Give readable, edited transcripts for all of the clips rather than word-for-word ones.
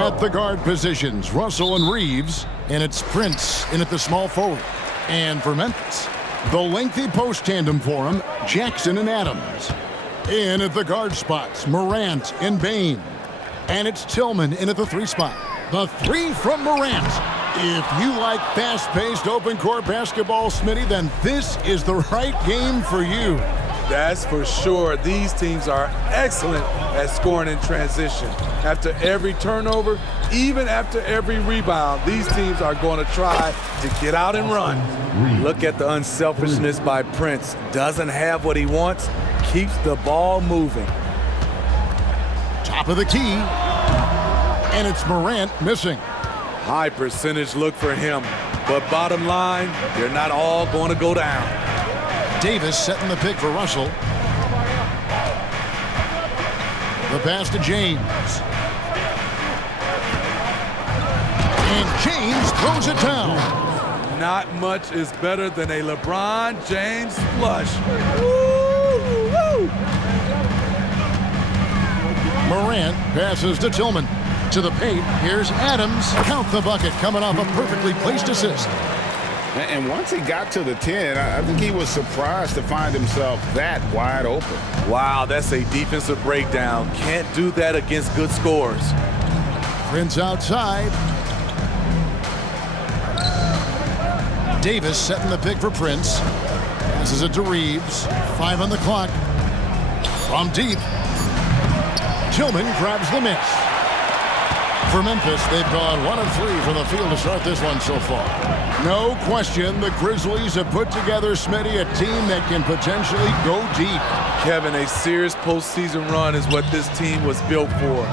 At the guard positions, Russell and Reeves, and it's Prince in at the small forward. And for Memphis, the lengthy post tandem for him, Jackson and Adams. In at the guard spots, Morant and Bain. And it's Tillman in at the 3 spot. The 3 from Morant. If you like fast-paced open-court basketball, Smitty, then this is the right game for you. That's for sure. These teams are excellent at scoring in transition. After every turnover, even after every rebound, these teams are going to try to get out and run. Look at the unselfishness by Prince. Doesn't have what he wants, keeps the ball moving. Top of the key, and it's Morant missing. High percentage look for him, but bottom line, they're not all going to go down. Davis setting the pick for Russell. The pass to James. And James throws it down. Not much is better than a LeBron James flush. Woo! Morant passes to Tillman. To the paint, here's Adams. Count the bucket, coming off a perfectly placed assist. And once he got to the 10, I think he was surprised to find himself that wide open. Wow, that's a defensive breakdown. Can't do that against good scores. Prince outside. Davis setting the pick for Prince. Passes it to Reeves. 5 on the clock. From deep. Tillman grabs the miss. For Memphis, they've gone 1 of 3 from the field to start this one so far. No question, the Grizzlies have put together, Smitty, a team that can potentially go deep. Kevin, a serious postseason run is what this team was built for.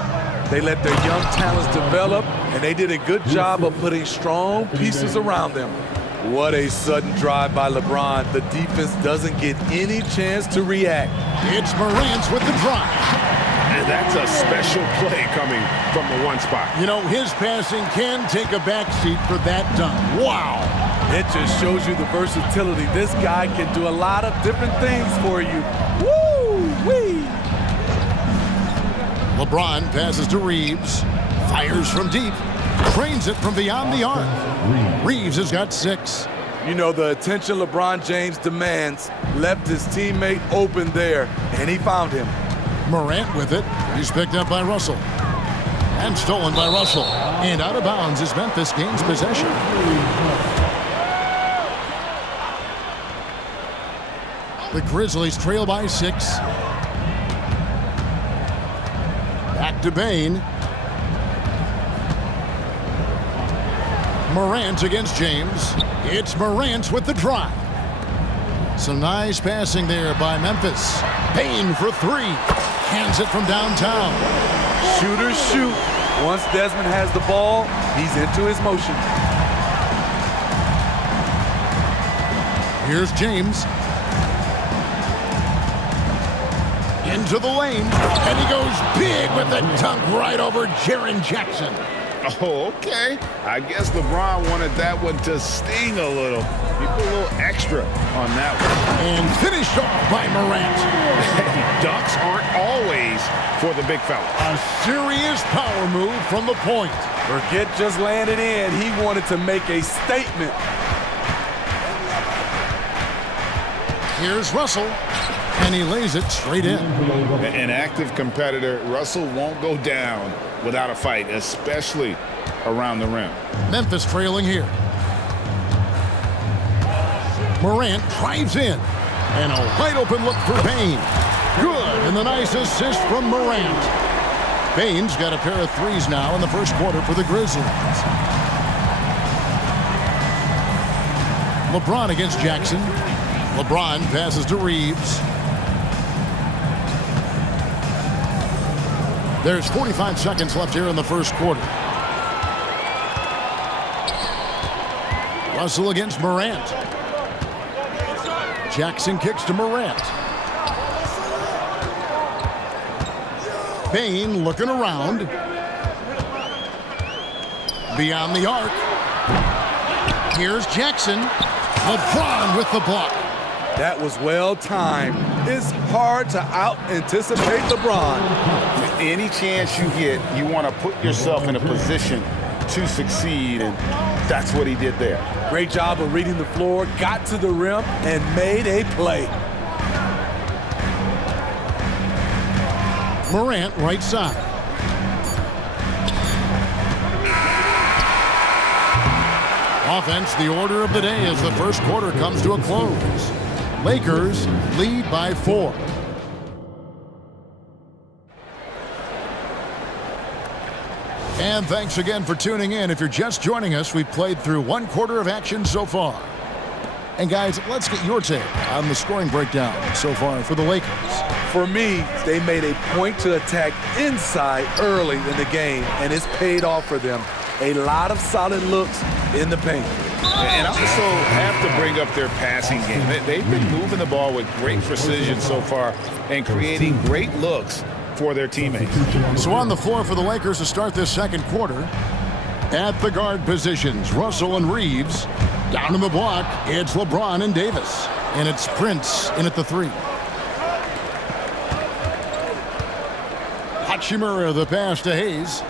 They let their young talents develop, and they did a good job of putting strong pieces around them. What a sudden drive by LeBron. The defense doesn't get any chance to react. It's Morant with the drive. And that's a special play coming from the 1 spot. You know, his passing can take a backseat for that dunk. Wow. It just shows you the versatility. This guy can do a lot of different things for you. Woo-wee! LeBron passes to Reeves. Fires from deep. Trains it from beyond the arc. Reeves has got 6. You know, the attention LeBron James demands left his teammate open there, and he found him. Morant with it. He's picked up by Russell. And stolen by Russell. And out of bounds as Memphis gains possession. The Grizzlies trail by 6. Back to Bain. Morant against James. It's Morant with the drive. Some nice passing there by Memphis. Bain for 3. Hands it from downtown. Shooters shoot. Once Desmond has the ball, he's into his motion. Here's James. Into the lane. And he goes big with the dunk right over Jaren Jackson. Oh, okay. I guess LeBron wanted that one to sting a little. He put a little extra on that one. And finished off by Morant. Dunks aren't always for the big fella. A serious power move from the point. Forget just laying it in. He wanted to make a statement. Here's Russell. And he lays it straight in. An active competitor, Russell won't go down without a fight, especially around the rim. Memphis trailing here. Morant drives in. And a wide open look for Bain. Good, and the nice assist from Morant. Bain's got a pair of 3s now in the first quarter for the Grizzlies. LeBron against Jackson. LeBron passes to Reeves. There's 45 seconds left here in the first quarter. Russell against Morant. Jackson kicks to Morant. Bain looking around. Beyond the arc. Here's Jackson. LeBron with the block. That was well timed. It's hard to out-anticipate LeBron. Any chance you get, you want to put yourself in a position to succeed, and that's what he did there. Great job of reading the floor, got to the rim, and made a play. Morant, right side. Offense, the order of the day as the first quarter comes to a close. Lakers lead by 4. And thanks again for tuning in. If you're just joining us, we've played through one quarter of action so far. And guys, let's get your take on the scoring breakdown so far for the Lakers. For me, they made a point to attack inside early in the game, and it's paid off for them. A lot of solid looks in the paint. And I also have to bring up their passing game. They've been moving the ball with great precision so far and creating great looks for their teammates. So on the floor for the Lakers to start this second quarter, at the guard positions, Russell and Reeves. Down in the block, it's LeBron and Davis. And it's Prince in at the 3. Hachimura, the pass to Hayes.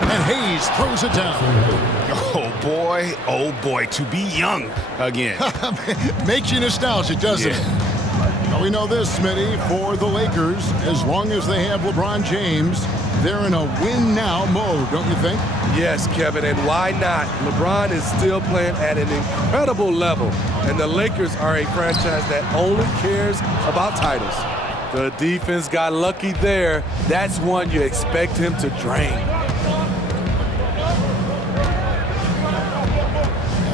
And Hayes throws it down. Oh boy, to be young again. Makes you nostalgic, doesn't it? Well, we know this, Smitty, for the Lakers, as long as they have LeBron James, they're in a win-now mode, don't you think? Yes, Kevin, and why not? LeBron is still playing at an incredible level, and the Lakers are a franchise that only cares about titles. The defense got lucky there. That's one you expect him to drain.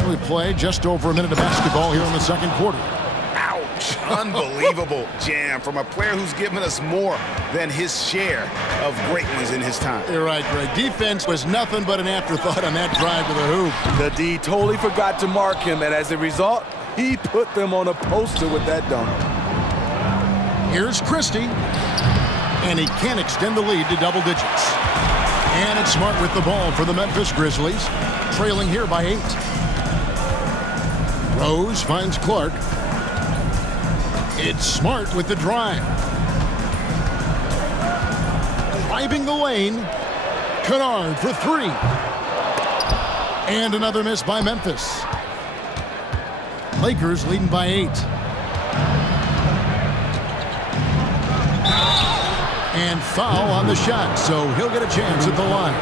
We play just over a minute of basketball here in the second quarter. Ouch! Unbelievable jam from a player who's given us more than his share of great ones in his time. You're right, Greg. Defense was nothing but an afterthought on that drive to the hoop. The D totally forgot to mark him, and as a result, he put them on a poster with that dunk. Here's Christie, and he can extend the lead to double digits. And it's Smart with the ball for the Memphis Grizzlies, trailing here by 8. Rose finds Clark. It's Smart with the drive. Driving the lane. Kennard for 3. And another miss by Memphis. Lakers leading by 8. And foul on the shot, so he'll get a chance at the line.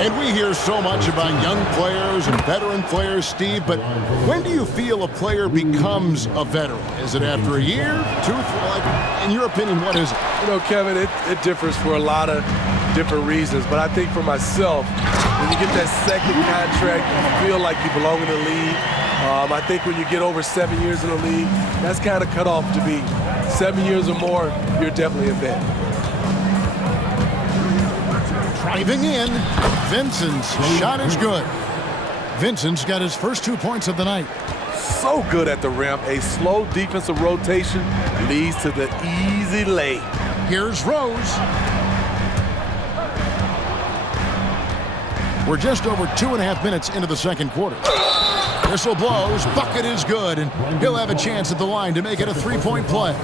And we hear so much about young players and veteran players, Steve, but when do you feel a player becomes a veteran? Is it after a year, 2, 3? Like, in your opinion, what is it? You know, Kevin, it differs for a lot of different reasons, but I think for myself, when you get that second contract, you feel like you belong in the league. I think when you get over 7 years in the league, that's kind of cut off to be 7 years or more, you're definitely a vet. Driving in, Vincent's shot is good. Vincent's got his first 2 points of the night. So good at the rim. A slow defensive rotation leads to the easy lay. Here's Rose. We're just over 2.5 minutes into the second quarter. Whistle blows, bucket is good, and he'll have a chance at the line to make it a 3-point play.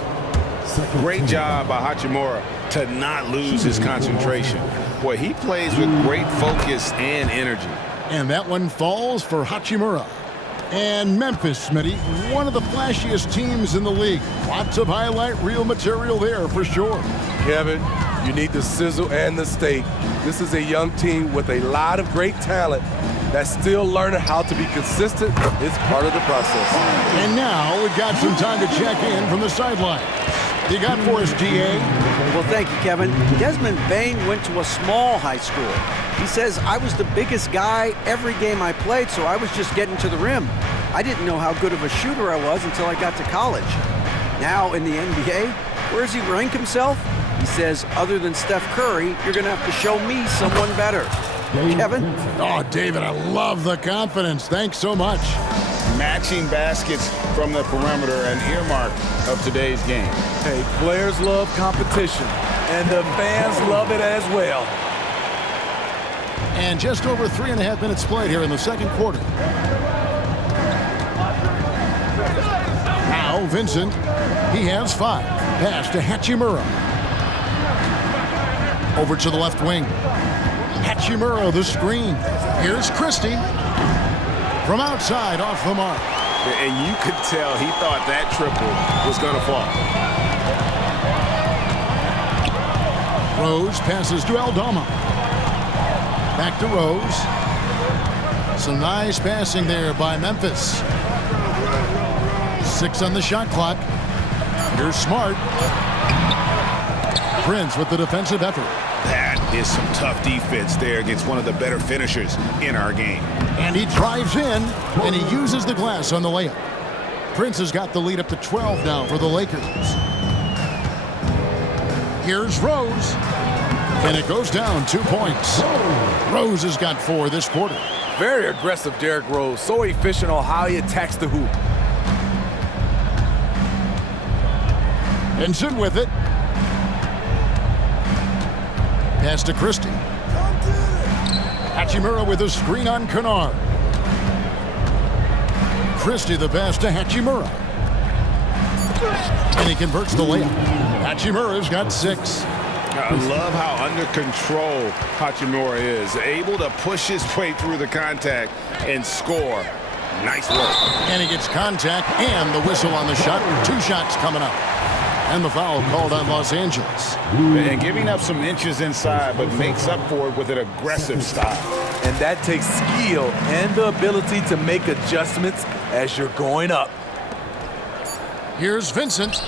Great job by Hachimura to not lose his concentration. Boy, he plays with great focus and energy. And that one falls for Hachimura. And Memphis, Smitty, one of the flashiest teams in the league. Lots of highlight reel material there for sure. Kevin, you need the sizzle and the steak. This is a young team with a lot of great talent that's still learning how to be consistent. It's part of the process. And now we've got some time to check in from the sideline. You got for us, DA? Well, thank you, Kevin. Desmond Bain went to a small high school. He says, I was the biggest guy every game I played, so I was just getting to the rim. I didn't know how good of a shooter I was until I got to college. Now in the NBA, where does he rank himself? He says, other than Steph Curry, you're going to have to show me someone better. Kevin? Oh, David, I love the confidence. Thanks so much. Matching baskets from the perimeter, an earmark of today's game. Hey, players love competition, and the fans love it as well. And just over 3.5 minutes played here in the second quarter. Now Vincent, he has 5. Pass to Hachimura. Over to the left wing. Hachimura, the screen. Here's Christie. From outside, off the mark. And you could tell he thought that triple was going to fall. Rose passes to Aldama. Back to Rose. Some nice passing there by Memphis. 6 on the shot clock. Here's Smart. Prince with the defensive effort. That is some tough defense there against one of the better finishers in our game. And he drives in, and he uses the glass on the layup. Prince has got the lead up to 12 now for the Lakers. Here's Rose. And it goes down 2 points. Rose has got 4 this quarter. Very aggressive Derrick Rose. So efficient on how he attacks the hoop. Vincent with it. Pass to Christie. Hachimura with a screen on Kennard. Christie the pass to Hachimura. And he converts the layup. Hachimura's got 6. I love how under control Hachimura is. Able to push his way through the contact and score. Nice work. And he gets contact and the whistle on the shot. 2 shots coming up. And the foul called on Los Angeles. And giving up some inches inside, but makes up for it with an aggressive style. And that takes skill and the ability to make adjustments as you're going up. Here's Vincent.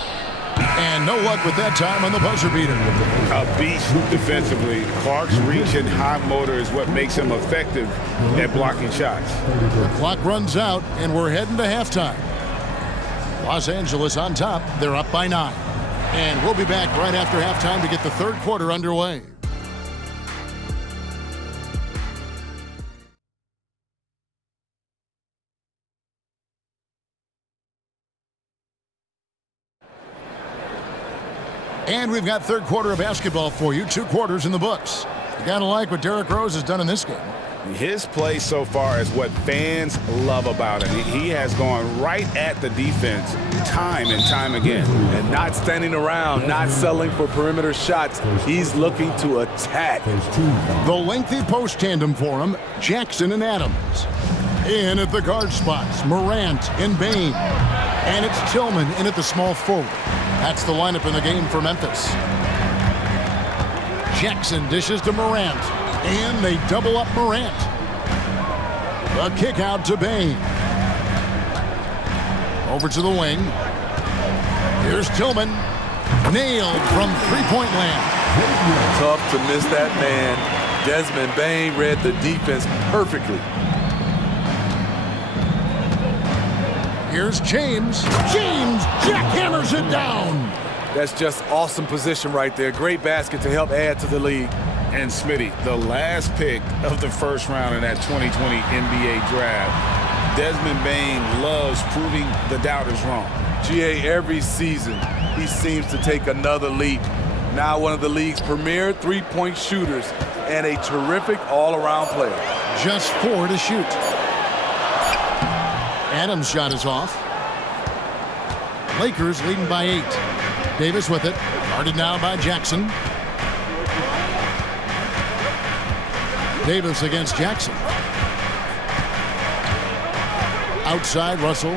And no luck with that time on the buzzer beater. A beast defensively. Clark's reach and high motor is what makes him effective at blocking shots. The clock runs out, and we're heading to halftime. Los Angeles on top. They're up by 9. And we'll be back right after halftime to get the third quarter underway. And we've got third quarter of basketball for you. 2 quarters in the books. You gotta like what Derrick Rose has done in this game. His play so far is what fans love about him. He has gone right at the defense time and time again. And not standing around, not settling for perimeter shots. He's looking to attack. The lengthy post tandem for him, Jackson and Adams. In at the guard spots, Morant and Bain. And it's Tillman in at the small forward. That's the lineup in the game for Memphis. Jackson dishes to Morant. And they double up Morant. A kick out to Bain. Over to the wing. Here's Tillman. Nailed from three-point land. Tough to miss that man. Desmond Bain read the defense perfectly. Here's James. James jackhammers it down. That's just awesome position right there. Great basket to help add to the lead. And Smitty, the last pick of the first round in that 2020 NBA draft, Desmond Bain loves proving the doubters wrong. GA, every season, he seems to take another leap. Now one of the league's premier three-point shooters and a terrific all-around player. Just 4 to shoot. Adams' shot is off. Lakers leading by 8. Davis with it. Guarded now by Jackson. Davis against Jackson. Outside, Russell.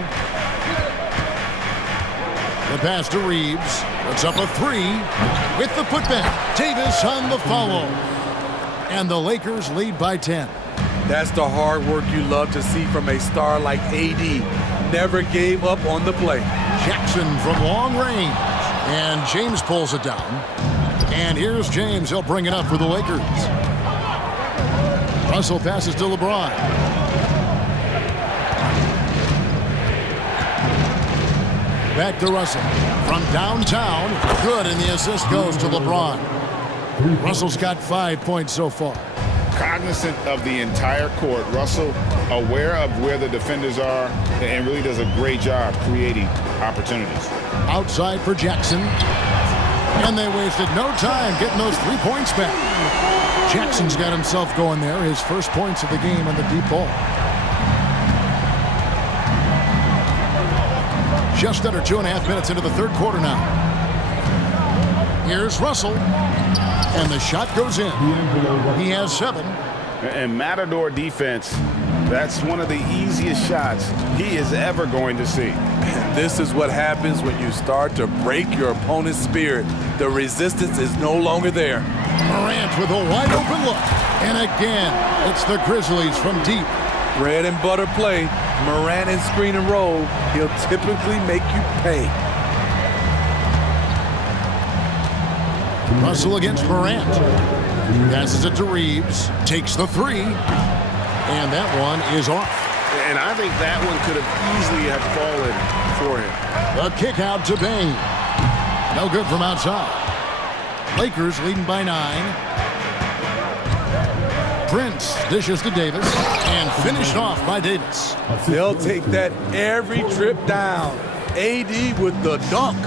The pass to Reeves. Puts up a 3 with the putback. Davis on the follow. And the Lakers lead by 10. That's the hard work you love to see from a star like AD. Never gave up on the play. Jackson from long range. And James pulls it down. And here's James. He'll bring it up for the Lakers. Russell passes to LeBron. Back to Russell. From downtown. Good, and the assist goes to LeBron. Russell's got 5 points so far. Cognizant of the entire court, Russell aware of where the defenders are and really does a great job creating opportunities. Outside for Jackson. And they wasted no time getting those 3 points back. Jackson's got himself going there. His first points of the game on the deep ball. Just under 2.5 minutes into the third quarter now. Here's Russell. And the shot goes in. He has 7. And Matador defense, that's one of the easiest shots he is ever going to see. And this is what happens when you start to break your opponent's spirit. The resistance is no longer there. Morant with a wide open look. And again, it's the Grizzlies from deep. Bread and butter play. Morant and screen and roll. He'll typically make you pay. Russell against Morant. Passes it to Reeves. Takes the 3. And that one is off. And I think that one could have easily have fallen for him. The kick out to Bain. No good from outside. Lakers leading by 9. Prince dishes to Davis. And finished off by Davis. They'll take that every trip down. AD with the dunk.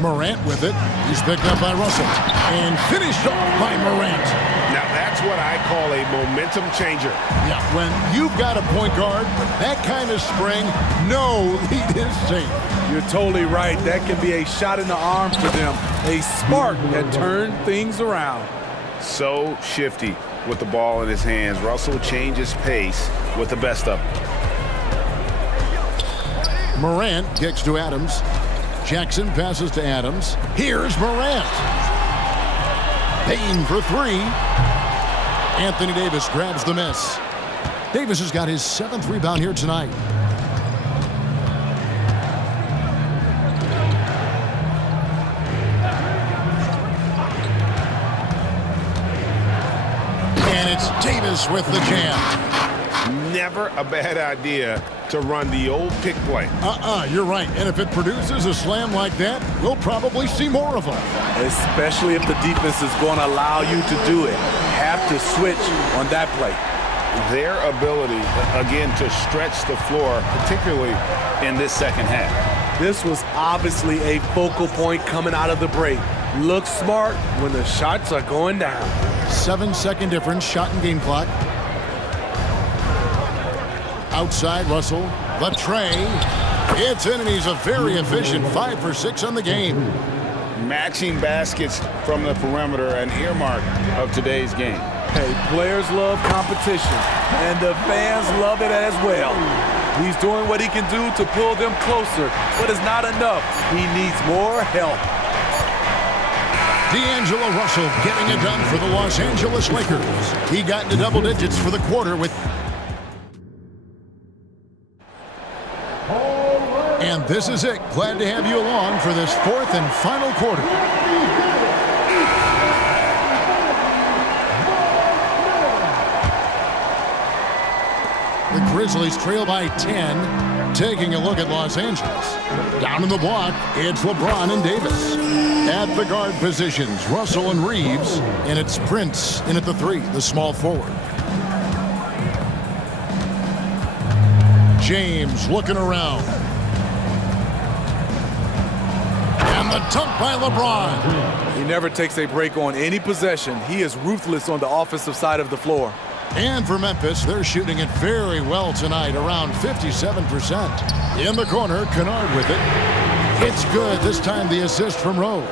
Morant with it. He's picked up by Russell. And finished off by Morant. Now that's what I call a momentum changer. Yeah, when you've got a point guard with that kind of spring, no lead is safe. You're totally right. That can be a shot in the arm for them. A spark that turned things around. So shifty with the ball in his hands. Russell changes pace with the best of them. Morant kicks to Adams. Jackson passes to Adams. Here's Morant. Bain for 3. Anthony Davis grabs the miss. Davis has got his 7th rebound here tonight. And it's Davis with the jam. Never a bad idea to run the old pick play. You're right. And if it produces a slam like that, we'll probably see more of them. Especially if the defense is going to allow you to do it. Have to switch on that play. Their ability, again, to stretch the floor, particularly in this second half. This was obviously a focal point coming out of the break. Look smart when the shots are going down. 7-second difference, shot and game clock. Outside, Russell. The tray. It's in, and he's a very efficient 5 for 6 on the game. Matching baskets from the perimeter, an earmark of today's game. Hey, players love competition, and the fans love it as well. He's doing what he can do to pull them closer, but it's not enough. He needs more help. D'Angelo Russell getting it done for the Los Angeles Lakers. He got into double digits for the quarter with... And this is it. Glad to have you along for this 4th and final quarter. The Grizzlies trail by 10. Taking a look at Los Angeles. Down in the block, it's LeBron and Davis. At the guard positions, Russell and Reeves. And it's Prince in at the 3, the small forward. James looking around. And the dunk by LeBron. He never takes a break on any possession. He is ruthless on the offensive side of the floor. And for Memphis, they're shooting it very well tonight, around 57%. In the corner, Kennard with it. It's good. This time the assist from Rose.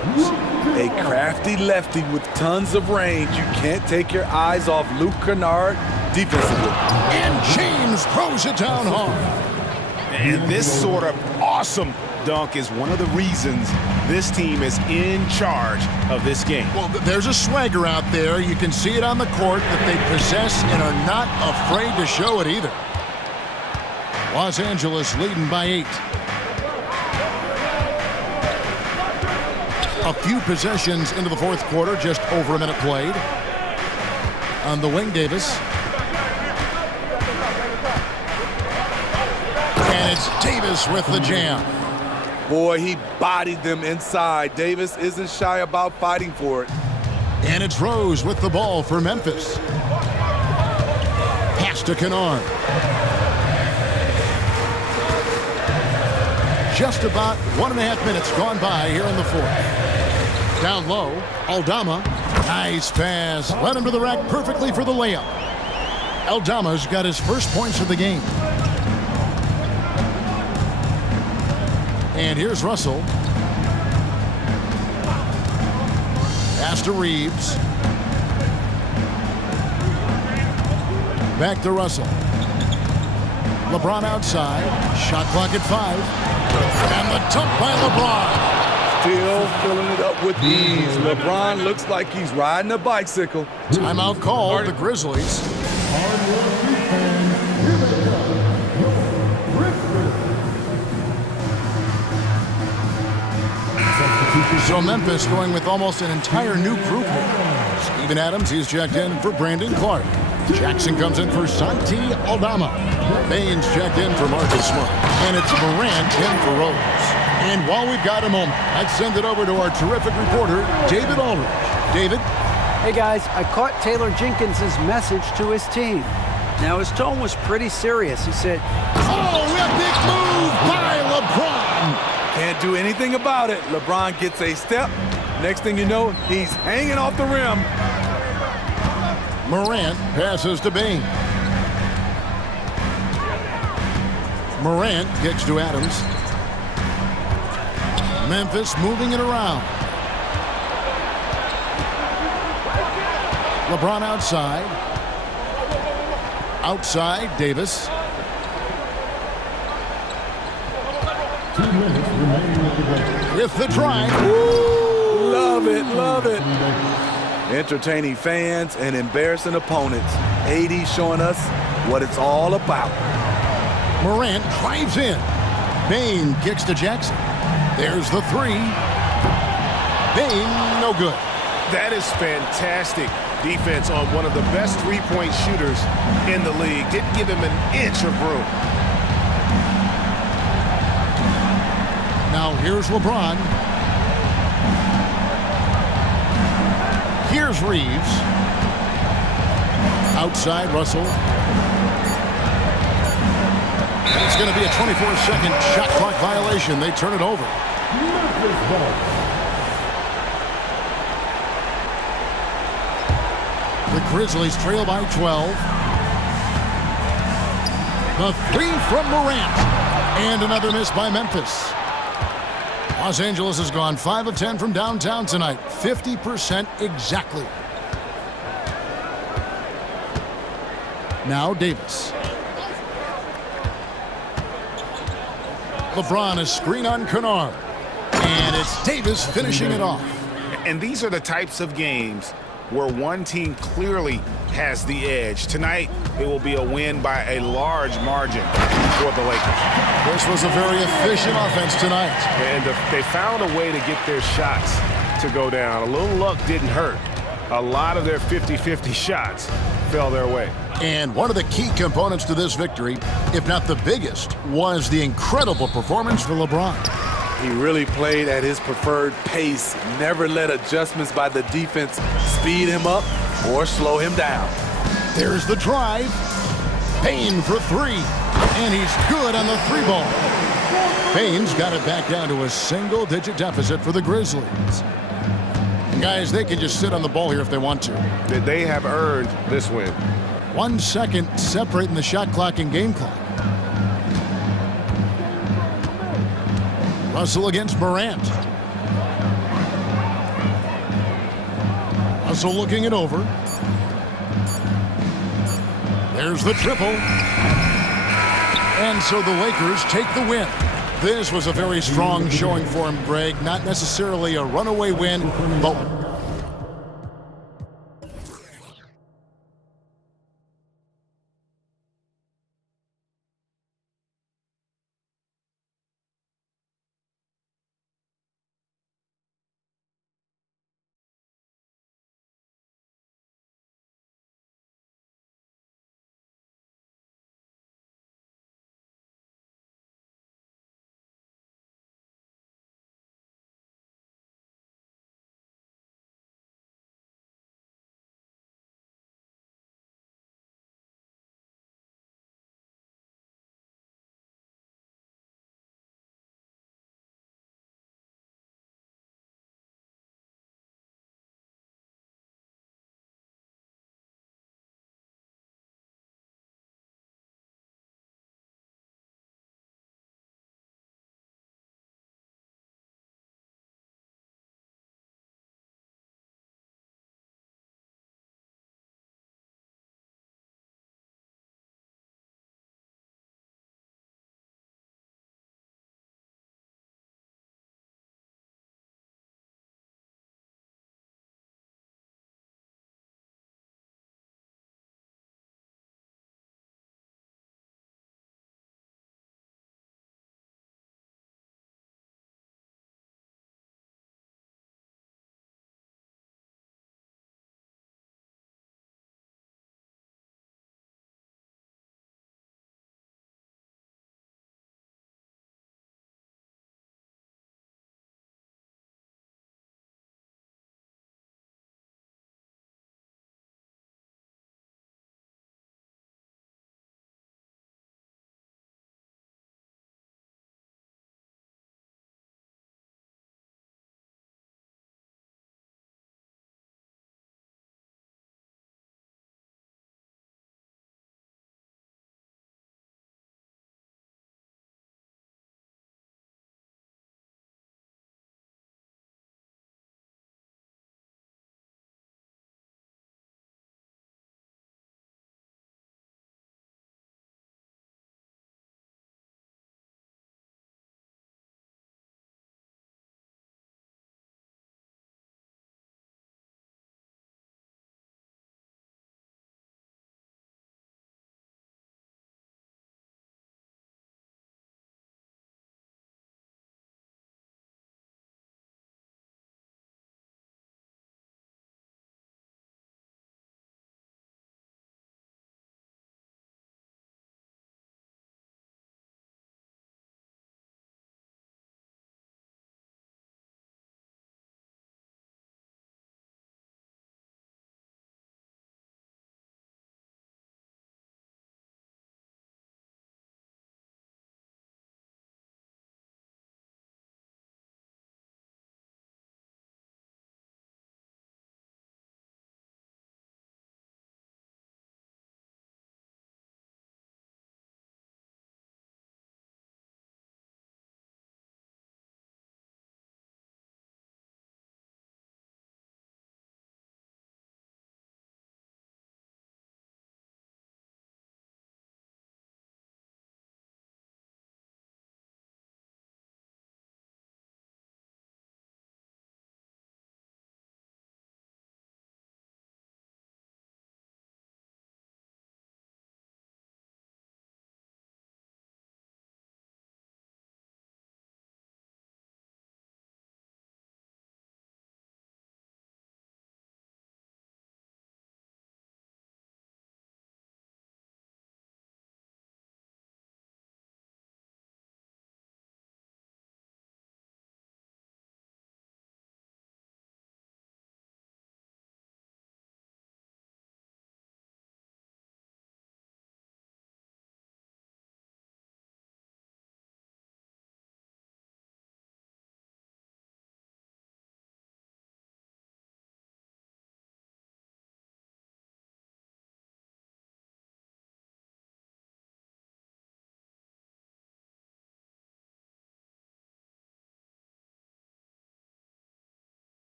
A crafty lefty with tons of range. You can't take your eyes off Luke Kennard defensively. And James throws it down hard. And this sort of awesome dunk is one of the reasons this team is in charge of this game. Well, there's a swagger out there. You can see it on the court that they possess and are not afraid to show it either. Los Angeles leading by 8. A few possessions into the 4th quarter, just over a minute played. On the wing, Davis. And it's Davis with the jam. Boy, he bodied them inside. Davis isn't shy about fighting for it. And it's Rose with the ball for Memphis. Pass to Kennard. Just about 1.5 minutes gone by here in the 4th. Down low, Aldama. Nice pass. Led him to the rack perfectly for the layup. Aldama's got his first points of the game. And here's Russell. Pass to Reeves. Back to Russell. LeBron outside. Shot clock at 5. And the dunk by LeBron. Still filling it up with ease. LeBron looks like he's riding a bicycle. Timeout called, the Grizzlies. So Memphis going with almost an entire new group here. Steven Adams, he's checked in for Brandon Clark. Jackson comes in for Santi Aldama. Baines checked in for Marcus Smart. And it's Morant in for Rose. And while we've got a moment, I'd send it over to our terrific reporter, David Aldridge. David? Hey guys, I caught Taylor Jenkins' message to his team. Now his tone was pretty serious. He said, "Oh, a big move by LeBron." Can't do anything about it. LeBron gets a step. Next thing you know, he's hanging off the rim. Morant passes to Bain. Morant kicks to Adams. Memphis moving it around. LeBron outside. Outside, Davis. 2 minutes remaining with the game. With the drive. Ooh, love it, love it. Entertaining fans and embarrassing opponents. AD showing us what it's all about. Morant drives in. Bain kicks to Jackson. There's the 3. Bain, no good. That is fantastic defense on one of the best three-point shooters in the league. Didn't give him an inch of room. Now here's LeBron. Here's Reeves. Outside, Russell. And it's going to be a 24-second shot clock violation. They turn it over. The Grizzlies trail by 12. The 3 from Morant. And another miss by Memphis. Los Angeles has gone 5 of 10 from downtown tonight. 50% exactly. Now Davis. LeBron is screen on Kennard. And it's Davis finishing it off. And these are the types of games where one team clearly has the edge. Tonight, it will be a win by a large margin for the Lakers. This was a very efficient offense tonight. And they found a way to get their shots to go down. A little luck didn't hurt. A lot of their 50-50 shots fell their way. And one of the key components to this victory, if not the biggest, was the incredible performance for LeBron. He really played at his preferred pace, never let adjustments by the defense speed him up or slow him down. There's the drive. Bain for 3. And he's good on the 3 ball. Bain's got it back down to a single-digit deficit for the Grizzlies. And guys, they can just sit on the ball here if they want to. They have earned this win. 1 second separating the shot clock and game clock. Russell against Morant. Russell looking it over. There's the triple. And so the Lakers take the win. This was a very strong showing for him, Greg. Not necessarily a runaway win, but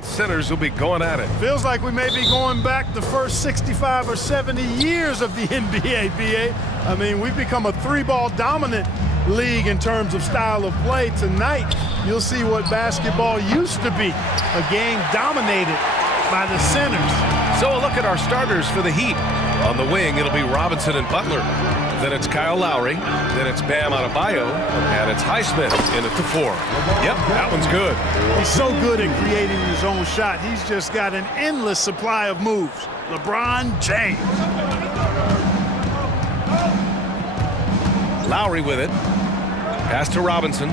Centers will be going at it. Feels like we may be going back the first 65 or 70 years of the NBA, BA. I mean, we've become a three-ball dominant league in terms of style of play. Tonight, you'll see what basketball used to be, a game dominated by the centers. So a look at our starters for the Heat. On the wing, it'll be Robinson and Butler. Then it's Kyle Lowry. Then it's Bam Adebayo. And it's Highsmith in at the 4. Yep, that one's good. He's so good at creating his own shot. He's just got an endless supply of moves. LeBron James. Lowry with it. Pass to Robinson.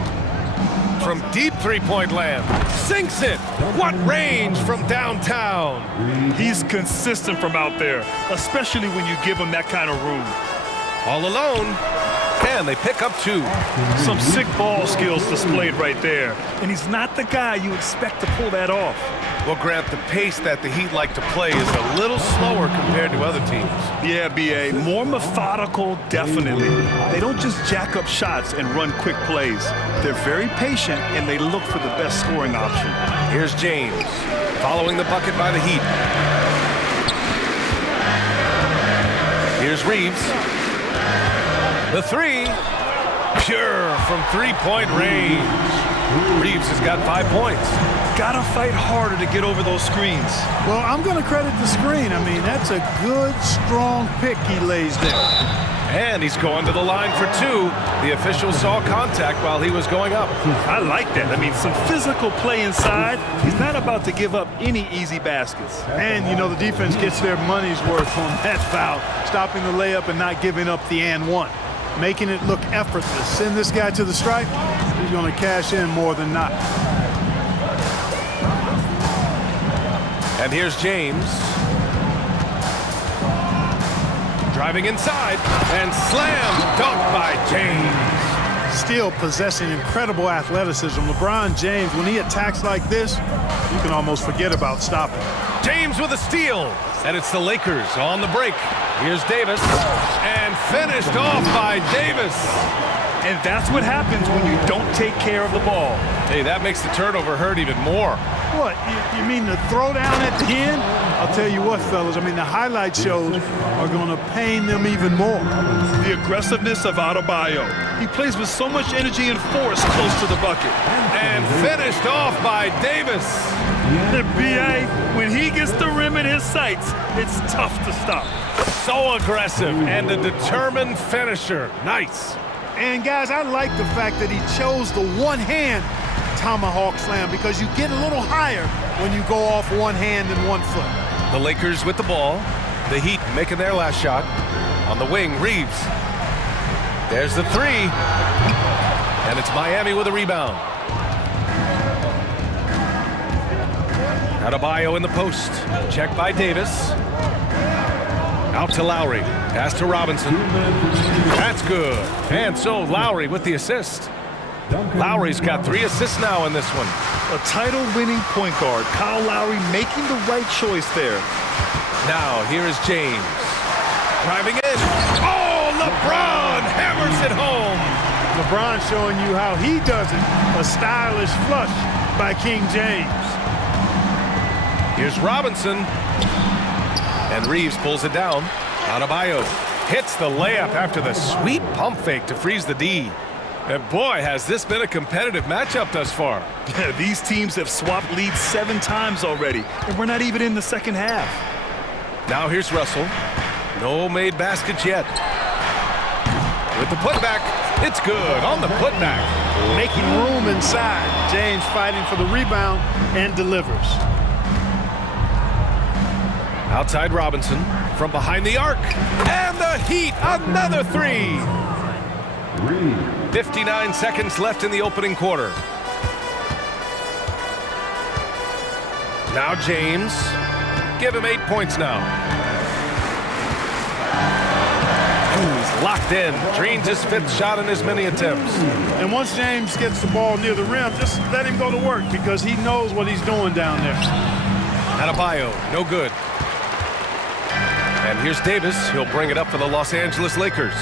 From deep three-point land. Sinks it. What range from downtown. He's consistent from out there, especially when you give him that kind of room. All alone. And they pick up 2. Some sick ball skills displayed right there. And he's not the guy you expect to pull that off. Well, Grant, the pace that the Heat like to play is a little slower compared to other teams. Yeah, B.A., more methodical, definitely. They don't just jack up shots and run quick plays. They're very patient, and they look for the best scoring option. Here's James, following the bucket by the Heat. Here's Reeves. The 3, pure from three-point range. Reeves has got 5 points. Gotta fight harder to get over those screens. Well, I'm going to credit the screen. I mean, that's a good, strong pick he lays there. And he's going to the line for 2. The official saw contact while he was going up. I like that. I mean, some physical play inside. He's not about to give up any easy baskets. And, you know, the defense gets their money's worth on that foul, stopping the layup and not giving up the and one, making it look effortless. Send this guy to the stripe, he's going to cash in more than not. And here's James. Driving inside and slam dunk by James. Still possessing incredible athleticism. LeBron James, when he attacks like this, you can almost forget about stopping. James with a steal. And it's the Lakers on the break. Here's Davis. And finished off by Davis. And that's what happens when you don't take care of the ball. Hey, that makes the turnover hurt even more. What, you mean the throwdown at the end? I'll tell you what, fellas, I mean, the highlight shows are going to pain them even more. The aggressiveness of Adebayo. He plays with so much energy and force close to the bucket. And finished off by Davis. The BA, when he gets the rim in his sights, it's tough to stop. So aggressive and a determined finisher. Nice. And guys, I like the fact that he chose the one-hand tomahawk slam because you get a little higher when you go off one hand and 1 foot. The Lakers with the ball. The Heat making their last shot. On the wing, Reeves. There's the 3. And it's Miami with a rebound. Adebayo in the post. Checked by Davis. Out to Lowry. Pass to Robinson. That's good. And so Lowry with the assist. Lowry's got 3 assists now in this one. A title-winning point guard, Kyle Lowry making the right choice there. Now here is James. Driving in. Oh, LeBron hammers it home. LeBron showing you how he does it. A stylish flush by King James. Here's Robinson. And Reeves pulls it down. Adebayo hits the layup after the sweet pump fake to freeze the D. And boy, has this been a competitive matchup thus far. These teams have swapped leads 7 times already, and we're not even in the second half. Now here's Russell. No made baskets yet. With the putback, it's good on the putback. Making room inside. James fighting for the rebound and delivers. Outside Robinson from behind the arc. And the Heat, another 3. 59 seconds left in the opening quarter. Now James. Give him 8 points now. He's locked in. Drains his 5th shot in as many attempts. And once James gets the ball near the rim, just let him go to work because he knows what he's doing down there. Adebayo, no good. And here's Davis. He'll bring it up for the Los Angeles Lakers.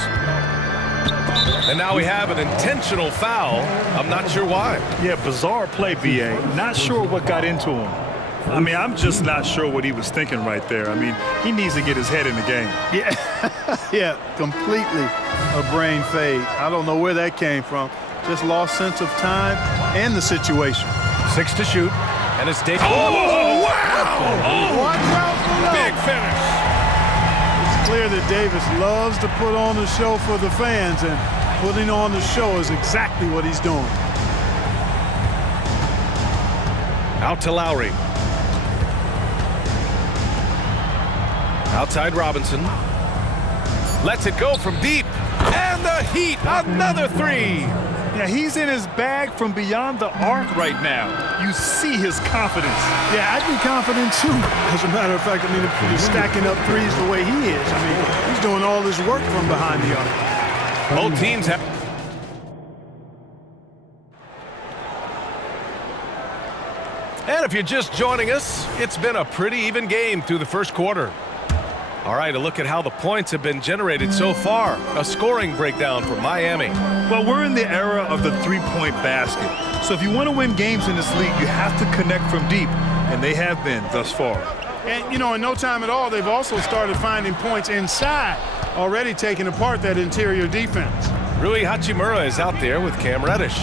And now we have an intentional foul. I'm not sure why. Yeah, bizarre play, B.A. Not sure what got into him. I mean, I'm just not sure what he was thinking right there. I mean, he needs to get his head in the game. Yeah, yeah, completely a brain fade. I don't know where that came from. Just lost sense of time and the situation. 6 to shoot, and it's Davis. Oh, wow! Watch out below. Big finish. It's clear that Davis loves to put on the show for the fans, and putting on the show is exactly what he's doing. Out to Lowry. Outside Robinson. Lets it go from deep. And the Heat, another 3. Yeah, he's in his bag from beyond the arc right now. You see his confidence. Yeah, I'd be confident too. As a matter of fact, I mean, if he's stacking up threes the way he is, I mean, he's doing all his work from behind the arc. Both teams have... And if you're just joining us, it's been a pretty even game through the first quarter. All right, a look at how the points have been generated so far. A scoring breakdown for Miami. Well, we're in the era of the three-point basket. So if you want to win games in this league, you have to connect from deep, and they have been thus far. And, you know, in no time at all, they've also started finding points inside, already taking apart that interior defense. Rui Hachimura is out there with Cam Reddish.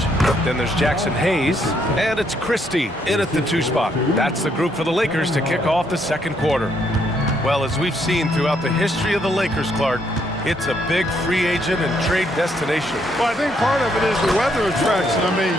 Then there's Jackson Hayes, and it's Christie in at the 2 spot. That's the group for the Lakers to kick off the second quarter. Well, as we've seen throughout the history of the Lakers, Clark, it's a big free agent and trade destination. Well, I think part of it is the weather attraction. I mean,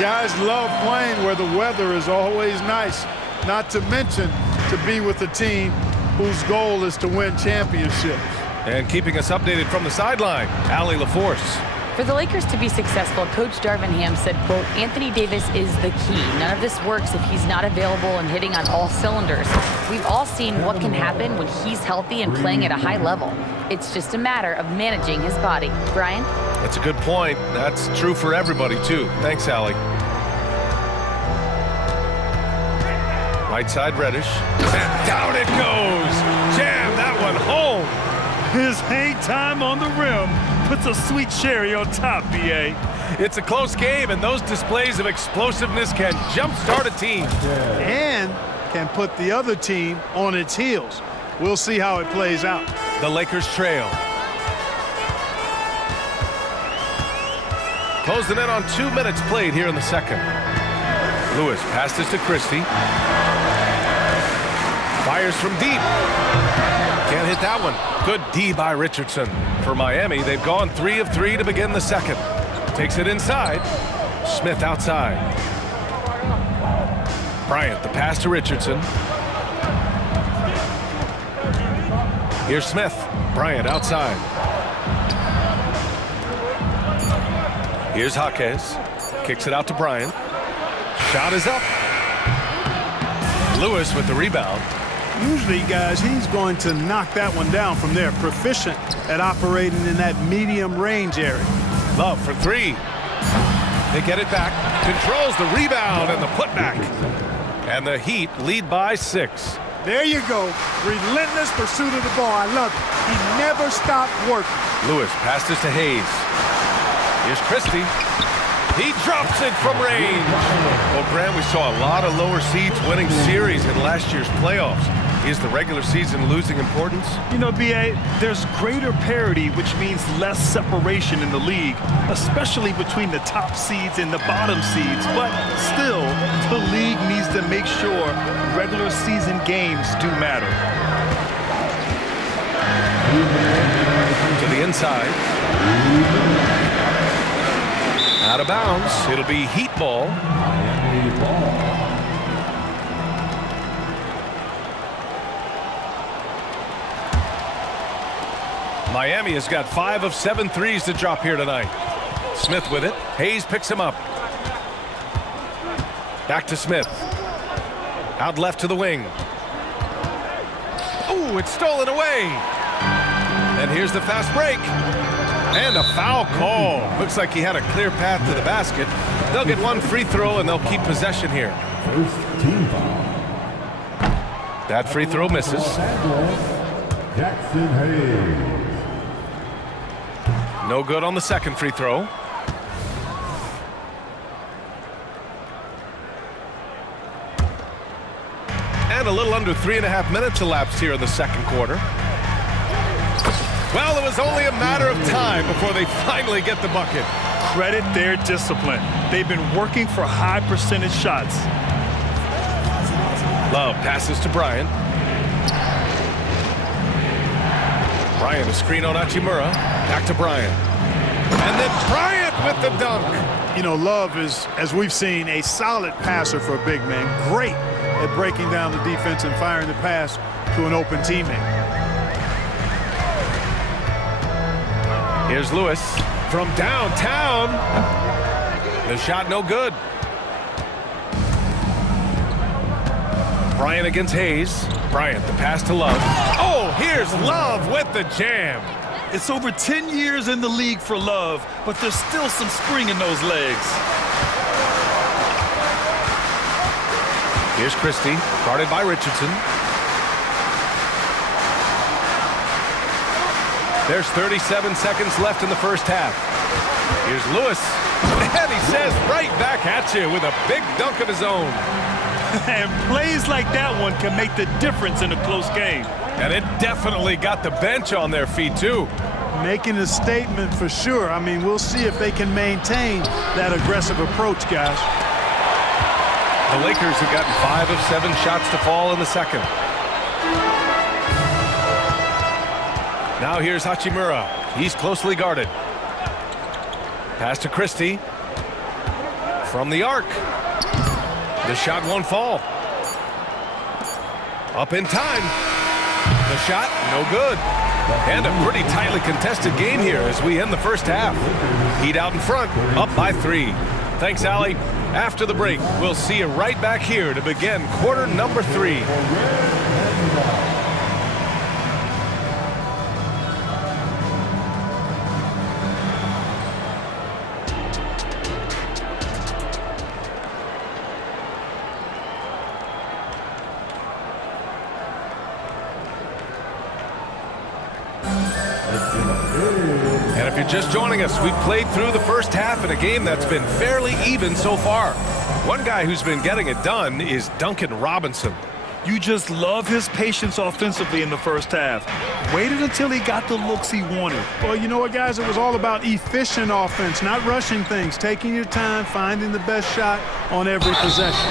guys love playing where the weather is always nice, not to mention to be with a team whose goal is to win championships. And keeping us updated from the sideline, Allie LaForce. For the Lakers to be successful, Coach Darvin Ham said, quote, Anthony Davis is the key. None of this works if he's not available and hitting on all cylinders. We've all seen what can happen when he's healthy and playing at a high level. It's just a matter of managing his body. Brian? That's a good point. That's true for everybody, too. Thanks, Allie. Right side, Reddish. And down it goes. Jam that one home. His hang time on the rim puts a sweet cherry on top, B.A. It's a close game, and those displays of explosiveness can jumpstart a team. And can put the other team on its heels. We'll see how it plays out. The Lakers trail. Closing in on 2 minutes played here in the second. Lewis passes to Christie. Fires from deep. Can't hit that one. Good D by Richardson. For Miami, they've gone 3 of 3 to begin the second. Takes it inside. Smith outside. Bryant, the pass to Richardson. Here's Smith. Bryant outside. Here's Jaquez. Kicks it out to Bryant. Shot is up. Lewis with the rebound. Usually, guys, he's going to knock that one down from there. Proficient at operating in that medium range area. Love for 3. They get it back. Controls the rebound and the putback. And the Heat lead by 6. There you go. Relentless pursuit of the ball. I love it. He never stopped working. Lewis passes to Hayes. Here's Christie. He drops it from range. Well, Graham, we saw a lot of lower seeds winning series in last year's playoffs. Is the regular season losing importance? You know, B.A., there's greater parity, which means less separation in the league, especially between the top seeds and the bottom seeds. But still, the league needs to make sure regular season games do matter. To the inside. Out of bounds. It'll be Heat ball. Miami has got 5 of 7 threes to drop here tonight. Smith with it. Hayes picks him up. Back to Smith. Out left to the wing. Oh, it's stolen away. And here's the fast break. And a foul call. Looks like he had a clear path to the basket. They'll get 1 free throw and they'll keep possession here. First team foul. That free throw misses. Jackson Hayes. No good on the second free throw. a little under 3.5 minutes elapsed here in the second quarter. Well, it was only a matter of time before they finally get the bucket. Credit their discipline. They've been working for high percentage shots. Love passes to Bryant. Bryant, a screen on Hachimura. Back to Bryant. And then Bryant with the dunk. You know, Love is, as we've seen, a solid passer for a big man. Great at breaking down the defense and firing the pass to an open teammate. Here's Lewis from downtown. The shot no good. Bryant against Hayes. Bryant, the pass to Love. Oh, here's Love with the jam. It's over 10 years in the league for Love, but there's still some spring in those legs. Here's Christie, guarded by Richardson. There's 37 seconds left in the first half. Here's Lewis, and he says right back at you with a big dunk of his own. And plays like that one can make the difference in a close game. And it definitely got the bench on their feet, too. Making a statement for sure. I mean, we'll see if they can maintain that aggressive approach, guys. The Lakers have gotten 5 of 7 shots to fall in the second. Now here's Hachimura. He's closely guarded. Pass to Christie. From the arc. The shot won't fall. Up in time. The shot, no good. And a pretty tightly contested game here as we end the first half. Heat out in front, up by 3. Thanks, Allie. After the break, we'll see you right back here to begin quarter number 3. And if you're just joining us, we've played through the first half in a game that's been fairly even so far. One guy who's been getting it done is Duncan Robinson. You just love his patience offensively in the first half. Waited until he got the looks he wanted. Well, you know what, guys? It was all about efficient offense, not rushing things, taking your time, finding the best shot on every possession.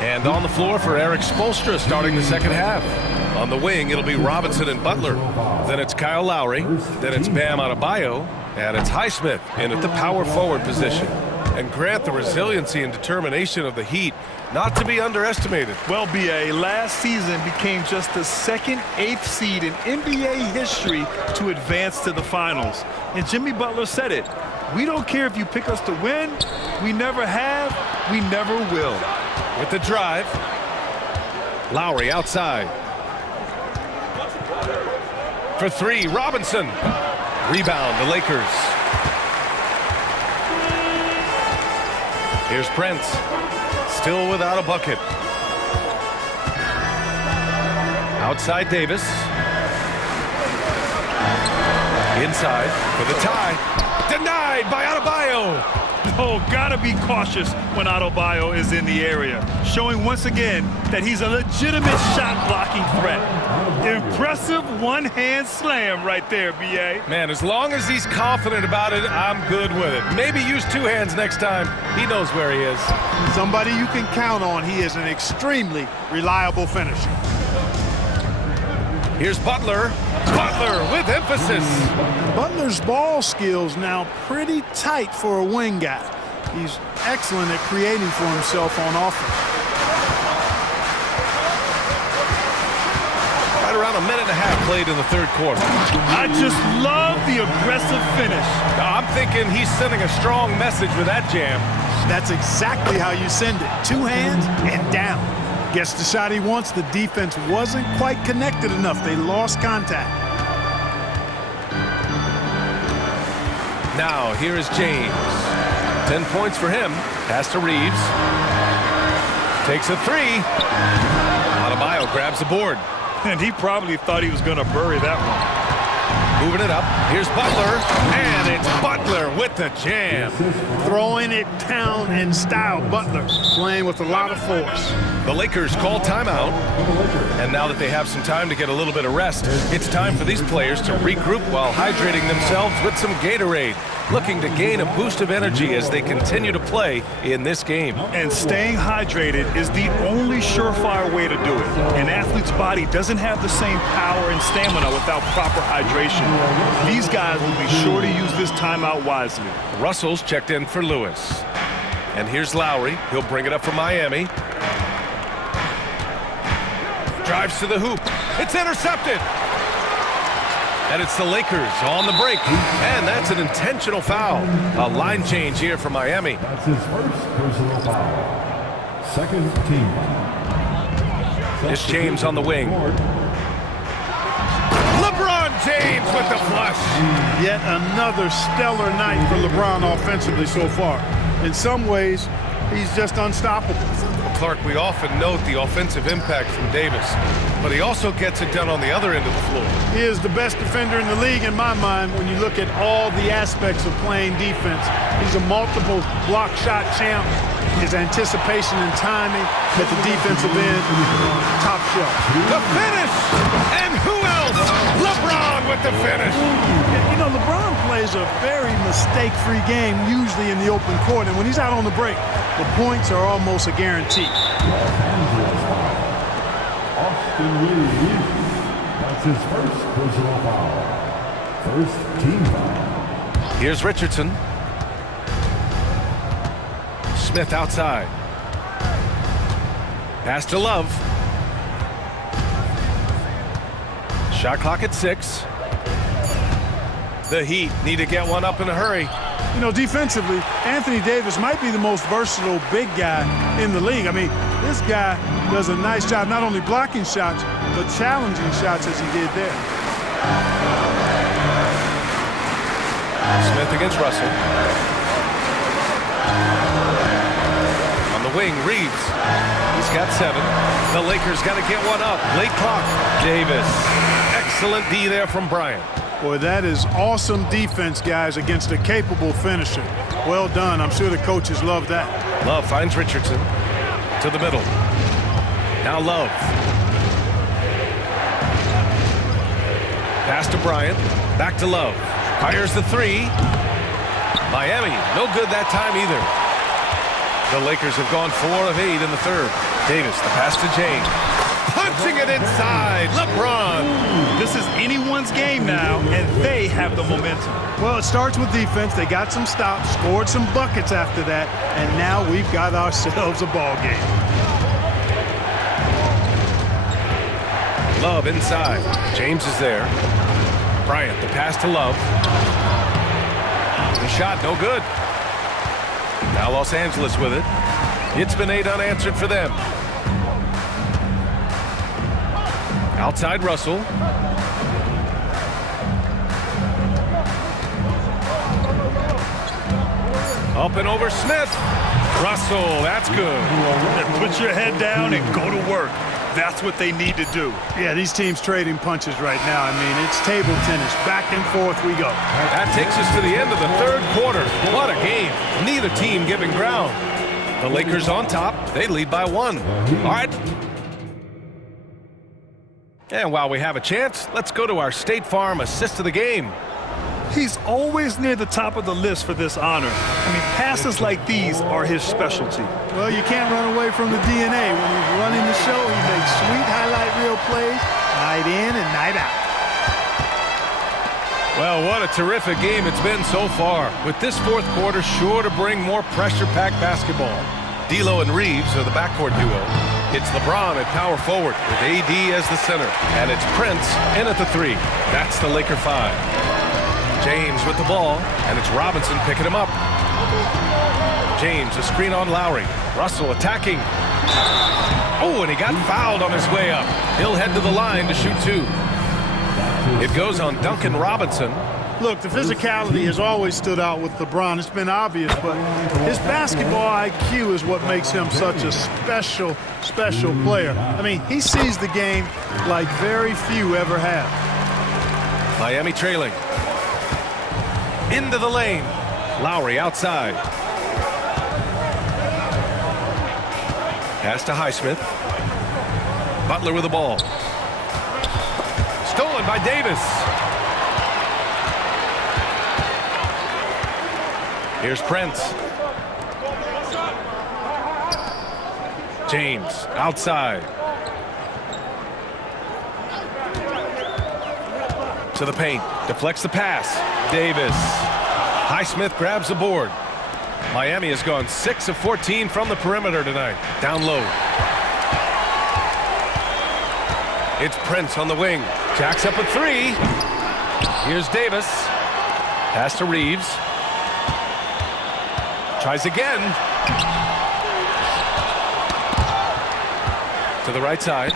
And on the floor for Eric Spoelstra starting the second half. On the wing, it'll be Robinson and Butler. Then it's Kyle Lowry. Then it's Bam Adebayo. And it's Highsmith in at the power forward position. And grant the resiliency and determination of the Heat not to be underestimated. Well, B.A., last season became just the second 8th seed in NBA history to advance to the finals. And Jimmy Butler said it. We don't care if you pick us to win. We never have. We never will. With the drive. Lowry outside. For 3, Robinson. Rebound, the Lakers. Here's Prince. Still without a bucket. Outside Davis. Inside for the tie. Denied by Adebayo. Oh, gotta be cautious when Adebayo is in the area. Showing once again that he's a legitimate shot-blocking threat. Impressive one-hand slam right there, B.A. Man, as long as he's confident about it, I'm good with it. Maybe use 2 hands next time. He knows where he is. Somebody you can count on. He is an extremely reliable finisher. Here's Butler. Butler with emphasis. Butler's ball skills now pretty tight for a wing guy. He's excellent at creating for himself on offense. Right around a minute and a half played in the third quarter. I just love the aggressive finish. I'm thinking he's sending a strong message with that jam. That's exactly how you send it. 2 hands and down. Gets the shot he wants. The defense wasn't quite connected enough. They lost contact. Now, here is James. 10 points for him. Pass to Reeves. Takes a 3. Adebayo grabs the board. And he probably thought he was going to bury that one. Moving it up. Here's Butler. And it's Butler with with the jam. Throwing it down in style. Butler playing with a lot of force. The Lakers call timeout. And now that they have some time to get a little bit of rest, it's time for these players to regroup while hydrating themselves with some Gatorade, looking to gain a boost of energy as they continue to play in this game. And staying hydrated is the only surefire way to do it. An athlete's body doesn't have the same power and stamina without proper hydration. These guys will be sure to use this timeout wisely. Russell's checked in for Lewis. And here's Lowry. He'll bring it up for Miami. Drives to the hoop. It's intercepted. And it's the Lakers on the break. And that's an intentional foul. A line change here for Miami. That's his first personal foul. Second team foul. It's James on the wing. LeBron James with the flush. Yet another stellar night for LeBron offensively so far. In some ways, he's just unstoppable. Clark, we often note the offensive impact from Davis, but he also gets it done on the other end of the floor. He is the best defender in the league in my mind when you look at all the aspects of playing defense. He's a multiple block shot champ. His anticipation and timing at the defensive end, top shelf. The finish! And who else? LeBron with the finish. You know, LeBron plays a very mistake-free game, usually in the open court, and when he's out on the break, the points are almost a guarantee. Austin Reeves. That's his first personal foul. First team foul. Here's Richardson. Smith outside. Pass to Love. Shot clock at 6. The Heat need to get one up in a hurry. You know, defensively, Anthony Davis might be the most versatile big guy in the league. I mean, this guy does a nice job not only blocking shots, but challenging shots as he did there. Smith against Russell. On the wing, Reeves. He's got 7. The Lakers got to get one up. Late clock. Davis. Excellent D there from Bryant. Boy, that is awesome defense, guys, against a capable finisher. Well done. I'm sure the coaches love that. Love finds Richardson to the middle. Now Love. Pass to Bryant. Back to Love. Fires the 3. Miami, no good that time either. The Lakers have gone 4 of 8 in the third. Davis, the pass to James. Punching it inside, LeBron. This is anyone's game now, and they have the momentum. Well, it starts with defense. They got some stops, scored some buckets after that, and now we've got ourselves a ball game. Love inside. James is there. Bryant, the pass to Love. The shot, no good. Now Los Angeles with it. It's been 8 unanswered for them. Outside Russell. Up and over Smith. Russell, that's good. And put your head down and go to work. That's what they need to do. Yeah, these teams trading punches right now. I mean, it's table tennis. Back and forth we go. That takes us to the end of the third quarter. What a game. Neither team giving ground. The Lakers on top. They lead by 1. All right. And while we have a chance, let's go to our State Farm assist of the game. He's always near the top of the list for this honor. I mean, passes like these are his specialty. Well, you can't run away from the DNA. When he's running the show, he makes sweet highlight reel plays, night in and night out. Well, what a terrific game it's been so far, with this fourth quarter sure to bring more pressure-packed basketball. D'Lo and Reeves are the backcourt duo. It's LeBron at power forward with AD as the center. And it's Prince in at the 3. That's the Laker 5. James with the ball, and it's Robinson picking him up. James, a screen on Lowry. Russell attacking. Oh, and he got fouled on his way up. He'll head to the line to shoot 2. It goes on Duncan Robinson. Look, the physicality has always stood out with LeBron. It's been obvious, but his basketball IQ is what makes him such a special player. I mean, he sees the game like very few ever have. Miami trailing. Into the lane. Lowry outside. Pass to Highsmith. Butler with the ball. Stolen by Davis. Here's Prince. James outside. To the paint. Deflects the pass. Davis. Highsmith grabs the board. Miami has gone 6 of 14 from the perimeter tonight. Down low. It's Prince on the wing. Jacks up a three. Here's Davis. Pass to Reeves. Tries again. To the right side.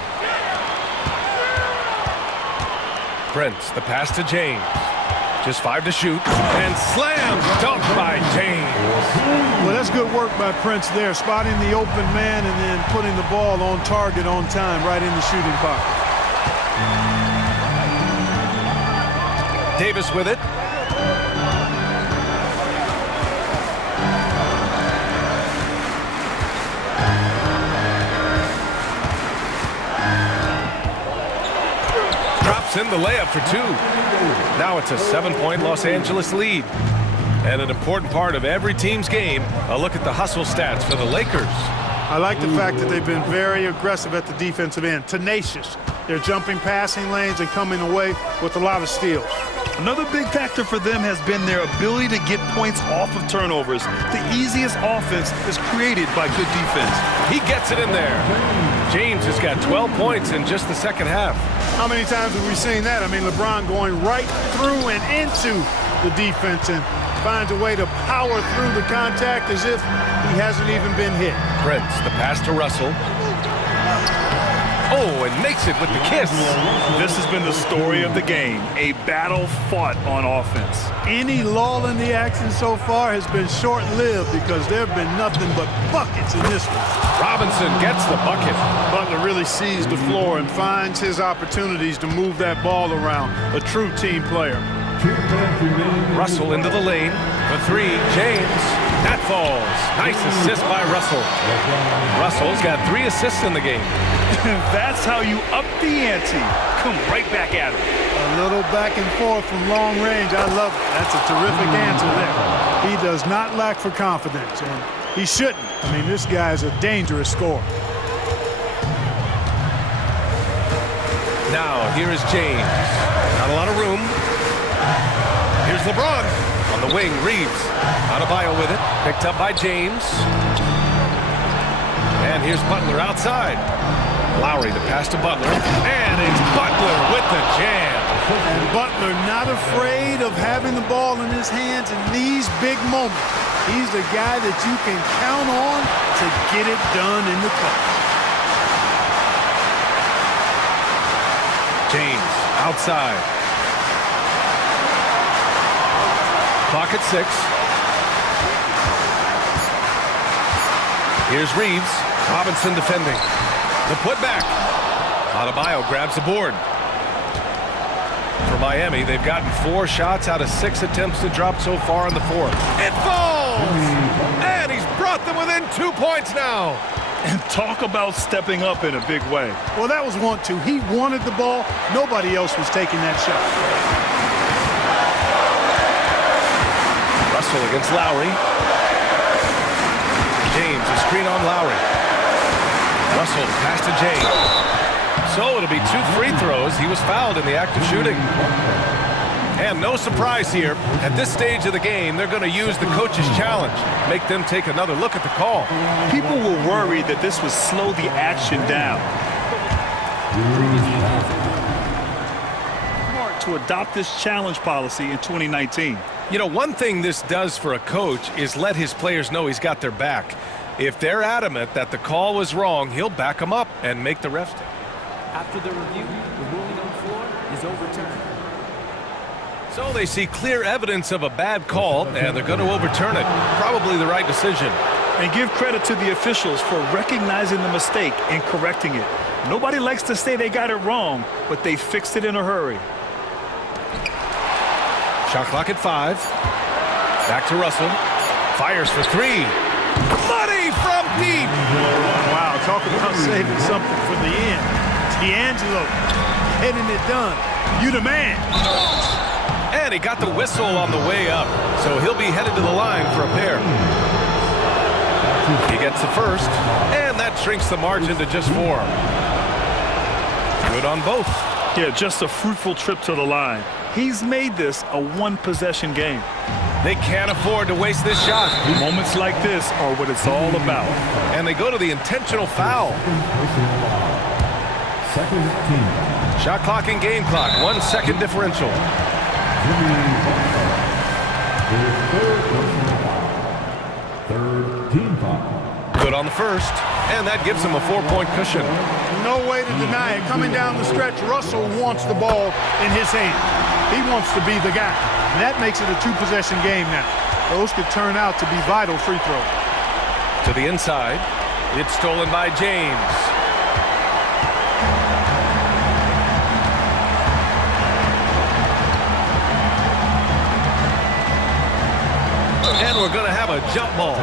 Prince, the pass to James. Just 5 to shoot. And slam dunk by James. Well, that's good work by Prince there, spotting the open man and then putting the ball on target on time right in the shooting pocket. Davis with it. Drops in the layup for 2. Now it's a 7-point Los Angeles lead. And an important part of every team's game, a look at the hustle stats for the Lakers. I like the fact that they've been very aggressive at the defensive end, tenacious. They're jumping passing lanes and coming away with a lot of steals. Another big factor for them has been their ability to get points off of turnovers. The easiest offense is created by good defense. He gets it in there. James has got 12 points in just the second half. How many times have we seen that? I mean, LeBron going right through and into the defense and finds a way to power through the contact as if he hasn't even been hit. Prince, the pass to Russell. Oh, and makes it with the kiss. This has been the story of the game, a battle fought on offense. Any lull in the action so far has been short-lived because there have been nothing but buckets in this one. Robinson gets the bucket. Butler really sees the floor and finds his opportunities to move that ball around. A true team player. Russell into the lane for 3. James. That falls. Nice assist by Russell. Russell's got 3 assists in the game. That's how you up the ante. Come right back at him. A little back and forth from long range. I love it. That's a terrific answer there. He does not lack for confidence, and he shouldn't. I mean, this guy is a dangerous scorer. Now, here is James. Not a lot of room. Here's LeBron. On the wing, Reeves. Adebayo with it. Picked up by James. And here's Butler outside. Lowry, the pass to Butler. And it's Butler with the jam. And Butler not afraid of having the ball in his hands in these big moments. He's the guy that you can count on to get it done in the clutch. James outside. Clock at 6. Here's Reeves. Robinson defending. The putback. Adebayo grabs the board. For Miami, they've gotten 4 shots out of 6 attempts to drop so far in the 4th. It falls! And he's brought them within 2 points now. And talk about stepping up in a big way. Well, that was 1-2. He wanted the ball. Nobody else was taking that shot. Russell against Lowry. James, a screen on Lowry. Russell, pass to James. So it'll be 2 free throws. He was fouled in the act of shooting. And no surprise here. At this stage of the game, they're going to use the coach's challenge. Make them take another look at the call. People were worried that this would slow the action down. To adopt this challenge policy in 2019. You know, one thing this does for a coach is let his players know he's got their back. If they're adamant that the call was wrong, he'll back them up and make the refs. After the review, the ruling on the floor is overturned. So they see clear evidence of a bad call, and they're going to overturn it. Probably the right decision. And give credit to the officials for recognizing the mistake and correcting it. Nobody likes to say they got it wrong, but they fixed it in a hurry. Shot clock at 5. Back to Russell. Fires for three. Money from deep. Wow, talk about saving something for the end. D'Angelo getting it done. You the man. And he got the whistle on the way up, so he'll be headed to the line for a pair. He gets the first, and that shrinks the margin to just 4. Good on both. Yeah, just a fruitful trip to the line. He's made this a one-possession game. They can't afford to waste this shot. Moments like this are what it's all about. And they go to the intentional foul. Second team. Shot clock and game clock, 1 second differential. Third team foul. Good on the first, and that gives him a 4-point cushion. No way to deny it. Coming down the stretch, Russell wants the ball in his hand. He wants to be the guy. And that makes it a 2-possession game now. Those could turn out to be vital free throws. To the inside, it's stolen by James. And we're going to have a jump ball.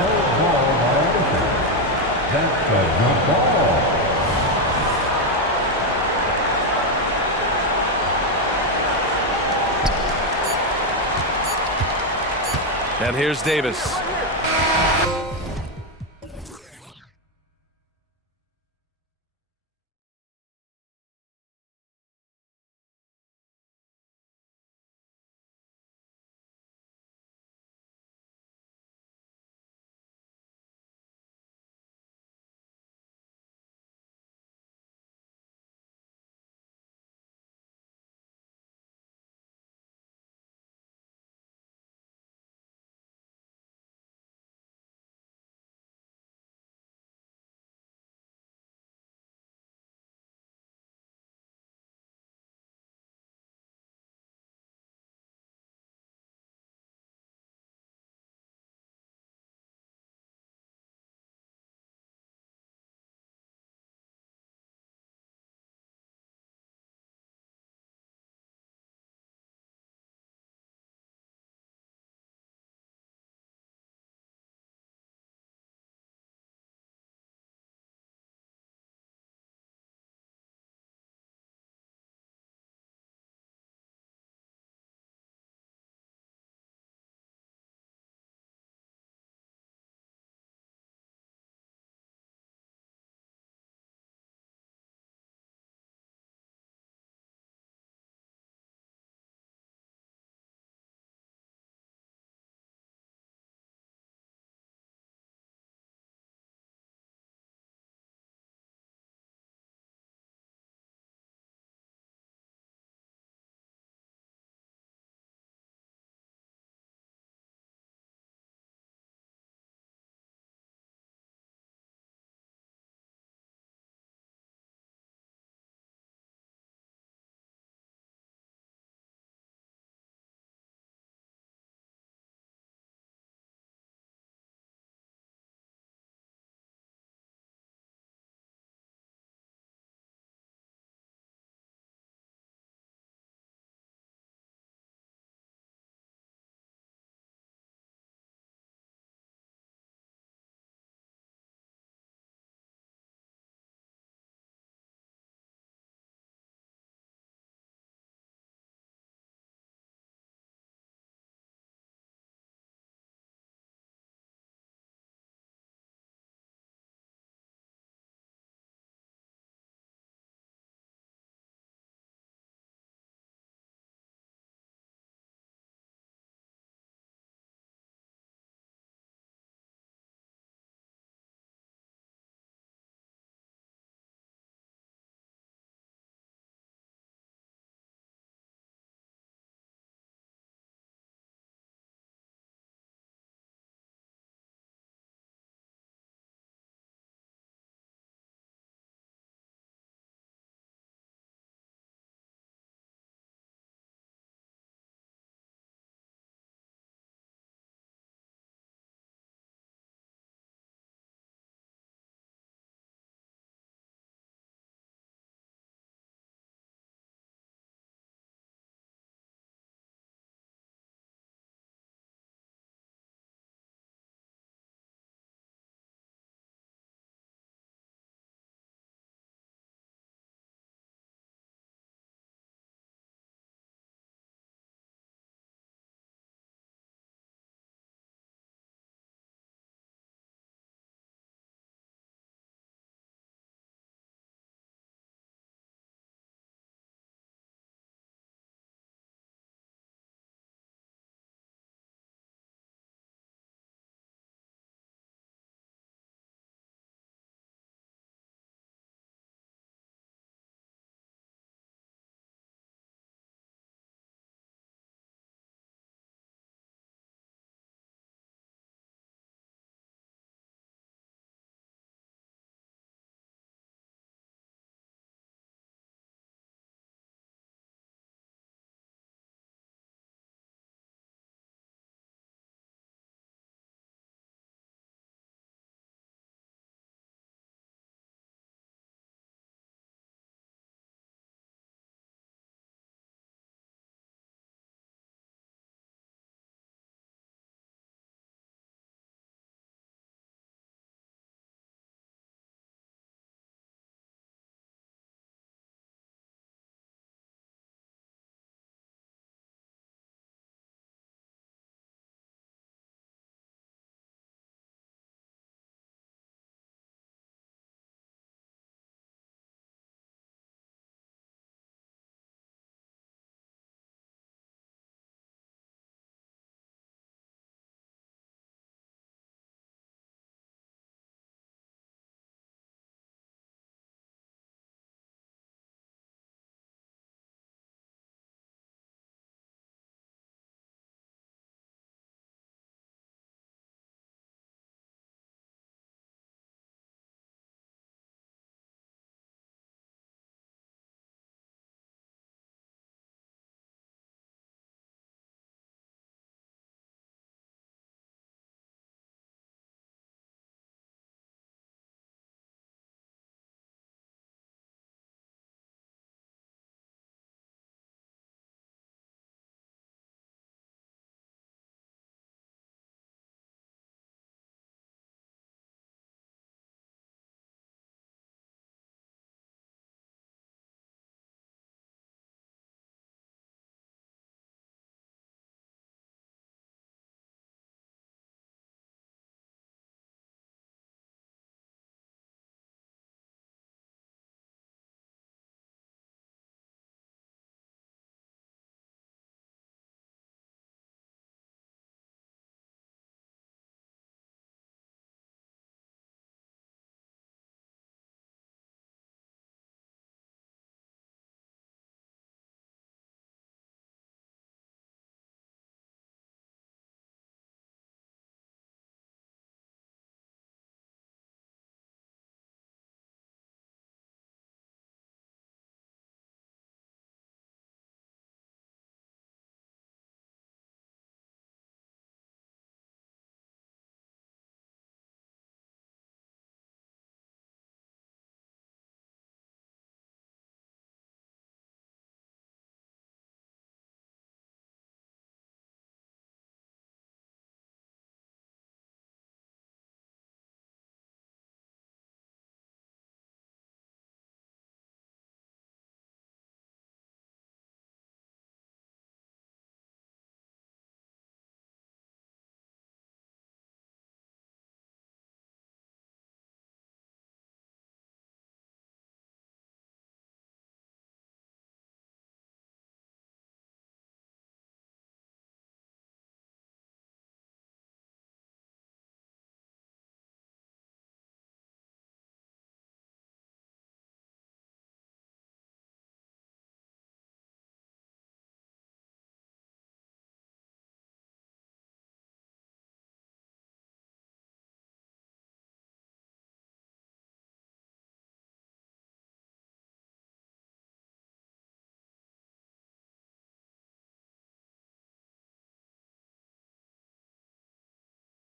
That's a jump ball. And here's Davis.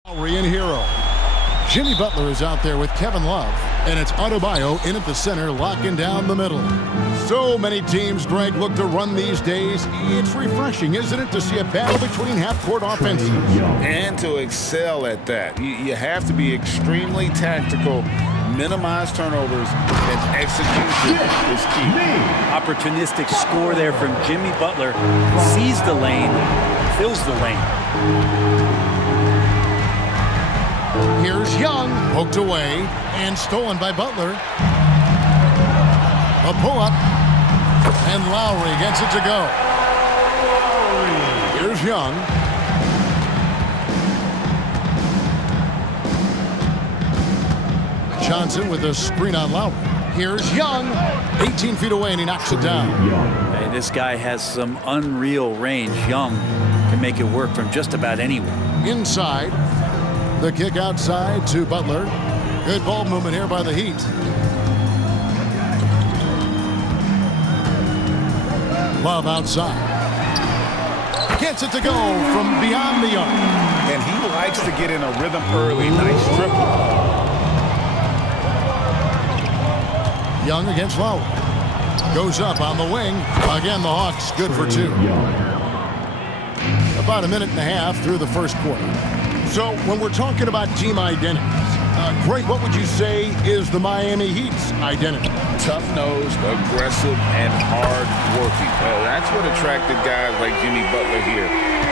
Lowry and Hero. Jimmy Butler is out there with Kevin Love, and it's Adebayo in at the center, locking down the middle. So many teams, Greg, look to run these days. It's refreshing, isn't it, to see a battle between half-court offenses? And to excel at that. You have to be extremely tactical, minimize turnovers, and execution is key. Opportunistic score there from Jimmy Butler. Sees the lane, fills the lane. Here's Young, poked away, and stolen by Butler. A pull-up, and Lowry gets it to go. Here's Young. Johnson with a screen on Lowry. Here's Young, 18 feet away, and he knocks it down. Hey, this guy has some unreal range. Young can make it work from just about anywhere. Inside. The kick outside to Butler. Good ball movement here by the Heat. Love outside. Gets it to go from beyond the arc. And he likes to get in a rhythm early. Nice triple. Young against Lowry. Goes up on the wing. Again, the Hawks good for two. About a minute and a half through the first quarter. So when we're talking about team identities, Greg, what would you say is the Miami Heat's identity? Tough-nosed, aggressive, and hard-working. That's what attracted guys like Jimmy Butler here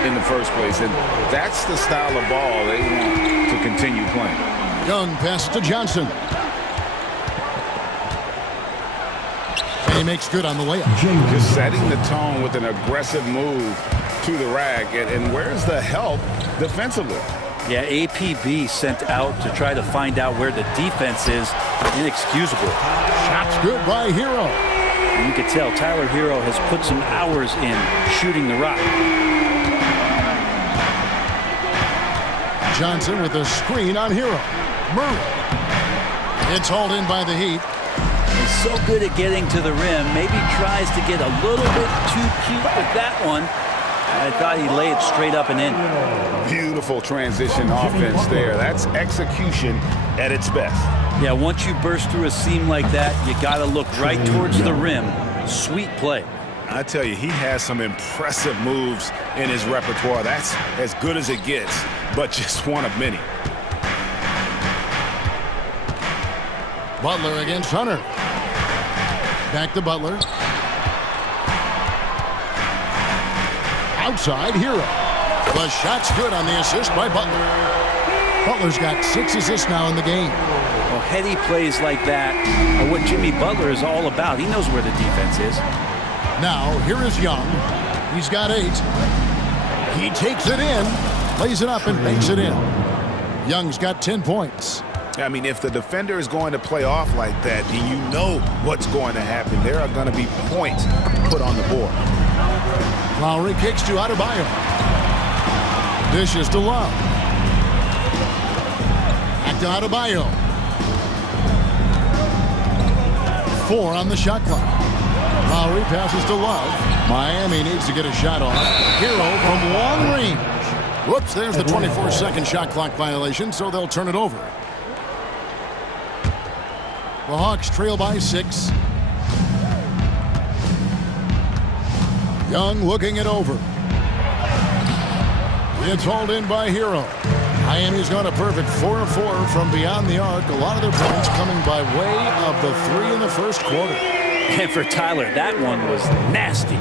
in the first place. And that's the style of ball they want to continue playing. Young pass to Johnson. And he makes good on the layup. Just setting the tone with an aggressive move to the rack. And where's the help defensively? Yeah, APB sent out to try to find out where the defense is. Inexcusable. Shots good by Hero. And you can tell Tyler Hero has put some hours in shooting the rock. Johnson with a screen on Hero. Murray. It's hauled in by the Heat. He's so good at getting to the rim. Maybe tries to get a little bit too cute with that one. I thought he'd lay it straight up and in. Beautiful transition offense there. That's execution at its best. Yeah, once you burst through a seam like that, you got to look right towards the rim. Sweet play. I tell you, he has some impressive moves in his repertoire. That's as good as it gets, but just one of many. Butler against Hunter. Back to Butler. Outside, Hero. The shot's good on the assist by Butler. Butler's got 6 assists now in the game. Well, heady plays like that are what Jimmy Butler is all about. He knows where the defense is. Now, here is Young. He's got 8. He takes it in, lays it up, and banks it in. Young's got 10 points. I mean, if the defender is going to play off like that, then you know what's going to happen. There are going to be points put on the board. Lowry kicks to Adebayo. Dishes to Love. Back to Adebayo. 4 on the shot clock. Lowry passes to Love. Miami needs to get a shot off. Hero from long range. Whoops, there's the 24-second shot clock violation, so they'll turn it over. The Hawks trail by 6. Young looking it over. It's hauled in by Hero. Miami's got a perfect 4 of 4 from beyond the arc. A lot of their points coming by way of the 3 in the first quarter. And for Tyler, that one was nasty.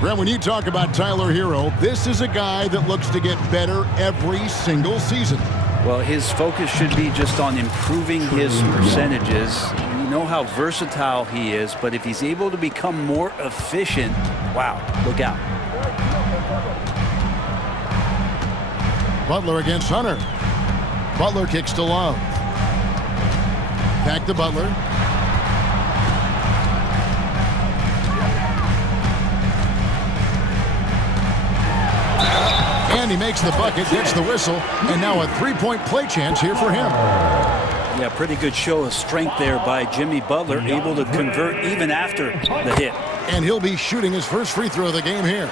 Brent, when you talk about Tyler Hero, this is a guy that looks to get better every single season. Well, his focus should be just on improving his percentages. You know how versatile he is, but if he's able to become more efficient, wow, look out. Butler against Hunter. Butler kicks to Love. Back to Butler. And he makes the bucket, gets the whistle, and now a 3-point play chance here for him. Yeah, pretty good show of strength there by Jimmy Butler, able to convert even after the hit. And he'll be shooting his first free throw of the game here.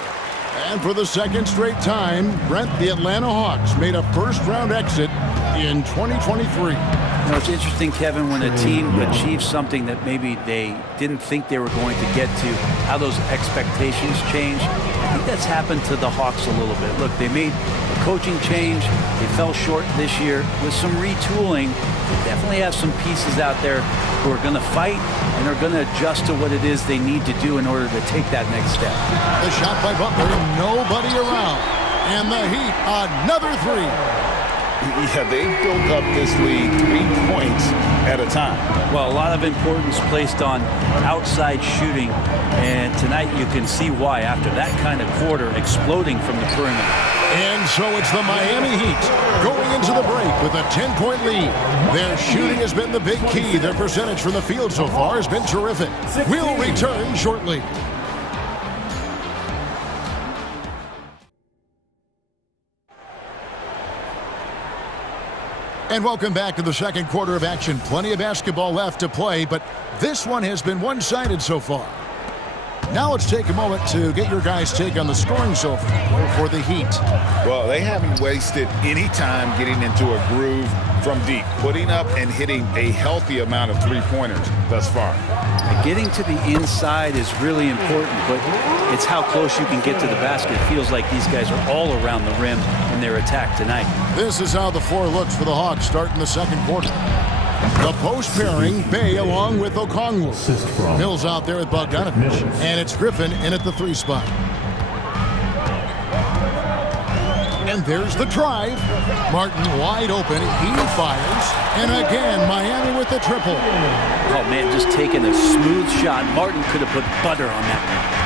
And for the second straight time, Brent, the Atlanta Hawks made a first-round exit in 2023. You know, it's interesting, Kevin, when a team achieves something that maybe they didn't think they were going to get to, how those expectations change. I think that's happened to the Hawks a little bit. Look, they made a coaching change. They fell short this year. With some retooling, they definitely have some pieces out there who are going to fight and are going to adjust to what it is they need to do in order to take that next step. The shot by Butler, nobody around. And the Heat, another three. Yeah, they built up this league 3 points at a time. Well, a lot of importance placed on outside shooting, and tonight you can see why after that kind of quarter exploding from the perimeter. And so it's the Miami Heat going into the break with a 10-point lead. Their shooting has been the big key. Their percentage from the field so far has been terrific. We'll return shortly. And welcome back to the second quarter of action. Plenty of basketball left to play, but this one has been one-sided so far. Now let's take a moment to get your guys' take on the scoring so far for the Heat. Well, they haven't wasted any time getting into a groove from deep, putting up and hitting a healthy amount of three-pointers thus far. Getting to the inside is really important, but it's how close you can get to the basket. It feels like these guys are all around the rim in their attack tonight. This is how the floor looks for the Hawks starting the second quarter. The post pairing, Bay along with Okongwu. Mills out there with Bogdanovich. And it's Griffin in at the 3 spot. And there's the drive. Martin wide open. He fires. And again, Miami with the triple. Oh, man, just taking a smooth shot. Martin could have put butter on that one.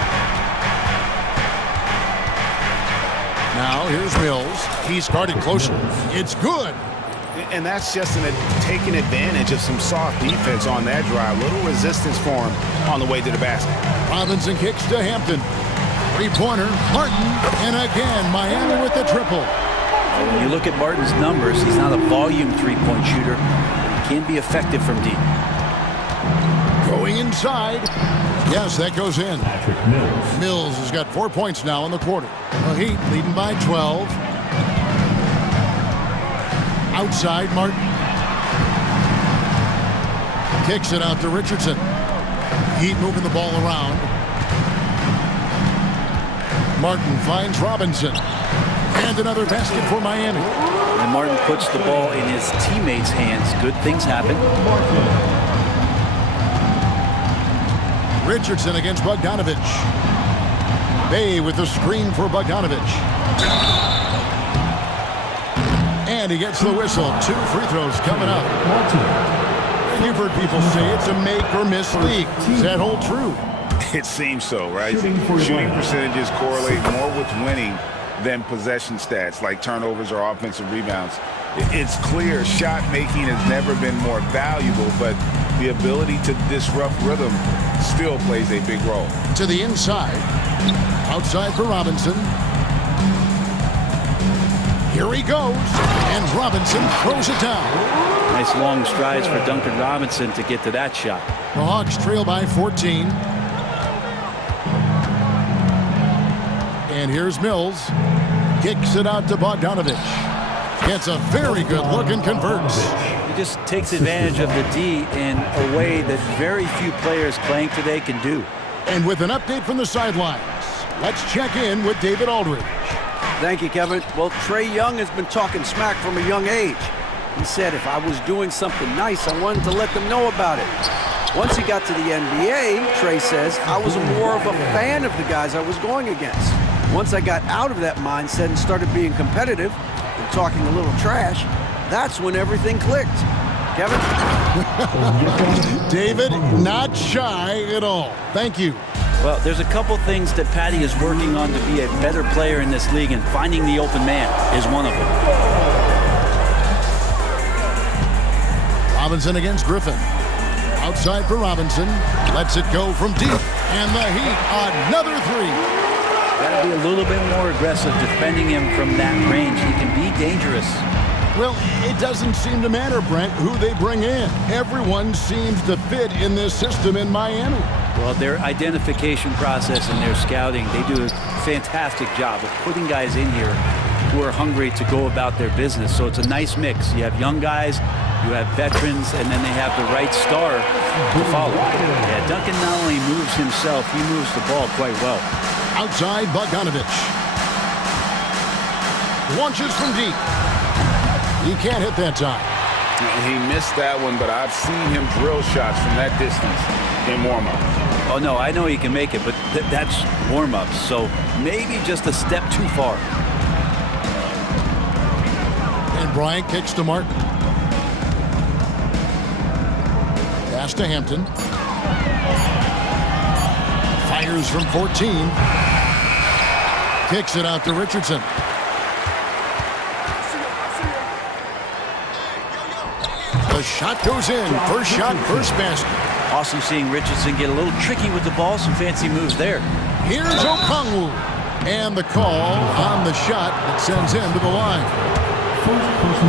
Now here's Mills. He's guarded closely. It's good. And that's just taking advantage of some soft defense on that drive. Little resistance for him on the way to the basket. Robinson kicks to Hampton. Three-pointer, Martin, and again, Miami with the triple. When you look at Martin's numbers, he's not a volume three-point shooter, but he can be effective from deep. Going inside. Yes, that goes in. Mills has got 4 points now in the quarter. The Heat leading by 12. Outside, Martin. Kicks it out to Richardson. Heat moving the ball around. Martin finds Robinson. And another basket for Miami. And Martin puts the ball in his teammates' hands. Good things happen. Richardson against Bogdanovich. Bay with the screen for Bogdanovich. And he gets the whistle. 2 free throws coming up. You've heard people say it's a make or miss league. Does that hold true? It seems so, right? Shooting percentages correlate more with winning than possession stats like turnovers or offensive rebounds. It's clear shot making has never been more valuable, but the ability to disrupt rhythm still plays a big role. To the inside. Outside for Robinson. Here he goes. And Robinson throws it down. Nice long strides for Duncan Robinson to get to that shot. The Hawks trail by 14. And here's Mills. Kicks it out to Bogdanovich. Gets a very good look and converts. He just takes advantage of the D in a way that very few players playing today can do. And with an update from the sidelines, let's check in with David Aldridge. Thank you, Kevin. Well, Trae Young has been talking smack from a young age. He said if I was doing something nice, I wanted to let them know about it. Once he got to the NBA, Trae says, I was more of a fan of the guys I was going against. Once I got out of that mindset and started being competitive and talking a little trash, that's when everything clicked. Kevin? David, not shy at all. Thank you. Well, there's a couple things that Patty is working on to be a better player in this league, and finding the open man is one of them. Robinson against Griffin. Outside for Robinson. Lets it go from deep. And the Heat, another three. Got to be a little bit more aggressive defending him from that range. He can be dangerous. Well, it doesn't seem to matter, Brent, who they bring in. Everyone seems to fit in this system in Miami. Well, their identification process and their scouting, they do a fantastic job of putting guys in here who are hungry to go about their business. So it's a nice mix. You have young guys, you have veterans, and then they have the right star to follow. Yeah, Duncan not only moves himself, he moves the ball quite well. Outside, Bogdanovich. Launches from deep. He can't hit that time. He missed that one, but I've seen him drill shots from that distance in warm-up. Oh, no, I know he can make it, but that's warm-up, so maybe just a step too far. And Bryant kicks to Martin. Pass to Hampton. Fires from 14. Kicks it out to Richardson. The shot goes in. First shot, first basket. Awesome seeing Richardson get a little tricky with the ball. Some fancy moves there. Here's Okongwu. And the call on the shot that sends him to the line.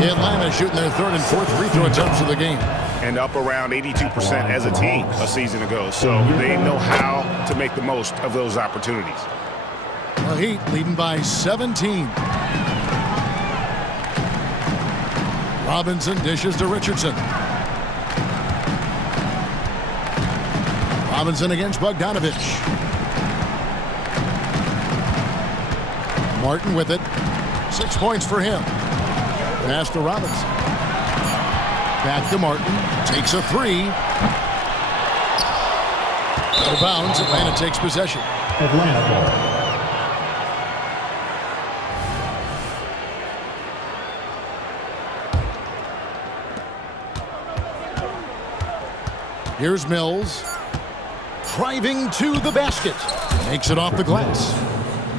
Atlanta shooting their third and fourth free throw attempts of the game. And up around 82% as a team a season ago. So they know how to make the most of those opportunities. The Heat leading by 17. Robinson dishes to Richardson. Robinson against Bogdanovich. Martin with it. 6 points for him. Pass to Robinson. Back to Martin. Takes a three. Out of bounds. Atlanta takes possession. Atlanta ball. Here's Mills. Driving to the basket. Makes it off the glass.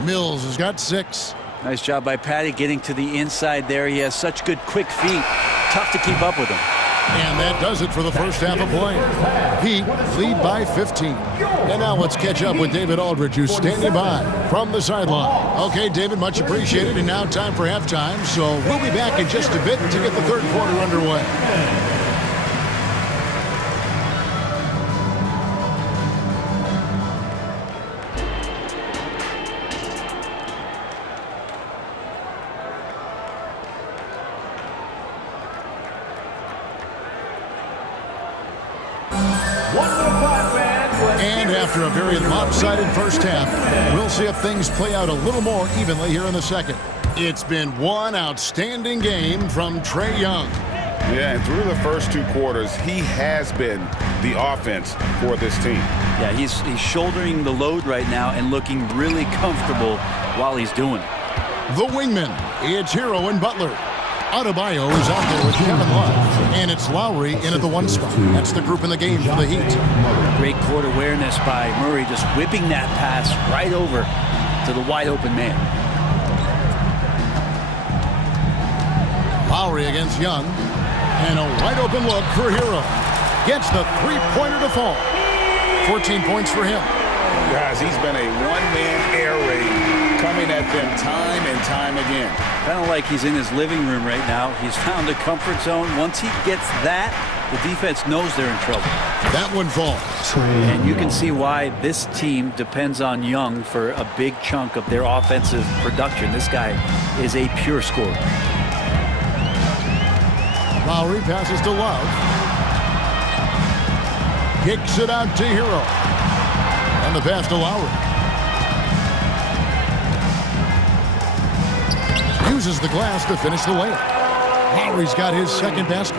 Mills has got 6. Nice job by Patty getting to the inside there. He has such good quick feet. Tough to keep up with him. And that does it for the first half of play. Heat lead by 15. And now let's catch up with David Aldridge, who's standing by from the sideline. Okay, David, much appreciated. And now time for halftime. So we'll be back in just a bit to get the third quarter underway. And after a very lopsided first half, we'll see if things play out a little more evenly here in the second. It's been one outstanding game from Trae Young. Yeah, and through the first 2 quarters, he has been the offense for this team. Yeah, he's shouldering the load right now and looking really comfortable while he's doing it. The wingman, it's Hero and Butler. Adebayo is out there with Kevin Love, and it's Lowry in at the 1 spot. That's the group in the game for the Heat. Great court awareness by Murray, just whipping that pass right over to the wide open man. Lowry against Young, and a wide open look for Hero. Gets the three-pointer to fall. 14 points for him. Guys, he's been a one-man air raid, coming at them time and time again. Kind of like he's in his living room right now. He's found a comfort zone. Once he gets that, the defense knows they're in trouble. That one falls. And you can see why this team depends on Young for a big chunk of their offensive production. This guy is a pure scorer. Lowry passes to Love. Kicks it out to Hero. And the pass to Lowry. Uses the glass to finish the layup. Lowry's got his second basket.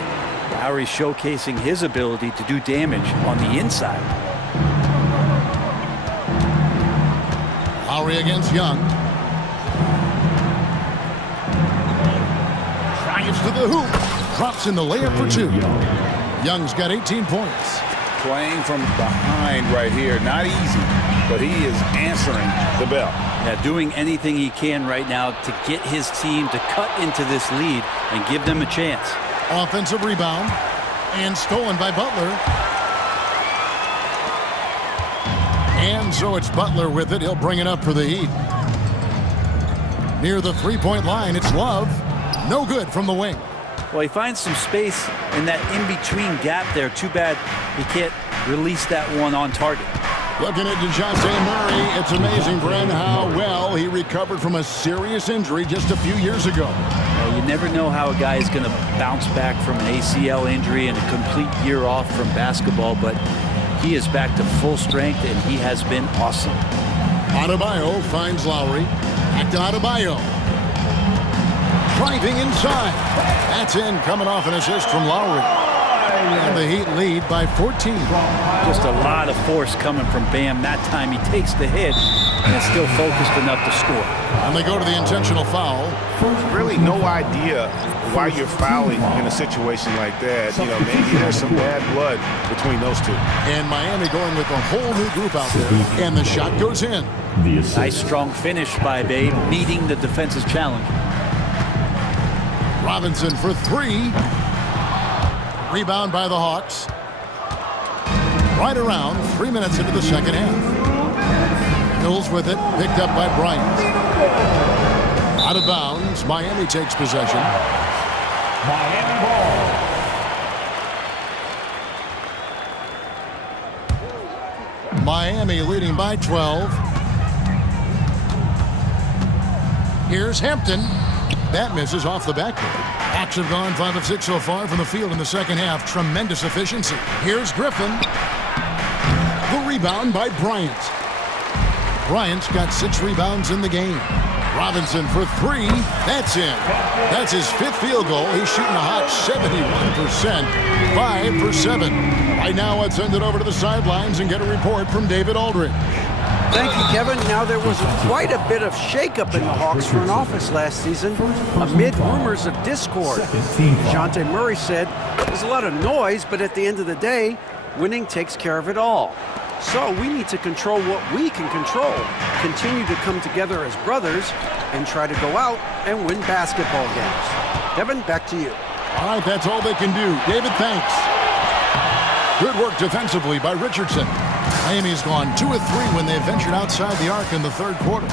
Lowry showcasing his ability to do damage on the inside. Lowry against Young. Drives to the hoop. Drops in the layup for 2. Young's got 18 points. Playing from behind right here. Not easy, but he is answering the bell. Yeah, doing anything he can right now to get his team to cut into this lead and give them a chance. Offensive rebound. And stolen by Butler. And so it's Butler with it. He'll bring it up for the Heat. Near the three-point line, it's Love. No good from the wing. Well, he finds some space in that in-between gap there. Too bad he can't release that one on target. Looking at DeJounte Murray, it's amazing, Brent, how well he recovered from a serious injury just a few years ago. You never know how a guy is going to bounce back from an ACL injury and a complete year off from basketball, but he is back to full strength, and he has been awesome. Adebayo finds Lowry. Back to Adebayo. Driving inside. That's in, coming off an assist from Lowry. And the Heat lead by 14. Just a lot of force coming from Bam. That time he takes the hit and is still focused enough to score. And they go to the intentional foul. Really no idea why you're fouling in a situation like that. You know, maybe there's some bad blood between those two. And Miami going with a whole new group out there. And the shot goes in. Nice strong finish by Babe, meeting the defense's challenge. Robinson for three. Rebound by the Hawks. Right around 3 minutes into the second half. Mills with it, picked up by Bryant. Out of bounds, Miami takes possession. Miami ball. Miami leading by 12. Here's Hampton. That misses off the backboard. Hawks have gone 5 of 6 so far from the field in the second half. Tremendous efficiency. Here's Griffin. The rebound by Bryant. Bryant's got 6 rebounds in the game. Robinson for three. That's in. That's his 5th field goal. He's shooting a hot 71%. 5 for 7. Right now, let's send it over to the sidelines and get a report from David Aldridge. Thank you, Kevin. Now, there was quite a bit of shakeup in the Hawks front office last season amid rumors of discord. DeJounte Murray said, there's a lot of noise, but at the end of the day, winning takes care of it all. So we need to control what we can control, continue to come together as brothers, and try to go out and win basketball games. Kevin, back to you. All right, that's all they can do. David, thanks. Good work defensively by Richardson. Miami's gone 2 of 3 when they ventured outside the arc in the third quarter.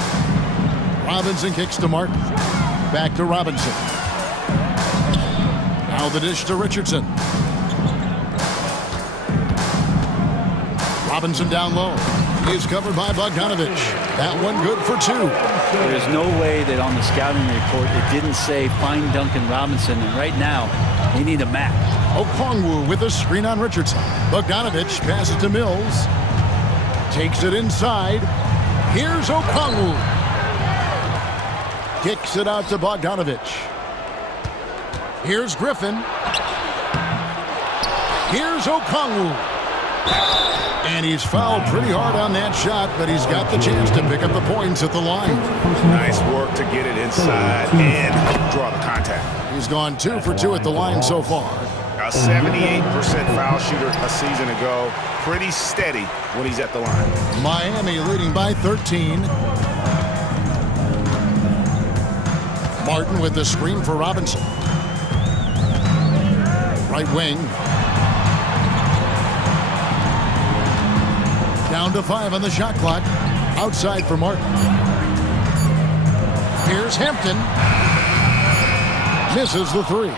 Robinson kicks to Martin. Back to Robinson. Now the dish to Richardson. Robinson down low. He is covered by Bogdanovich. That one good for 2. There's no way that on the scouting report it didn't say find Duncan Robinson, and right now they need a map. Okongwu with a screen on Richardson. Bogdanovich passes to Mills. Takes it inside. Here's Okongwu. Kicks it out to Bogdanovich. Here's Griffin. Here's Okongwu. And he's fouled pretty hard on that shot, but he's got the chance to pick up the points at the line. Nice work to get it inside and draw the contact. He's gone 2 for 2 at the line so far. A 78% foul shooter a season ago. Pretty steady when he's at the line. Miami leading by 13. Martin with the screen for Robinson. Right wing. Down to 5 on the shot clock. Outside for Martin. Here's Hampton. Misses the 3.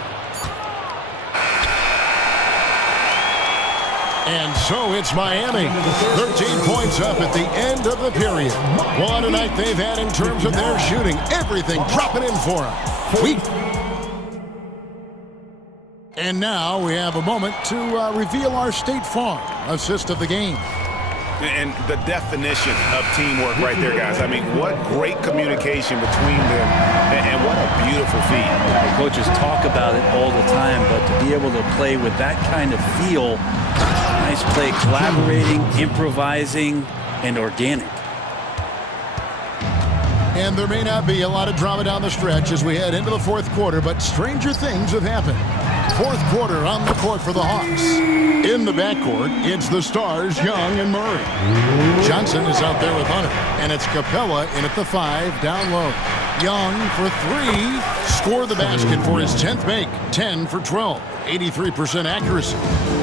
And so it's Miami. 13 points up at the end of the period. What a night they've had in terms of their shooting. Everything dropping in for them. And now we have a moment to reveal our State Farm assist of the game. And the definition of teamwork right there, guys. I mean, what great communication between them, and what a beautiful feat. The coaches talk about it all the time, but to be able to play with that kind of feel, nice play, collaborating, improvising, and organic. And there may not be a lot of drama down the stretch as we head into the fourth quarter, but stranger things have happened. Fourth quarter on the court for the Hawks. In the backcourt, it's the stars, Young and Murray. Johnson is out there with Hunter, and it's Capella in at the 5, down low. Young for 3, score the basket for his 10th make, 10 for 12, 83% accuracy.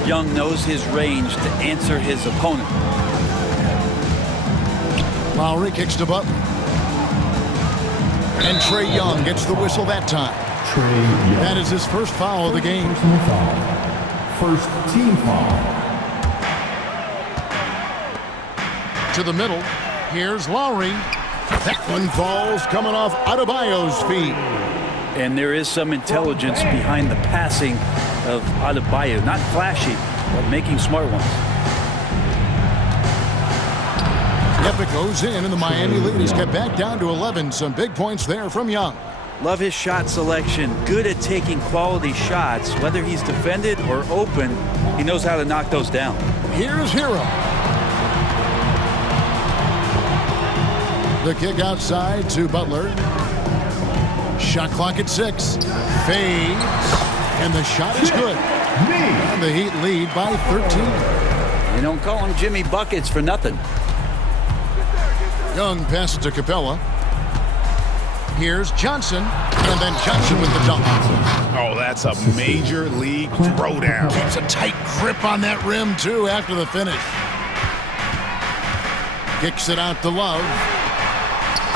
Young knows his range to answer his opponent. Lowry kicks to Butler. And Trae Young gets the whistle that time. That is his first foul of the game. First team foul. to the middle. Here's Lowry. That one falls coming off Adebayo's feet. And there is some intelligence behind the passing of Adebayo. Not flashy, but making smart ones. Epic goes in, and the Miami lead is kept back down to 11. Some big points there from Young. Love his shot selection. Good at taking quality shots. Whether he's defended or open, he knows how to knock those down. Here's Hero. The kick outside to Butler. Shot clock at 6. Fades. And the shot is good. And the Heat lead by 13. They don't call him Jimmy Buckets for nothing. Young passes to Capella. Here's Johnson, and then Johnson with the dunk. Oh, that's a major league throwdown. Keeps a tight grip on that rim, too, after the finish. Kicks it out to Love.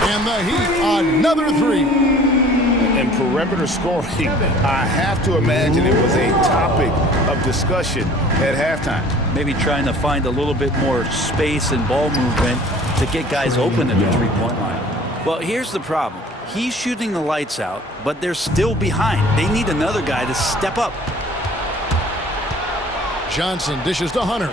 And the Heat, another three. And perimeter scoring, I have to imagine it was a topic of discussion at halftime. Maybe trying to find a little bit more space and ball movement to get guys open at the three-point line. Well, here's the problem. He's shooting the lights out, but they're still behind. They need another guy to step up. Johnson dishes to Hunter.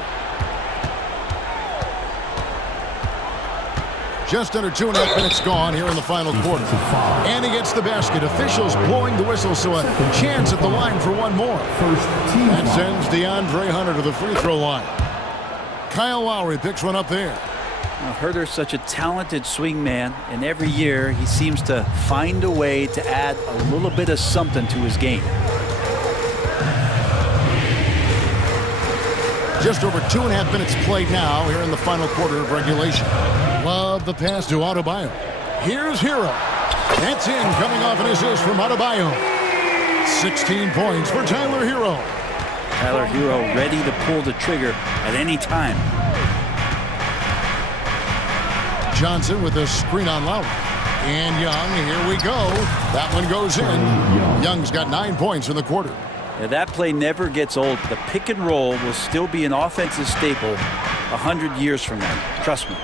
Just under 2.5 minutes gone here in the final quarter. And he gets the basket. Officials blowing the whistle, so a chance at the line for one more. That sends DeAndre Hunter to the free throw line. Kyle Lowry picks one up there. Now, Herter's such a talented swing man, and every year he seems to find a way to add a little bit of something to his game. Just over 2.5 minutes played now here in the final quarter of regulation. Love the pass to Adebayo. Here's Hero. That's in, coming off an assist from Adebayo. 16 points for Tyler Hero. Tyler Hero ready to pull the trigger at any time. Johnson with a screen on Lowry. And Young, here we go. That one goes in. Young's got 9 points in the quarter. Yeah, that play never gets old. The pick and roll will still be an offensive staple 100 years from now. Trust me.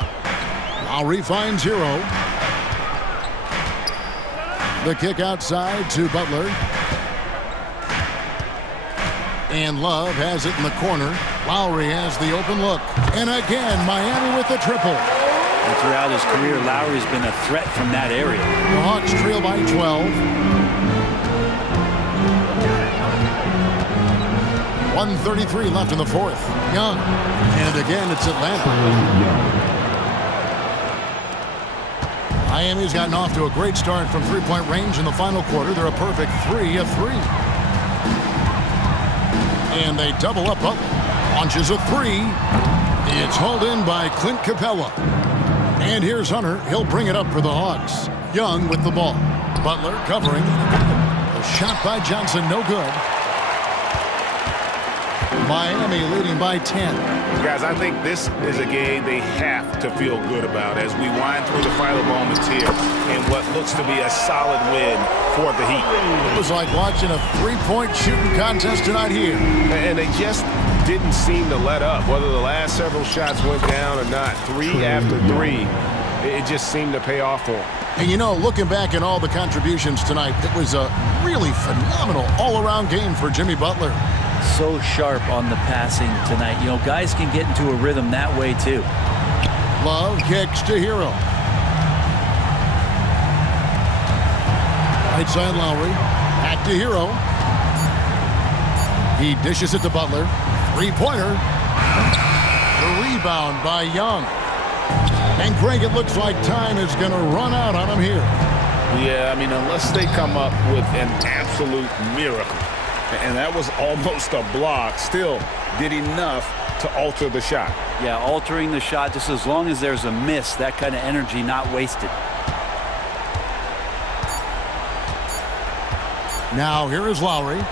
Lowry finds Hero. The kick outside to Butler. And Love has it in the corner. Lowry has the open look. And again, Miami with the triple. And throughout his career, Lowry's been a threat from that area. The Hawks trail by 12. 1:33 left in the fourth. Young. And again, it's Atlanta. Miami's gotten off to a great start from three-point range in the final quarter. They're a perfect 3 of 3. And they double up Butler. Launches a 3. It's hauled in by Clint Capella. And here's Hunter. He'll bring it up for the Hawks. Young with the ball. Butler covering. A shot by Johnson, no good. Miami leading by 10. Guys, I think this is a game they have to feel good about as we wind through the final moments here in what looks to be a solid win for the Heat. It was like watching a three-point shooting contest tonight here. And they just didn't seem to let up, whether the last several shots went down or not. 3 after 3, it just seemed to pay off for them. And you know, looking back at all the contributions tonight, it was a really phenomenal all-around game for Jimmy Butler. So sharp on the passing tonight. You know, guys can get into a rhythm that way too. Love kicks to Hero. Right side Lowry. Back to Hero. He dishes it to Butler. Three-pointer. The rebound by Young. And Greg, it looks like time is going to run out on him here. Yeah, I mean, unless they come up with an absolute miracle. And that was almost a block. Still did enough to alter the shot. Yeah, altering the shot, just as long as there's a miss, that kind of energy not wasted. Now here is Lowry.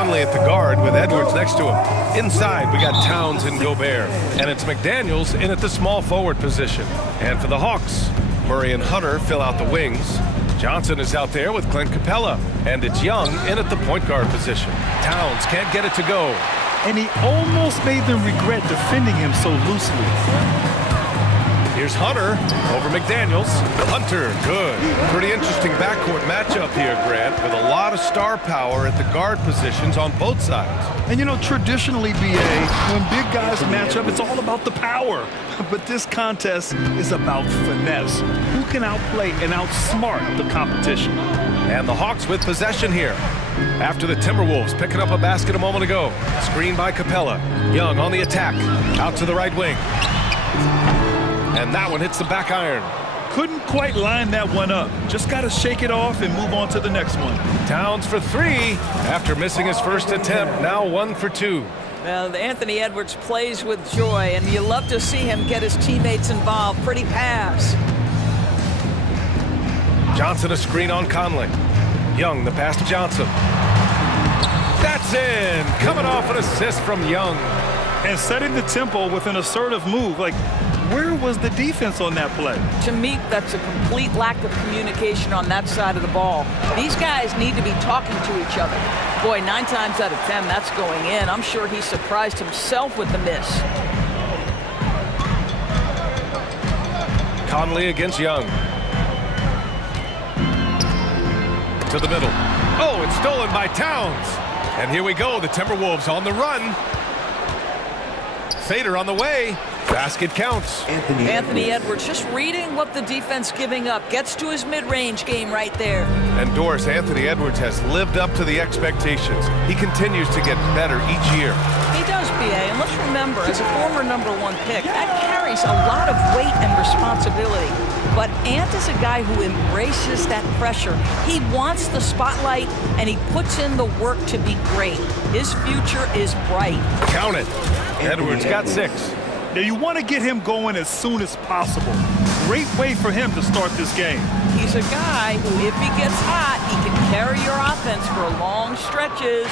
Conley at the guard with Edwards next to him. Inside, we got Towns and Gobert. And it's McDaniels in at the small forward position. And for the Hawks, Murray and Hunter fill out the wings. Johnson is out there with Clint Capella. And it's Young in at the point guard position. Towns can't get it to go. And he almost made them regret defending him so loosely. Here's Hunter over McDaniels. Hunter, good. Pretty interesting backcourt matchup here, Grant, with a lot of star power at the guard positions on both sides. And you know, traditionally, BA, when big guys match up, it's all about the power. But this contest is about finesse. Who can outplay and outsmart the competition? And the Hawks with possession here. After the Timberwolves picking up a basket a moment ago. Screen by Capella. Young on the attack. Out to the right wing. And that one hits the back iron. Couldn't quite line that one up. Just got to shake it off and move on to the next one. Towns for three after missing his first attempt. Now 1 for 2. Well, Anthony Edwards plays with joy, and you love to see him get his teammates involved. Pretty pass. Johnson a screen on Conley. Young the pass to Johnson. That's in. Coming off an assist from Young. And setting the tempo with an assertive move. Like, where was the defense on that play? To me, that's a complete lack of communication on that side of the ball. These guys need to be talking to each other. Boy, 9 times out of 10, that's going in. I'm sure he surprised himself with the miss. Conley against Young. To the middle. Oh, it's stolen by Towns. And here we go, the Timberwolves on the run. Fader on the way. Basket counts. Anthony Edwards just reading what the defense giving up. Gets to his mid-range game right there. And Doris, Anthony Edwards has lived up to the expectations. He continues to get better each year. He does, BA. And let's remember, as a former #1 pick, that carries a lot of weight and responsibility. But Ant is a guy who embraces that pressure. He wants the spotlight, and he puts in the work to be great. His future is bright. Count it. Edwards got 6. Now, you want to get him going as soon as possible. Great way for him to start this game. He's a guy who, if he gets hot, he can carry your offense for long stretches.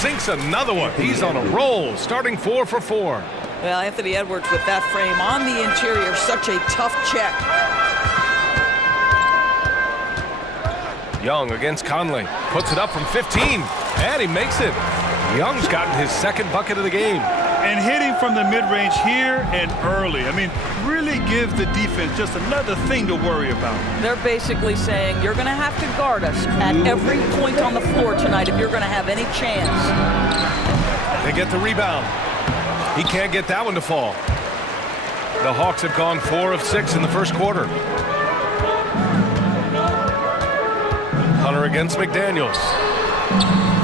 Sinks another one. He's on a roll, starting 4 for 4. Well, Anthony Edwards with that frame on the interior, such a tough check. Young against Conley. Puts it up from 15. And he makes it. Young's gotten his 2nd bucket of the game. And hitting from the mid-range here and early. I mean, really give the defense just another thing to worry about. They're basically saying, you're going to have to guard us at every point on the floor tonight if you're going to have any chance. They get the rebound. He can't get that one to fall. The Hawks have gone 4 of 6 in the first quarter. Hunter against McDaniels.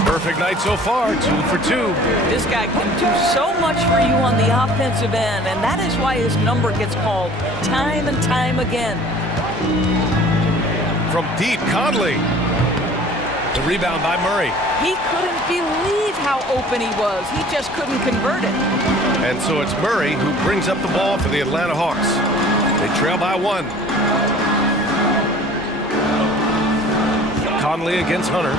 Perfect night so far, 2 for 2. This guy can do so much for you on the offensive end, and that is why his number gets called time and time again. From deep, Conley. The rebound by Murray. He couldn't believe how open he was. He just couldn't convert it. And so it's Murray who brings up the ball for the Atlanta Hawks. They trail by 1. Conley against Hunter.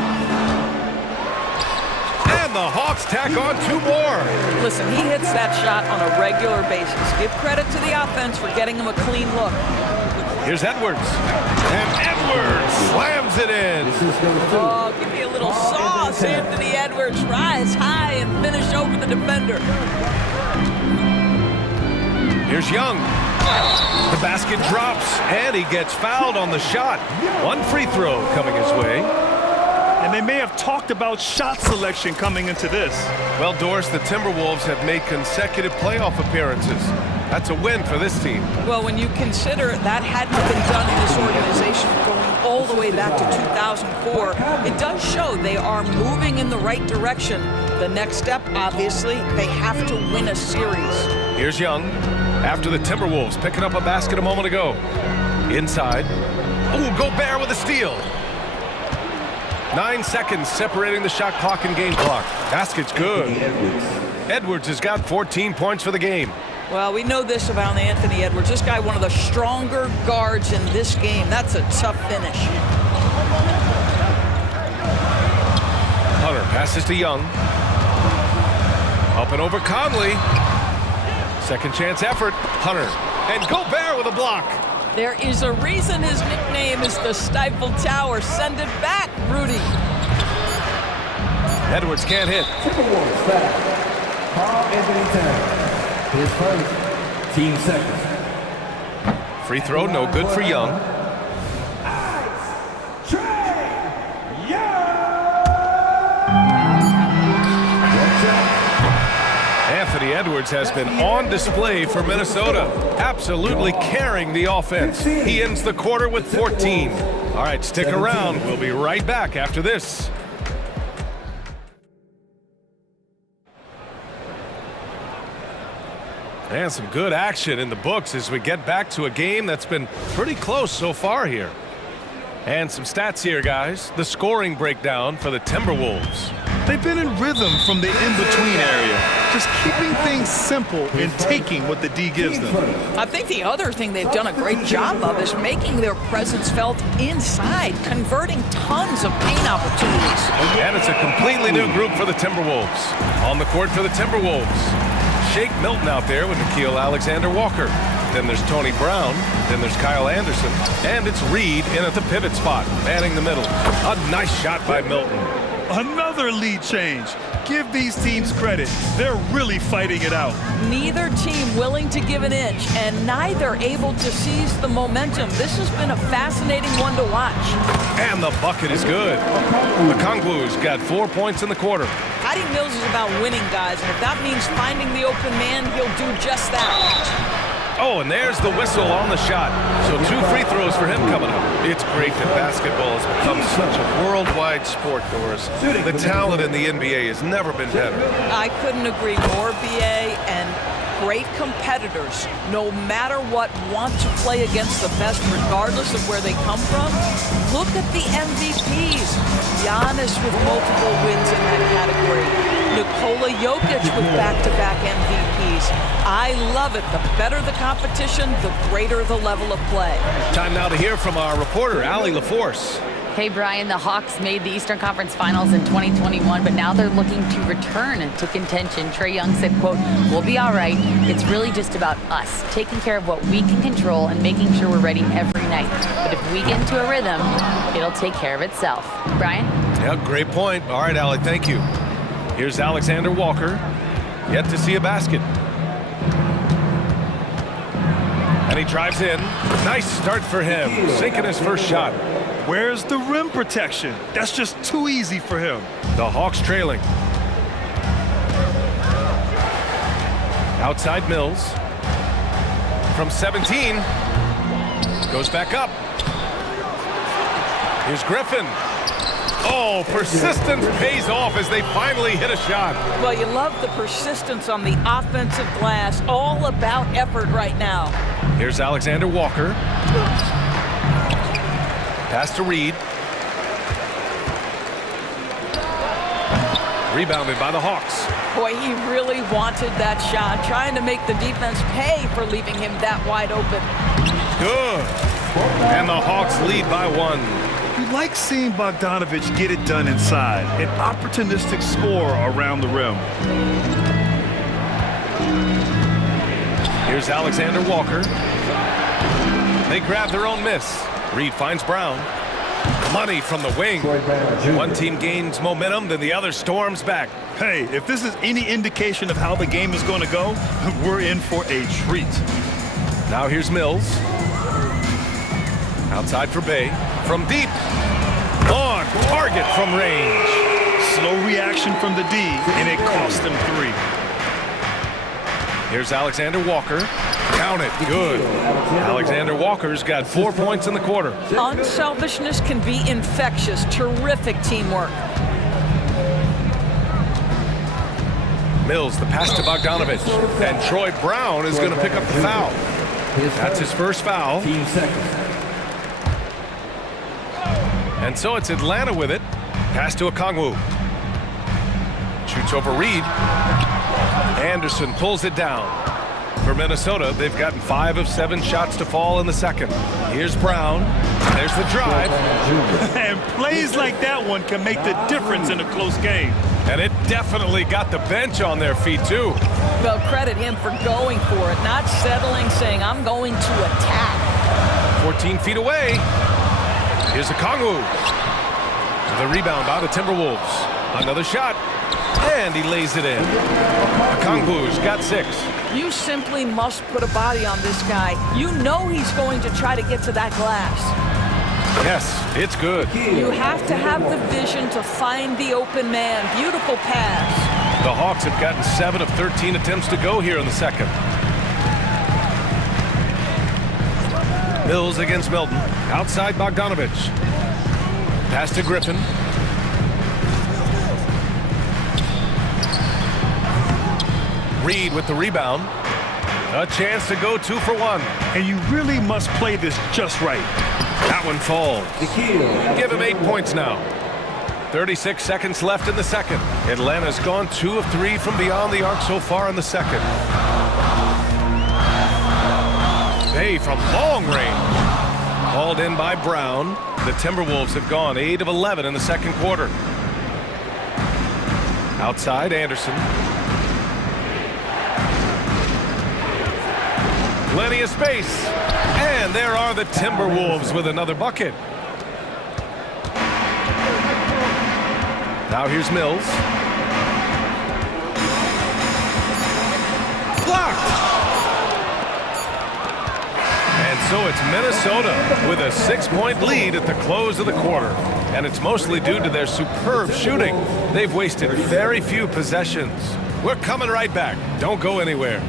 And the Hawks tack on 2 more. Listen, he hits that shot on a regular basis. Give credit to the offense for getting him a clean look. Here's Edwards. And Edwards slams it in. Oh, give me a little sauce, Anthony Edwards. Rise high and finish over the defender. Here's Young. The basket drops, and he gets fouled on the shot. 1 free throw coming his way. And they may have talked about shot selection coming into this. Well, Doris, the Timberwolves have made consecutive playoff appearances. That's a win for this team. Well, when you consider that hadn't been done in this organization going all the way back to 2004, it does show they are moving in the right direction. The next step, obviously, they have to win a series. Here's Young. After the Timberwolves picking up a basket a moment ago. Inside. Ooh, Gobert with a steal. 9 seconds separating the shot clock and game clock. Basket's good. Edwards has got 14 points for the game. Well, we know this about Anthony Edwards. This guy, one of the stronger guards in this game. That's a tough finish. Hunter passes to Young. Up and over Conley. Second chance effort. Hunter. And Gobert with a block. There is a reason his nickname is the Stifle Tower. Send it back, Rudy. Edwards can't hit. Timberwolves foul. Carl Anthony Towns. His first, team second. Free throw, no good for Young. Anthony Edwards has been on display for Minnesota, absolutely carrying the offense. He ends the quarter with 14. All right, stick around. We'll be right back after this. And some good action in the books as we get back to a game that's been pretty close so far here. And some stats here, guys. The scoring breakdown for the Timberwolves. They've been in rhythm from the in-between area, just keeping things simple and taking what the D gives them. I think the other thing they've done a great job of is making their presence felt inside, converting tons of paint opportunities. And it's a completely new group for the Timberwolves. On the court for the Timberwolves. Shake Milton out there with Nickeil Alexander-Walker. Then there's Tony Brown. Then there's Kyle Anderson. And it's Reed in at the pivot spot, manning the middle. A nice shot by Milton. Another lead change. Give these teams credit. They're really fighting it out. Neither team willing to give an inch, and neither able to seize the momentum. This has been a fascinating one to watch. And the bucket is good. The Kongwu's got 4 points in the quarter. Patty Mills is about winning, guys, and if that means finding the open man, he'll do just that. Oh, and there's the whistle on the shot. So 2 free throws for him coming up. It's great that basketball has become such a worldwide sport, Doris. The talent in the NBA has never been better. I couldn't agree more, BA, and great competitors, no matter what, want to play against the best regardless of where they come from. Look at the MVPs. Giannis with multiple wins in that category. Nikola Jokic with back-to-back MVPs. I love it. The better the competition, the greater the level of play. Time now to hear from our reporter, Allie LaForce. Hey, Brian, the Hawks made the Eastern Conference Finals in 2021, but now they're looking to return to contention. Trae Young said, quote, "We'll be all right. It's really just about us, taking care of what we can control and making sure we're ready every night. But if we get into a rhythm, it'll take care of itself." Brian? Yeah, great point. All right, Allie, thank you. Here's Alexander Walker, yet to see a basket. And he drives in. Nice start for him, sinking his first shot. Where's the rim protection? That's just too easy for him. The Hawks trailing. Outside Mills. From 17. Goes back up. Here's Griffin. Oh, persistence pays off as they finally hit a shot. Well, you love the persistence on the offensive glass. All about effort right now. Here's Alexander Walker. Pass to Reed. Rebounded by the Hawks. Boy, he really wanted that shot, trying to make the defense pay for leaving him that wide open. Good. And the Hawks lead by 1. You like seeing Bogdanović get it done inside. An opportunistic score around the rim. Here's Alexander Walker. They grab their own miss. Reed finds Brown. Money from the wing. One team gains momentum, then the other storms back. Hey, if this is any indication of how the game is going to go, we're in for a treat. Now here's Mills. Outside for Bay. From deep. On target from range. Slow reaction from the D, and it cost them 3. Here's Alexander Walker. Count it. Good. Alexander Walker's got 4 points in the quarter. Unselfishness can be infectious. Terrific teamwork. Mills, the pass to Bogdanović. And Troy Brown is going to pick up the foul. That's his first foul. And so it's Atlanta with it. Pass to Okongwu. Shoots over Reed. Anderson pulls it down. For Minnesota, they've gotten 5 of 7 shots to fall in the second. Here's Brown. There's the drive. And plays like that one can make the difference in a close game. And it definitely got the bench on their feet, too. Well, credit him for going for it, not settling, saying, I'm going to attack. 14 feet away. Here's Okongwu. The rebound by the Timberwolves. Another shot. And he lays it in. Okongwu's got 6. You simply must put a body on this guy. You know he's going to try to get to that glass. Yes, it's good. You have to have the vision to find the open man. Beautiful pass. The Hawks have gotten 7 of 13 attempts to go here in the second. Mills against Melton. Outside Bogdanovich. Pass to Griffin. Reed with the rebound. A chance to go 2 for 1. And you really must play this just right. That one falls. Give him 8 points now. 36 seconds left in the second. Atlanta's gone 2 of 3 from beyond the arc so far in the second. Hey, from long range. Hauled in by Brown. The Timberwolves have gone 8 of 11 in the second quarter. Outside, Anderson. Plenty of space. And there are the Timberwolves with another bucket. Now here's Mills. Blocked. And so it's Minnesota with a 6-point lead at the close of the quarter. And it's mostly due to their superb shooting. They've wasted very few possessions. We're coming right back. Don't go anywhere.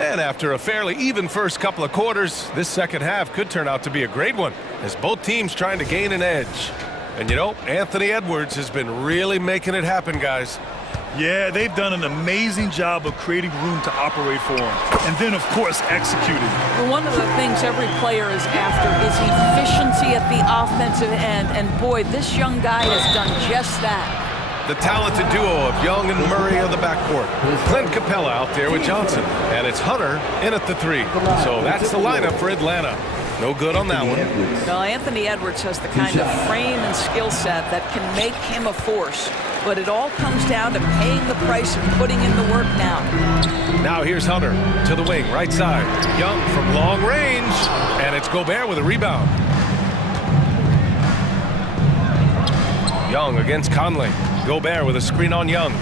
And after a fairly even first couple of quarters, this second half could turn out to be a great one as both teams trying to gain an edge. And you know, Anthony Edwards has been really making it happen, guys. Yeah, they've done an amazing job of creating room to operate for him. And then, of course, executing. Well, one of the things every player is after is efficiency at the offensive end. And boy, this young guy has done just that. The talented duo of Young and Murray are the backcourt. Clint Capella out there with Johnson. And it's Hunter in at the 3. So that's the lineup for Atlanta. No good on that one. Well, Anthony Edwards has the kind of frame and skill set that can make him a force. But it all comes down to paying the price of putting in the work now. Now here's Hunter to the wing, right side. Young from long range. And it's Gobert with a rebound. Young against Conley. Gobert with a screen on Young.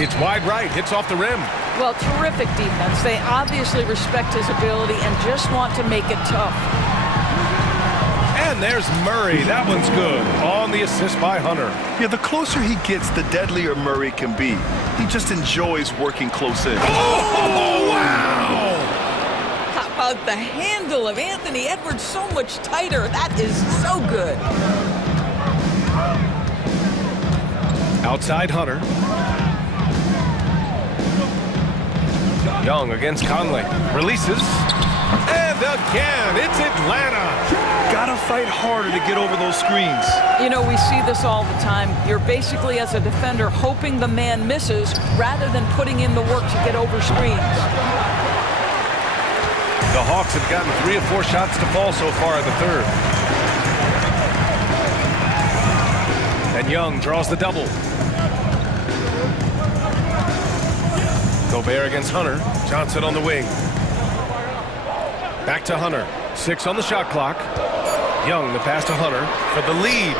It's wide right, hits off the rim. Well, terrific defense. They obviously respect his ability and just want to make it tough. And there's Murray. That one's good. On the assist by Hunter. Yeah, the closer he gets, the deadlier Murray can be. He just enjoys working close in. Oh, wow! How about the handle of Anthony Edwards? So much tighter. That is so good. Outside Hunter. Young against Conley. Releases. And again, it's Atlanta. Gotta fight harder to get over those screens. You know, we see this all the time. You're basically, as a defender, hoping the man misses rather than putting in the work to get over screens. The Hawks have gotten 3 of 4 shots to fall so far in the third. And Young draws the double. Gobert against Hunter. Johnson on the wing. Back to Hunter. 6 on the shot clock. Young, the pass to Hunter for the lead.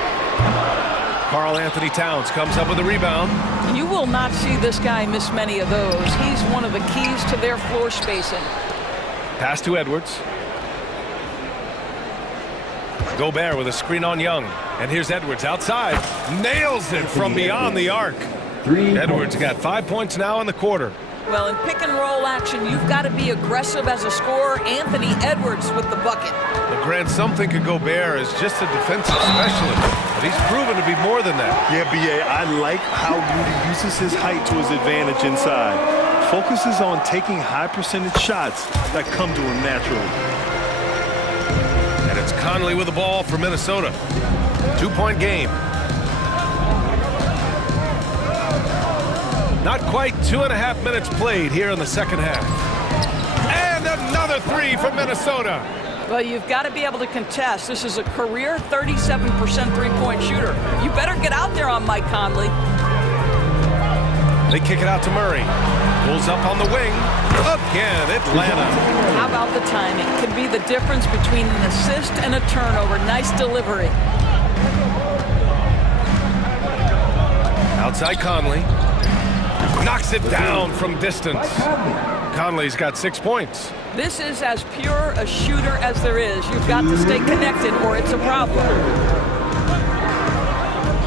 Karl Anthony Towns comes up with a rebound. You will not see this guy miss many of those. He's one of the keys to their floor spacing. Pass to Edwards. Gobert with a screen on Young. And here's Edwards outside. Nails it from beyond the arc. Edwards got 5 points now in the quarter. Well, in pick and roll action, you've got to be aggressive as a scorer. Anthony Edwards with the bucket. Well, Grant, some think of Gobert as just a defensive specialist, but he's proven to be more than that. Yeah, B.A., I like how Rudy uses his height to his advantage inside. Focuses on taking high percentage shots that come to him naturally. And it's Conley with the ball for Minnesota. 2-point game. Not quite 2.5 minutes played here in the second half. And another three from Minnesota. Well, you've got to be able to contest. This is a career 37% three-point shooter. You better get out there on Mike Conley. They kick it out to Murray. Pulls up on the wing. Again, Atlanta. How about the timing? Can be the difference between an assist and a turnover. Nice delivery. Outside Conley. Knocks it down from distance. Conley's got 6 points. This is as pure a shooter as there is. You've got to stay connected or it's a problem.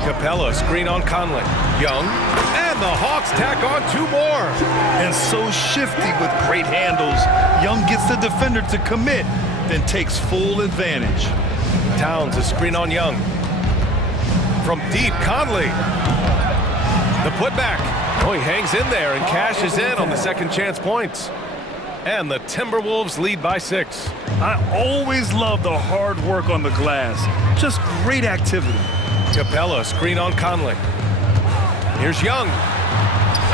Capella, screen on Conley. Young. And the Hawks tack on 2 more. And so shifty with great handles. Young gets the defender to commit, then takes full advantage. Towns, a screen on Young. From deep, Conley. The putback. Oh, he hangs in there and cashes in on the second chance points. And the Timberwolves lead by 6. I always love the hard work on the glass. Just great activity. Capella, screen on Conley. Here's Young.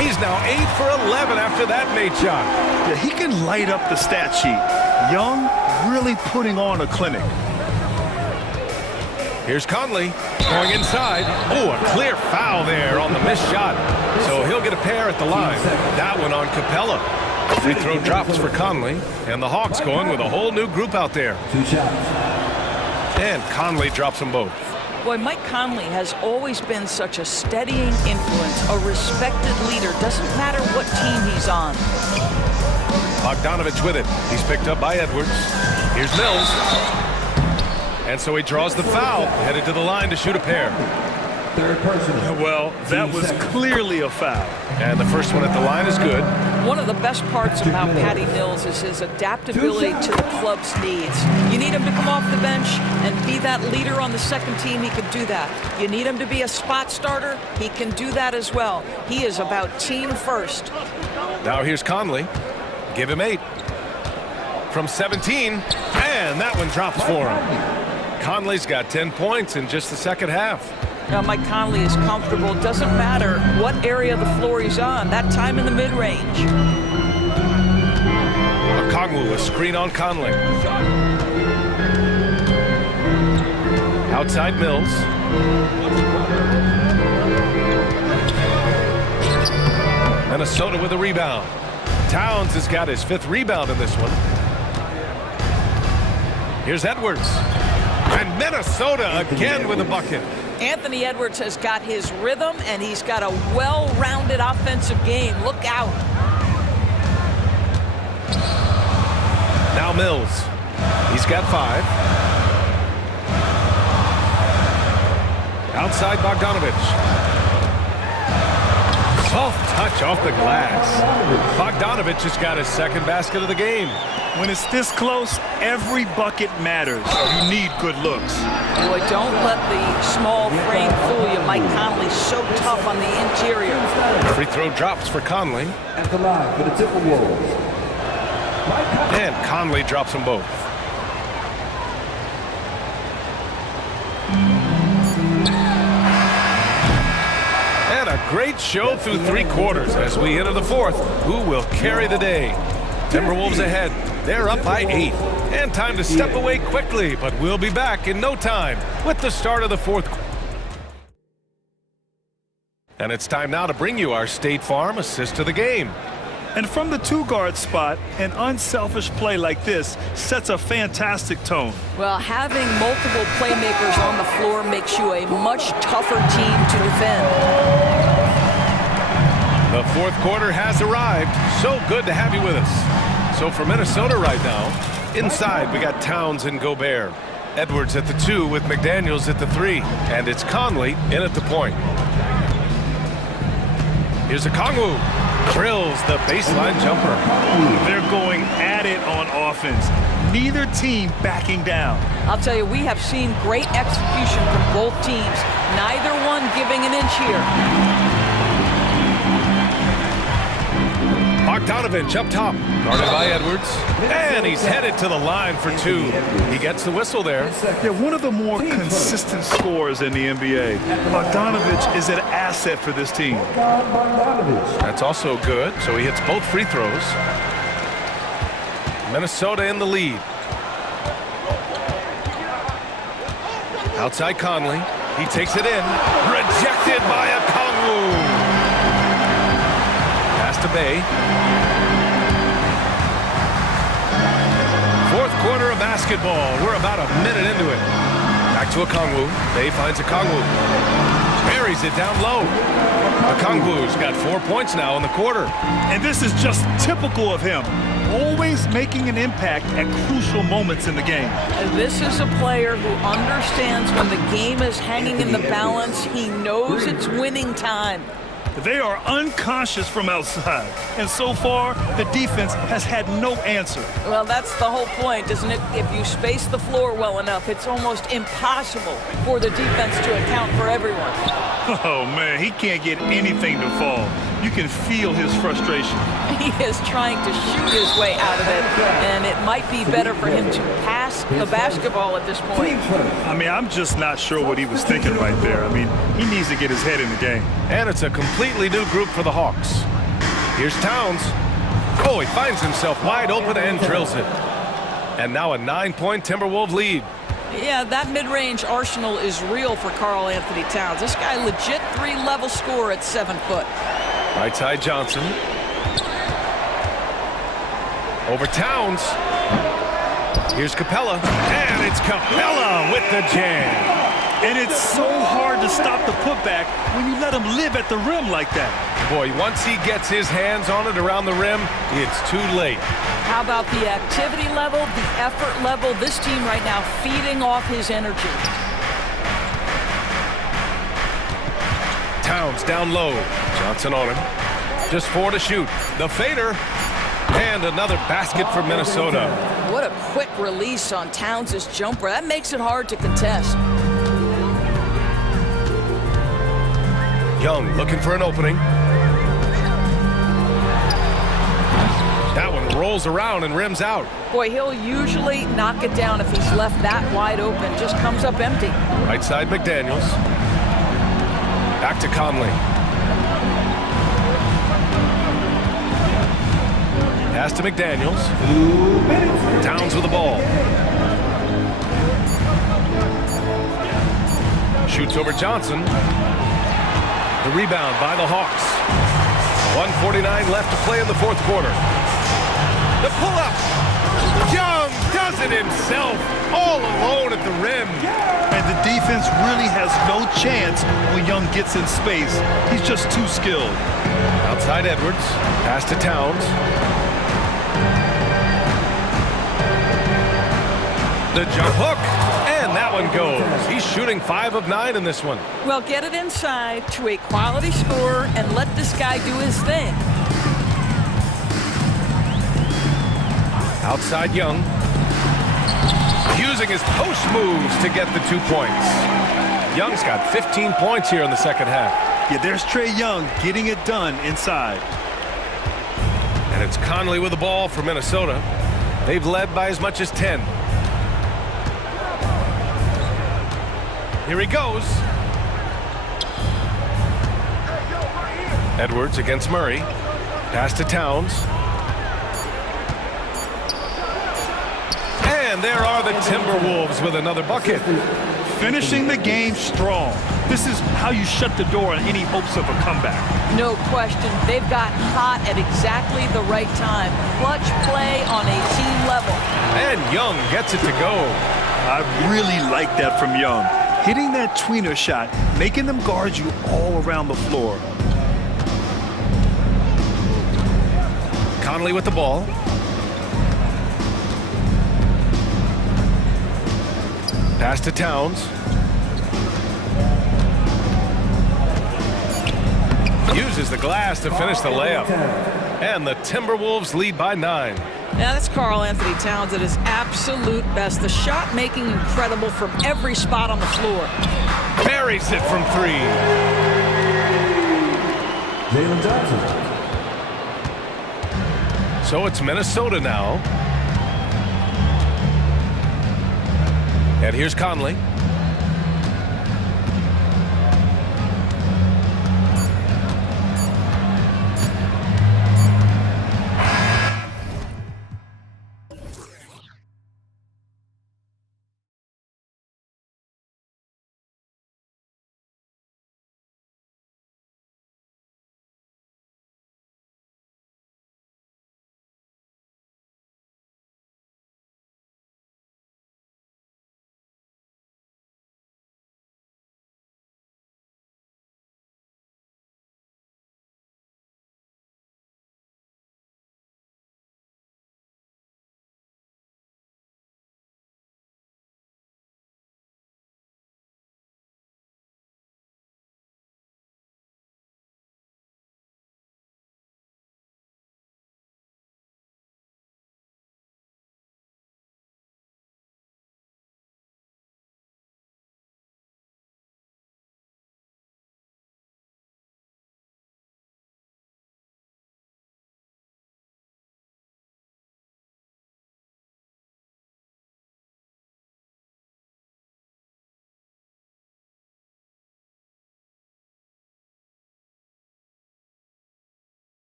He's now 8 for 11 after that made shot. Yeah, he can light up the stat sheet. Young really putting on a clinic. Here's Conley going inside. Oh, a clear foul there on the missed shot. So he'll get a pair at the line. That one on Capella. Free throw drops for Conley. And the Hawks going with a whole new group out there. 2 shots. And Conley drops them both. Boy, Mike Conley has always been such a steadying influence, a respected leader. Doesn't matter what team he's on. Bogdanovich with it. He's picked up by Edwards. Here's Mills. And so he draws the foul, headed to the line to shoot a pair. Third personal. Well, that was clearly a foul. And the first one at the line is good. One of the best parts about Patty Mills is his adaptability to the club's needs. You need him to come off the bench and be that leader on the second team, he can do that. You need him to be a spot starter, he can do that as well. He is about team first. Now here's Conley. Give him 8. From 17, and that one drops for him. Conley's got 10 points in just the second half. Now Mike Conley is comfortable. Doesn't matter what area of the floor he's on. That time in the mid-range. Okongwu, a screen on Conley. Outside Mills. Minnesota with a rebound. Towns has got his 5th rebound in this one. Here's Edwards. And Minnesota again with a bucket. Anthony Edwards has got his rhythm, and he's got a well-rounded offensive game. Look out. Now Mills. He's got 5. Outside Bogdanovich. Soft touch off the glass. Bogdanovich has got his 2nd basket of the game. When it's this close, every bucket matters. You need good looks. Boy, don't let the small frame fool you. Mike Conley's so tough on the interior. Free throw drops for Conley. At the line for the Timberwolves. And Conley drops them both. And a great show through 3 quarters as we enter the 4th. Who will carry the day? Timberwolves ahead. They're up by 8. And time to step away quickly, but we'll be back in no time with the start of the 4th. And it's time now to bring you our State Farm assist of the game. And from the 2-guard spot, an unselfish play like this sets a fantastic tone. Well, having multiple playmakers on the floor makes you a much tougher team to defend. The 4th quarter has arrived. So good to have you with us. So for Minnesota right now, inside we got Towns and Gobert. Edwards at the 2 with McDaniels at the 3. And it's Conley in at the point. Here's Okongwu. Drills the baseline jumper. They're going at it on offense. Neither team backing down. I'll tell you, we have seen great execution from both teams. Neither one giving an inch here. Bogdanovich up top, guarded by Edwards, and he's headed to the line for two. He gets the whistle there. Yeah, one of the more consistent scorers in the NBA. Bogdanovich is an asset for this team. That's also good, so he hits both free throws. Minnesota in the lead. Outside Conley, he takes it in, rejected by Okongwu. Pass to Bay. Fourth quarter of basketball. We're about a minute into it. Back to Okongwu. Bay finds Okongwu. Buries it down low. Okongwu's got 4 points now in the quarter. And this is just typical of him. Always making an impact at crucial moments in the game. This is a player who understands when the game is hanging in the balance. He knows it's winning time. They are unconscious from outside, and so far, the defense has had no answer. Well, that's the whole point, isn't it? If you space the floor well enough, it's almost impossible for the defense to account for everyone. Oh, man, he can't get anything to fall. You can feel his frustration. He is trying to shoot his way out of it, and it might be better for him to pass the basketball at this point. I mean, I'm just not sure what he was thinking right there. I mean, he needs to get his head in the game. And it's a completely new group for the Hawks. Here's Towns. Oh, he finds himself wide open and drills it. And now a 9-point Timberwolves lead. Yeah, that mid-range arsenal is real for Karl Anthony Towns. This guy, legit 3-level scorer at 7 foot. Right side Johnson. Over Towns. Here's Capella. And it's Capella with the jam. And it's so hard to stop the putback when you let him live at the rim like that. Boy, once he gets his hands on it around the rim, it's too late. How about the activity level, the effort level? This team right now feeding off his energy. Towns down low. Johnson on him. Just 4 to shoot. The fader. And another basket for Minnesota. What a quick release on Towns' jumper. That makes it hard to contest. Young looking for an opening. That one rolls around and rims out. Boy, he'll usually knock it down if he's left that wide open. Just comes up empty. Right side McDaniels. Back to Conley. Pass to McDaniels. Towns with the ball. Shoots over Johnson. The rebound by the Hawks. 1:49 left to play in the fourth quarter. The pull-up. Young does it himself, all alone at the rim. And the defense really has no chance when Young gets in space. He's just too skilled. Outside Edwards. Pass to Towns. The jump hook. And that one goes. He's shooting 5 of 9 in this one. Well, get it inside to a quality scorer and let this guy do his thing. Outside Young. Using his post moves to get the 2 points. Young's got 15 points here in the second half. Yeah, there's Trae Young getting it done inside. And it's Conley with the ball for Minnesota. They've led by as much as 10. Here he goes. Edwards against Murray. Pass to Towns. And there are the Timberwolves with another bucket. Finishing the game strong. This is how you shut the door on any hopes of a comeback. No question. They've got hot at exactly the right time. Clutch play on a team level. And Young gets it to go. I really like that from Young. Hitting that tweener shot, making them guard you all around the floor. Conley with the ball. Pass to Towns. Uses the glass to finish the layup. And the Timberwolves lead by 9. Now that's Karl Anthony Towns at his absolute best. The shot making incredible from every spot on the floor. Buries it from 3. Jalen Johnson. So it's Minnesota now. And here's Conley.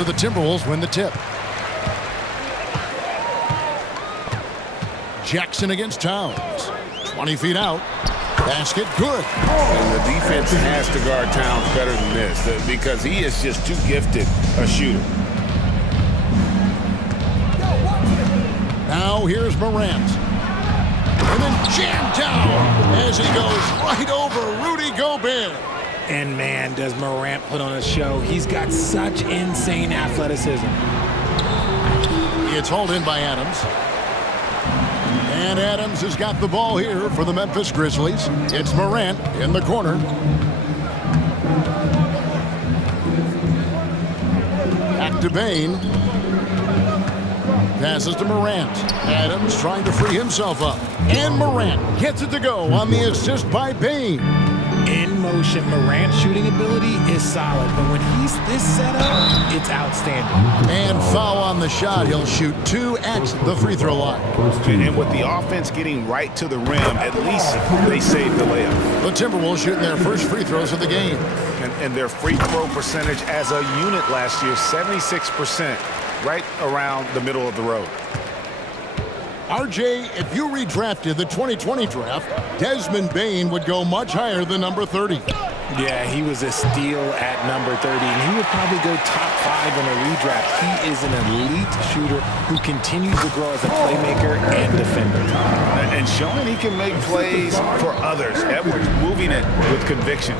So the Timberwolves win the tip. Jackson against Towns. 20 feet out. Basket good. And the defense has to guard Towns better than this because he is just too gifted a shooter. Now here's Morant. And then jammed down as he goes right over Rudy Gobert. And man, does Morant put on a show. He's got such insane athleticism. It's hauled in by Adams. And Adams has got the ball here for the Memphis Grizzlies. It's Morant in the corner. Back to Bain. Passes to Morant. Adams trying to free himself up. And Morant gets it to go on the assist by Bain. In motion, Morant's shooting ability is solid, but when he's this set up, it's outstanding. And foul on the shot. He'll shoot 2 at the free throw line. And with the offense getting right to the rim, at least they saved the layup. The Timberwolves shooting their first free throws of the game. And their free throw percentage as a unit last year, 76%, right around the middle of the road. RJ, if you redrafted the 2020 draft, Desmond Bain would go much higher than number 30. Yeah, he was a steal at number 30, and he would probably go top 5 in a redraft. He is an elite shooter who continues to grow as a playmaker and defender. And showing he can make plays for others. Edwards moving it with conviction.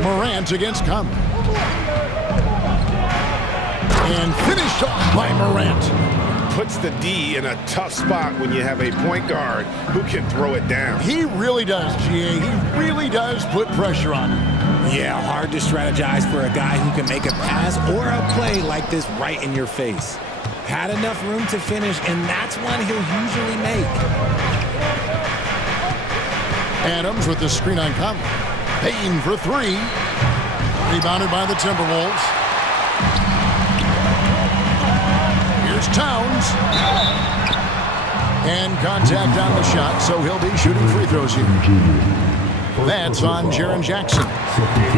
Morant against Conley. And finished off by Morant. Puts the D in a tough spot when you have a point guard who can throw it down. He really does, GA. He really does put pressure on him. Yeah, hard to strategize for a guy who can make a pass or a play like this right in your face. Had enough room to finish, and that's one he'll usually make. Adams with the screen on Conley. Payne for 3. Rebounded by the Timberwolves. Here's Towns. And contact on the shot, so he'll be shooting free throws here. That's on Jaren Jackson.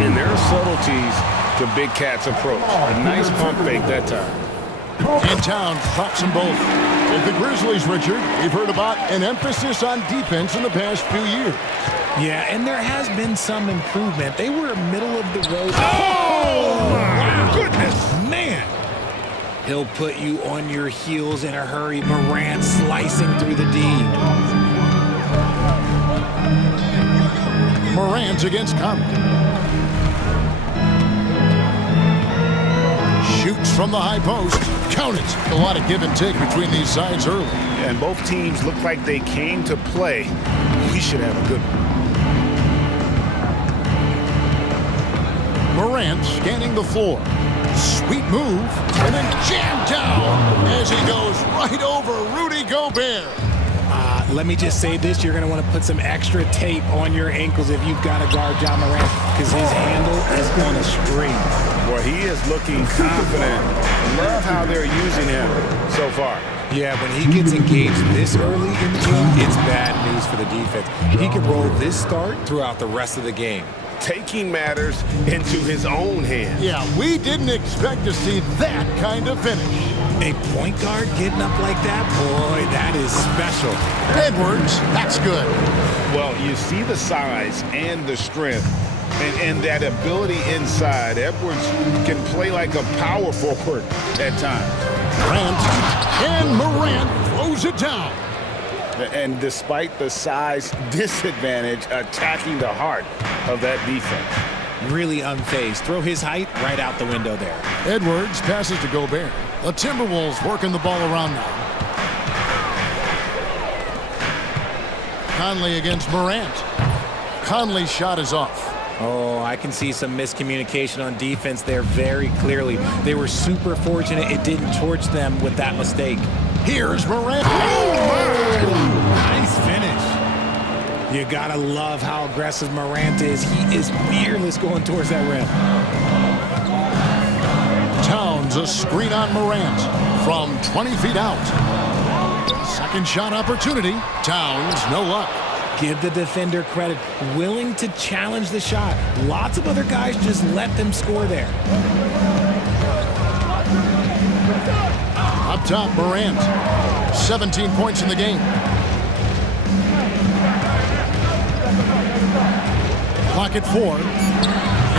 And there are subtleties to Big Cat's approach. A nice pump fake that time. And Towns drops them both. With the Grizzlies, Richard, we've heard about an emphasis on defense in the past few years. Yeah, and there has been some improvement. They were middle of the road. Oh, my goodness. Man. He'll put you on your heels in a hurry. Morant slicing through the D. Morant against Conley. Shoots from the high post. Count it. A lot of give and take between these sides early. And both teams look like they came to play. We should have a good one. Morant scanning the floor. Sweet move. And then jammed down as he goes right over Rudy Gobert. Let me just say this. You're going to want to put some extra tape on your ankles if you've got to guard John Morant because his handle is on a string. Well, he is looking confident. Love how they're using him so far. Yeah, when he gets engaged this early in the game, it's bad news for the defense. He can roll this start throughout the rest of the game. Taking matters into his own hands. Yeah, we didn't expect to see that kind of finish. A point guard getting up like that, boy, that is special. Edwards, that's good. Well, you see the size and the strength and that ability inside. Edwards can play like a power forward at times. Morant throws it down. And despite the size disadvantage, attacking the heart of that defense. Really unfazed. Throw his height right out the window there. Edwards passes to Gobert. The Timberwolves working the ball around now. Conley against Morant. Conley's shot is off. Oh, I can see some miscommunication on defense there very clearly. They were super fortunate it didn't torch them with that mistake. Here's Morant. Nice finish. You gotta love how aggressive Morant is. He is fearless going towards that rim. Towns a screen on Morant from 20 feet out. Second shot opportunity. Towns, no luck. Give the defender credit, willing to challenge the shot. Lots of other guys just let them score there. Up top, Morant. 17 points in the game. Clock at 4.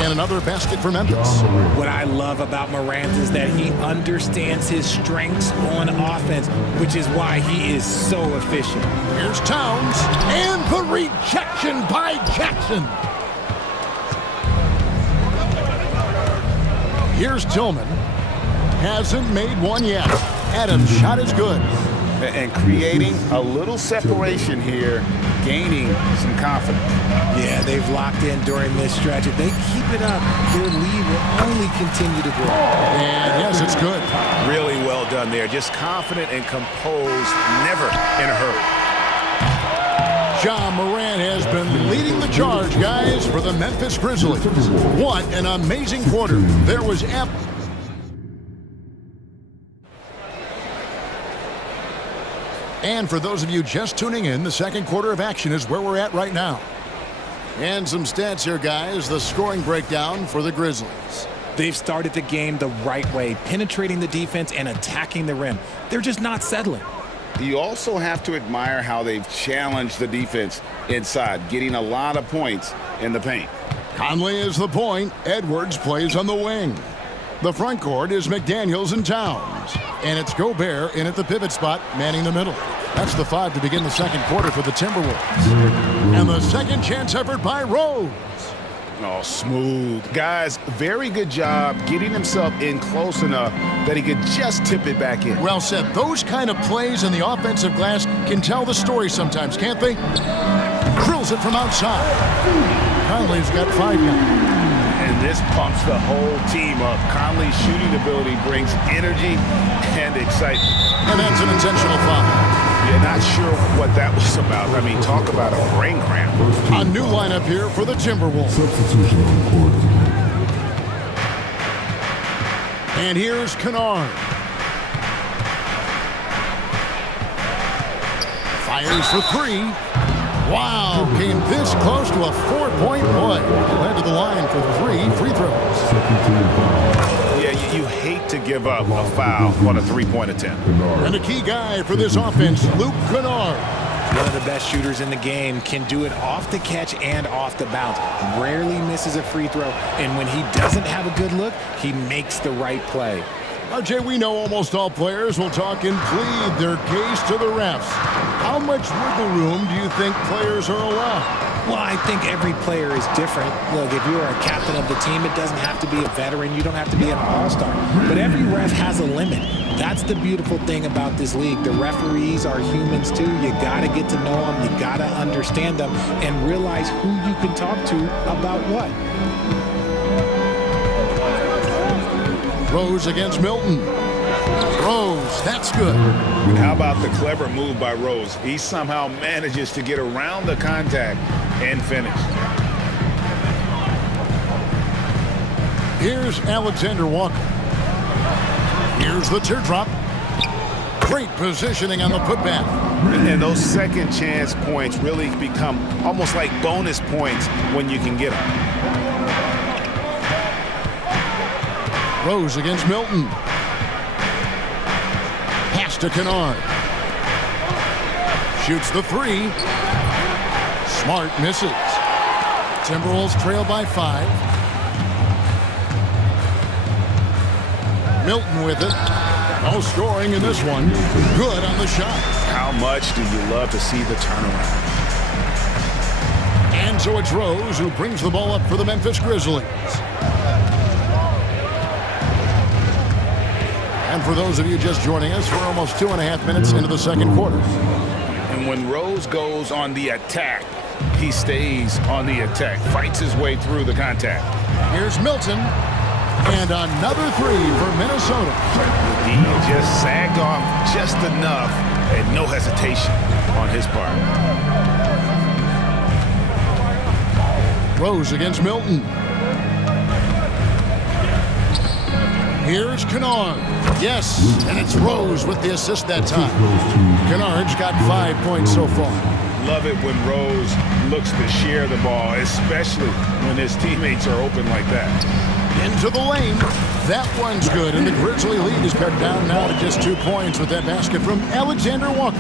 And another basket for Memphis. What I love about Morant is that he understands his strengths on offense, which is why he is so efficient. Here's Towns. And the rejection by Jackson. Here's Tillman. Hasn't made one yet. Adams' shot is good. And creating a little separation here, gaining some confidence. Yeah, they've locked in during this stretch. If they keep it up, their lead will only continue to grow. And yes, it's good. Really well done there. Just confident and composed, never in a hurry. Ja Morant has been leading the charge, guys, for the Memphis Grizzlies. What an amazing quarter. There was And for those of you just tuning in, the second quarter of action is where we're at right now. And some stats here, guys. The scoring breakdown for the Grizzlies. They've started the game the right way, penetrating the defense and attacking the rim. They're just not settling. You also have to admire how they've challenged the defense inside, getting a lot of points in the paint. Conley is the point. Edwards plays on the wing. The front court is McDaniels and Towns. And it's Gobert in at the pivot spot, manning the middle. That's the 5 to begin the second quarter for the Timberwolves. And the second chance effort by Rose. Oh, smooth. Guys, very good job getting himself in close enough that he could just tip it back in. Well said. Those kind of plays in the offensive glass can tell the story sometimes, can't they? Drills it from outside. Conley's got 5 now. And this pumps the whole team up. Conley's shooting ability brings energy and excitement. And that's an intentional foul. Yeah, not sure what that was about. I mean, talk about a brain cramp. A new lineup here for the Timberwolves. Substitution on court. And here's Kennard. Fires for 3. Wow, came this close to a 4-point play. Led to the line for 3 free throws. Yeah, you hate to give up a foul on a 3-point attempt. And a key guy for this offense, Luke Kennard. One of the best shooters in the game, can do it off the catch and off the bounce. Rarely misses a free throw, and when he doesn't have a good look, he makes the right play. RJ, we know almost all players will talk and plead their case to the refs. How much wiggle room do you think players are allowed? Well, I think every player is different. Look, if you're a captain of the team, it doesn't have to be a veteran. You don't have to be an all-star. But every ref has a limit. That's the beautiful thing about this league. The referees are humans too. You got to get to know them. You got to understand them and realize who you can talk to about what. Rose against Milton. Rose, that's good. And how about the clever move by Rose? He somehow manages to get around the contact and finish. Here's Alexander Walker. Here's the teardrop. Great positioning on the putback. And those second chance points really become almost like bonus points when you can get them. Rose against Milton. Pass to Kennard. Shoots the 3. Smart misses. Timberwolves trail by 5. Milton with it. No scoring in this one. Good on the shot. How much do you love to see the turnaround? And so it's Rose who brings the ball up for the Memphis Grizzlies. And for those of you just joining us, we're almost 2.5 minutes into the second quarter. And when Rose goes on the attack, he stays on the attack, fights his way through the contact. Here's Milton. And another 3 for Minnesota. He just sagged off just enough and no hesitation on his part. Rose against Milton. Here's Kennard. Yes, and it's Rose with the assist that time. Kennard's got 5 points so far. love it when Rose looks to share the ball, especially when his teammates are open like that. Into the lane. That one's good, and the Grizzly lead is cut down now to just 2 points with that basket from Alexander Walker.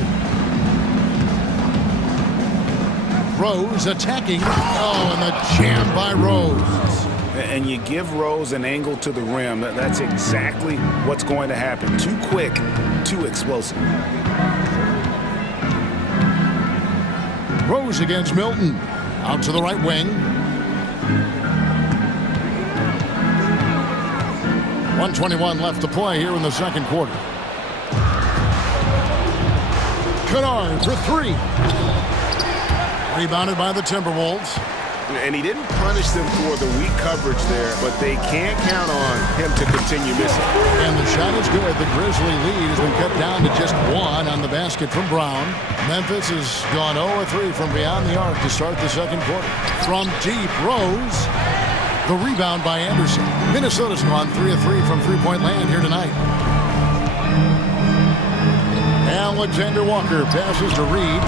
Rose attacking. Oh, and the jam by Rose. And you give Rose an angle to the rim. That's exactly what's going to happen. Too quick, too explosive. Rose against Milton. Out to the right wing. 1:21 left to play here in the second quarter. Kennard for three. Rebounded by the Timberwolves. And he didn't punish them for the weak coverage there, but they can't count on him to continue missing. And the shot is good. The Grizzly lead has been cut down to just one on the basket from Brown. Memphis has gone 0-3 from beyond the arc to start the second quarter. From deep, Rose. The rebound by Anderson. Minnesota's gone 3-3 from three-point land here tonight. Alexander Walker passes to Reed.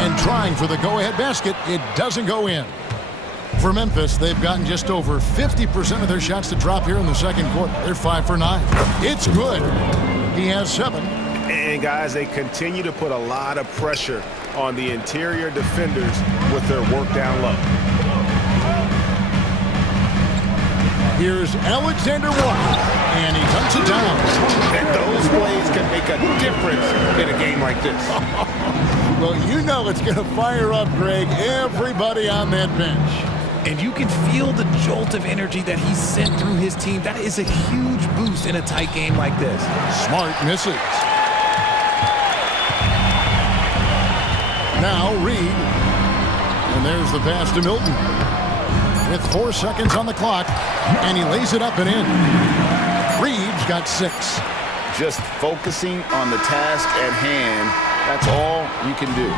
And trying for the go-ahead basket, it doesn't go in. For Memphis, they've gotten just over 50% of their shots to drop here in the second quarter. They're 5 for 9. It's good. He has 7. And guys, they continue to put a lot of pressure on the interior defenders with their work down low. Here's Alexander Walker, and he cuts it down. And those plays can make a difference in a game like this. Well, you know it's going to fire up, Greg, everybody on that bench. And you can feel the jolt of energy that he sent through his team. That is a huge boost in a tight game like this. Smart misses. Now Reed. And there's the pass to Milton. With 4 seconds on the clock, and he lays it up and in. Reed's got 6. Just focusing on the task at hand, that's all you can do.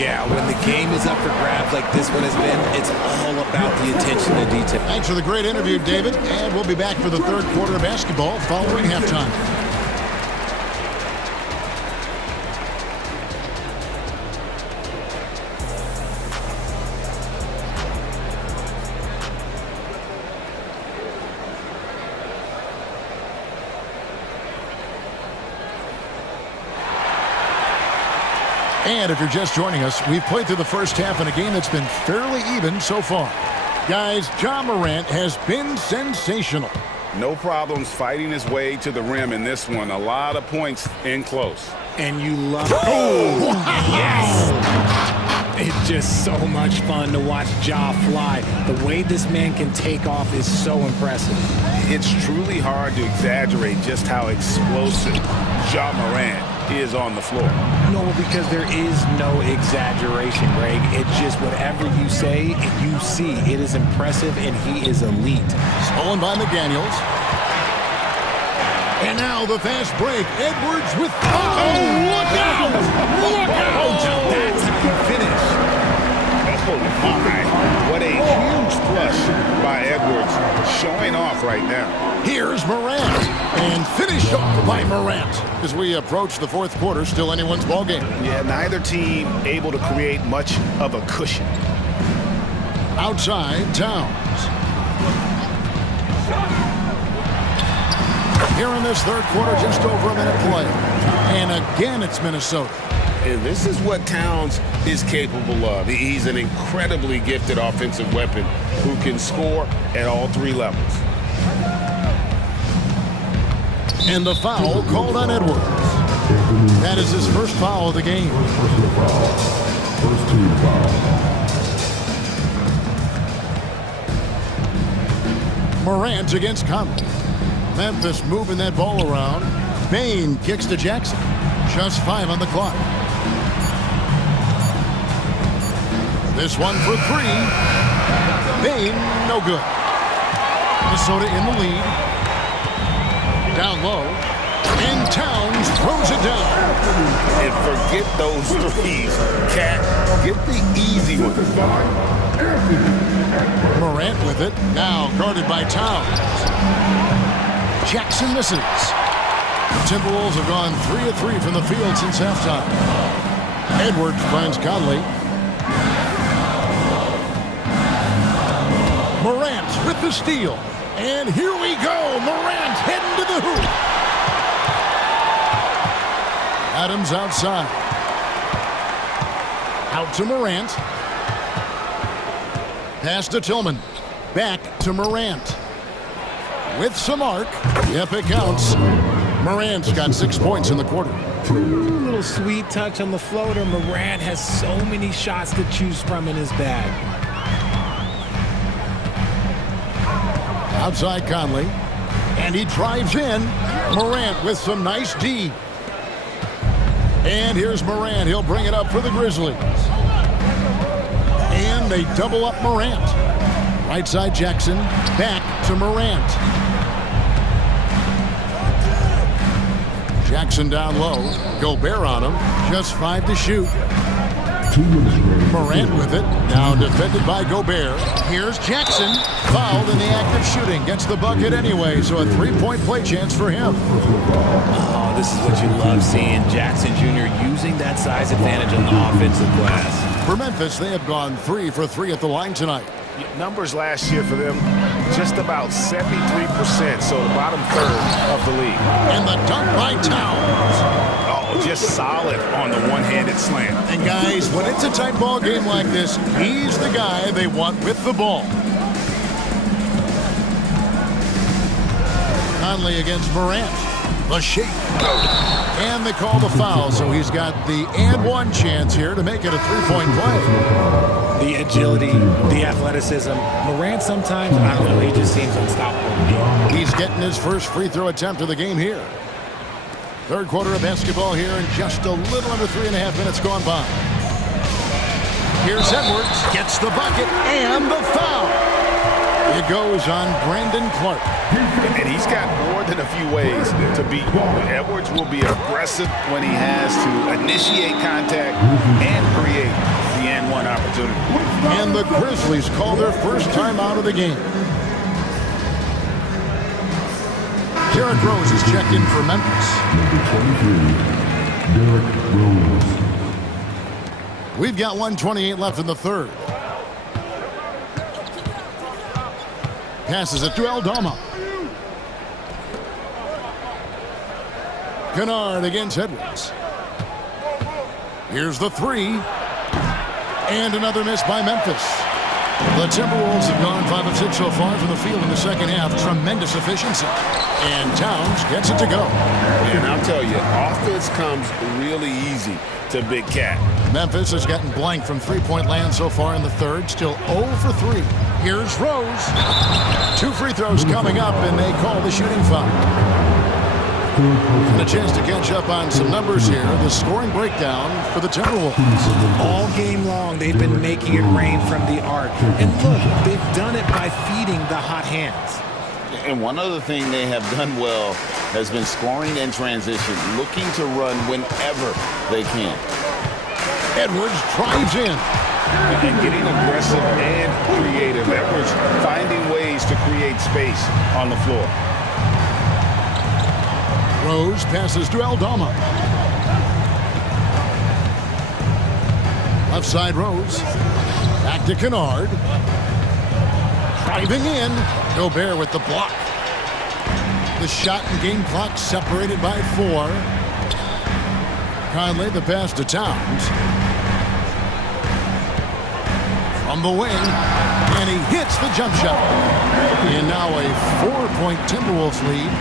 Yeah, when the game is up for grabs like this one has been, it's all about the attention to detail. Thanks for the great interview, David, and we'll be back for the third quarter of basketball following halftime. And if you're just joining us, we've played through the first half in a game that's been fairly even so far. Guys, Ja Morant has been sensational. No problems fighting his way to the rim in this one. A lot of points in close. And you love it. Oh, yes! It's just so much fun to watch Ja fly. The way this man can take off is so impressive. It's truly hard to exaggerate just how explosive Ja Morant is on the floor. No, because there is no exaggeration, Greg. It's just whatever you say, you see. It is impressive, and he is elite. Stolen by McDaniels. And now the fast break. Edwards with... Oh, look out! Look out! That's how you finish. Oh, my. What a huge flush by Edwards. Showing off right now. Here's Morant. And finished off by Morant. As we approach the fourth quarter, still anyone's ballgame. Yeah, neither team able to create much of a cushion. Outside, Towns. Here in this third quarter, just over a minute play. And again, it's Minnesota. And this is what Towns is capable of. He's an incredibly gifted offensive weapon who can score at all 3 levels. And the foul called on Edwards. That is his first foul of the game. First team foul. Morant against Conley. Memphis moving that ball around. Bain kicks to Jackson. Just 5 on the clock. This one for 3. Bain, no good. Minnesota in the lead. Down low. And Towns throws it down. And forget those threes. Cat, get the easy one. Morant with it. Now guarded by Towns. Jackson misses. The Timberwolves have gone 3 of 3 from the field since halftime. Edwards finds Conley. Morant with the steal. And here we go. Morant heading to the hoop. Adams outside. Out to Morant. Pass to Tillman. Back to Morant. With some arc. Yep, it counts. Morant's got 6 points in the quarter. Little sweet touch on the floater. Morant has so many shots to choose from in his bag. Outside Conley. And he drives in. Morant with some nice D. And here's Morant. He'll bring it up for the Grizzlies. And they double up Morant. Right side Jackson. Back to Morant. Jackson down low. Gobert on him. Just 5 to shoot. Morant with it. Now defended by Gobert. Here's Jackson. Fouled in the act of shooting. Gets the bucket anyway, so a 3-point play chance for him. Oh, this is what you love seeing. Jackson Jr. using that size advantage on the offensive glass. For Memphis, they have gone 3 for 3 at the line tonight. Numbers last year for them, just about 73%, so the bottom third of the league. And the dunk by Towns. Oh, just solid on the one-handed slam. And guys, when it's a tight ball game like this, he's the guy they want with the ball. Conley against Morant. The shake. And they call the foul, so he's got the and one chance here to make it a 3-point play. The agility, the athleticism. Morant sometimes, I don't know, he just seems unstoppable. He's getting his first free throw attempt of the game here. Third quarter of basketball here, and just a little under 3.5 minutes gone by. Here's Edwards, gets the bucket, and the foul. It goes on Brandon Clark. And he's got more than a few ways to beat you. Edwards will be aggressive when he has to initiate contact and create the and one opportunity. And the Grizzlies call their first time out of the game. Derrick Rose is checked in for Memphis. Number 23, Derrick Rose. We've got 1:28 left in the third. Passes it to Aldama. Kennard against Edwards. Here's the three. And another miss by Memphis. The Timberwolves have gone 5 of 6 so far from the field in the second half. Tremendous efficiency. And Towns gets it to go. And I'll tell you, offense comes really easy to Big Cat. Memphis has gotten blank from three-point land so far in the third. Still 0 for 3. Here's Rose. 2 free throws coming up, and they call the shooting foul. And a chance to catch up on some numbers here. The scoring breakdown for the Timberwolves. All game long, they've been making it rain from the arc. And look, they've done it by feeding the hot hands. And one other thing they have done well has been scoring in transition, looking to run whenever they can. Edwards drives in. And getting aggressive and creative. Edwards finding ways to create space on the floor. Rose passes to Aldama. Left side Rose. Back to Kennard. Driving in. Gobert with the block. The shot and game clock separated by 4. Conley the pass to Towns. From the wing. And he hits the jump shot. And now a 4-point Timberwolves lead.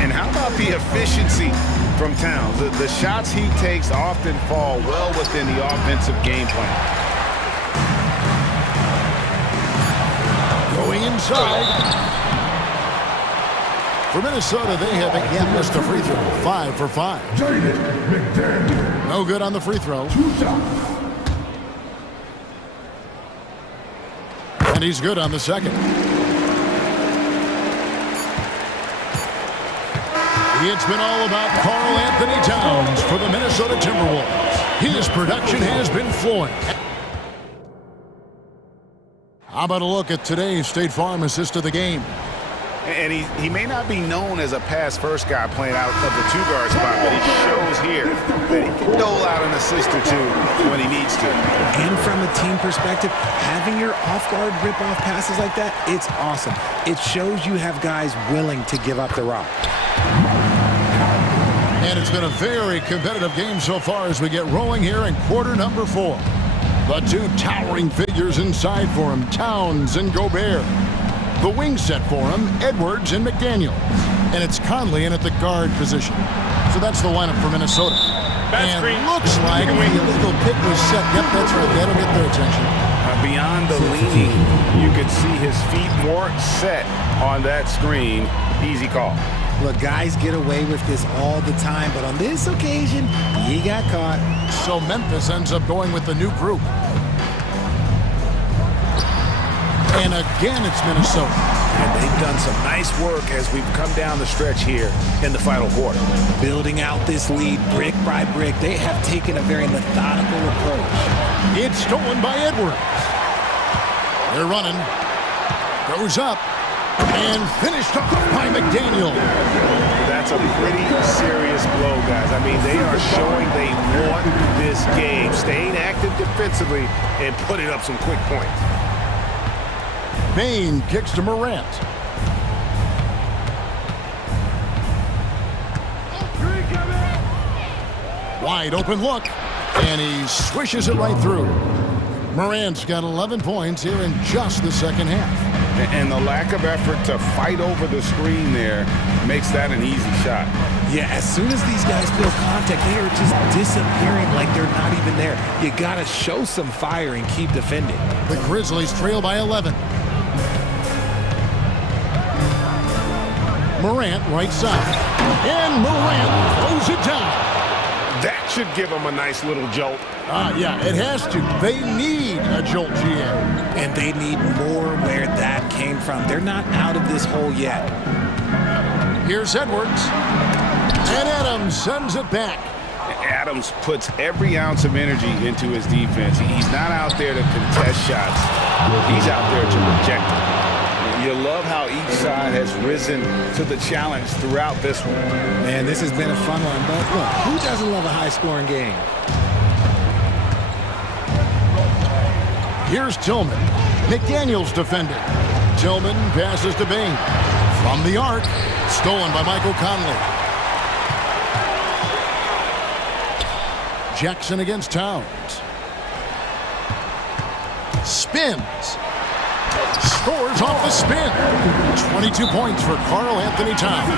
And how about the efficiency from Towns? The shots he takes often fall well within the offensive game plan. Going inside. For Minnesota, they haven't yet missed a free throw. 5 for 5. No good on the free throw. And he's good on the second. It's been all about Karl Anthony Towns for the Minnesota Timberwolves. His production has been flowing. How about a look at today's State Farm assist of the game? And he may not be known as a pass-first guy playing out of the two-guard spot, but he shows here that he can dole out an assist or two when he needs to. And from a team perspective, having your off-guard rip-off passes like that, it's awesome. It shows you have guys willing to give up the rock. And it's been a very competitive game so far as we get rolling here in quarter number 4. The two towering figures inside for him, Towns and Gobert. The wing set for him, Edwards and McDaniels. And it's Conley in at the guard position. So that's the lineup for Minnesota. And looks like the illegal pick was set. Yep, that's right. That'll get their attention. Beyond the leaning, you could see his feet more set on that screen. Easy call. Look, guys get away with this all the time, but on this occasion, he got caught. So Memphis ends up going with the new group. And again, it's Minnesota. And they've done some nice work as we've come down the stretch here in the final quarter. Building out this lead brick by brick, they have taken a very methodical approach. It's stolen by Edwards. They're running. Goes up. And finished off by McDaniel. That's a pretty serious blow, guys. I mean, they are showing they want this game, staying active defensively and putting up some quick points. Bain kicks to Morant. Wide open look. And he swishes it right through. Morant's got 11 points here in just the second half. And the lack of effort to fight over the screen there makes that an easy shot. Yeah, as soon as these guys feel contact, they are just disappearing like they're not even there. You got to show some fire and keep defending. The Grizzlies trail by 11. Morant right side. And Morant throws it down. That should give them a nice little jolt. Yeah, it has to. They need a jolt, GM. And they need more where that came from. They're not out of this hole yet. Here's Edwards. And Adams sends it back. Adams puts every ounce of energy into his defense. He's not out there to contest shots. He's out there to reject them. You love how each side has risen to the challenge throughout this one. Man, this has been a fun one, but look, who doesn't love a high-scoring game? Here's Tillman. McDaniels defending. Tillman passes to Bain. From the arc, stolen by Michael Conley. Jackson against Towns. Spins. Scores off the spin. 22 points for Karl Anthony Towns.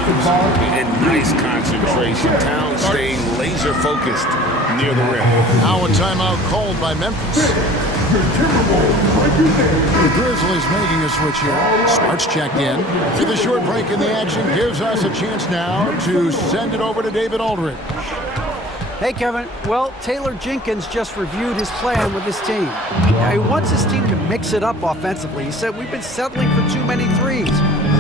And nice concentration. Towns staying laser focused near the rim. Now a timeout called by Memphis. The Grizzlies making a switch here. Smart's checked in. With a short break in the action gives us a chance now to send it over to David Aldridge. Hey, Kevin. Well, Taylor Jenkins just reviewed his plan with his team. Now, he wants his team to mix it up offensively. He said, we've been settling for too many threes.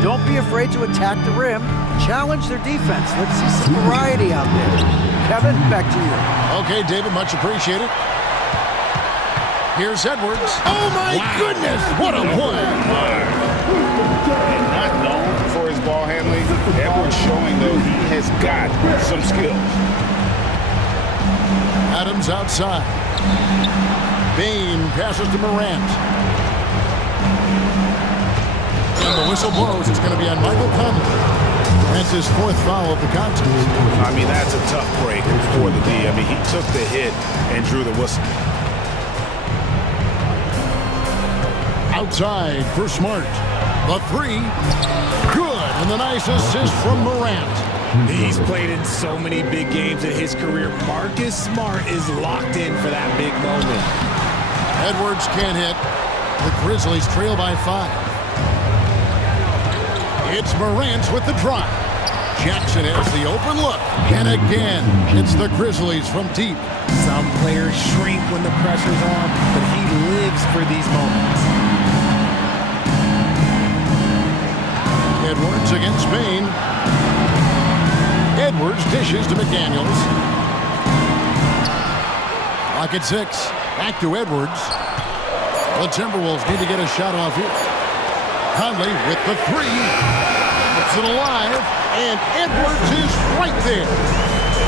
Don't be afraid to attack the rim. Challenge their defense. Let's see some variety out there. Kevin, back to you. Okay, David, much appreciated. Here's Edwards. Oh, my goodness. What a play. And not known for his ball handling, Edwards showing, though, he has got some skills. Adams outside. Bain passes to Morant. And the whistle blows. It's going to be on Michael Conley. That's his fourth foul of the contest. I mean, that's a tough break for the D. I mean, he took the hit and drew the whistle. Outside for Smart. The three. Good. And the nice assist from Morant. He's played in so many big games in his career. Marcus Smart is locked in for that big moment. Edwards can't hit. The Grizzlies trail by 5. It's Morant with the drive. Jackson has the open look. And again, it's the Grizzlies from deep. Some players shrink when the pressure's on, but he lives for these moments. Edwards against Bain. Edwards dishes to McDaniels. Clock at 6. Back to Edwards. The Timberwolves need to get a shot off here. Conley with the three. keeps it alive, and Edwards is right there.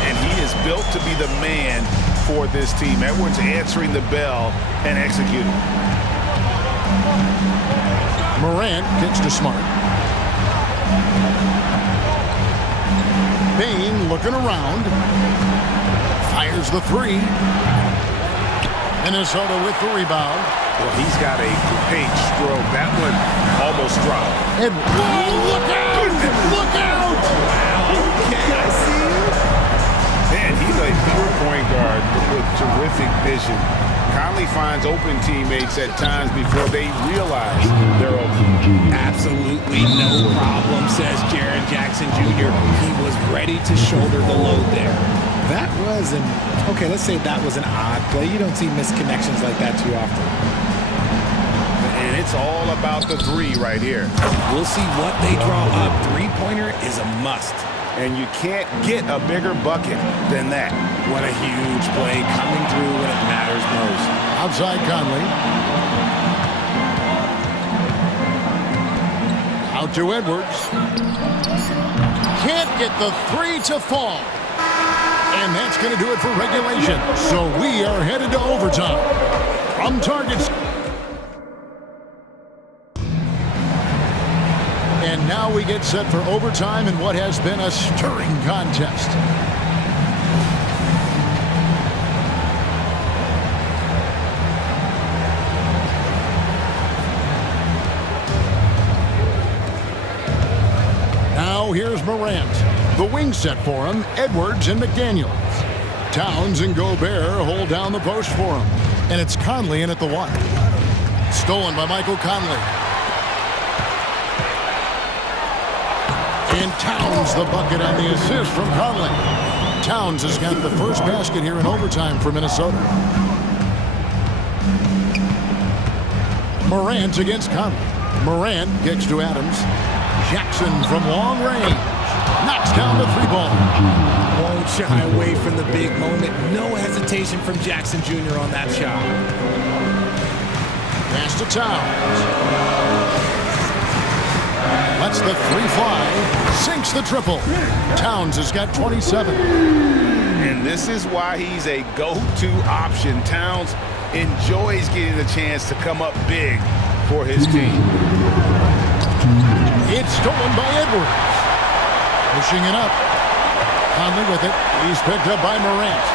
And he is built to be the man for this team. Edwards answering the bell and executing. Morant kicks to Smart. Bain looking around. Fires the three. Minnesota with the rebound. Well, he's got a great stroke. That one almost dropped. Edwards. Whoa, look out! Look out! Wow, okay, I see you. Man, he's a pure point guard with terrific vision. Conley finds open teammates at times before they realize they're open. Absolutely no problem, says Jaren Jackson Jr. He was ready to shoulder the load there. That was okay, let's say that was an odd play. You don't see misconnections like that too often. And it's all about the three right here. We'll see what they draw up. Three-pointer is a must. And you can't get a bigger bucket than that. What a huge play coming through when it matters most. Outside Conley. Out to Edwards. Can't get the three to fall. And that's going to do it for regulation. So we are headed to overtime. From targets. And now we get set for overtime in what has been a stirring contest. Now here's Morant. The wing set for him, Edwards and McDaniels. Towns and Gobert hold down the post for him. And it's Conley in at the one. Stolen by Michael Conley. And Towns the bucket on the assist from Conley. Towns has got the first basket here in overtime for Minnesota. Morant against Conley. Morant kicks to Adams. Jackson from long range. Knocks down the three ball. Won't shy away from the big moment. No hesitation from Jackson Jr. on that shot. Pass to Towns. Lets the three fly. Sinks the triple. Towns has got 27. And this is why he's a go-to option. Towns enjoys getting the chance to come up big for his team. It's stolen by Edwards. Pushing it up. Conley with it. He's picked up by Morant.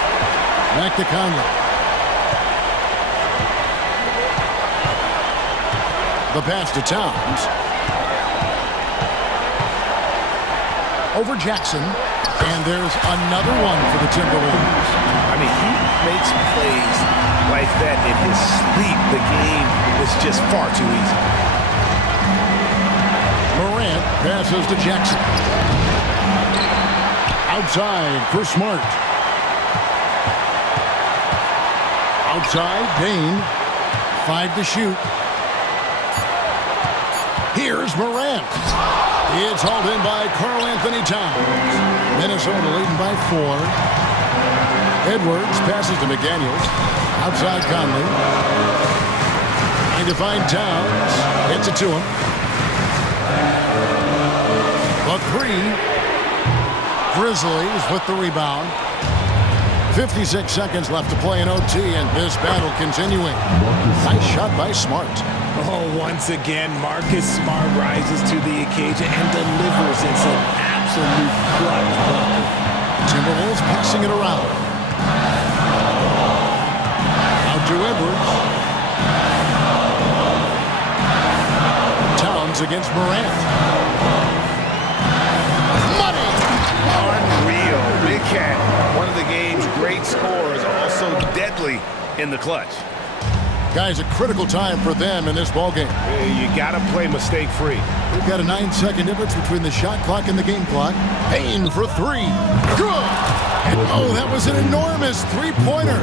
Back to Conley. The pass to Towns. Over Jackson. And there's another one for the Timberwolves. I mean, he makes plays like that in his sleep. The game is just far too easy. Morant passes to Jackson. Outside for Smart. Outside, Bain. 5 to shoot. Here's Morant. It's hauled in by Karl Anthony Towns. Minnesota leading by 4. Edwards passes to McDaniels. Outside Conley. Trying to find Towns. Gets it to him. The three. Grizzlies with the rebound. 56 seconds left to play in OT, and this battle continuing. Nice shot by Smart. Oh, once again, Marcus Smart rises to the occasion and delivers. It's an absolute clutch bucket. Timberwolves passing it around. Out to Edwards. Towns against Morant. Unreal. Big Cat, one of the game's great scorers, also deadly in the clutch. Guys, a critical time for them in this ballgame. You got to play mistake-free. We've got a 9-second difference between the shot clock and the game clock. Bain for 3. Good! And oh, that was an enormous three-pointer.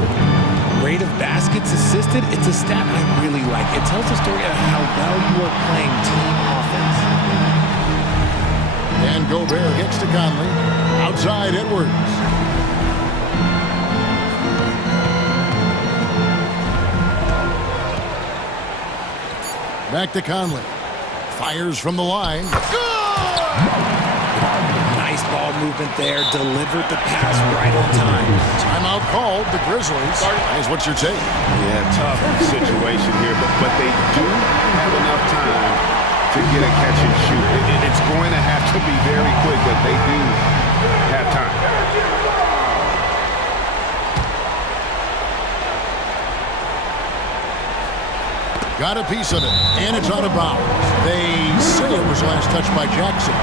Rate of baskets assisted, it's a stat I really like. It tells a story of how well you are playing team offense. And Gobert gets to Conley. Outside Edwards. Back to Conley. Fires from the line. Good! ball movement there, delivered the pass right on time. Timeout called, the Grizzlies. Is what you're saying. Yeah, tough situation here, but they do have enough time to get a catch and shoot. It's going to have to be very quick, but they do have time. Got a piece of it, and it's out of bounds. They say it was last touched by Jackson.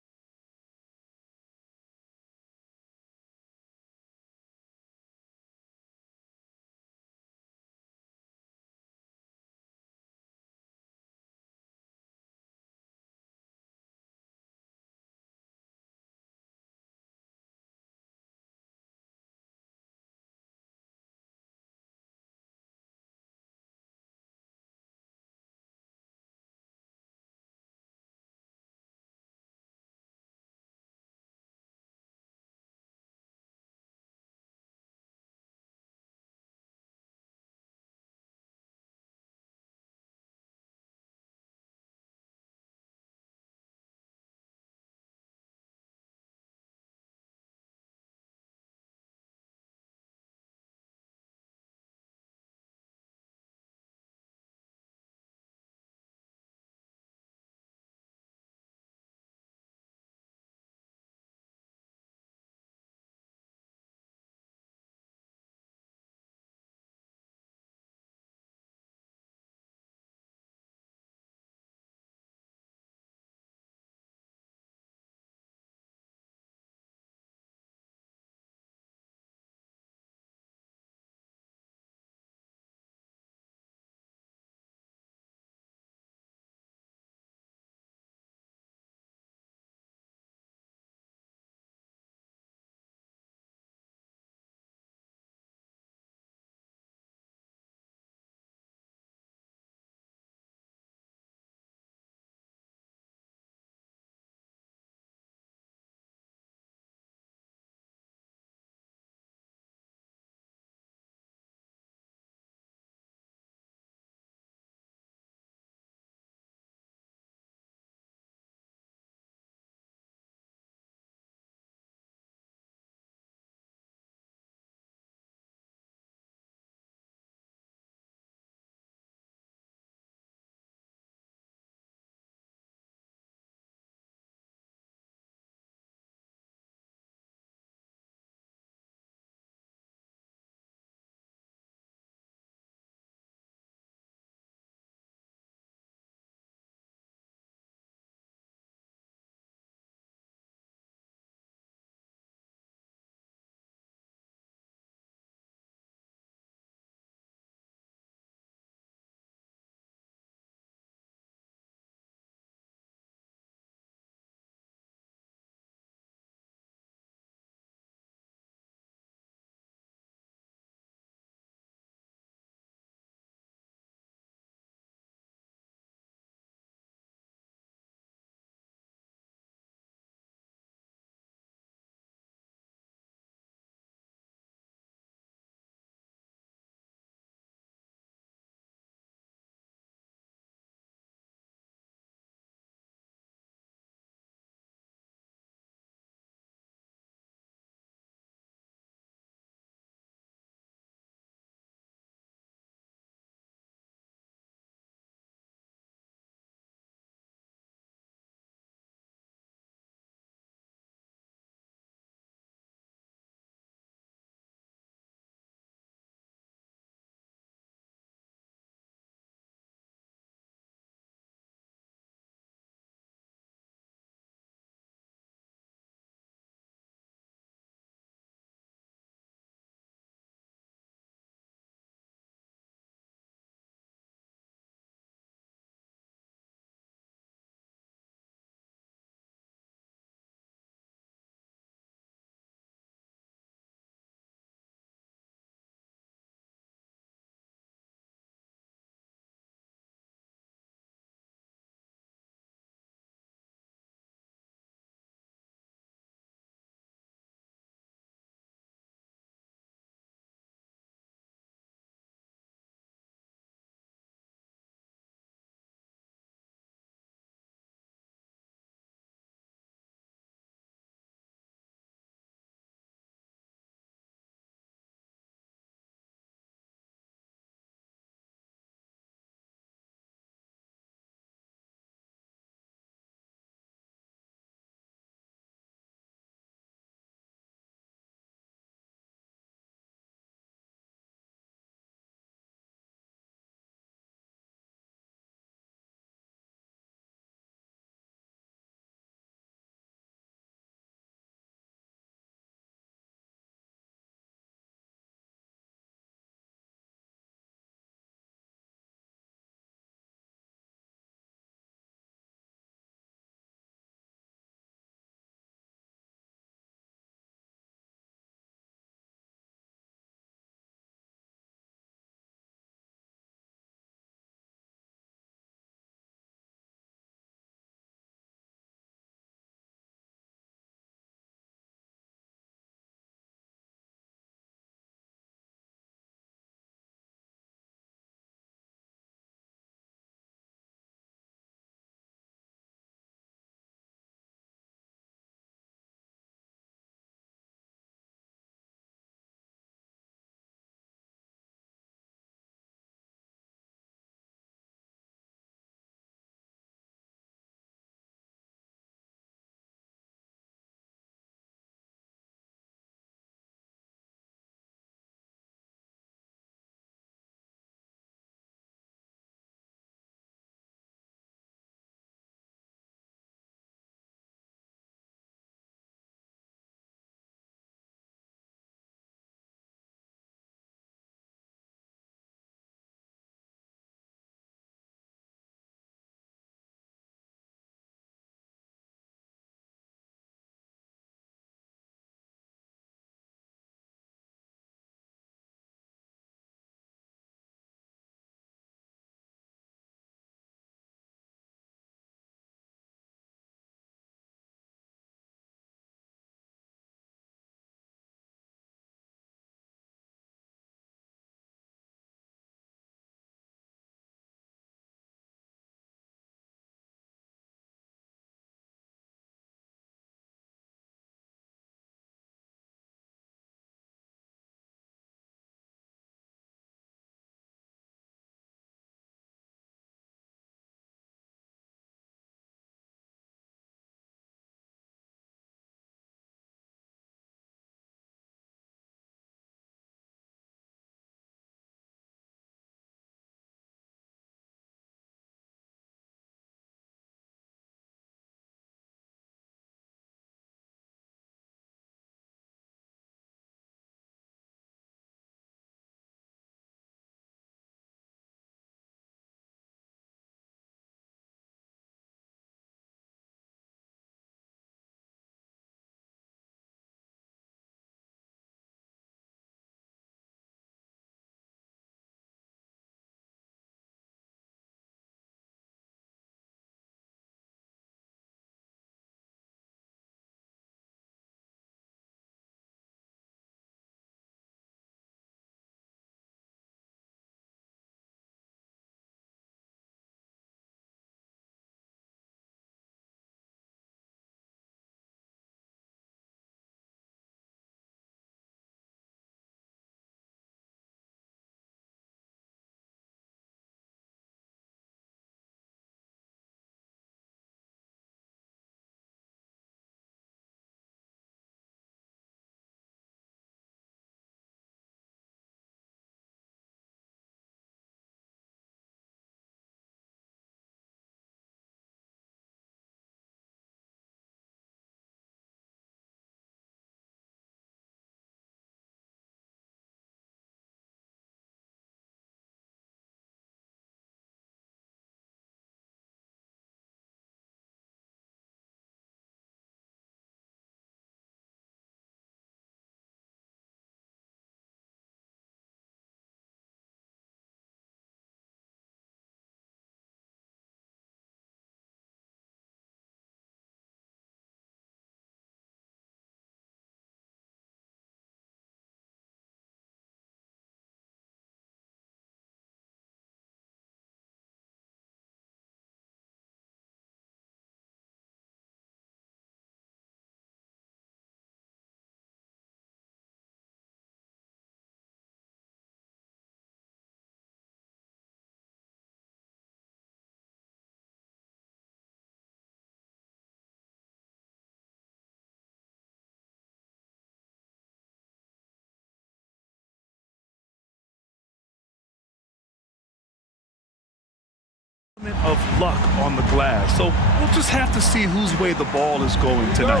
Of luck on the glass. So we'll just have to see whose way the ball is going tonight.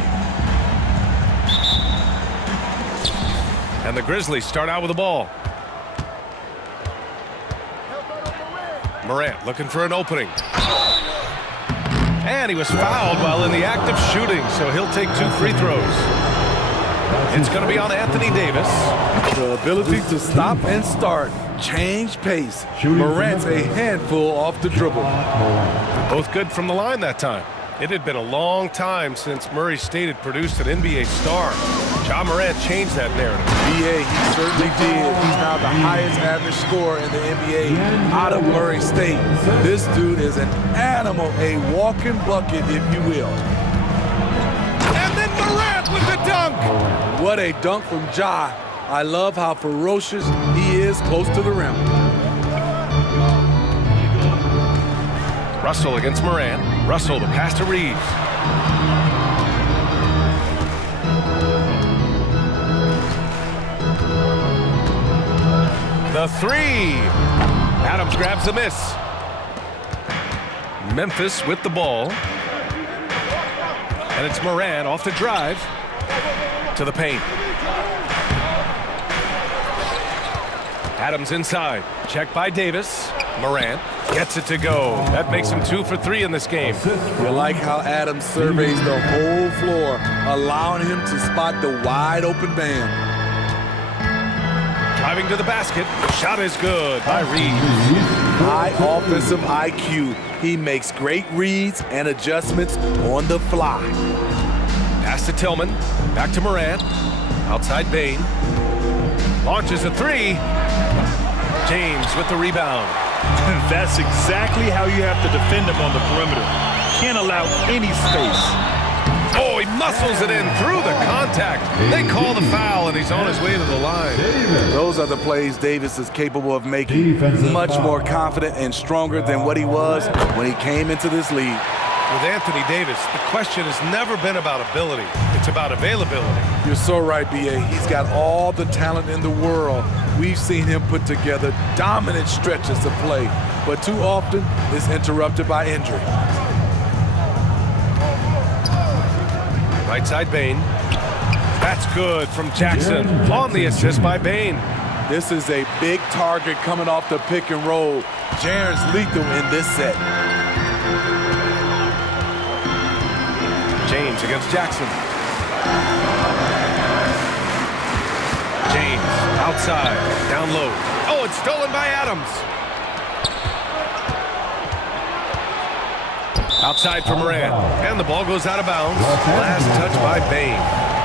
And the Grizzlies start out with the ball. Morant looking for an opening. And he was fouled while in the act of shooting, so he'll take 2 free throws. It's going to be on Anthony Davis. The ability to stop and start, change pace. Morant's a handful off the dribble. Both good from the line that time. It had been a long time since Murray State had produced an NBA star. Ja Morant changed that narrative. BA, he certainly did. He's now the highest average scorer in the NBA out of Murray State. This dude is an animal, a walking bucket, if you will. And then Morant with the dunk! What a dunk from Ja. I love how ferocious he is close to the rim. Russell against Morant. Russell, the pass to Reeves. The 3. Adams grabs the miss. Memphis with the ball. And it's Morant off the drive to the paint. Adams inside. Checked by Davis. Morant gets it to go. That makes him 2 for 3 in this game. You like how Adams surveys the whole floor, allowing him to spot the wide open man. Driving to the basket. Shot is good by Reeves. High offensive IQ. He makes great reads and adjustments on the fly. Pass to Tillman. Back to Morant. Outside Bain. Launches a 3. James with the rebound. That's exactly how you have to defend him on the perimeter. Can't allow any space. Oh, he muscles it in through the contact. They call the foul, and he's on his way to the line. Those are the plays Davis is capable of making. Much more confident and stronger than what he was when he came into this league. With Anthony Davis, the question has never been about ability. It's about availability. You're so right, B.A. He's got all the talent in the world. We've seen him put together dominant stretches of play, but too often it's interrupted by injury. Right side Bain. That's good from Jackson on the assist by Bain. This is a big target coming off the pick and roll. Jaren's lethal in this set. James against Jackson. James outside, down low. Oh, it's stolen by Adams. Outside for Morant, and the ball goes out of bounds. Last touch by Bain.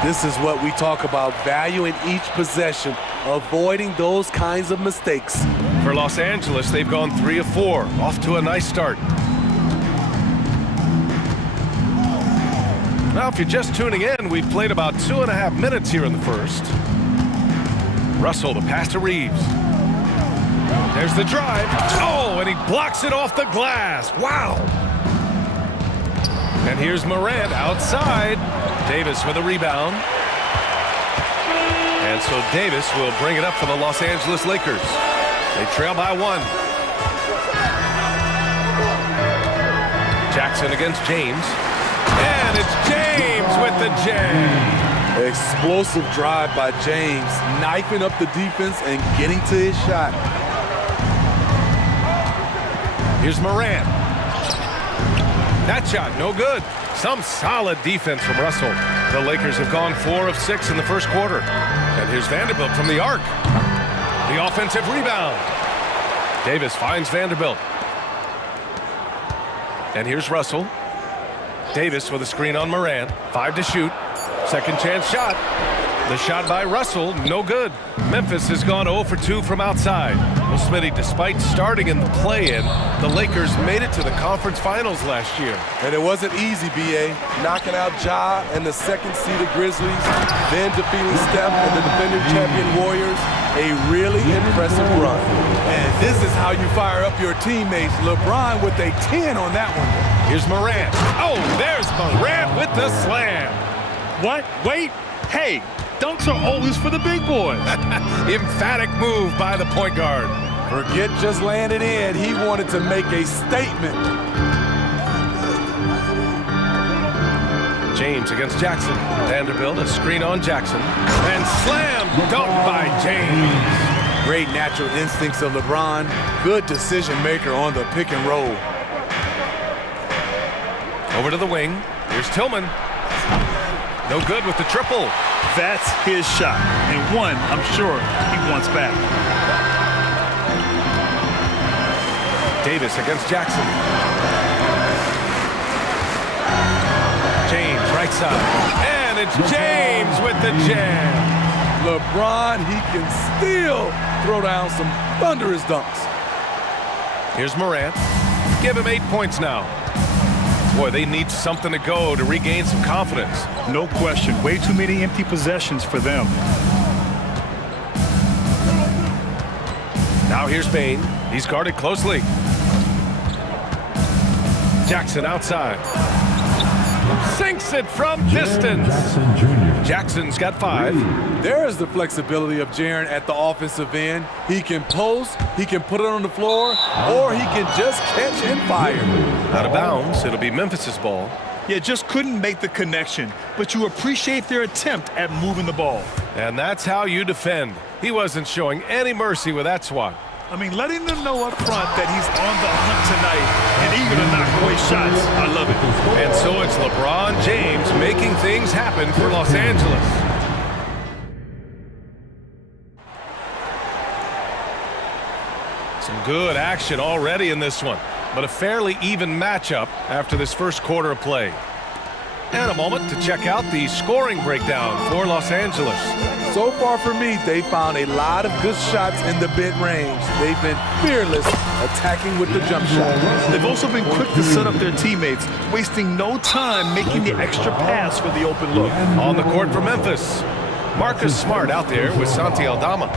This is what we talk about, valuing each possession, avoiding those kinds of mistakes. For Los Angeles, they've gone 3 of 4, off to a nice start. Now, if you're just tuning in, we've played about 2.5 minutes here in the first. Russell, the pass to Reeves. There's the drive. Oh, and he blocks it off the glass. Wow. And here's Morant outside. Davis with a rebound. And so Davis will bring it up for the Los Angeles Lakers. They trail by 1. Jackson against James. And it's James with the jam. Explosive drive by James, knifing up the defense and getting to his shot. Here's Morant. That shot, no good. Some solid defense from Russell. The Lakers have gone 4 of 6 in the first quarter. And here's Vanderbilt from the arc. The offensive rebound. Davis finds Vanderbilt. And here's Russell. Davis with a screen on Morant. 5 to shoot. Second chance shot. The shot by Russell, no good. Memphis has gone 0 for 2 from outside. Well, Smitty, despite starting in the play-in, the Lakers made it to the conference finals last year. And it wasn't easy, B.A. Knocking out Ja and the second-seeded Grizzlies, then defeating Steph and the defending champion Warriors. A really impressive run. And this is how you fire up your teammates. LeBron with a 10 on that one. Here's Morant. Oh, there's Morant with the slam. What? Wait. Hey, dunks are always for the big boys. Emphatic move by the point guard. Forget just laying it in. He wanted to make a statement. James against Jackson. Vanderbilt, a screen on Jackson. And slam dunk by James. Great natural instincts of LeBron. Good decision maker on the pick and roll. Over to the wing. Here's Tillman. No good with the triple. That's his shot. And one, I'm sure, he wants back. Davis against Jackson. James, right side. And it's James with the jam. LeBron, he can still throw down some thunderous dunks. Here's Morant. Give him 8 points now. Boy, they need something to go to regain some confidence. No question. Way too many empty possessions for them. Now here's Bane. He's guarded closely. Jackson outside. Sinks it from distance. Jackson's got 5. There is the flexibility of Jaren at the offensive end. He can post, he can put it on the floor, or he can just catch and fire. Out of bounds, it'll be Memphis's ball. Yeah, just couldn't make the connection, but you appreciate their attempt at moving the ball. And that's how you defend. He wasn't showing any mercy with that swat. I mean, letting them know up front that he's on the hunt tonight and eager to knock away shots. I love it. And so it's LeBron James making things happen for Los Angeles. Some good action already in this one, but a fairly even matchup after this first quarter of play. And a moment to check out the scoring breakdown for Los Angeles. So far for me, they found a lot of good shots in the mid-range. They've been fearless attacking with the jump shot. They've also been quick to set up their teammates, wasting no time making the extra pass for the open look. On the court for Memphis, Marcus Smart out there with Santi Aldama.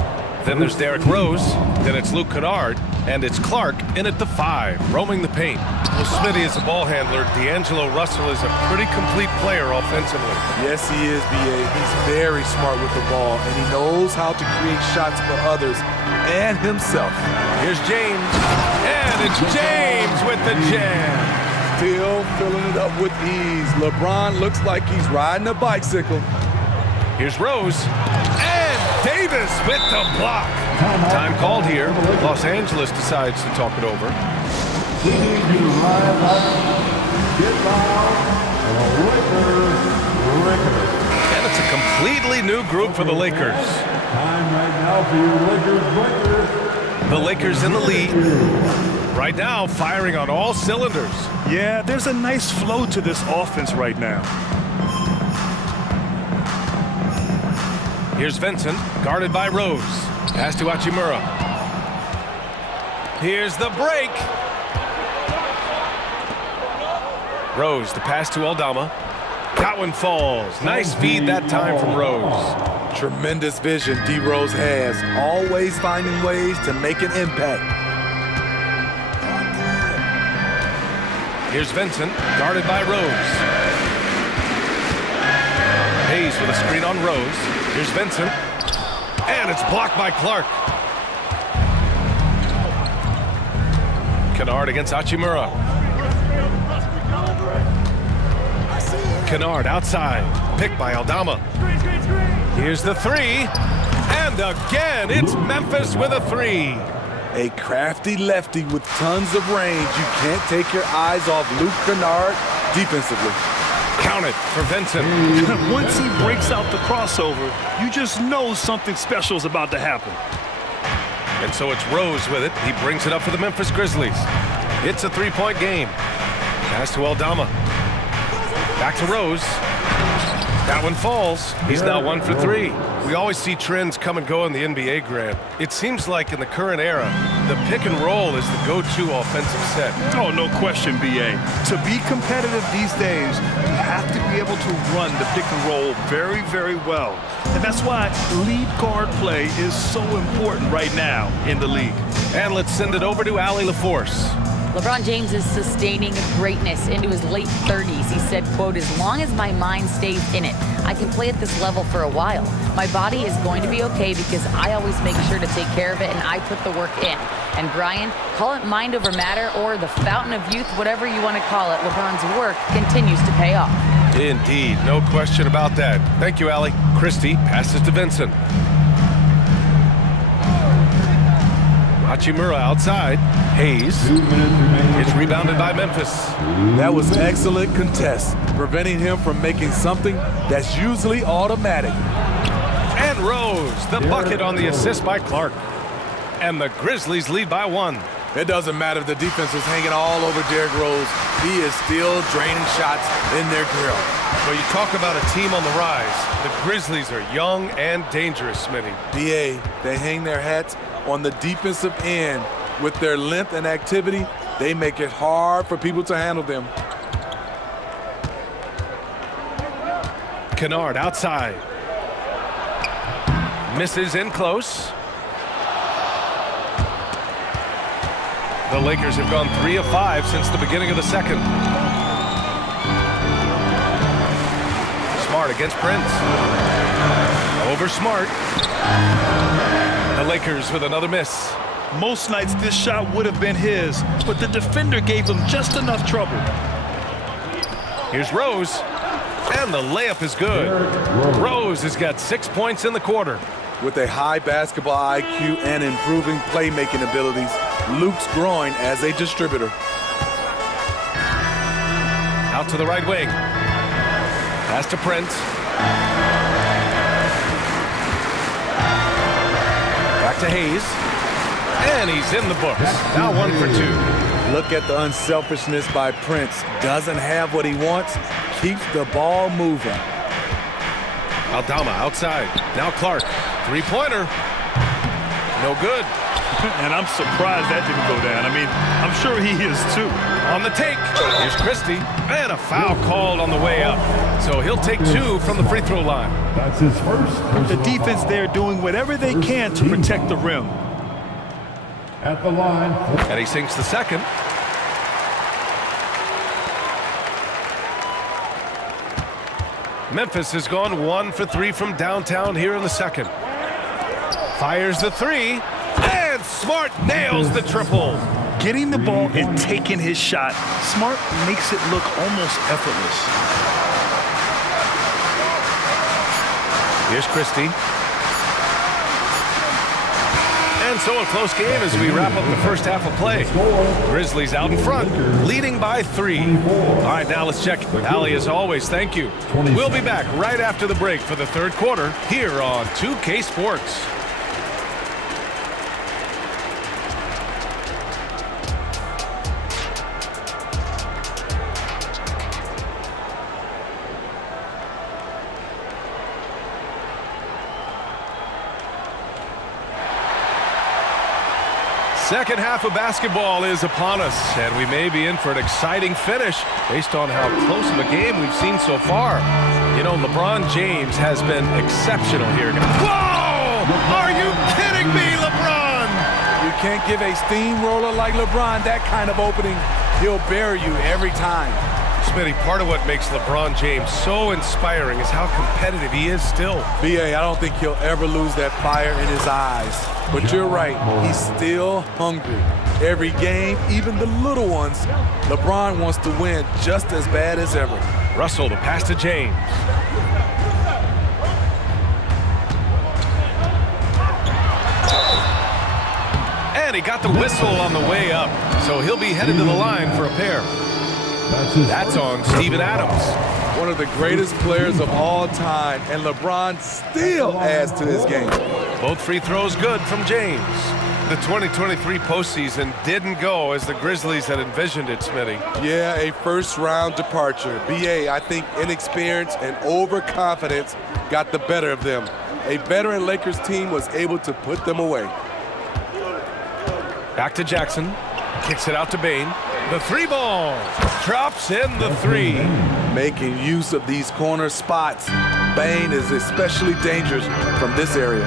Then there's Derrick Rose, then it's Luke Kennard, and it's Clark in at the 5, roaming the paint. Well, Smitty is a ball handler. D'Angelo Russell is a pretty complete player offensively. Yes, he is, B.A. He's very smart with the ball, and he knows how to create shots for others and himself. Here's James, and it's James with the jam. Still filling it up with ease. LeBron looks like he's riding a bicycle. Here's Rose, and Davis with the block. Time called here. Los Angeles decides to talk it over. And it's a completely new group for the Lakers. Time right now for you Lakers. The Lakers in the lead. Right now, firing on all cylinders. Yeah, there's a nice flow to this offense right now. Here's Vincent, guarded by Rose. Pass to Hachimura. Here's the break. Rose, the pass to Aldama. That one falls. Nice feed that time from Rose. Tremendous vision D. Rose has. Always finding ways to make an impact. Here's Vincent, guarded by Rose. Hayes with a screen on Rose. Here's Vincent. And it's blocked by Clark. Kennard against Hachimura. Kennard outside. Picked by Aldama. Here's the 3. And again, it's Memphis with a 3. A crafty lefty with tons of range. You can't take your eyes off Luke Kennard defensively. Counted for Vincent. Once he breaks out the crossover, you just know something special is about to happen. And so it's Rose with it. He brings it up for the Memphis Grizzlies. It's a 3-point game. Pass to Aldama. Back to Rose. That one falls. He's now 1 for 3. We always see trends come and go in the NBA, Grant. It seems like in the current era, the pick and roll is the go-to offensive set. Oh, no question, B.A. To be competitive these days, you have to be able to run the pick and roll very, very well. And that's why lead guard play is so important right now in the league. And let's send it over to Allie LaForce. LeBron James is sustaining greatness into his late 30s. He said, quote, "As long as my mind stays in it, I can play at this level for a while. My body is going to be okay because I always make sure to take care of it and I put the work in." And Brian, call it mind over matter or the fountain of youth, whatever you want to call it, LeBron's work continues to pay off. Indeed, no question about that. Thank you, Allie. Christie passes to Vincent. Hachimura outside. Hayes. It's rebounded by Memphis. That was excellent contest, preventing him from making something that's usually automatic. And Rose, the bucket on the assist by Clark. And the Grizzlies lead by 1. It doesn't matter if the defense is hanging all over Derrick Rose. He is still draining shots in their grill. Well, you talk about a team on the rise. The Grizzlies are young and dangerous, Smitty. BA, they hang their hats on the defensive end. With their length and activity, they make it hard for people to handle them. Kennard outside. Misses in close. The Lakers have gone 3 of 5 since the beginning of the second. Smart against Prince. Over Smart. The Lakers with another miss. Most nights this shot would have been his, but the defender gave him just enough trouble. Here's Rose. And the layup is good. Rose has got 6 points in the quarter. With a high basketball IQ and improving playmaking abilities, Luke's growing as a distributor. Out to the right wing. Pass to Prince. Back to Hayes. And he's in the books. Now 1 for 2. Look at the unselfishness by Prince. Doesn't have what he wants, keeps the ball moving. Aldama outside. Now Clark. Three-pointer. No good. And I'm surprised that didn't go down. I mean, I'm sure he is too. On the take. Here's Christie. And a foul called on the way up. So he'll take 2 from the free throw line. That's his first. The defense there doing whatever they can to protect the rim. At the line. And he sinks the second. Memphis has gone 1 for 3 from downtown here in the second. Fires the 3. And Smart nails the triple. Getting the ball and taking his shot, Smart makes it look almost effortless. Here's Christie. And so a close game as we wrap up the first half of play. Grizzlies out in front, leading by 3. All right, now let's check. Allie, as always, thank you. We'll be back right after the break for the third quarter here on 2K Sports. Second half of basketball is upon us, and we may be in for an exciting finish based on how close of a game we've seen so far. You know, LeBron James has been exceptional here. Whoa! Are you kidding me, LeBron? You can't give a steamroller like LeBron that kind of opening. He'll bury you every time. Smitty, part of what makes LeBron James so inspiring is how competitive he is still. BA, I don't think he'll ever lose that fire in his eyes. But you're right, he's still hungry. Every game, even the little ones, LeBron wants to win just as bad as ever. Russell, the pass to James. And he got the whistle on the way up, so he'll be headed to the line for a pair. That's on Steven Adams. One of the greatest players of all time, and LeBron still adds to his game. Both free throws good from James. The 2023 postseason didn't go as the Grizzlies had envisioned it, Smitty. Yeah, a first-round departure. BA, I think inexperience and overconfidence got the better of them. A veteran Lakers team was able to put them away. Back to Jackson. Kicks it out to Bane. The 3-ball. Drops in the 3. Making use of these corner spots. Bane is especially dangerous from this area.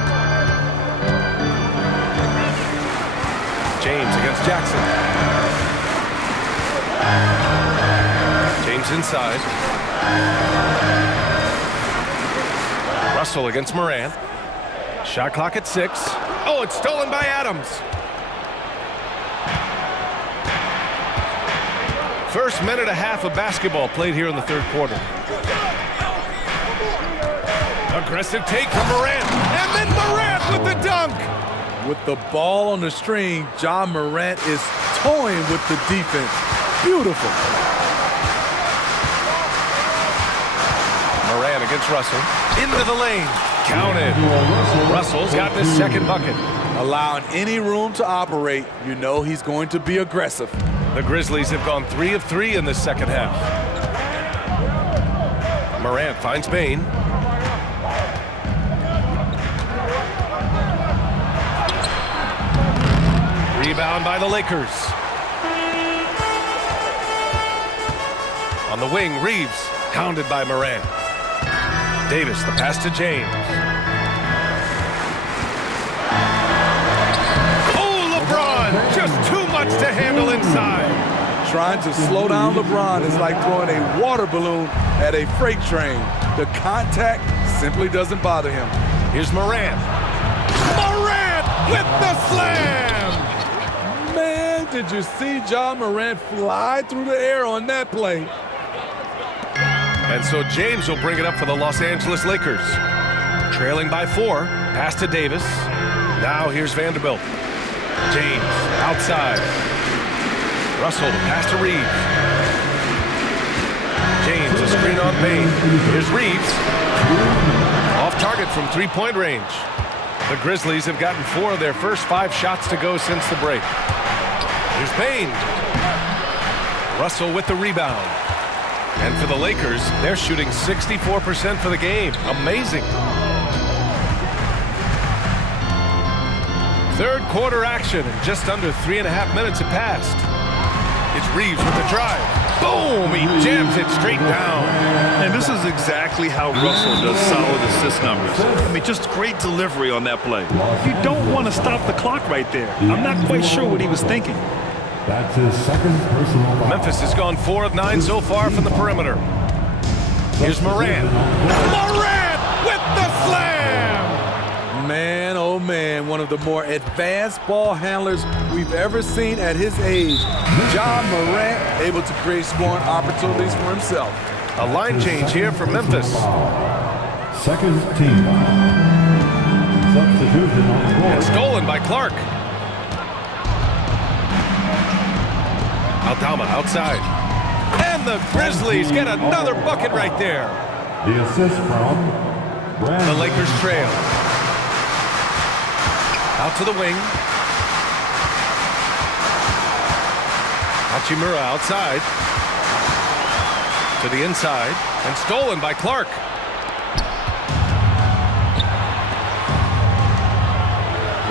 James against Jackson. James inside. Russell against Morant. Shot clock at 6. Oh, it's stolen by Adams. First minute and a half of basketball played here in the third quarter. Aggressive take from Morant. And then Morant with the dunk. With the ball on the string, John Morant is toying with the defense. Beautiful. Morant against Russell. Into the lane. Counted. Russell's got this second bucket. Allowing any room to operate, you know he's going to be aggressive. The Grizzlies have gone 3 of 3 in this second half. Morant finds Bain. Rebound by the Lakers. On the wing, Reeves, hounded by Morant. Davis, the pass to James. Oh, LeBron, just too much to handle inside. Trying to slow down LeBron is like throwing a water balloon at a freight train. The contact simply doesn't bother him. Here's Morant. Morant with the slam! Man, did you see John Morant fly through the air on that play? And so James will bring it up for the Los Angeles Lakers. Trailing by 4, pass to Davis. Now here's Vanderbilt. James, outside. Russell, pass to Reeves. James, a screen on Bain. Here's Reeves. Off target from three-point range. The Grizzlies have gotten 4 of their first 5 shots to go since the break. Here's Bain. Russell with the rebound. And for the Lakers, they're shooting 64% for the game. Amazing. Third quarter action, and just under 3.5 minutes have passed. It's Reeves with the drive. Boom! He jams it straight down. And this is exactly how Russell does solid assist numbers. I mean, just great delivery on that play. You don't want to stop the clock right there. I'm not quite sure what he was thinking. That's his second personal foul. Memphis has gone 4 of 9 so far from the perimeter. Here's Morant. Morant with the slam! Man, oh man, one of the more advanced ball handlers we've ever seen at his age. John Morant able to create scoring opportunities for himself. A line change here for Memphis. Second team foul. Substitution on the court. And stolen by Clark. Aldama outside. And the Grizzlies get another bucket right there. The assist from Brandon. The Lakers trail. Out to the wing. Hachimura outside. To the inside. And stolen by Clark.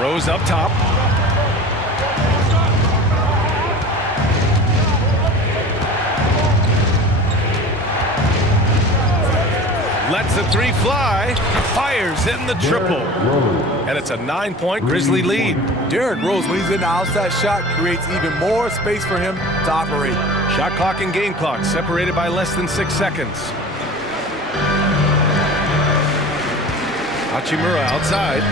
Rose up top. Lets the 3 fly, fires in the triple. And it's a 9-point Grizzly lead. Derrick Rose, when he's in the outside shot, creates even more space for him to operate. Shot clock and game clock separated by less than 6 seconds. Hachimura outside.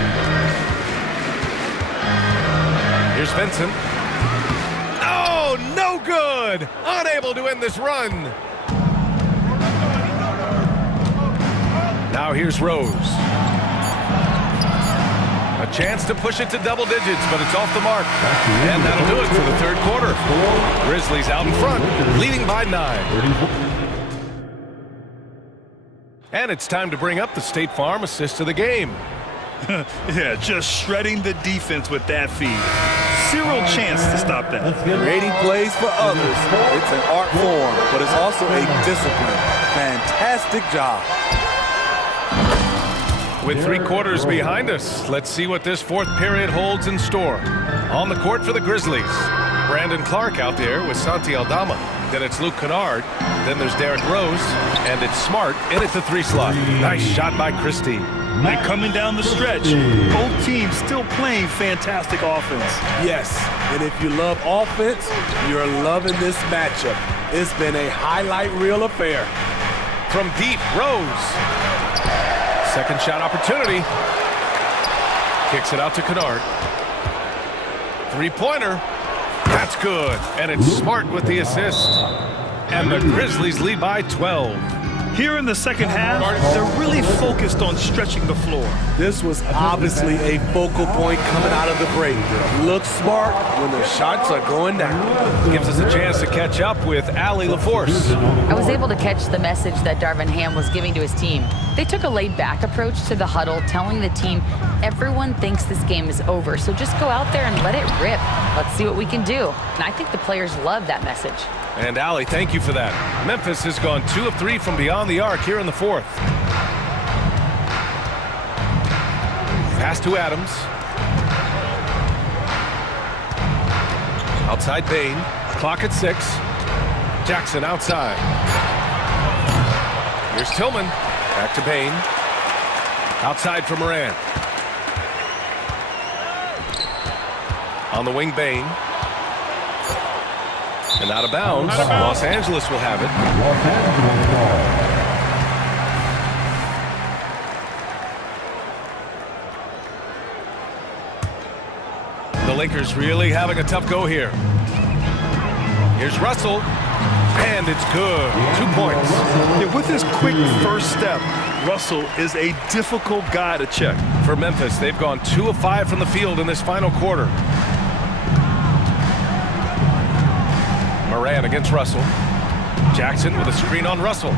Here's Vincent. Oh, no good! Unable to end this run. Now here's Rose. A chance to push it to double digits, but it's off the mark. And that'll do it for the third quarter. Grizzlies out in front, leading by 9. And it's time to bring up the State Farm assist of the game. Yeah, just shredding the defense with that feed. Zero chance to stop that. Creating plays for others. It's an art form, but it's also a discipline. Fantastic job. With 3 quarters behind us, let's see what this fourth period holds in store. On the court for the Grizzlies, Brandon Clark out there with Santi Aldama. Then it's Luke Kennard. Then there's Derrick Rose. And it's Smart in at the 3 slot. Nice shot by Christie. And coming down the stretch, both teams still playing fantastic offense. Yes, and if you love offense, you're loving this matchup. It's been a highlight reel affair. From deep, Rose. Second shot opportunity. Kicks it out to Kennard. 3-pointer. That's good. And it's Smart with the assist. And the Grizzlies lead by 12. Here in the second half, they're really focused on stretching the floor. This was obviously a focal point coming out of the break. Look smart when the shots are going down. Gives us a chance to catch up with Allie LaForce. I was able to catch the message that Darvin Ham was giving to his team. They took a laid-back approach to the huddle, telling the team, everyone thinks this game is over, so just go out there and let it rip. Let's see what we can do. And I think the players love that message. And Allie, thank you for that. Memphis has gone 2 of 3 from beyond the arc here in the 4th. Pass to Adams. Outside Bain. Clock at 6. Jackson outside. Here's Tillman. Back to Bain. Outside for Moran. On the wing, Bain. And out of bounds. Los Angeles will have it. The Lakers really having a tough go here. Here's Russell. And it's good. 2 points. Yeah, with his quick first step, Russell is a difficult guy to check. For Memphis, they've gone 2 of 5 from the field in this final quarter. Morant against Russell. Jackson with a screen on Russell.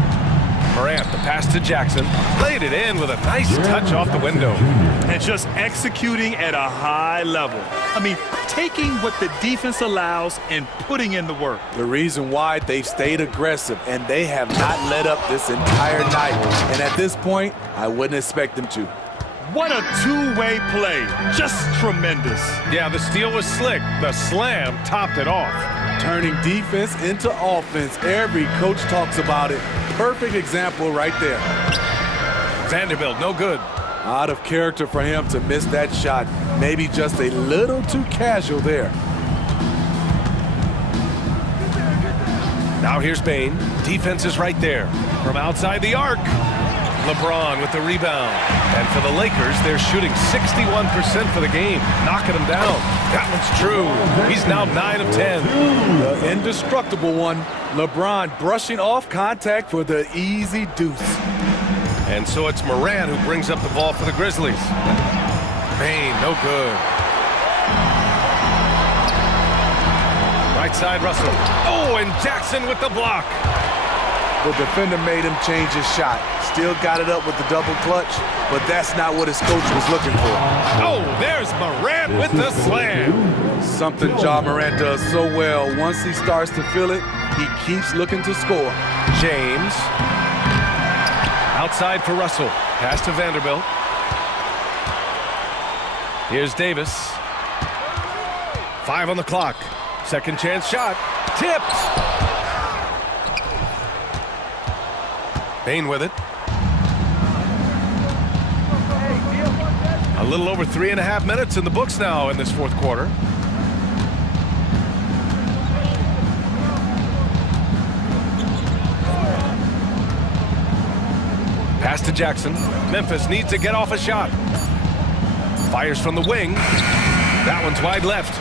Morant, the pass to Jackson. Laid it in with a nice touch off the window. And just executing at a high level. I mean, taking what the defense allows and putting in the work. The reason why they've stayed aggressive and they have not let up this entire night. And at this point, I wouldn't expect them to. What a two-way play. Just tremendous. Yeah, the steal was slick. The slam topped it off. Turning defense into offense. Every coach talks about it. Perfect example right there. Vanderbilt, no good. Out of character for him to miss that shot. Maybe just a little too casual there. Now here's Bain. Defense is right there. From outside the arc. LeBron with the rebound. And for the Lakers, they're shooting 61% for the game, knocking them down. That one's true. He's now 9 of 10. The indestructible one. LeBron brushing off contact for the easy deuce. And so it's Moran who brings up the ball for the Grizzlies. Bain, no good. Right side, Russell. Oh, and Jackson with the block. The defender made him change his shot. Still got it up with the double clutch, but that's not what his coach was looking for. Oh, there's Morant with the slam. Something Ja Morant does so well. Once he starts to feel it, he keeps looking to score. James. Outside for Russell. Pass to Vanderbilt. Here's Davis. 5 on the clock. Second chance shot. Tipped. Bain with it. A little over 3.5 minutes in the books now in this 4th quarter. Pass to Jackson. Memphis needs to get off a shot. Fires from the wing. That one's wide left.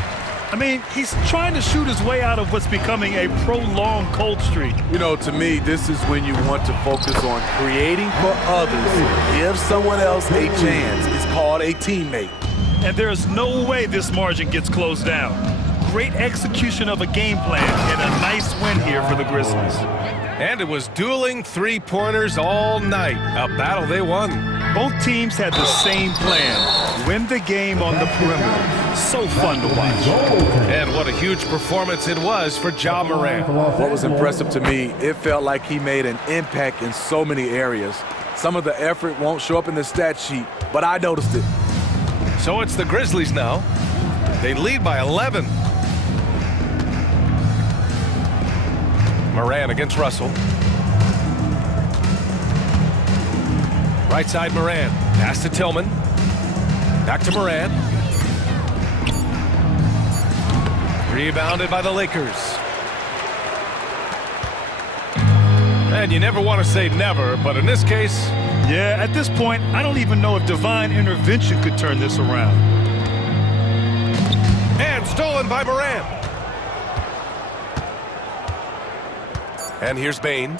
I mean, he's trying to shoot his way out of what's becoming a prolonged cold streak. You know, to me, this is when you want to focus on creating for others. Give someone else a chance. It's called a teammate. And there's no way this margin gets closed down. Great execution of a game plan and a nice win here for the Grizzlies. And it was dueling 3-pointers all night. A battle they won. Both teams had the same plan. Win the game on the perimeter. So fun to watch. And what a huge performance it was for Ja Morant. What was impressive to me, it felt like he made an impact in so many areas. Some of the effort won't show up in the stat sheet, but I noticed it. So it's the Grizzlies now. They lead by 11. Moran against Russell. Right side Moran. Pass to Tillman. Back to Moran. Rebounded by the Lakers. And you never want to say never, but in this case... Yeah, at this point, I don't even know if divine intervention could turn this around. And stolen by Moran. And here's Bain.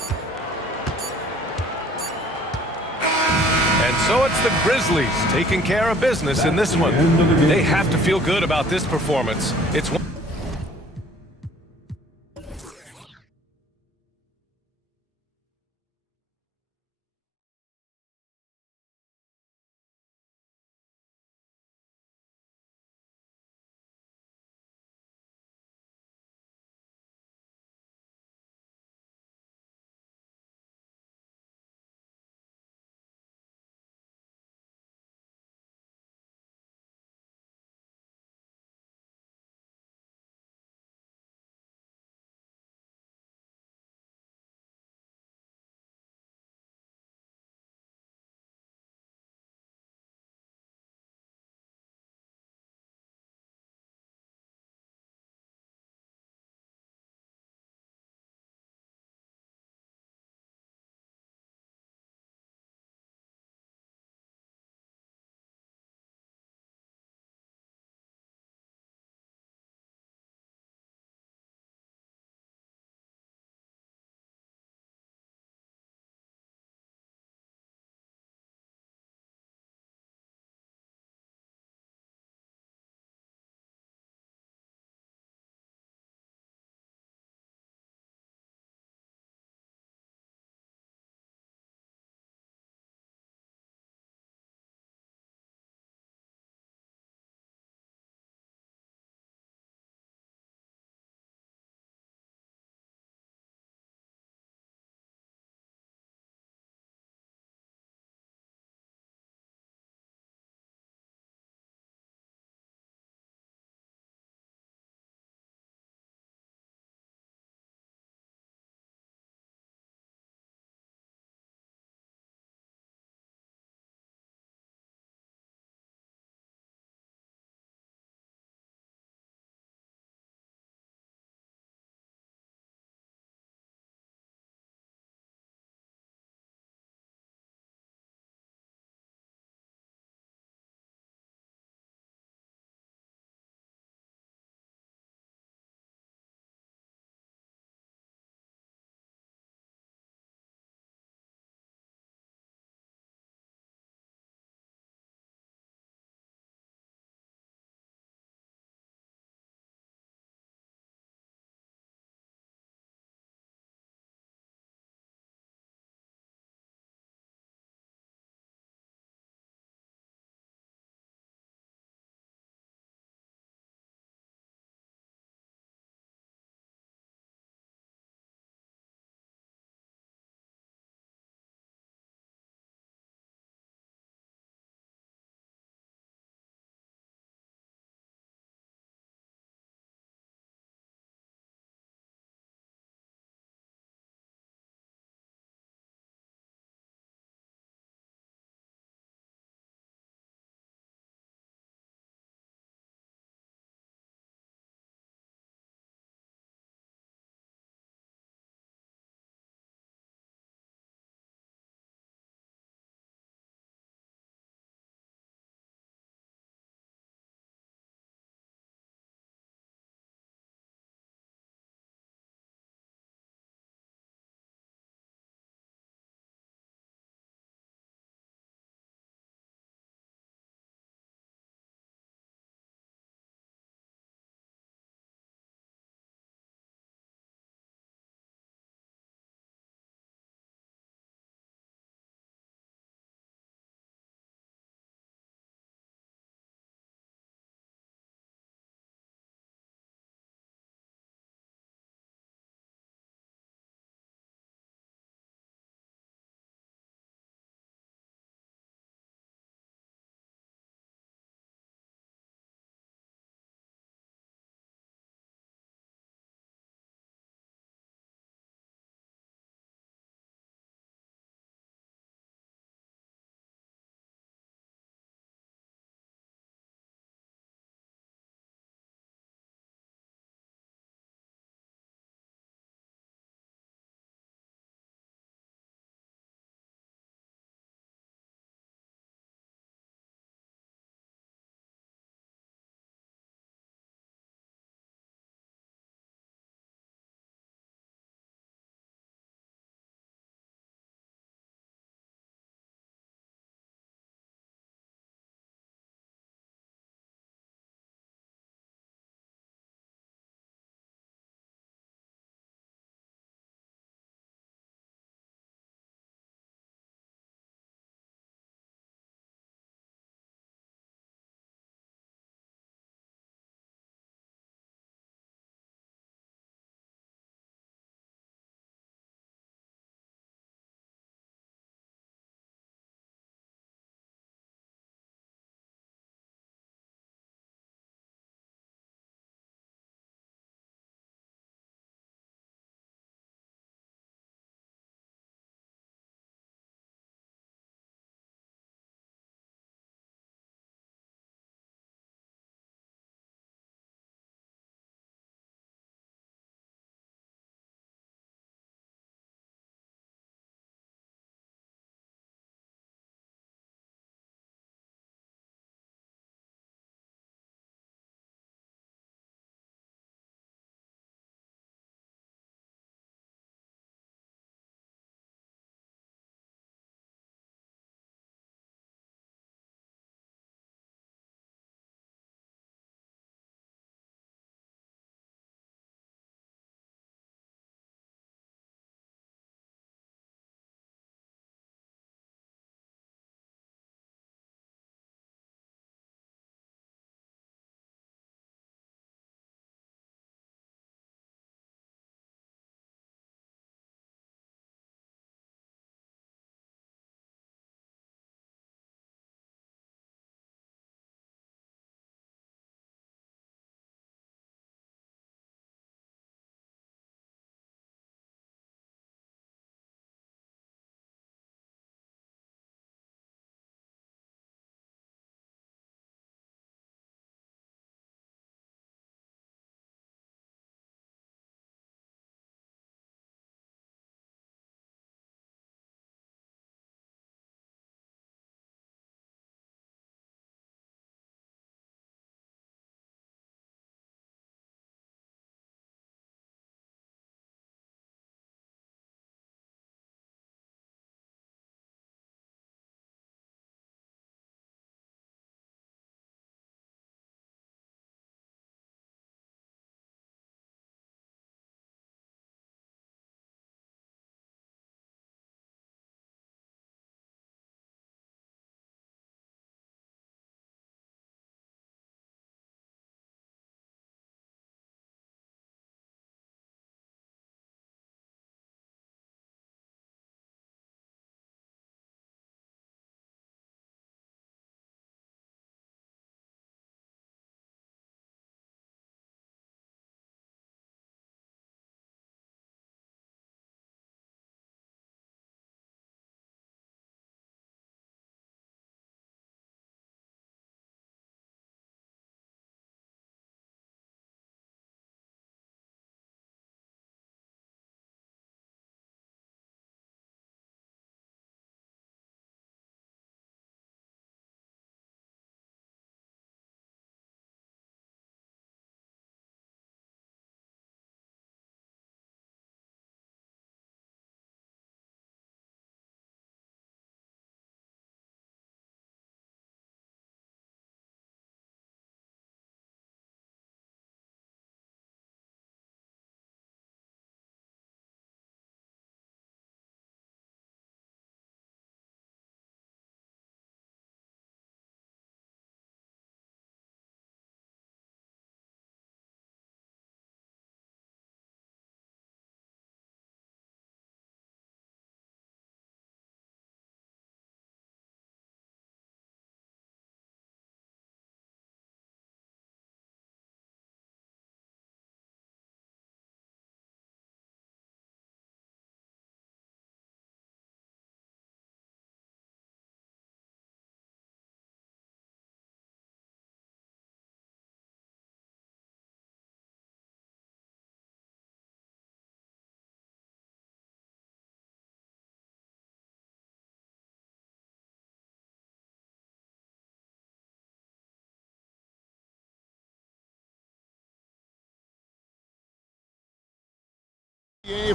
And so it's the Grizzlies taking care of business in this one. They have to feel good about this performance. It's one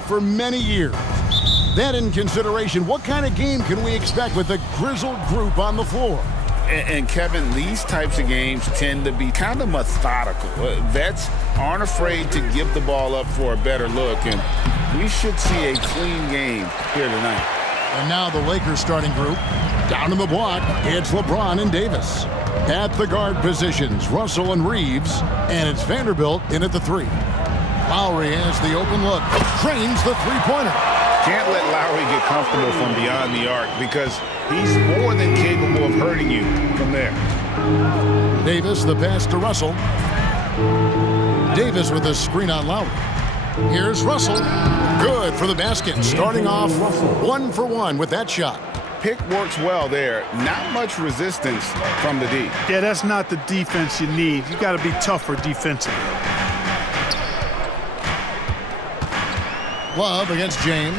For many years. Then in consideration, what kind of game can we expect with a grizzled group on the floor? And Kevin, these types of games tend to be kind of methodical. Vets aren't afraid to give the ball up for a better look, and we should see a clean game here tonight. And now the Lakers starting group. Down in the block, it's LeBron and Davis. At the guard positions, Russell and Reeves, and it's Vanderbilt in at the 3. Lowry has the open look, trains the three-pointer. Can't let Lowry get comfortable from beyond the arc because he's more than capable of hurting you from there. Davis, the pass to Russell. Davis with a screen on Lowry. Here's Russell. Good for the basket. Starting off 1 for 1 with that shot. Pick works well there. Not much resistance from the D. Yeah, that's not the defense you need. You got to be tougher defensively. Love against James.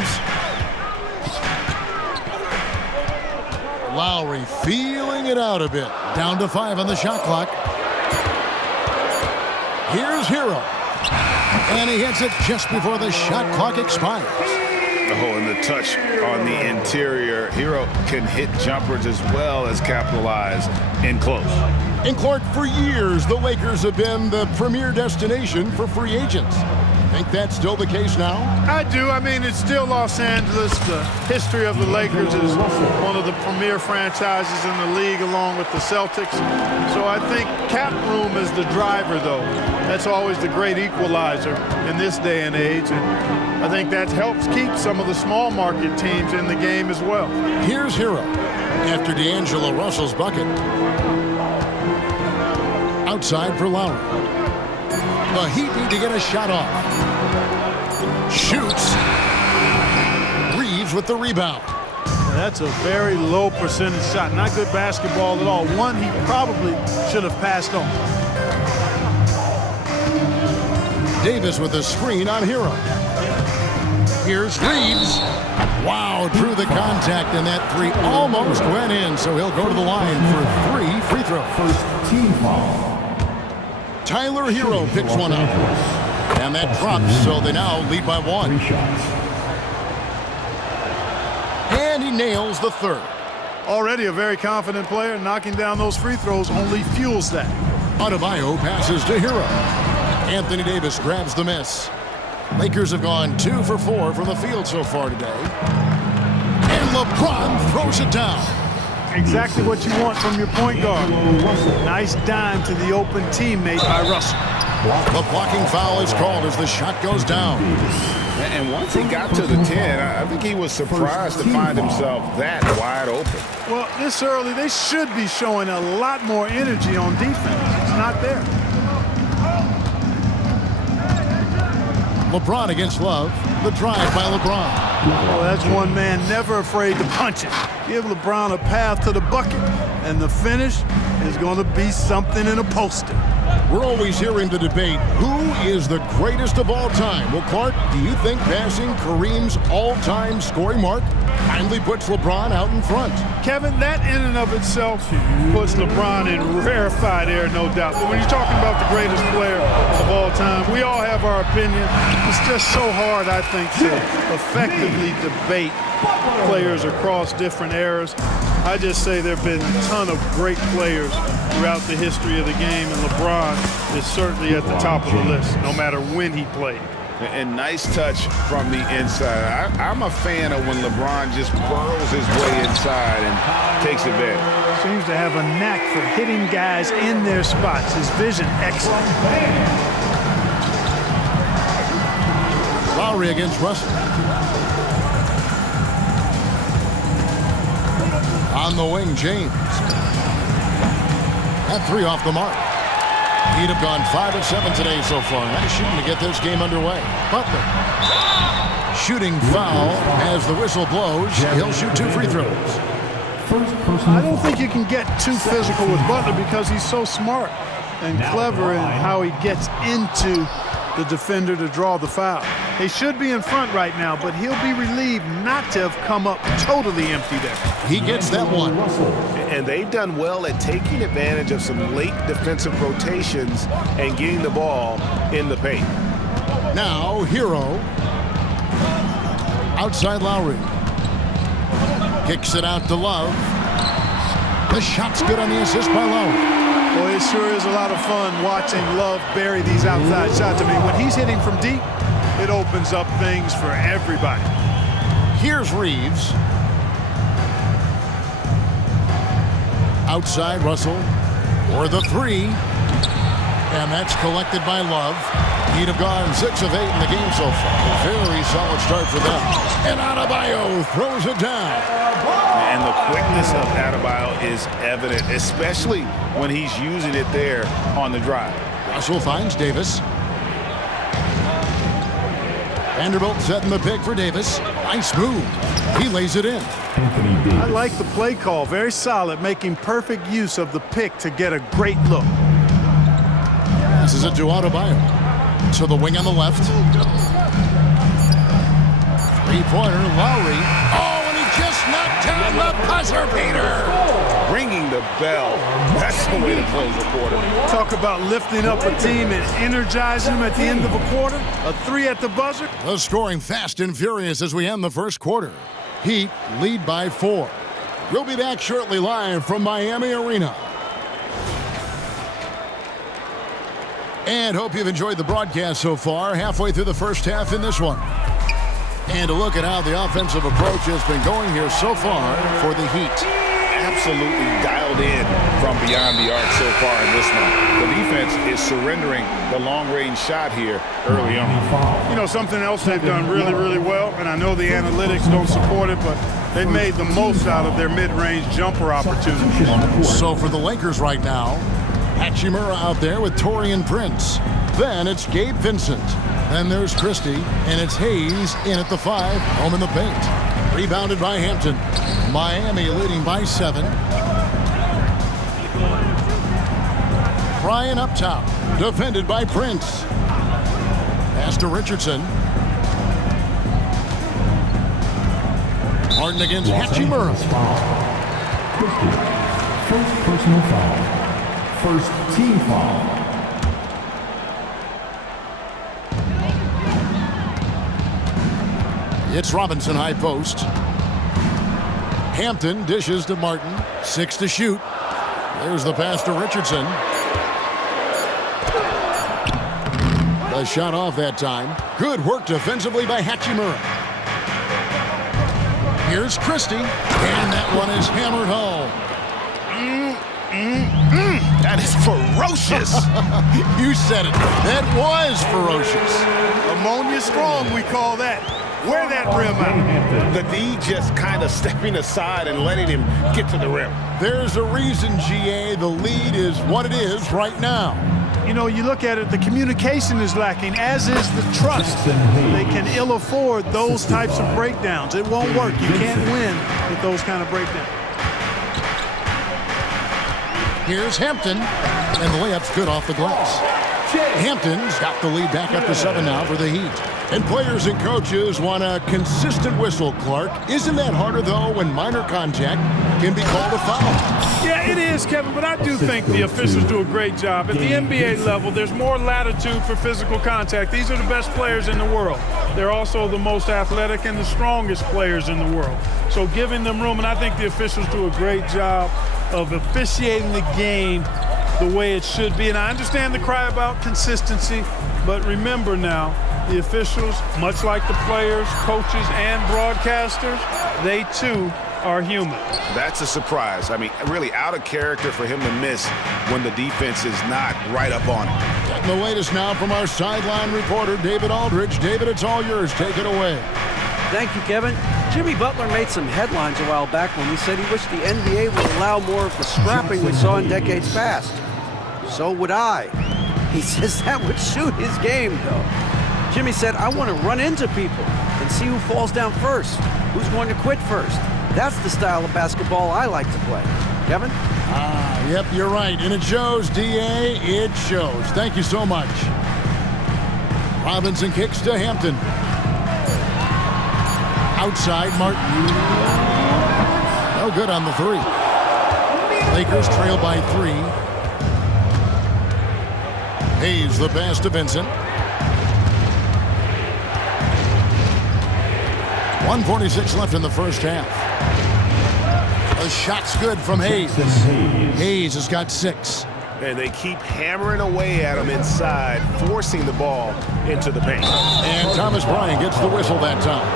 Lowry feeling it out a bit. Down to 5 on the shot clock. Here's Hero. And he hits it just before the shot clock expires. Oh, and the touch on the interior. Hero can hit jumpers as well as capitalize in close. In Clark, for years, the Lakers have been the premier destination for free agents. Think that's still the case now? I do. I mean, it's still Los Angeles. The history of the Lakers is one of the premier franchises in the league along with the Celtics. So I think cap room is the driver, though. That's always the great equalizer in this day and age. And I think that helps keep some of the small market teams in the game as well. Here's Hero after D'Angelo Russell's bucket. Outside for Lowry. The Heat need to get a shot off. Shoots. Reeves with the rebound. That's a very low percentage shot. Not good basketball at all. One he probably should have passed on. Davis with a screen on Hero. Here's Reeves. Wow, drew the contact, and that 3 almost went in, so he'll go to the line for 3 free throws. First team foul. Tyler Hero picks one up. And that drops, so they now lead by 1. And he nails the 3rd. Already a very confident player. Knocking down those free throws only fuels that. Adebayo passes to Hero. Anthony Davis grabs the miss. Lakers have gone 2 for 4 from the field so far today. And LeBron throws it down. Exactly what you want from your point guard. Nice dime to the open teammate by Russell. The blocking foul is called as the shot goes down. And once he got to the 10, I think he was surprised to find himself that wide open. Well, this early, they should be showing a lot more energy on defense. It's not there. LeBron against Love. The drive by LeBron. Well, that's one man never afraid to punch it. Give LeBron a path to the bucket, and the finish is going to be something in a poster. We're always hearing the debate, who is the greatest of all time? Well, Clark, do you think passing Kareem's all-time scoring mark finally puts LeBron out in front? Kevin, that in and of itself puts LeBron in rarefied air, no doubt. But when you're talking about the greatest player of all time, we all have our opinion. It's just so hard, I think, to effectively debate players across different eras. I just say there have been a ton of great players throughout the history of the game, and LeBron is certainly at the top of the list, no matter when he played. And nice touch from the inside. I'm a fan of when LeBron just burrows his way inside and takes advantage. Seems to have a knack for hitting guys in their spots. His vision, excellent. Lowry against Russell. On the wing, James. That 3 off the mark. He'd have gone 5 of 7 today so far. Nice shooting to get this game underway. Butler. Shooting foul as the whistle blows. He'll shoot 2 free throws. I don't think you can get too physical with Butler because he's so smart and clever in how he gets into the defender to draw the foul. They should be in front right now, but he'll be relieved not to have come up totally empty there. He gets that one. And they've done well at taking advantage of some late defensive rotations and getting the ball in the paint. Now, Hero. Outside Lowry. Kicks it out to Love. The shot's good on the assist by Lowry. Well, it sure is a lot of fun watching Love bury these outside shots. I mean, when he's hitting from deep, it opens up things for everybody. Here's Reeves. Outside Russell for the three. And that's collected by Love. He'd have gone 6 of 8 in the game so far. Very solid start for them. And Adebayo throws it down. And the quickness of Adebayo is evident, especially when he's using it there on the drive. Russell finds Davis. Vanderbilt setting the pick for Davis. Nice move. He lays it in. I like the play call. Very solid, making perfect use of the pick to get a great look. Passes it to Adebayo. To the wing on the left. Three-pointer, Lowry. Oh, and he just knocked down the buzzer beater. Ringing the bell. That's the way to close the quarter. Talk about lifting up a team and energizing them at the end of a quarter. A 3 at the buzzer. The scoring fast and furious as we end the first quarter. Heat lead by 4. We'll be back shortly live from Miami Arena. And hope you've enjoyed the broadcast so far, halfway through the first half in this one. And a look at how the offensive approach has been going here so far for the Heat. Absolutely dialed in from beyond the arc so far in this one. The defense is surrendering the long-range shot here early on. You know, something else they've done really, really well, and I know the analytics don't support it, but they've made the most out of their mid-range jumper opportunities. So for the Lakers right now, Hachimura out there with Taurean Prince. Then it's Gabe Vincent. Then there's Christie, and it's Hayes in at the 5, home in the paint. Rebounded by Hampton. Miami leading by 7. Bryan up top, defended by Prince. Pass to Richardson. Harden against Hachimura. First personal foul. First team foul. It's Robinson high post. Hampton dishes to Martin. 6 to shoot. There's the pass to Richardson. The shot off that time. Good work defensively by Hachimura. Here's Christie. And that one is hammered home. That is ferocious. You said it. That was ferocious. Ammonia strong, we call that. Wear that rim out. The D just kind of stepping aside and letting him get to the rim. There's a reason, GA, the lead is what it is right now. You know, you look at it, the communication is lacking, as is the trust. They can ill afford those types of breakdowns. It won't work. You can't win with those kind of breakdowns. Here's Hampton, and the layup's good off the glass. Hampton's got the lead back up to 7 now for the Heat. And players and coaches want a consistent whistle, Clark. Isn't that harder, though, when minor contact can be called a foul? Yeah, it is, Kevin, but I do think the officials do a great job. At the NBA level, there's more latitude for physical contact. These are the best players in the world. They're also the most athletic and the strongest players in the world. So giving them room, and I think the officials do a great job of officiating the game the way it should be. And I understand the cry about consistency, but remember now, the officials, much like the players, coaches, and broadcasters, they too are human. That's a surprise. I mean, really out of character for him to miss when the defense is not right up on him. Getting the latest now from our sideline reporter, David Aldridge. David, it's all yours. Take it away. Thank you, Kevin. Jimmy Butler made some headlines a while back when he said he wished the NBA would allow more of the scrapping we saw in decades past. So would I. He says that would suit his game, though. Jimmy said, I want to run into people and see who falls down first, who's going to quit first. That's the style of basketball I like to play. Kevin? Yep, you're right. And it shows, DA. It shows. Thank you so much. Robinson kicks to Hampton. Outside, Martin. No good on the 3. Lakers trail by 3. Hayes the pass to Vincent. 1:46 left in the first half. The shot's good from Hayes. Hayes has got 6. And they keep hammering away at him inside, forcing the ball into the paint. And Thomas Bryant gets the whistle that time.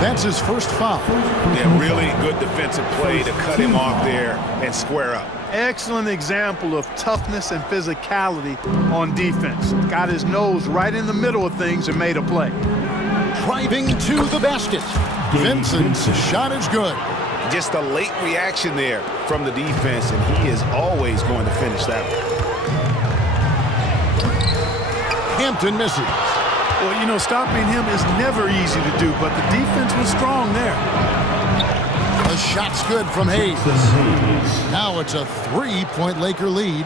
That's his first foul. Yeah, really good defensive play to cut him off there and square up. Excellent example of toughness and physicality on defense. Got his nose right in the middle of things and made a play. Driving to the basket. Vincent's shot is good. Just a late reaction there from the defense, and he is always going to finish that one. Hampton misses. Well, you know, stopping him is never easy to do, but the defense was strong there. The shot's good from Hayes. Now it's a 3-point Laker lead.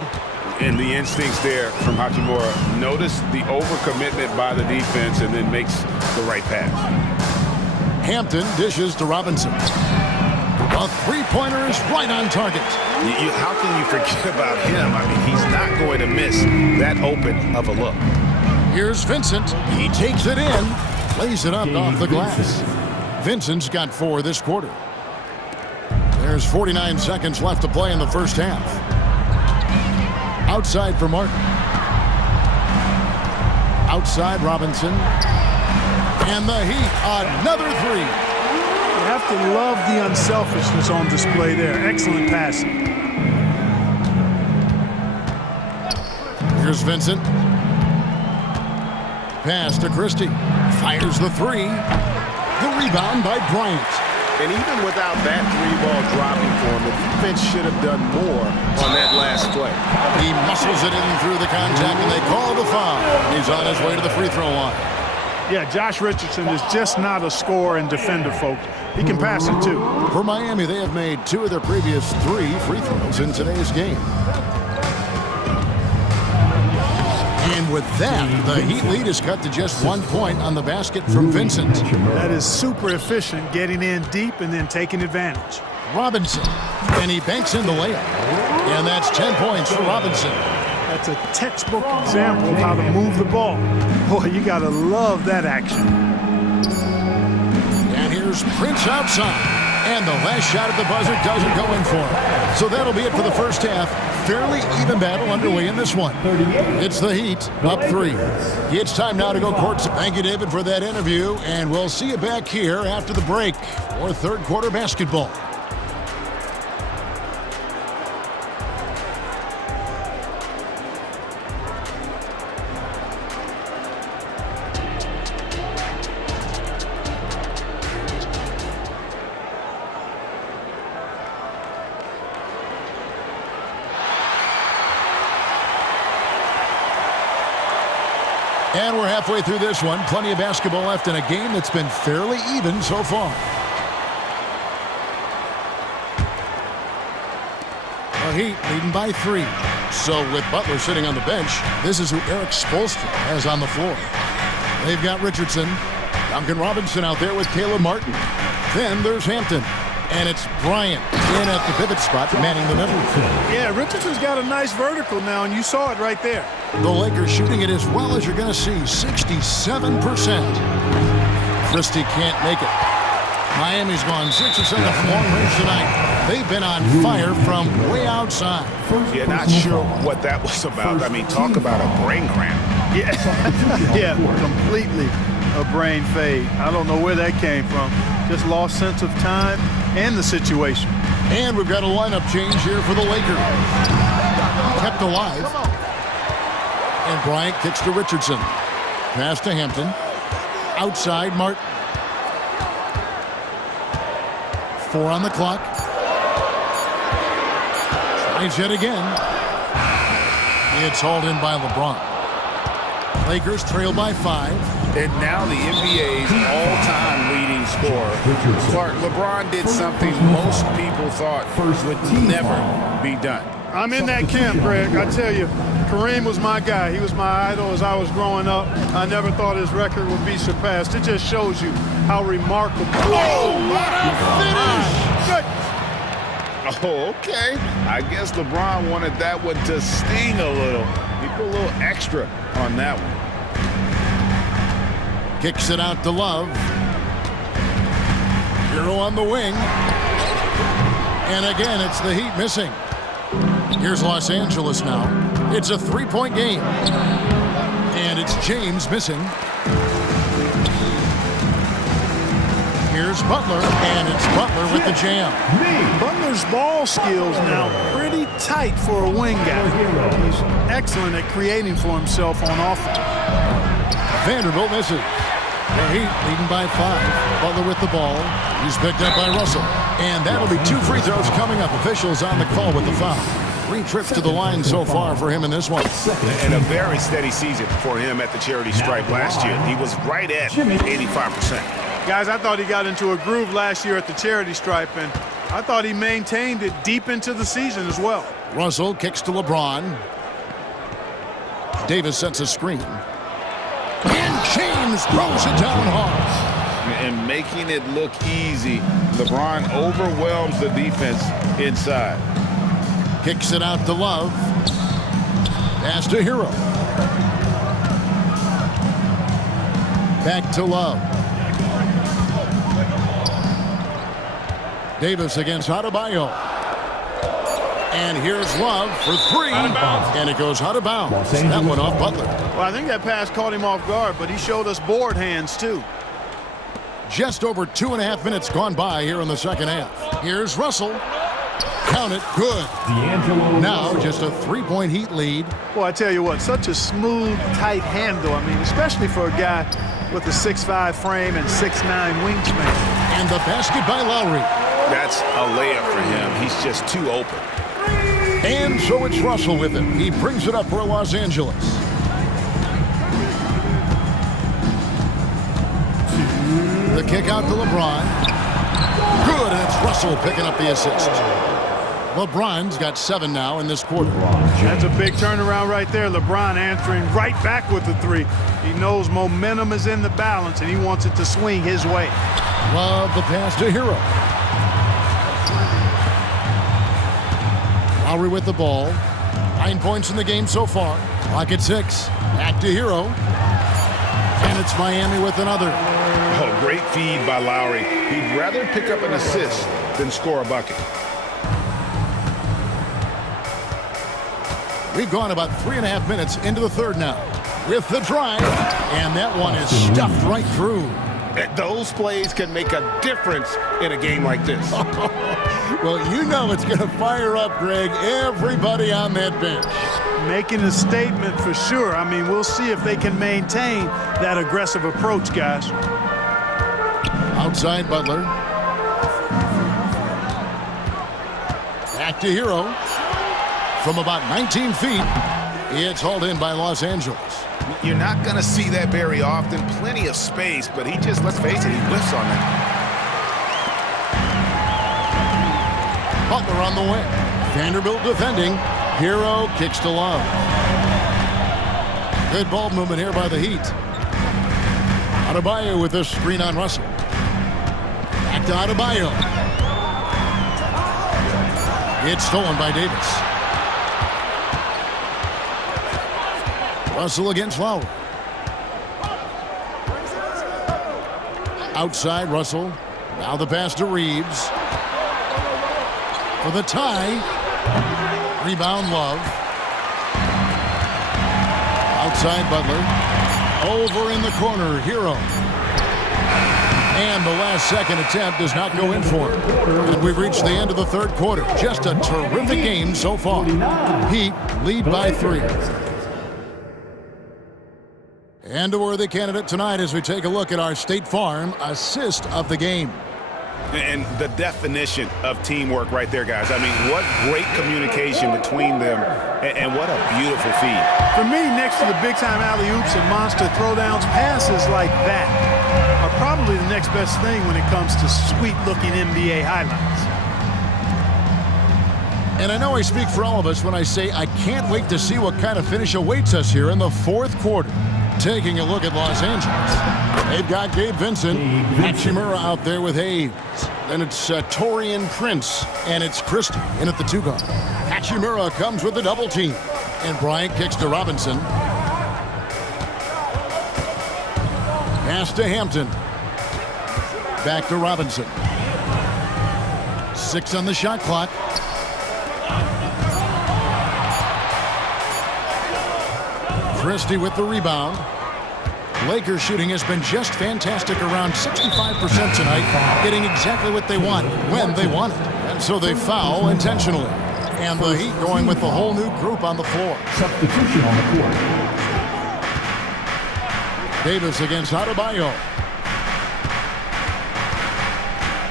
And the instincts there from Hachimura. Notice the overcommitment by the defense and then makes the right pass. Hampton dishes to Robinson. A three-pointer is right on target. How can you forget about him? I mean, he's not going to miss that open of a look. Here's Vincent. He takes it in, lays it up off the glass. Vincent's got 4 this quarter. There's 49 seconds left to play in the first half. Outside for Martin. Outside Robinson. And the Heat, another 3. You have to love the unselfishness on display there. Excellent passing. Here's Vincent. Pass to Christie. Fires the 3. The rebound by Bryant. And even without that 3-ball dropping for him, the defense should have done more on that last play. He muscles it in through the contact, and they call the foul. He's on his way to the free throw line. Yeah, Josh Richardson is just not a scorer and defender, folks. He can pass it, too. For Miami, they have made 2 of their previous 3 free throws in today's game. And with that, the Heat lead is cut to just 1 point on the basket from Vincent. That is super efficient, getting in deep and then taking advantage. Robinson, and he banks in the layup. And that's 10 points for Robinson. That's a textbook example of how to move the ball. Boy, you got to love that action. And here's Prince outside. And the last shot at the buzzer doesn't go in for him. So that'll be it for the first half. Fairly even battle underway in this one. It's the Heat up 3. It's time now to go courtside. Thank you, David, for that interview. And we'll see you back here after the break for third quarter basketball. And we're halfway through this one. Plenty of basketball left in a game that's been fairly even so far. The Heat leading by 3. So with Butler sitting on the bench, this is who Eric Spoelstra has on the floor. They've got Richardson, Duncan Robinson out there with Caleb Martin. Then there's Hampton. And it's Bryant in at the pivot spot, manning the middle. Yeah, Richardson's got a nice vertical now, and you saw it right there. The Lakers shooting it as well as you're going to see, 67%. Christie can't make it. Miami's gone 6 of 7 from long range tonight. They've been on fire from way outside. Yeah, not sure what that was about. I mean, talk about a brain cramp. Yeah, yeah, completely a brain fade. I don't know where that came from. Just lost sense of time and the situation. And we've got a lineup change here for the Lakers. Kept alive. And Bryant kicks to Richardson. Pass to Hampton. Outside, Martin. 4 on the clock. Tries yet again. It's hauled in by LeBron. Lakers trail by 5. And now the NBA's all-time leading scorer. Clark, LeBron did something most people thought would never be done. I'm in that camp, Greg. I tell you, Kareem was my guy. He was my idol as I was growing up. I never thought his record would be surpassed. It just shows you how remarkable. Oh, what a finish! Good. Oh, okay. I guess LeBron wanted that one to sting a little. He put a little extra on that one. Kicks it out to Love. Hero on the wing. And again, it's the Heat missing. Here's Los Angeles now. It's a three-point game. And it's James missing. Here's Butler, and it's Butler with the jam. Butler's ball skills now pretty tight for a wing guy. He's excellent at creating for himself on offense. Vanderbilt misses. The Heat leading by 5. Butler with the ball. He's picked up by Russell. And that'll be 2 free throws coming up. Officials on the call with the foul. 3 trips to the line so far for him in this one. And a very steady season for him at the charity stripe last year. He was right at 85%. Guys, I thought he got into a groove last year at the charity stripe, and I thought he maintained it deep into the season as well. Russell kicks to LeBron. Davis sets a screen. And James throws it down hard. And making it look easy, LeBron overwhelms the defense inside. Kicks it out to Love. Pass to Hero. Back to Love. Davis against Adebayo. And here's Love for 3. And it goes out of bounds. That one off Butler. Well, I think that pass caught him off guard, but he showed us board hands, too. Just over 2.5 minutes gone by here in the second half. Here's Russell. Count it. Good. Now just a 3-point Heat lead. Well, I tell you what, such a smooth, tight handle. I mean, especially for a guy with a 6'5" frame and 6'9" wingspan. And the basket by Lowry. That's a layup for him. He's just too open. And so it's Russell with it. He brings it up for Los Angeles. The kick out to LeBron. Good, and it's Russell picking up the assist. LeBron's got 7 now in this quarter. That's a big turnaround right there. LeBron answering right back with the 3. He knows momentum is in the balance, and he wants it to swing his way. Love the pass to Hero. Lowry with the ball. 9 points in the game so far. Clock at 6. Back to Hero. And it's Miami with another. Oh, great feed by Lowry. He'd rather pick up an assist than score a bucket. We've gone about 3.5 minutes into the third now. With the drive. And that one is stuffed right through. Those plays can make a difference in a game like this. Well, you know it's going to fire up, Greg, everybody on that bench. Making a statement for sure. I mean, we'll see if they can maintain that aggressive approach, guys. Outside Butler. Back to Hero. From about 19 feet, it's hauled in by Los Angeles. You're not going to see that very often. Plenty of space, but he just, let's face it, he whiffs on that. Butler on the wing. Vanderbilt defending. Hero kicks to Love. Good ball movement here by the Heat. Adebayo with this screen on Russell. Back to Adebayo. It's stolen by Davis. Russell against Lowry. Outside Russell. Now the pass to Reeves. For the tie. Rebound Love. Outside Butler. Over in the corner, Hero. And the last second attempt does not go in for him. And we've reached the end of the third quarter. Just a terrific game so far. Heat lead by 3. And a worthy candidate tonight as we take a look at our State Farm assist of the game. And the definition of teamwork right there, guys. I mean, what great communication between them, and what a beautiful feed. For me, next to the big-time alley-oops and monster throwdowns, passes like that are probably the next best thing when it comes to sweet-looking NBA highlights. And I know I speak for all of us when I say I can't wait to see what kind of finish awaits us here in the fourth quarter. Taking a look at Los Angeles. They've got Gabe Vincent, Hachimura out there with Hayes. Then it's Torian Prince, and it's Christie in at the 2 guard. Hachimura comes with the double team. And Bryant kicks to Robinson. Pass to Hampton. Back to Robinson. 6 on the shot clock. Christie with the rebound. Lakers shooting has been just fantastic, around 65% tonight, getting exactly what they want when they want it. And so they foul intentionally. And the Heat going with the whole new group on the floor. Substitution on the court. Davis against Adebayo.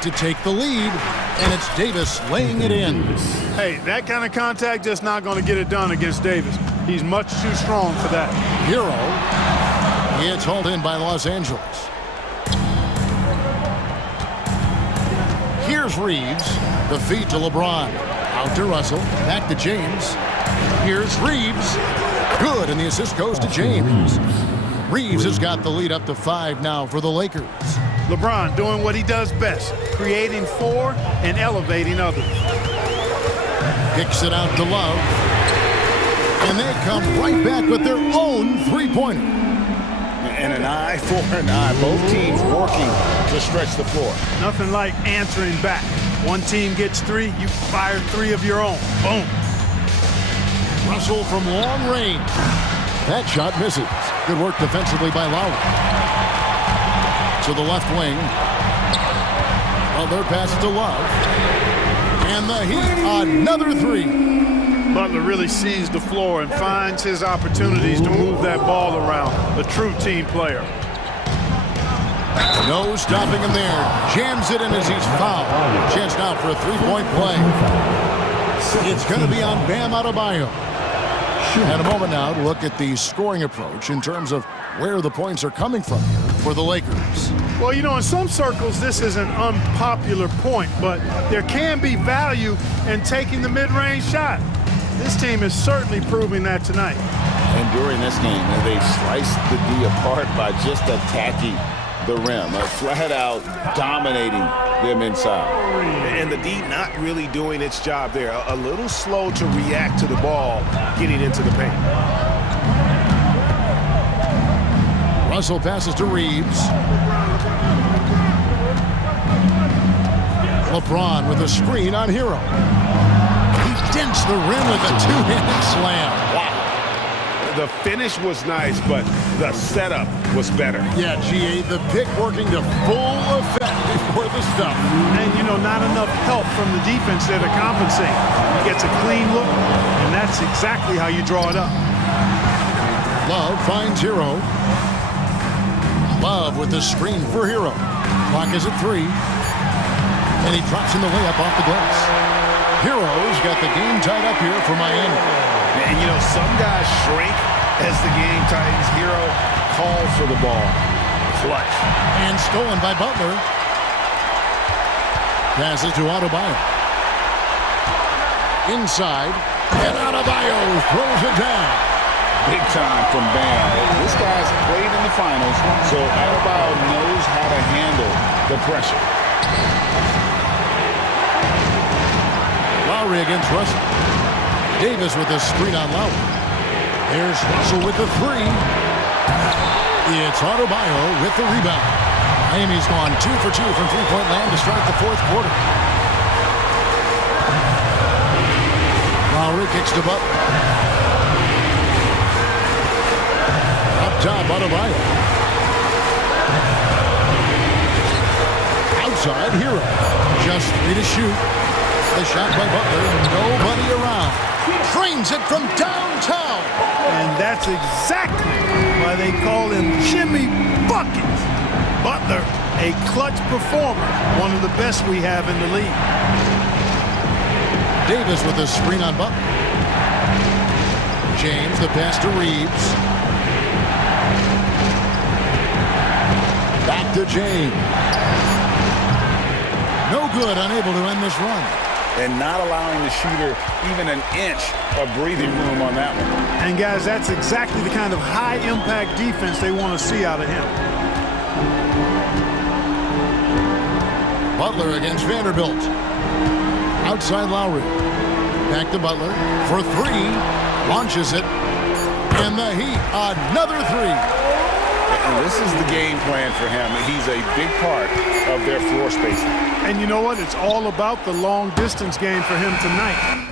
To take the lead, and it's Davis laying it in. Hey, that kind of contact just not going to get it done against Davis. He's much too strong for that. Hero. It's hauled in by Los Angeles. Here's Reeves. The feed to LeBron. Out to Russell. Back to James. Here's Reeves. Good, and the assist goes to James. Reeves has got the lead up to 5 now for the Lakers. LeBron doing what he does best, creating for and elevating others. Kicks it out to Love. And they come right back with their own three-pointer. And an eye for an eye. Both teams working to stretch the floor. Nothing like answering back. One team gets 3, you fire 3 of your own. Boom. Russell from long range. That shot misses. Good work defensively by Lowry. To the left wing. Butler passes to Love. And the Heat, another 3. Butler really sees the floor and finds his opportunities to move that ball around. A true team player. No stopping him there. Jams it in as he's fouled. Chance now for a 3-point play. It's going to be on Bam Adebayo. And a moment now to look at the scoring approach in terms of where the points are coming from for the Lakers. Well, you know, in some circles, this is an unpopular point, but there can be value in taking the mid-range shot. This team is certainly proving that tonight. And during this game, they've sliced the D apart by just attacking the rim, flat out dominating them inside. And the D not really doing its job there. A little slow to react to the ball getting into the paint. Russell passes to Reeves. LeBron with a screen on Hero. He dents the rim with a two-handed slam. Wow. The finish was nice, but the setup was better. Yeah, GA, the pick working to full effect before the stuff. And, you know, not enough help from the defense there to compensate. He gets a clean look, and that's exactly how you draw it up. Love finds Hero. Love with the screen for Hero. Clock is at 3. And he drops in the layup off the glass. Hero's got the game tied up here for Miami. And, you know, some guys shrink as the game tightens. Hero calls for the ball. Clutch. And stolen by Butler. Passes to Adebayo. Inside. And Adebayo throws it down. Big time from Bam. This guy's played in the finals, so Adebayo knows how to handle the pressure. Lowry against Russell. Davis with a screen on Lowry. There's Russell with the 3. It's Adebayo with the rebound. Miami's gone 2 for 2 from three-point land to start the fourth quarter. Lowry kicks to Butler. Up top, Adebayo. Outside, Hero. Just 3 to shoot. The shot by Butler. Nobody around. Drains it from downtown. And that's exactly why they call him Jimmy Buckets. Butler, a clutch performer. One of the best we have in the league. Davis with a screen on Butler. James, the pass to Reeves. Back to James. No good, unable to end this run. And not allowing the shooter even an inch of breathing room on that one. And guys, that's exactly the kind of high-impact defense they want to see out of him. Butler against Vanderbilt. Outside Lowry. Back to Butler for 3. Launches it. And the Heat, another 3. And this is the game plan for him. He's a big part of their floor spacing. And you know what? It's all about the long distance game for him tonight.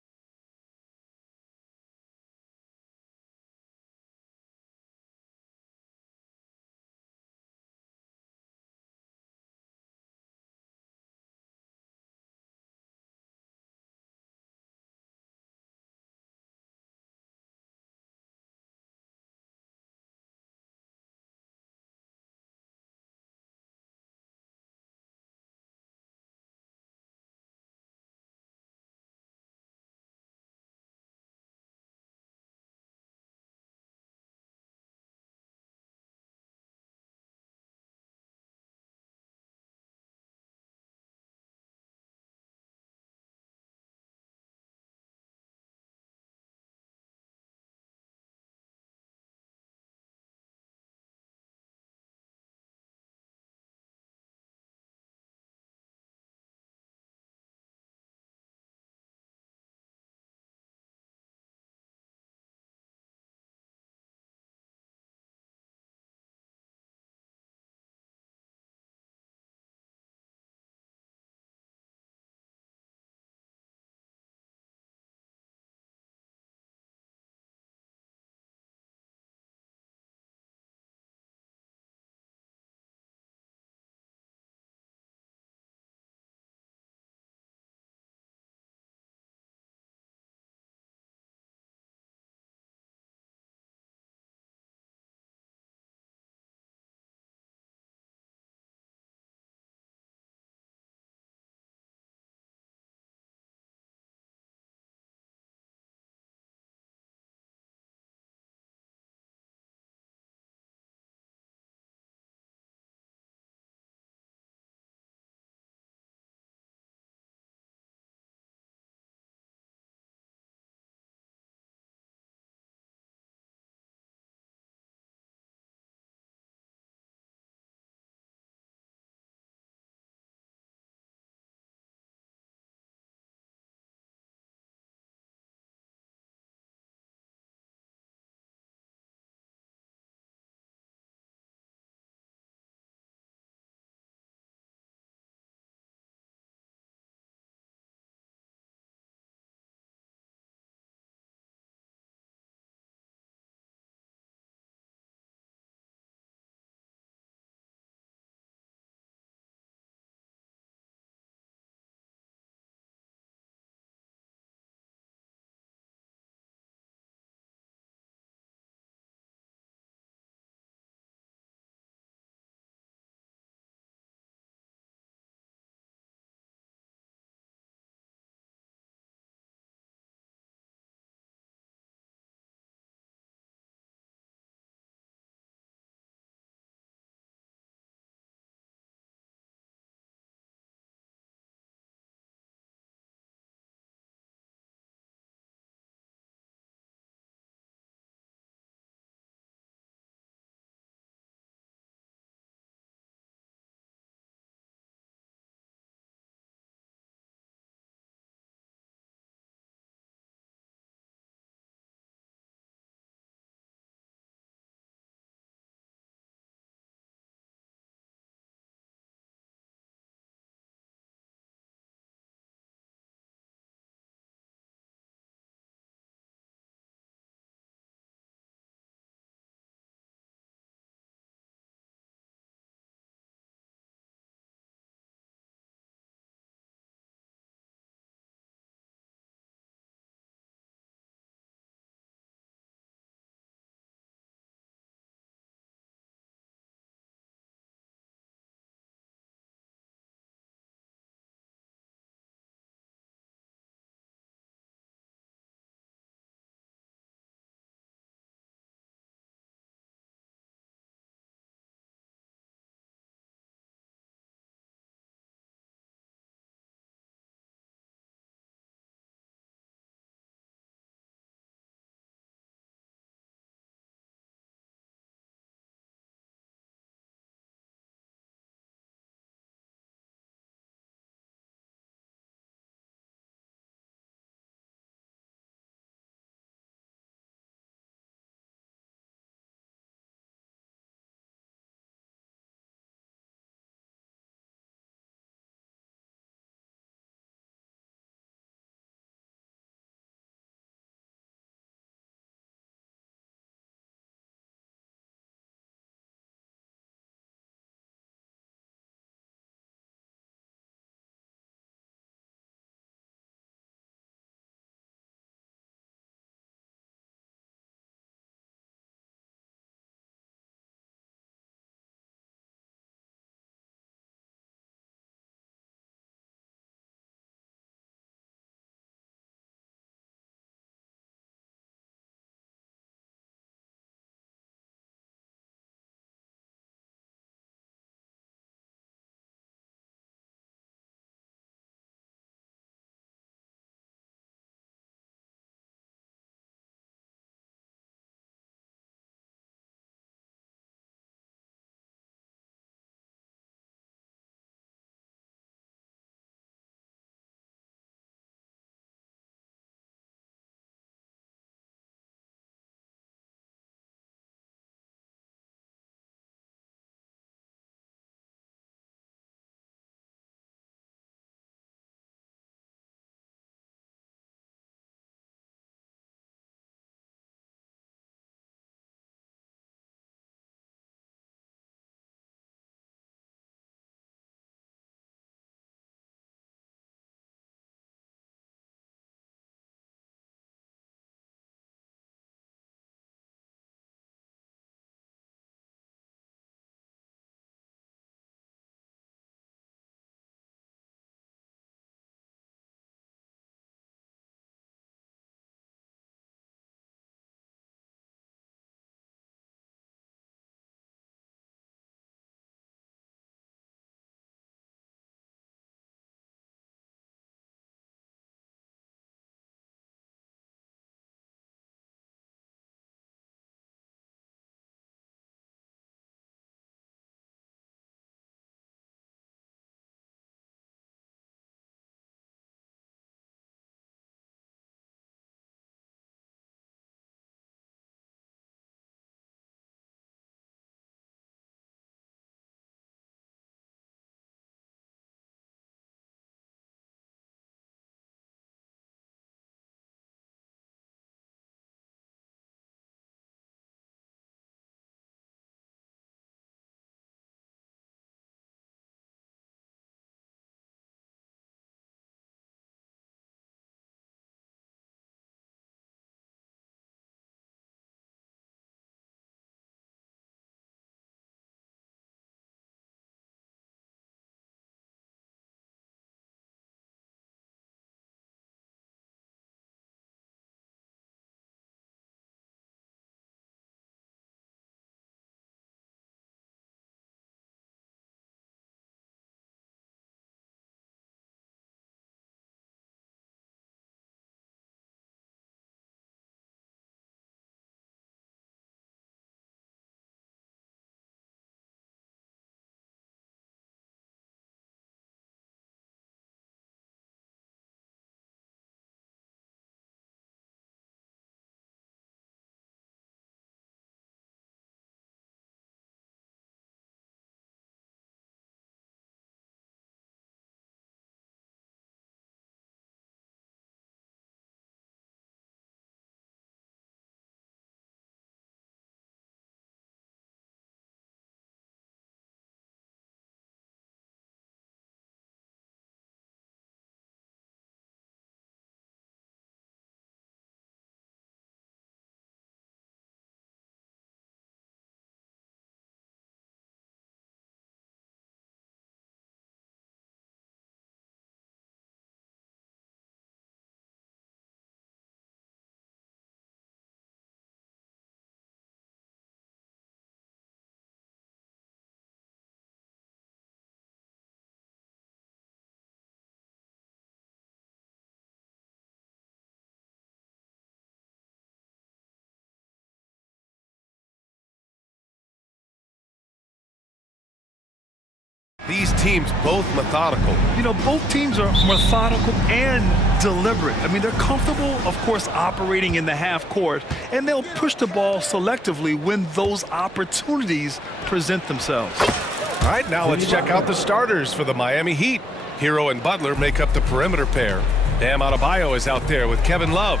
These teams both methodical. You know, both teams are methodical and deliberate. I mean, they're comfortable, of course, operating in the half court, and they'll push the ball selectively when those opportunities present themselves. All right, now let's check out the starters for the Miami Heat. Hero and Butler make up the perimeter pair. Bam Adebayo is out there with Kevin Love.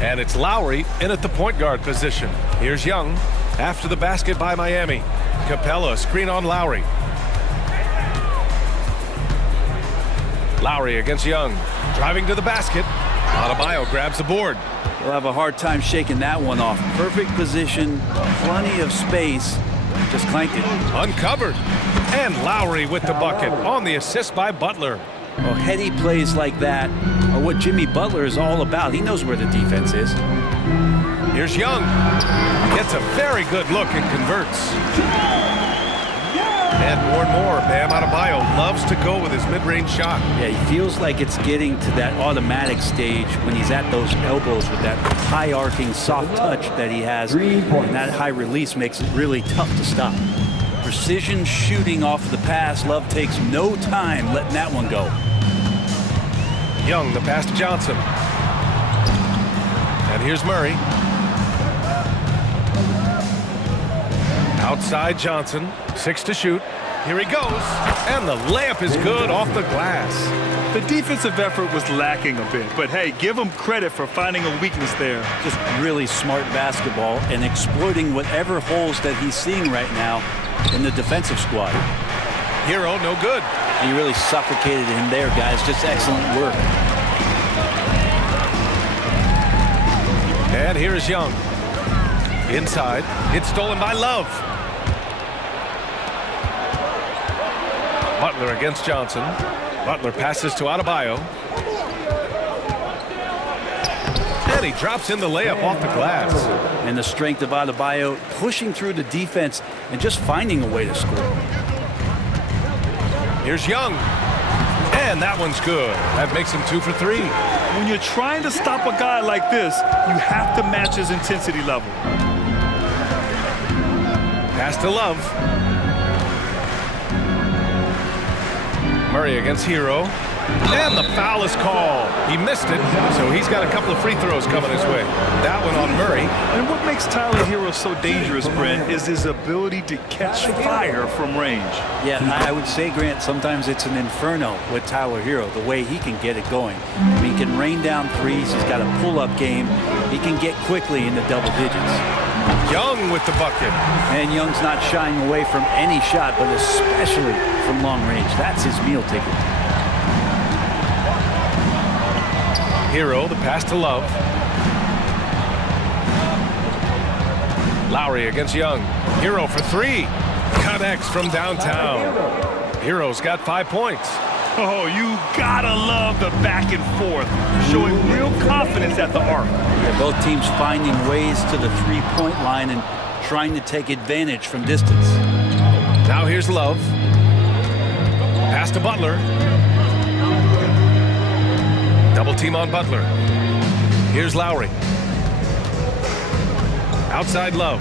And it's Lowry in at the point guard position. Here's Young after the basket by Miami. Capella screen on Lowry. Lowry against Young. Driving to the basket. Adebayo grabs the board. They'll have a hard time shaking that one off. Perfect position, plenty of space. Just clanked it. Uncovered. And Lowry with the bucket on the assist by Butler. Well, heady plays like that are what Jimmy Butler is all about. He knows where the defense is. Here's Young. Gets a very good look and converts. And more, Bam Adebayo loves to go with his mid-range shot. Yeah, he feels like it's getting to that automatic stage when he's at those elbows with that high arcing soft touch that he has. And that high release makes it really tough to stop. Precision shooting off the pass. Love takes no time letting that one go. Young, the pass to Johnson. And here's Murray. Outside Johnson, 6 to shoot. Here he goes, and the layup is good off the glass. The defensive effort was lacking a bit, but hey, give him credit for finding a weakness there. Just really smart basketball and exploiting whatever holes that he's seeing right now in the defensive squad. Hero, no good. And he really suffocated him there, guys. Just excellent work. And here is Young. Inside, it's stolen by Love. Butler against Johnson. Butler passes to Adebayo. And he drops in the layup off the glass. And the strength of Adebayo pushing through the defense and just finding a way to score. Here's Young. And that one's good. That makes him 2 for 3. When you're trying to stop a guy like this, you have to match his intensity level. Pass to Love. Murray against Hero. And the foul is called. He missed it, so he's got a couple of free throws coming his way. That one on Murray. And what makes Tyler Hero so dangerous, Brent, is his ability to catch fire from range. Yeah, I would say, Grant, sometimes it's an inferno with Tyler Hero, the way he can get it going. I mean, he can rain down threes. He's got a pull-up game. He can get quickly into double digits. Young with the bucket. And Young's not shying away from any shot, but especially from long range. That's his meal ticket. Hero, the pass to Love. Lowry against Young. Hero for 3. Connects from downtown. Hero's got 5 points. Oh, you gotta love the back and forth, showing real confidence at the arc. Yeah, both teams finding ways to the three-point line and trying to take advantage from distance. Now here's Love. Pass to Butler. Double team on Butler. Here's Lowry. Outside Love.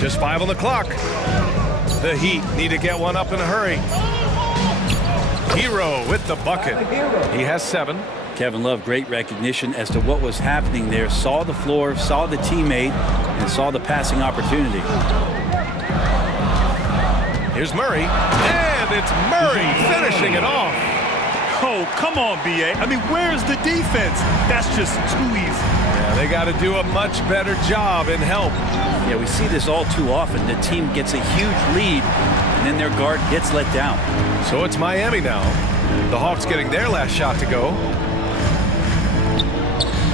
Just 5 on the clock. The Heat need to get one up in a hurry. Hero with the bucket. He has 7. Kevin Love, great recognition as to what was happening there. Saw the floor, saw the teammate, and saw the passing opportunity. Here's Murray. And it's Murray finishing it off. Oh, come on, B.A. I mean, where's the defense? That's just too easy. Yeah, they got to do a much better job in help. Yeah, we see this all too often. The team gets a huge lead, and then their guard gets let down. So it's Miami now. The Hawks getting their last shot to go.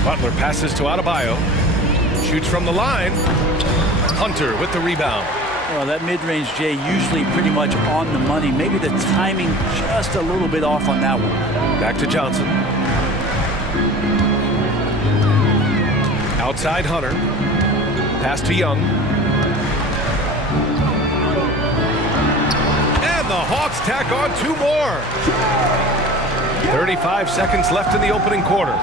Butler passes to Adebayo. Shoots from the line. Hunter with the rebound. Well, that mid-range, Jay, usually pretty much on the money. Maybe the timing just a little bit off on that one. Back to Johnson. Outside Hunter. Pass to Young. And the Hawks tack on 2 more. 35 seconds left in the opening quarter.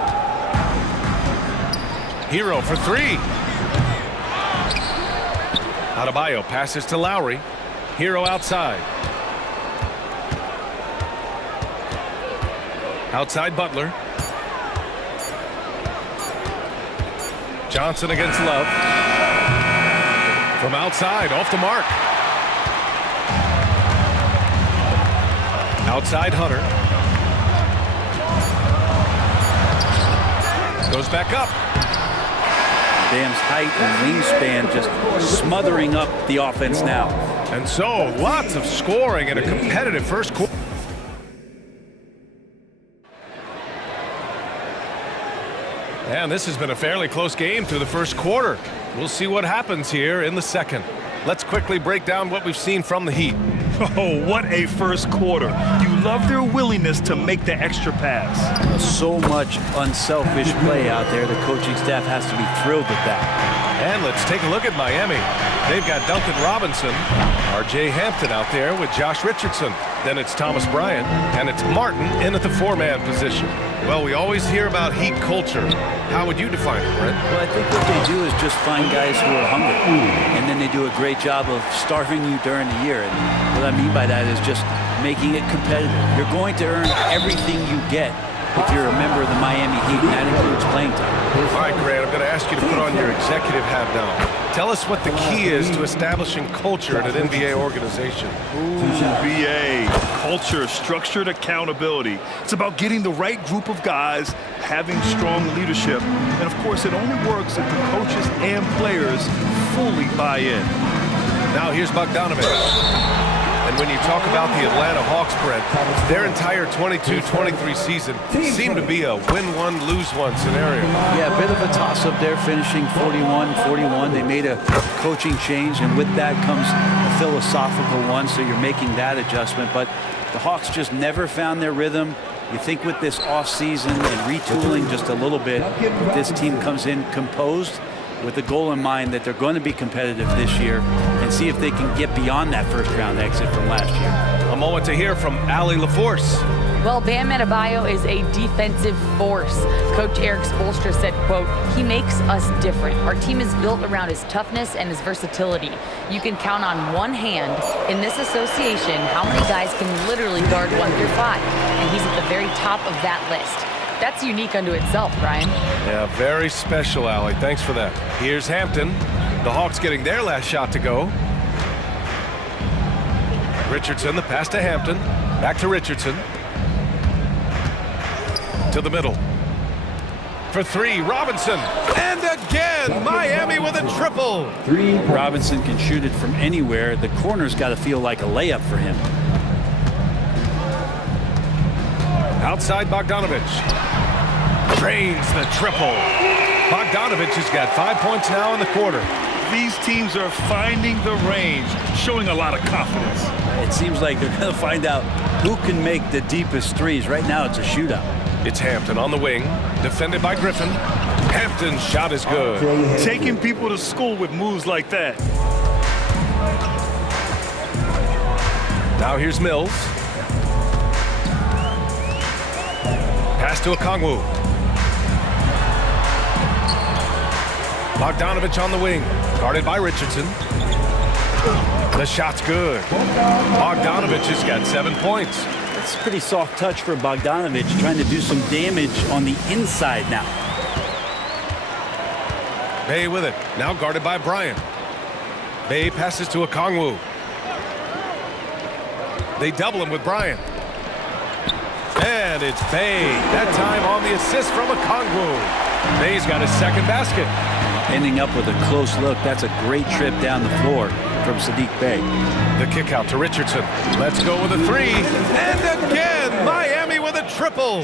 Hero for 3. Adebayo passes to Lowry. Hero outside. Outside Butler. Johnson against Love. From outside, off the mark. Outside Hunter. Goes back up. Bam's height and wingspan just smothering up the offense now. And so, lots of scoring in a competitive first quarter. And this has been a fairly close game through the first quarter. We'll see what happens here in the second. Let's quickly break down what we've seen from the Heat. Oh, what a first quarter. You love their willingness to make the extra pass. So much unselfish play out there. The coaching staff has to be thrilled with that. And let's take a look at Miami. They've got Duncan Robinson, R.J. Hampton out there with Josh Richardson. Then it's Thomas Bryant, and it's Martin in at the four-man position. Well, we always hear about Heat culture. How would you define it, Brent? Well, I think what they do is just find guys who are hungry. And then they do a great job of starving you during the year. And what I mean by that is just making it competitive. You're going to earn everything you get if you're a member of the Miami Heat, and that includes playing time. All right, Grant, I'm going to ask you to put on your executive hat now. Tell us what the key is to establishing culture at an NBA organization. BA, culture, structured accountability. It's about getting the right group of guys, having strong leadership, and of course it only works if the coaches and players fully buy in. Now here's Bogdanovich. And when you talk about the Atlanta Hawks, Brent, their entire 22-23 season seemed to be a win-one, lose-one scenario. Yeah, a bit of a toss-up there, finishing 41-41. They made a coaching change, and with that comes a philosophical one, so you're making that adjustment. But the Hawks just never found their rhythm. You think with this offseason and retooling just a little bit, this team comes in composed, with the goal in mind that they're going to be competitive this year and see if they can get beyond that first-round exit from last year. A moment to hear from Allie LaForce. Well, Bam Adebayo is a defensive force. Coach Eric Spoelstra said, quote, "He makes us different. Our team is built around his toughness and his versatility. You can count on one hand in this association how many guys can literally guard 1 through 5, and he's at the very top of that list." That's unique unto itself, Brian. Yeah, very special, Allie. Thanks for that. Here's Hampton. The Hawks getting their last shot to go. Richardson, the pass to Hampton. Back to Richardson. To the middle. For three, Robinson. And again, Miami with a triple. Robinson can shoot it from anywhere. The corner's got to feel like a layup for him. Outside Bogdanovich. Drains the triple. Bogdanovich has got 5 points now in the quarter. These teams are finding the range, showing a lot of confidence. It seems like they're going to find out who can make the deepest threes. Right now, it's a shootout. It's Hampton on the wing, defended by Griffin. Hampton's shot is good. Taking people to school with moves like that. Now here's Mills. Pass to Okongwu. Bogdanovich on the wing, guarded by Richardson. The shot's good. Bogdanovich has got 7 points. That's a pretty soft touch for Bogdanovich, trying to do some damage on the inside now. Bay with it, now guarded by Bryant. Bay passes to Okongwu. They double him with Bryant. And it's Bay, that time on the assist from Okongwu. Bay's got his second basket. Ending up with a close look. That's a great trip down the floor from Sadiq Bey. The kick out to Richardson. Let's go with a three. And again, Miami with a triple.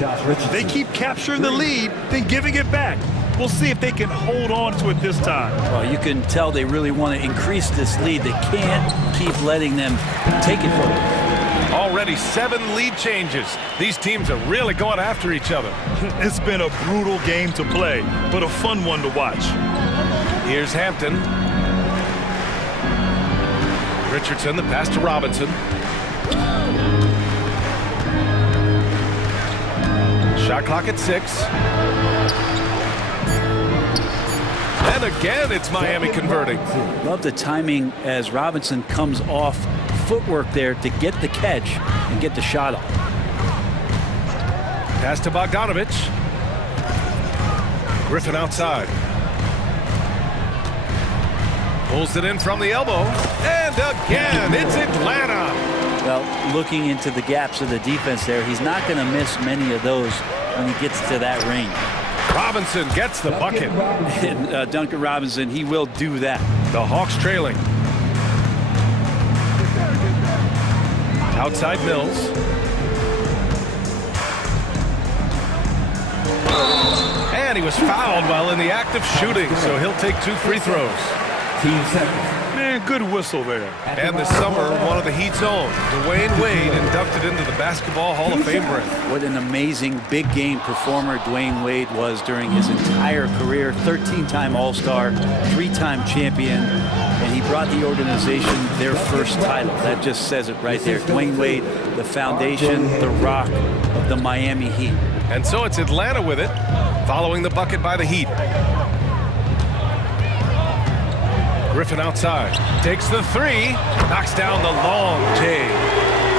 They keep capturing the lead, then giving it back. We'll see if they can hold on to it this time. Well, you can tell they really want to increase this lead. They can't keep letting them take it from them. Already 7 lead changes. These teams are really going after each other. It's been a brutal game to play, but a fun one to watch. Here's Hampton. Richardson, the pass to Robinson. Shot clock at 6. And again, it's Miami converting. Love the timing as Robinson comes off footwork there to get the catch and get the shot off. Pass to Bogdanovich. Griffin outside. Pulls it in from the elbow. And again, it's Atlanta. Well, looking into the gaps of the defense there, he's not going to miss many of those when he gets to that range. Robinson gets the bucket. And Duncan Robinson, he will do that. The Hawks trailing. Outside Mills. And he was fouled while in the act of shooting, so he'll take 2 free throws. Man, good whistle there. And this summer, one of the Heat's own, Dwayne Wade, inducted into the Basketball Hall of Fame break. What an amazing big game performer Dwayne Wade was during his entire career. 13-time All-Star, 3-time champion, and he brought the organization their first title. That just says it right there. Dwayne Wade, the foundation, the rock of the Miami Heat. And so it's Atlanta with it, following the bucket by the Heat. Griffin outside, takes the 3, knocks down the long J.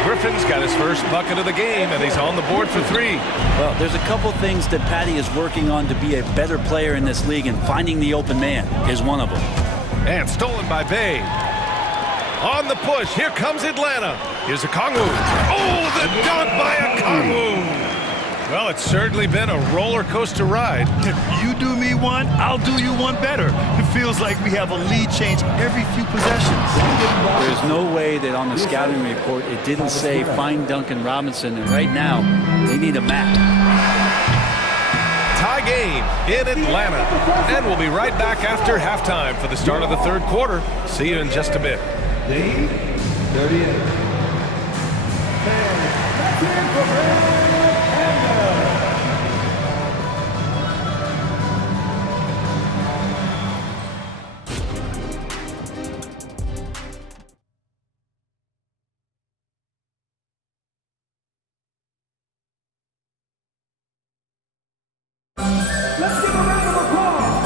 Griffin's got his first bucket of the game, and he's on the board for 3. Well, there's a couple things that Patty is working on to be a better player in this league, and finding the open man is one of them. And stolen by Bay. On the push, here comes Atlanta. Here's Okongwu. Oh, the dunk by Okongwu. Well, it's certainly been a roller coaster ride. If you do me one, I'll do you one better. It feels like we have a lead change every few possessions. There's no way that on the scouting report it didn't say find Duncan Robinson, and right now they need a map. Tie game in Atlanta. And we'll be right back after halftime for the start of the 3rd quarter. See you in just a bit. 38.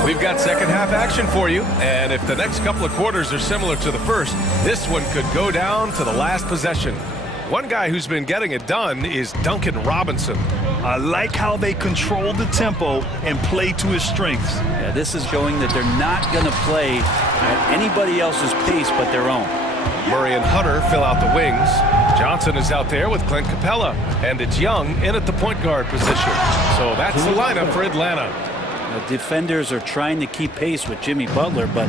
We've got second half action for you, and if the next couple of quarters are similar to the first, this one could go down to the last possession. One guy who's been getting it done is Duncan Robinson. I like how they control the tempo and play to his strengths. Yeah, this is showing that they're not going to play at anybody else's pace but their own. Murray and Hunter fill out the wings. Johnson is out there with Clint Capella, and it's Young in at the point guard position. So that's the lineup for Atlanta. The defenders are trying to keep pace with Jimmy Butler, but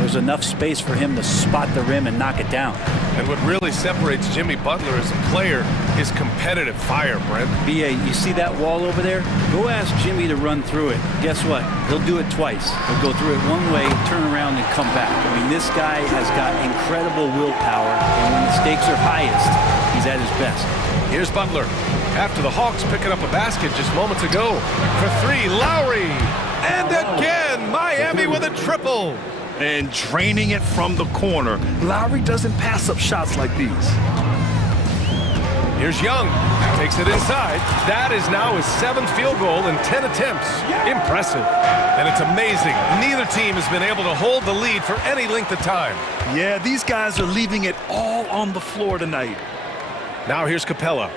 there's enough space for him to spot the rim and knock it down. And what really separates Jimmy Butler as a player is competitive fire, Brent. B.A., you see that wall over there? Go ask Jimmy to run through it. Guess what? He'll do it twice. He'll go through it one way, turn around, and come back. I mean, this guy has got incredible willpower, and when the stakes are highest, he's at his best. Here's Butler. After the Hawks picking up a basket just moments ago. For 3, Lowry. And again, Miami with a triple. And draining it from the corner. Lowry doesn't pass up shots like these. Here's Young. Takes it inside. That is now his 7th field goal in 10 attempts. Impressive. And it's amazing. Neither team has been able to hold the lead for any length of time. Yeah, these guys are leaving it all on the floor tonight. Now here's Capella.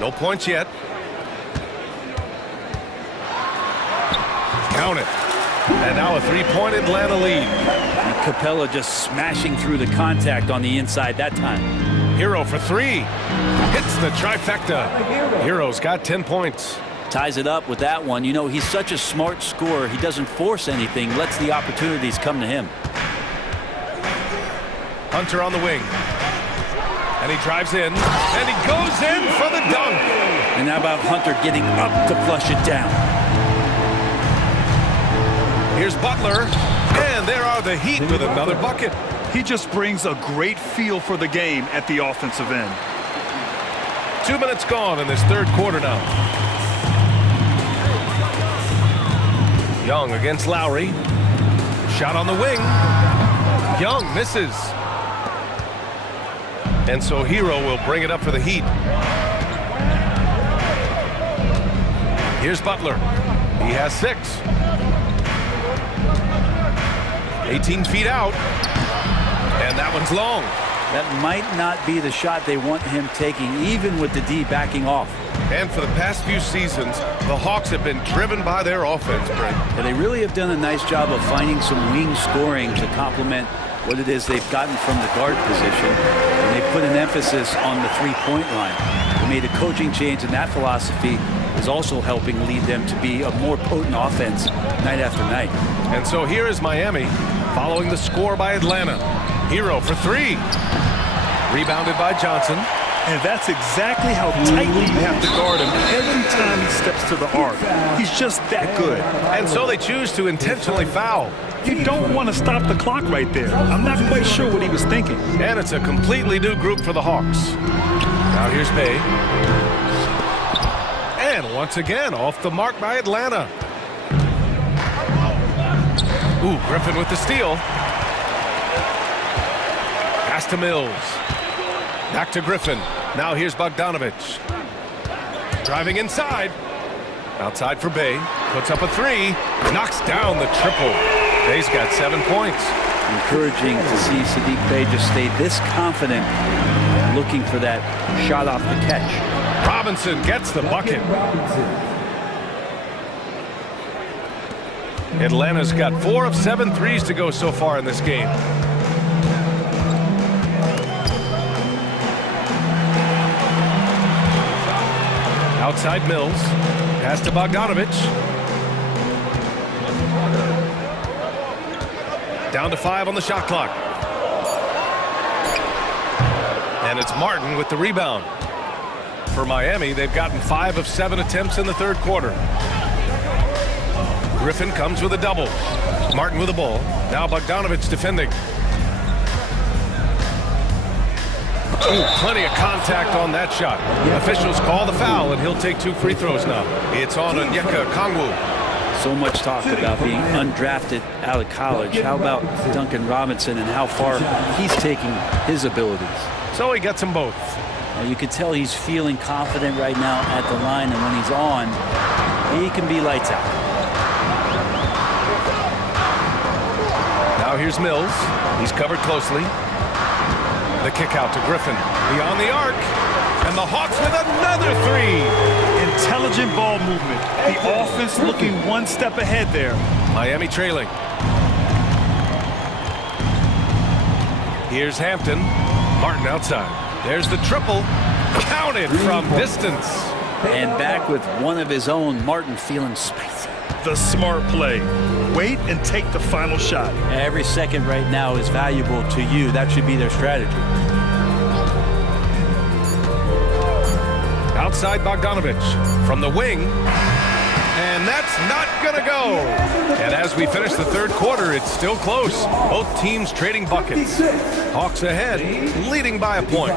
No points yet. Count it. And now a 3-point Atlanta lead. And Capella just smashing through the contact on the inside that time. Hero for 3. Hits the trifecta. Hero's got 10 points. Ties it up with that one. You know, he's such a smart scorer. He doesn't force anything, lets the opportunities come to him. Hunter on the wing. And he drives in. And he goes in for the dunk. And how about Hunter getting up to flush it down? Here's Butler, and there are the Heat with another bucket. He just brings a great feel for the game at the offensive end. 2 minutes gone in this 3rd quarter now. Young against Lowry. Shot on the wing. Young misses. And so Hero will bring it up for the Heat. Here's Butler. He has 6. 18 feet out, and that one's long. That might not be the shot they want him taking, even with the D backing off. And for the past few seasons, the Hawks have been driven by their offense, Brent. And they really have done a nice job of finding some wing scoring to complement what it is they've gotten from the guard position. And they put an emphasis on the three-point line. They made a coaching change, and that philosophy is also helping lead them to be a more potent offense night after night. And so here is Miami following the score by Atlanta. Hero for three. Rebounded by Johnson. And that's exactly how tightly you have to guard him every time he steps to the arc. He's just that good. And so they choose to intentionally foul. You don't want to stop the clock right there. I'm not quite sure what he was thinking. And it's a completely new group for the Hawks. Now here's Bay. And once again, off the mark by Atlanta. Ooh, Griffin with the steal. Pass to Mills. Back to Griffin. Now here's Bogdanovich. Driving inside. Outside for Bay. Puts up a three. Knocks down the triple. Bay's got 7 points. Encouraging to see Saddiq Bey just stay this confident, looking for that shot off the catch. Robinson gets the bucket. Atlanta's got 4 of 7 threes to go so far in this game. Outside Mills. Pass to Bogdanovich. Down to 5 on the shot clock. And it's Martin with the rebound. For Miami, they've gotten 5 of 7 attempts in the third quarter. Griffin comes with a double. Martin with the ball. Now Bogdanovich defending. Ooh, plenty of contact on that shot. Officials call the foul, and he'll take 2 free throws now. It's on Onyeka Okongwu. So much talk about being undrafted out of college. How about Duncan Robinson and how far he's taking his abilities? So he gets them both. You can tell he's feeling confident right now at the line, and when he's on, he can be lights out. Now here's Mills. He's covered closely. The kick out to Griffin. Beyond the arc. And the Hawks with another three. Intelligent ball movement. The offense looking one step ahead there. Miami trailing. Here's Hampton. Martin outside. There's the triple. Counted from distance. And back with one of his own. Martin feeling spicy. The smart play. Wait and take the final shot. Every second right now is valuable to you. That should be their strategy. Outside Bogdanovich from the wing. And that's not gonna go. And as we finish the third quarter, it's still close. Both teams trading buckets. Hawks ahead, leading by a point.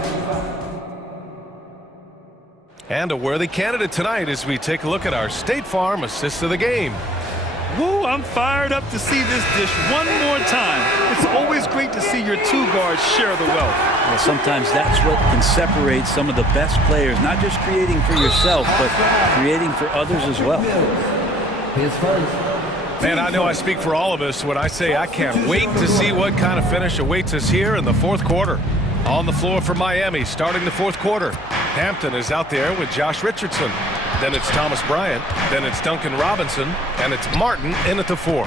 And a worthy candidate tonight as we take a look at our State Farm assist of the game. Woo, I'm fired up to see this dish one more time. It's always great to see your two guards share the wealth. Well, sometimes that's what can separate some of the best players, not just creating for yourself, but creating for others as well. Man, I know I speak for all of us when I say I can't wait to see what kind of finish awaits us here in the fourth quarter. On the floor for Miami, starting the fourth quarter. Hampton is out there with Josh Richardson. Then it's Thomas Bryant. Then it's Duncan Robinson. And it's Martin in at the 4.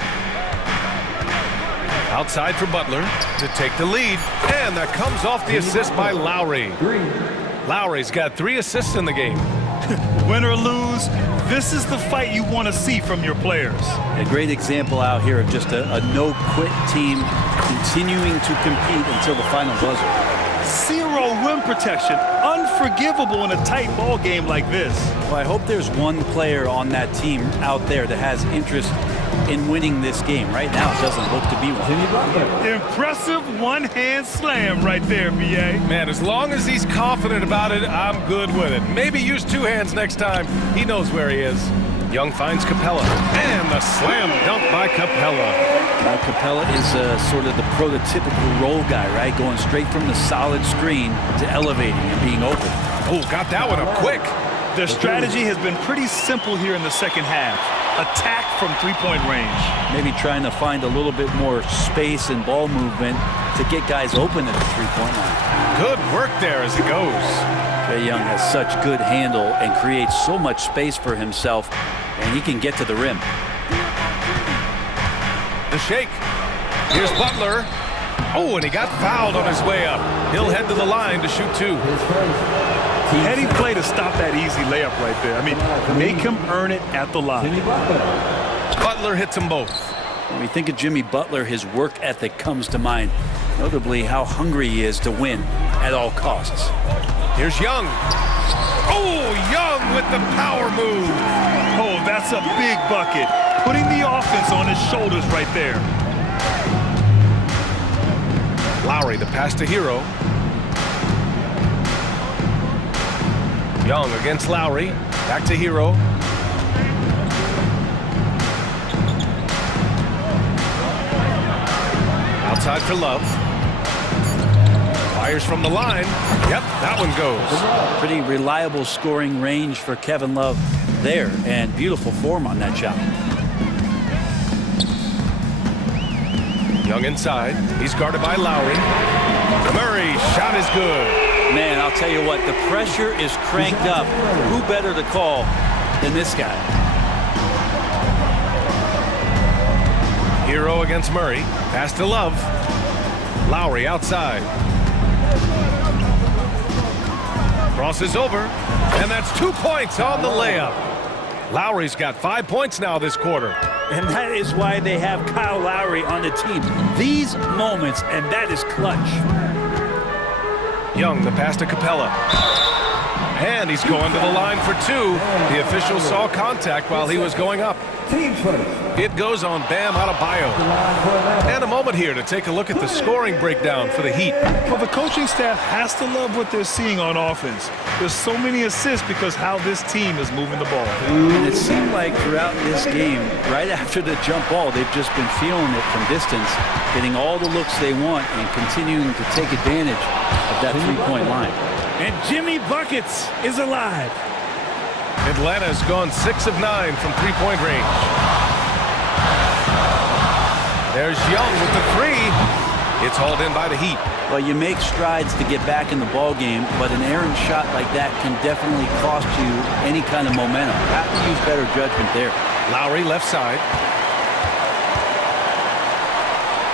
Outside for Butler to take the lead. And that comes off the assist by Lowry. Lowry's got 3 assists in the game. Win or lose, this is the fight you want to see from your players. A great example out here of just a no-quit team continuing to compete until the final buzzer. 0 rim protection. Unforgivable in a tight ball game like this. Well, I hope there's one player on that team out there that has interest in winning this game. Right now, it doesn't look to be one. Impressive one-hand slam right there, B.A. Man, as long as he's confident about it, I'm good with it. Maybe use 2 hands next time. He knows where he is. Young finds Capella. And the slam dunk by Capella. Now, Capella is sort of the prototypical role guy, right? Going straight from the solid screen to elevating and being open. Oh, got that one up quick. Their strategy has been pretty simple here in the second half. Attack from three-point range. Maybe trying to find a little bit more space and ball movement to get guys open at the three-point line. Good work there as it goes. Trae Young has such good handle and creates so much space for himself, and he can get to the rim. The shake. Here's Butler. Oh, and he got fouled on his way up. He'll head to the line to shoot 2. Heady play to stop that easy layup right there. I mean, make him earn it at the line. Butler hits them both. When we think of Jimmy Butler, his work ethic comes to mind, notably how hungry he is to win at all costs. Here's Young. Oh, Young with the power move. Oh, that's a big bucket. Putting the offense on his shoulders right there. Lowry, the pass to Hero. Young against Lowry. Back to Hero. Outside for Love. Fires from the line. Yep, that one goes. Pretty reliable scoring range for Kevin Love there, and beautiful form on that shot. Young inside. He's guarded by Lowry. Murray, shot is good. Man, I'll tell you what, the pressure is cranked up. Who better to call than this guy? Hero against Murray. Pass to Love. Lowry outside. Crosses over. And that's 2 points on the layup. Lowry's got 5 points now this quarter. And that is why they have Kyle Lowry on the team. These moments, and that is clutch. Young, the pass to Capella. And he's going to the line for 2. The official saw contact while he was going up. It goes on Bam Adebayo. And a moment here to take a look at the scoring breakdown for the Heat. Well, the coaching staff has to love what they're seeing on offense. There's so many assists because how this team is moving the ball. And it seemed like throughout this game, right after the jump ball, they've just been feeling it from distance, getting all the looks they want and continuing to take advantage of that three-point line. And Jimmy Buckets is alive. Atlanta's gone 6 of 9 from three-point range. There's Young with the 3. It's hauled in by the Heat. Well, you make strides to get back in the ball game, but an errant shot like that can definitely cost you any kind of momentum. You have to use better judgment there. Lowry left side.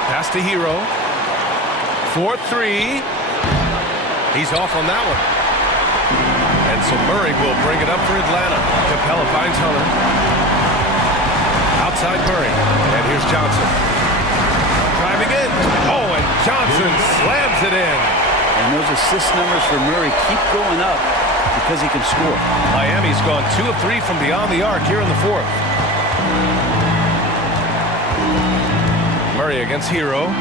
Pass to Hero. 4-3. He's off on that one. And so Murray will bring it up for Atlanta. Capella finds Hunter. Outside Murray. And here's Johnson. Driving in. Oh, and Johnson slams it in. And those assist numbers for Murray keep going up because he can score. Miami's gone 2 of 3 from beyond the arc here in the 4th. Murray against Hero.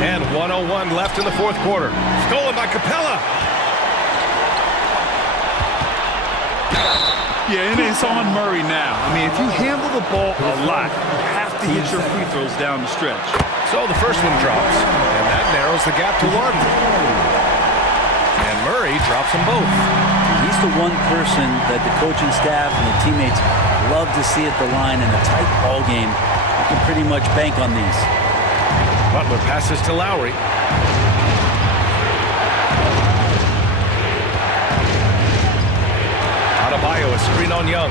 And 1:01 left in the 4th quarter. Stolen by Capella. Yeah, and it's on Murray now. I mean, if you handle the ball a lot, you have to hit your free throws down the stretch. So the first one drops, and that narrows the gap to 1. And Murray drops them both. He's the one person that the coaching staff and the teammates love to see at the line in a tight ball game. You can pretty much bank on these. Butler passes to Lowry. Adebayo, a screen on Young.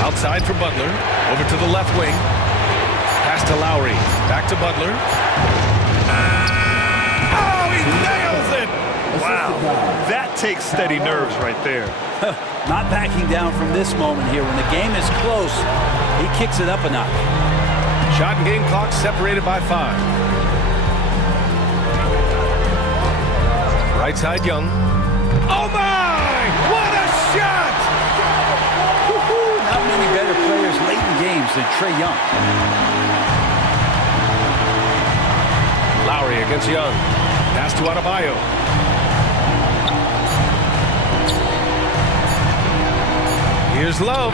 Outside for Butler. Over to the left wing. Pass to Lowry. Back to Butler. Oh, he nails it! Wow, that takes steady nerves right there. Not backing down from this moment here. When the game is close, he kicks it up a notch. Shot and game clock separated by 5. Right side Young. Oh my! What a shot! Not many better players late in games than Trae Young. Lowry against Young. Pass to Adebayo. Here's Love.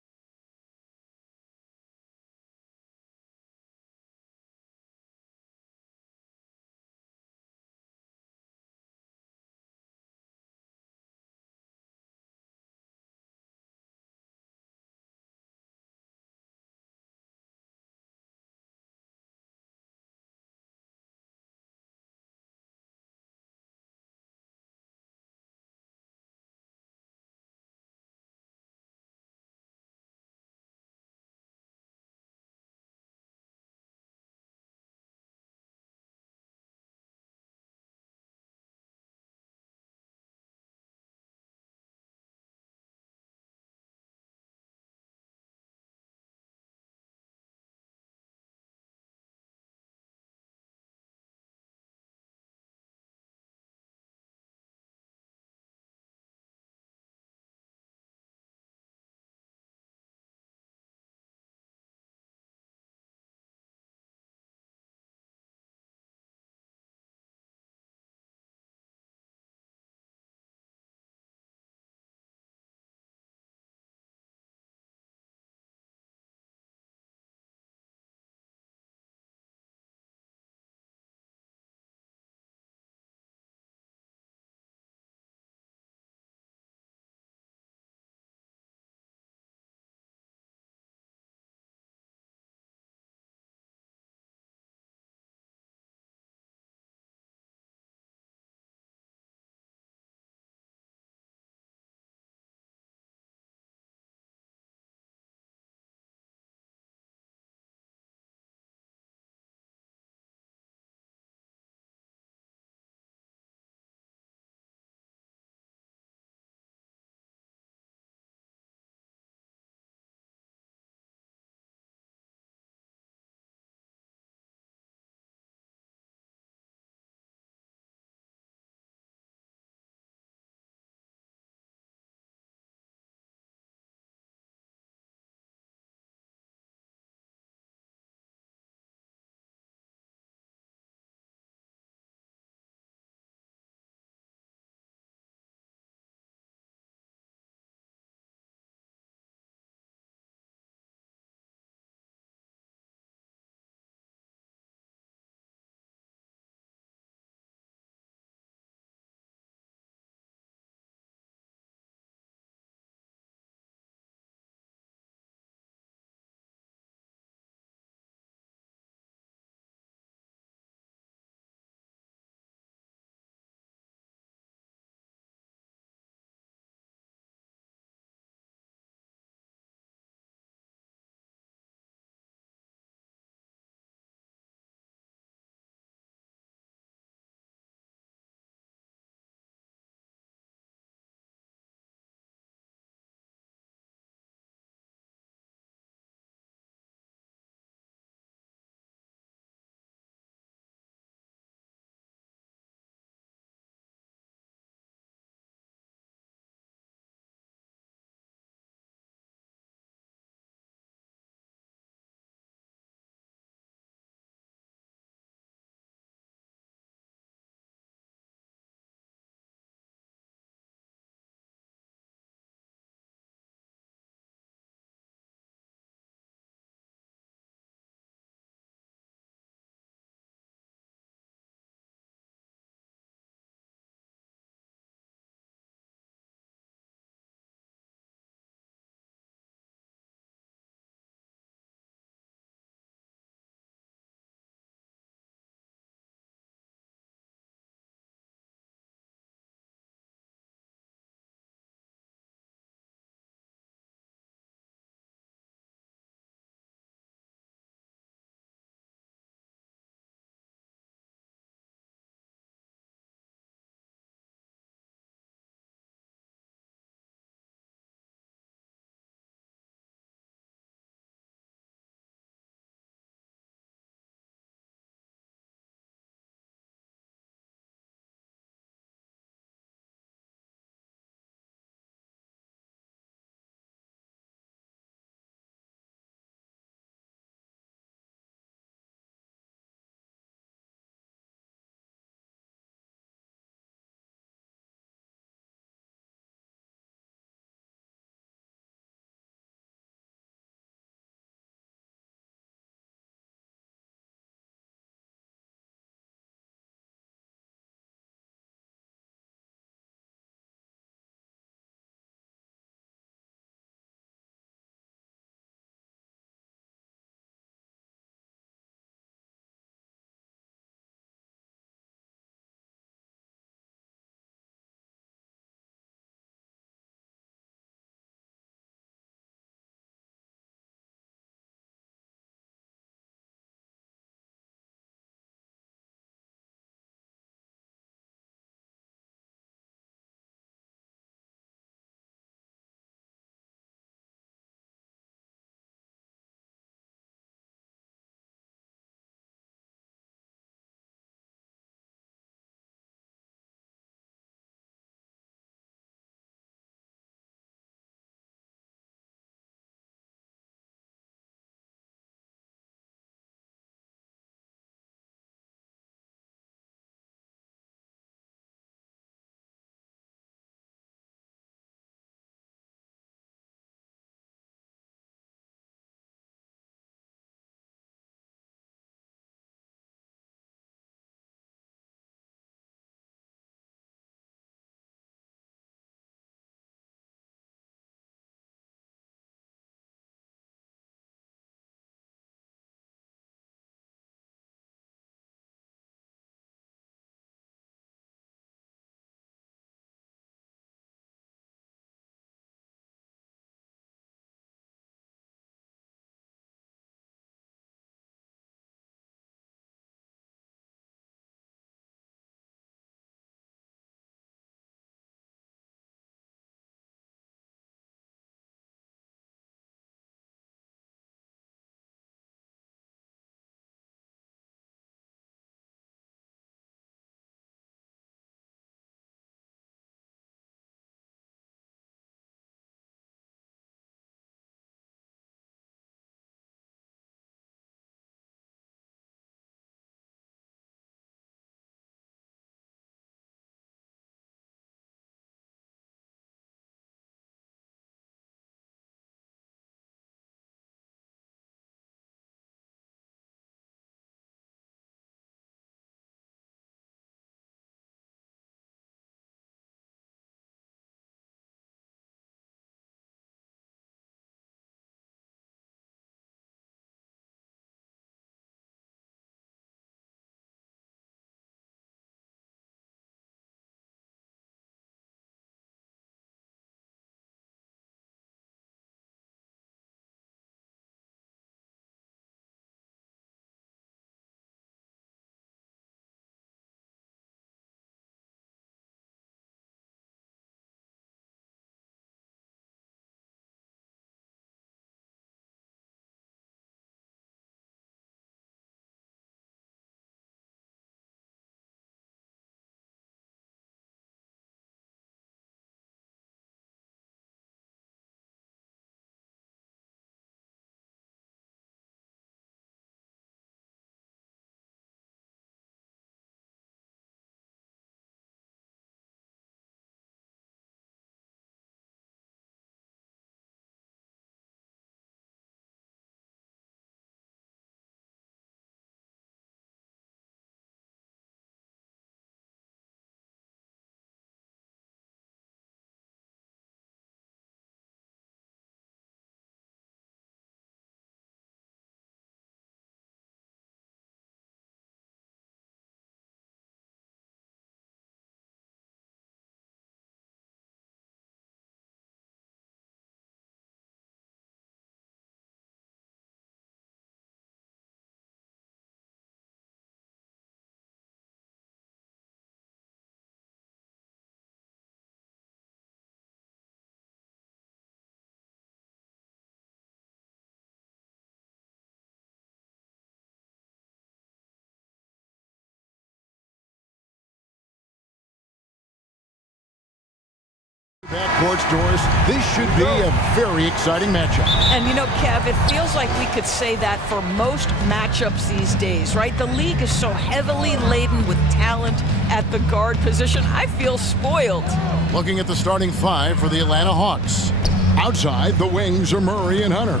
Backcourts, Doris. This should be a very exciting matchup. And you know, Kev, it feels like we could say that for most matchups these days, right? The league is so heavily laden with talent at the guard position. I feel spoiled. Looking at the starting five for the Atlanta Hawks. Outside, the wings are Murray and Hunter.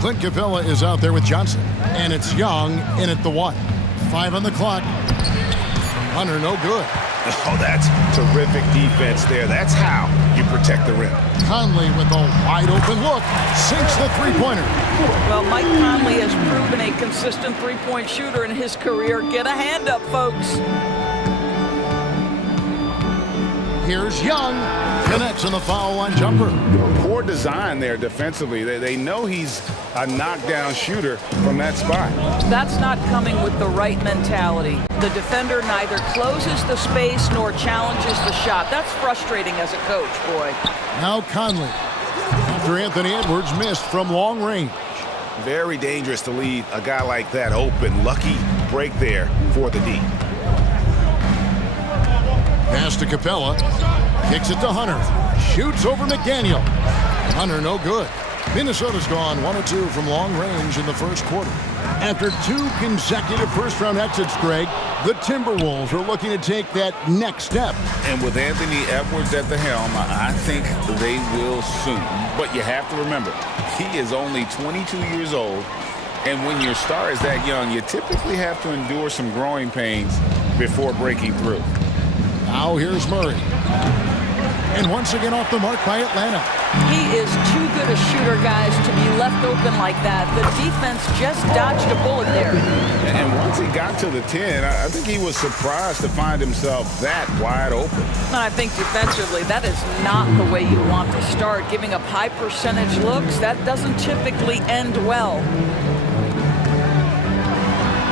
Clint Capella is out there with Johnson. And it's Young in at the 1. 5 on the clock. Hunter, no good. Oh, that's terrific defense there. That's how you protect the rim. Conley with a wide-open look. Sinks the three-pointer. Well, Mike Conley has proven a consistent three-point shooter in his career. Get a hand up, folks. Here's Young. Connects on the foul line jumper. Poor design there defensively. They know he's a knockdown shooter from that spot. That's not coming with the right mentality. The defender neither closes the space nor challenges the shot. That's frustrating as a coach, boy. Now Conley. After Anthony Edwards missed from long range. Very dangerous to leave a guy like that open. Lucky break there for the D. Pass to Capella. Kicks it to Hunter. Shoots over McDaniel. Hunter, no good. Minnesota's gone 1 of 2 from long range in the first quarter. After 2 consecutive first-round exits, Greg, the Timberwolves are looking to take that next step. And with Anthony Edwards at the helm, I think they will soon. But you have to remember, he is only 22 years old. And when your star is that young, you typically have to endure some growing pains before breaking through. Now here's Murray. And once again off the mark by Atlanta. He is too good a shooter, guys, to be left open like that. The defense just dodged a bullet there. And once he got to the 10, I think he was surprised to find himself that wide open. I think defensively, that is not the way you want to start. Giving up high percentage looks, that doesn't typically end well.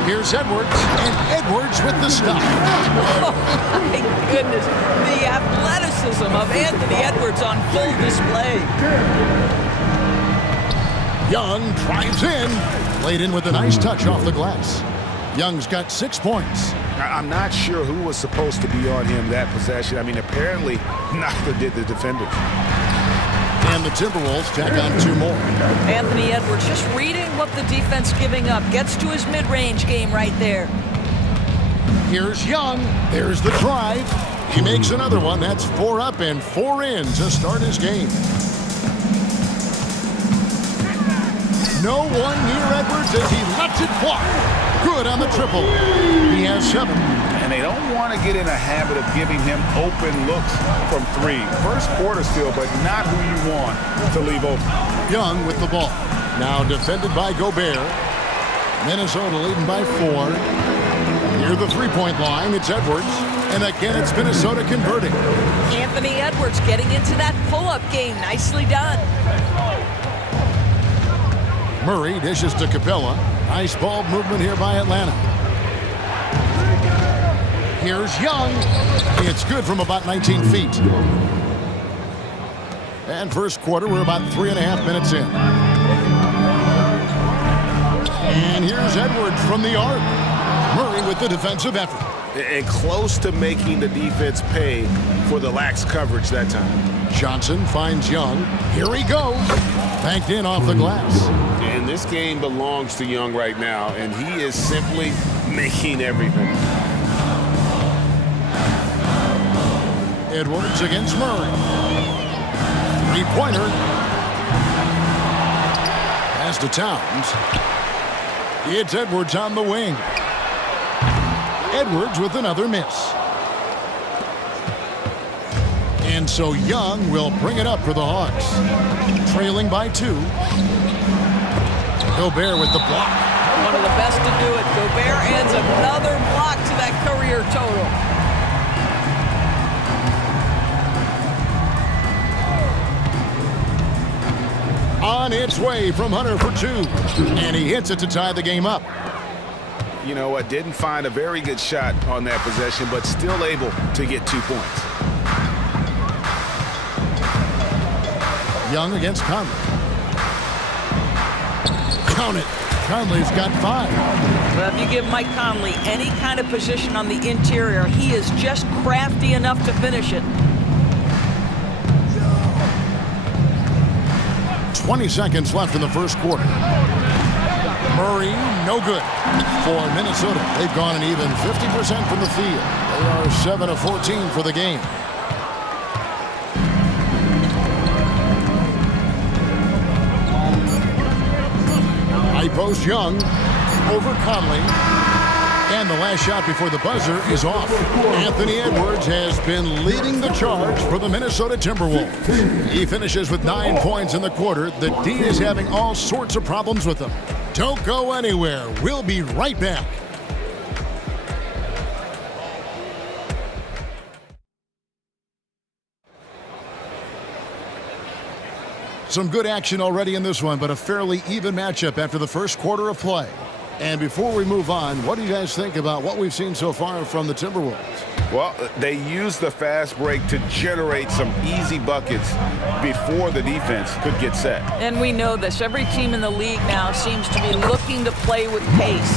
Here's Edwards, and Edwards with the stop. Oh, my goodness. The athleticism of Anthony Edwards on full display. Young drives in. Laid in with a nice touch off the glass. Young's got 6 points. I'm not sure who was supposed to be on him that possession. I mean, apparently, neither did the defender. And the Timberwolves tack on 2 more. Anthony Edwards just reading what the defense giving up. Gets to his mid-range game right there. Here's Young. There's the drive. He makes another one. That's 4 up and 4 in to start his game. No one near Edwards as he lets it fly. Good on the triple. He has 7. And they don't want to get in a habit of giving him open looks from 3. First quarter still, but not who you want to leave open. Young with the ball. Now defended by Gobert. Minnesota leading by 4. Near the three-point line, it's Edwards. And again, it's Minnesota converting. Anthony Edwards getting into that pull-up game. Nicely done. Murray dishes to Capella. Nice ball movement here by Atlanta. Here's Young. It's good from about 19 feet. And first quarter, we're about 3.5 minutes in. And here's Edwards from the arc. Murray with the defensive effort. And close to making the defense pay for the lax coverage that time. Johnson finds Young. Here he goes. Banked in off the glass. And this game belongs to Young right now, and he is simply making everything. Edwards against Murray. Three-pointer. Pass to Towns. It's Edwards on the wing. Edwards with another miss. And so Young will bring it up for the Hawks. Trailing by 2. Gobert with the block. One of the best to do it. Gobert adds another block to that career total. On its way from Hunter for 2. And he hits it to tie the game up. You know what? Didn't find a very good shot on that possession, but still able to get 2 points. Young against Conley. Count it. Conley's got 5. Well, if you give Mike Conley any kind of position on the interior, he is just crafty enough to finish it. 20 seconds left in the first quarter. Murray, no good. For Minnesota, they've gone an even 50% from the field. They are 7 of 14 for the game. High post Young over Conley. And the last shot before the buzzer is off. Anthony Edwards has been leading the charge for the Minnesota Timberwolves. He finishes with 9 points in the quarter. The D is having all sorts of problems with him. Don't go anywhere. We'll be right back. Some good action already in this one, but a fairly even matchup after the first quarter of play. And before we move on, what do you guys think about what we've seen so far from the Timberwolves? Well, they used the fast break to generate some easy buckets before the defense could get set. And we know this. Every team in the league now seems to be looking to play with pace.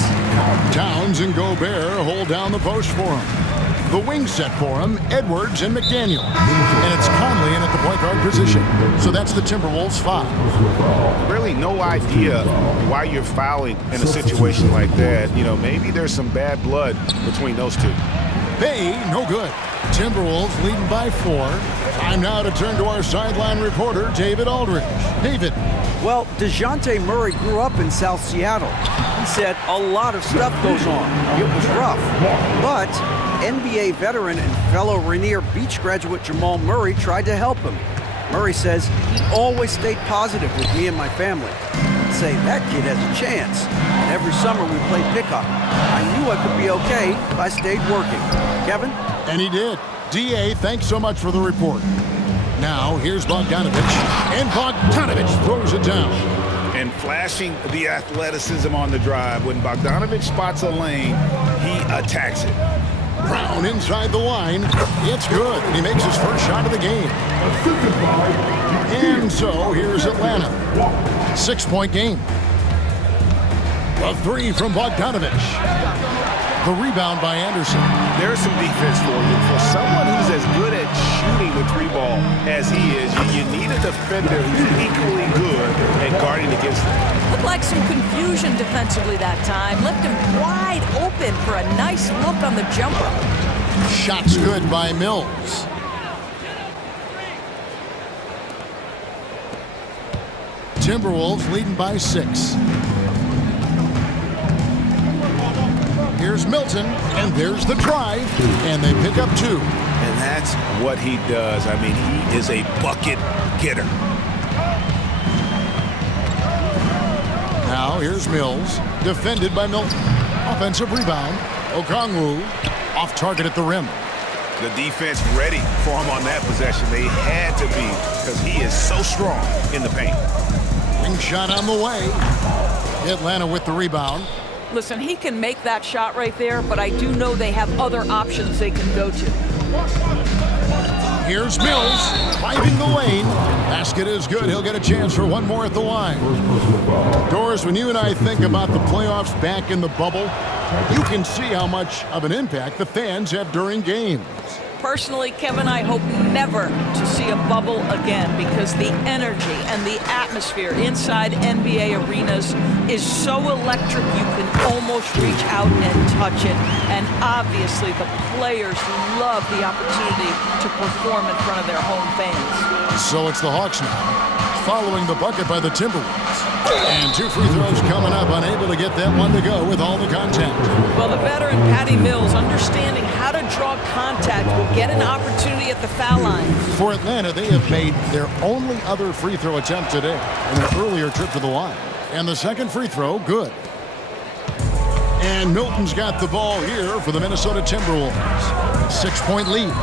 Towns and Gobert hold down the post for him. The wing set for him, Edwards and McDaniel. And it's Conley in at the point guard position. So that's the Timberwolves 5. Really no idea why you're fouling in a situation like that. You know, maybe there's some bad blood between those two. Bay, no good. Timberwolves leading by 4. Time now to turn to our sideline reporter, David Aldridge. David. Well, DeJounte Murray grew up in South Seattle. He said a lot of stuff goes on. It was rough. But NBA veteran and fellow Rainier Beach graduate Jamal Murray tried to help him. Murray says he always stayed positive with me and my family. He'd say that kid has a chance. And every summer we played pickup. I knew I could be okay if I stayed working. Kevin? And he did. DA, thanks so much for the report. Now, here's Bogdanovich. And Bogdanovich throws it down. And flashing the athleticism on the drive. When Bogdanovich spots a lane, he attacks it. Brown inside the line. It's good. He makes his first shot of the game. And so, here's Atlanta. 6-point game. A 3 from Bogdanovich. The rebound by Anderson. There's some defense for you. For someone who's as good at shooting the 3-ball as he is, you need a defender who's equally good at guarding against him. Looked like some confusion defensively that time. Left him wide open for a nice look on the jumper. Shots good by Mills. Timberwolves leading by 6. Here's Milton, and there's the drive, and they pick up 2. And that's what he does. I mean, he is a bucket getter. Now here's Mills, defended by Milton. Offensive rebound. Okongwu off target at the rim. The defense ready for him on that possession. They had to be because he is so strong in the paint. Ring shot on the way. Atlanta with the rebound. Listen, he can make that shot right there, but I do know they have other options they can go to. Here's Mills, finding the lane. Basket is good. He'll get a chance for one more at the line. Doris, when you and I think about the playoffs back in the bubble, you can see how much of an impact the fans have during games. Personally, Kevin, I hope never to see a bubble again because the energy and the atmosphere inside NBA arenas is so electric you can almost reach out and touch it. And obviously, the players love the opportunity to perform in front of their home fans. So it's the Hawks now, following the bucket by the Timberwolves. And 2 free throws coming up, unable to get that one to go with all the contact. Well, the veteran Patty Mills, understanding how to draw contact, will get an opportunity at the foul line. For Atlanta, they have made their only other free throw attempt today in an earlier trip to the line. And the second free throw, good. And Milton's got the ball here for the Minnesota Timberwolves. 6-point lead.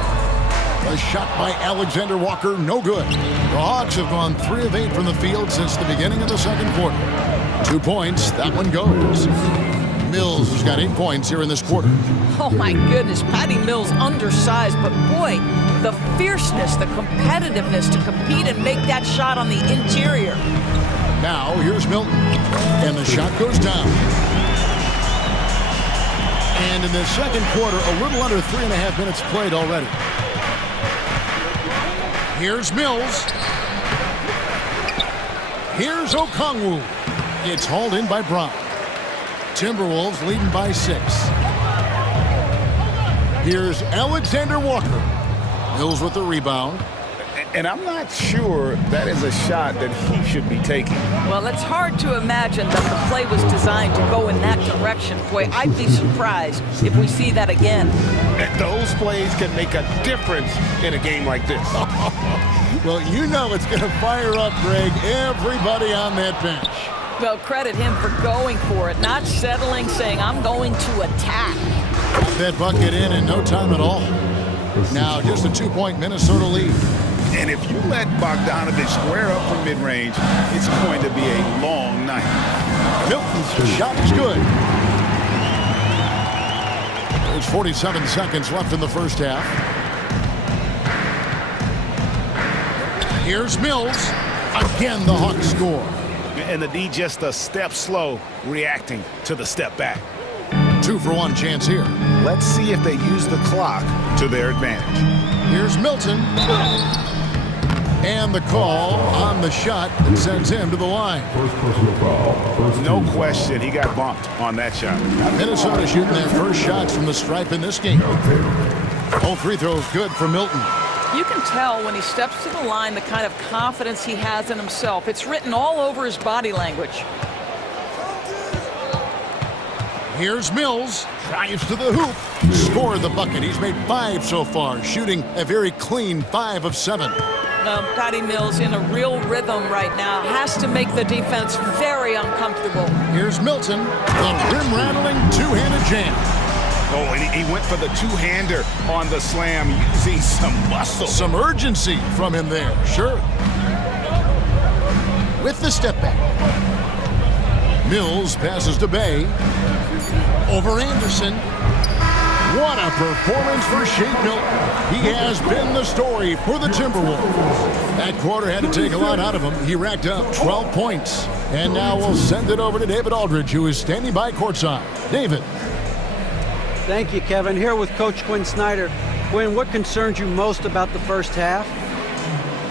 A shot by Alexander Walker, no good. The Hawks have gone 3 of 8 from the field since the beginning of the second quarter. 2 points, that one goes. Mills has got 8 points here in this quarter. Oh my goodness, Patty Mills undersized, but boy, the fierceness, the competitiveness to compete and make that shot on the interior. Now here's Milton, and the shot goes down. And in the second quarter, a little under 3.5 minutes played already. Here's Mills. Here's Okongwu. It's hauled in by Brown. Timberwolves leading by 6. Here's Alexander Walker. Mills with the rebound. And I'm not sure that is a shot that he should be taking. Well, it's hard to imagine that the play was designed to go in that direction. Boy, I'd be surprised if we see that again. And those plays can make a difference in a game like this. Well, you know it's going to fire up, Greg, everybody on that bench. Well, credit him for going for it, not settling, saying, I'm going to attack. That bucket in no time at all. Now just a 2-point Minnesota lead. And if you let Bogdanovich square up from mid-range, it's going to be a long night. Milton's shot is good. There's 47 seconds left in the first half. Here's Mills. Again, the Hawks score. And the D just a step slow reacting to the step back. 2-for-1 chance here. Let's see if they use the clock to their advantage. Here's Milton. And the call on the shot that sends him to the line. First personal foul. No question, he got bumped on that shot. Minnesota shooting their first shots from the stripe in this game. All free throws good for Milton. You can tell when he steps to the line the kind of confidence he has in himself. It's written all over his body language. Here's Mills. Drives to the hoop. Scored the bucket. He's made 5 so far, shooting a very clean 5 of 7. Patty Mills in a real rhythm right now. Has to make the defense very uncomfortable. Here's Milton. The rim-rattling two-handed jam. Oh, and he went for the two-hander on the slam, using some muscle. Some urgency from him there, sure. With the step back. Mills passes to Bay. Over Anderson. What a performance for Shake Milton. He has been the story for the Timberwolves. That quarter had to take a lot out of him. He racked up 12 points. And now we'll send it over to David Aldridge, who is standing by courtside. David. Thank you, Kevin. Here with Coach Quinn Snyder. Quinn, what concerns you most about the first half?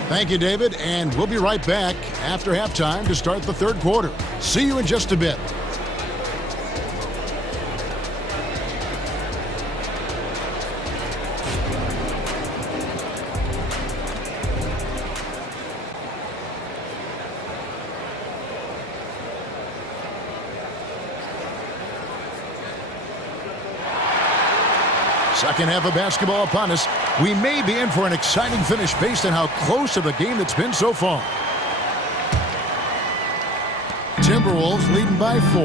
Thank you, David. And we'll be right back after halftime to start the third quarter. See you in just a bit. Second half of basketball upon us. We may be in for an exciting finish based on how close of a game it's been so far. Timberwolves leading by 4.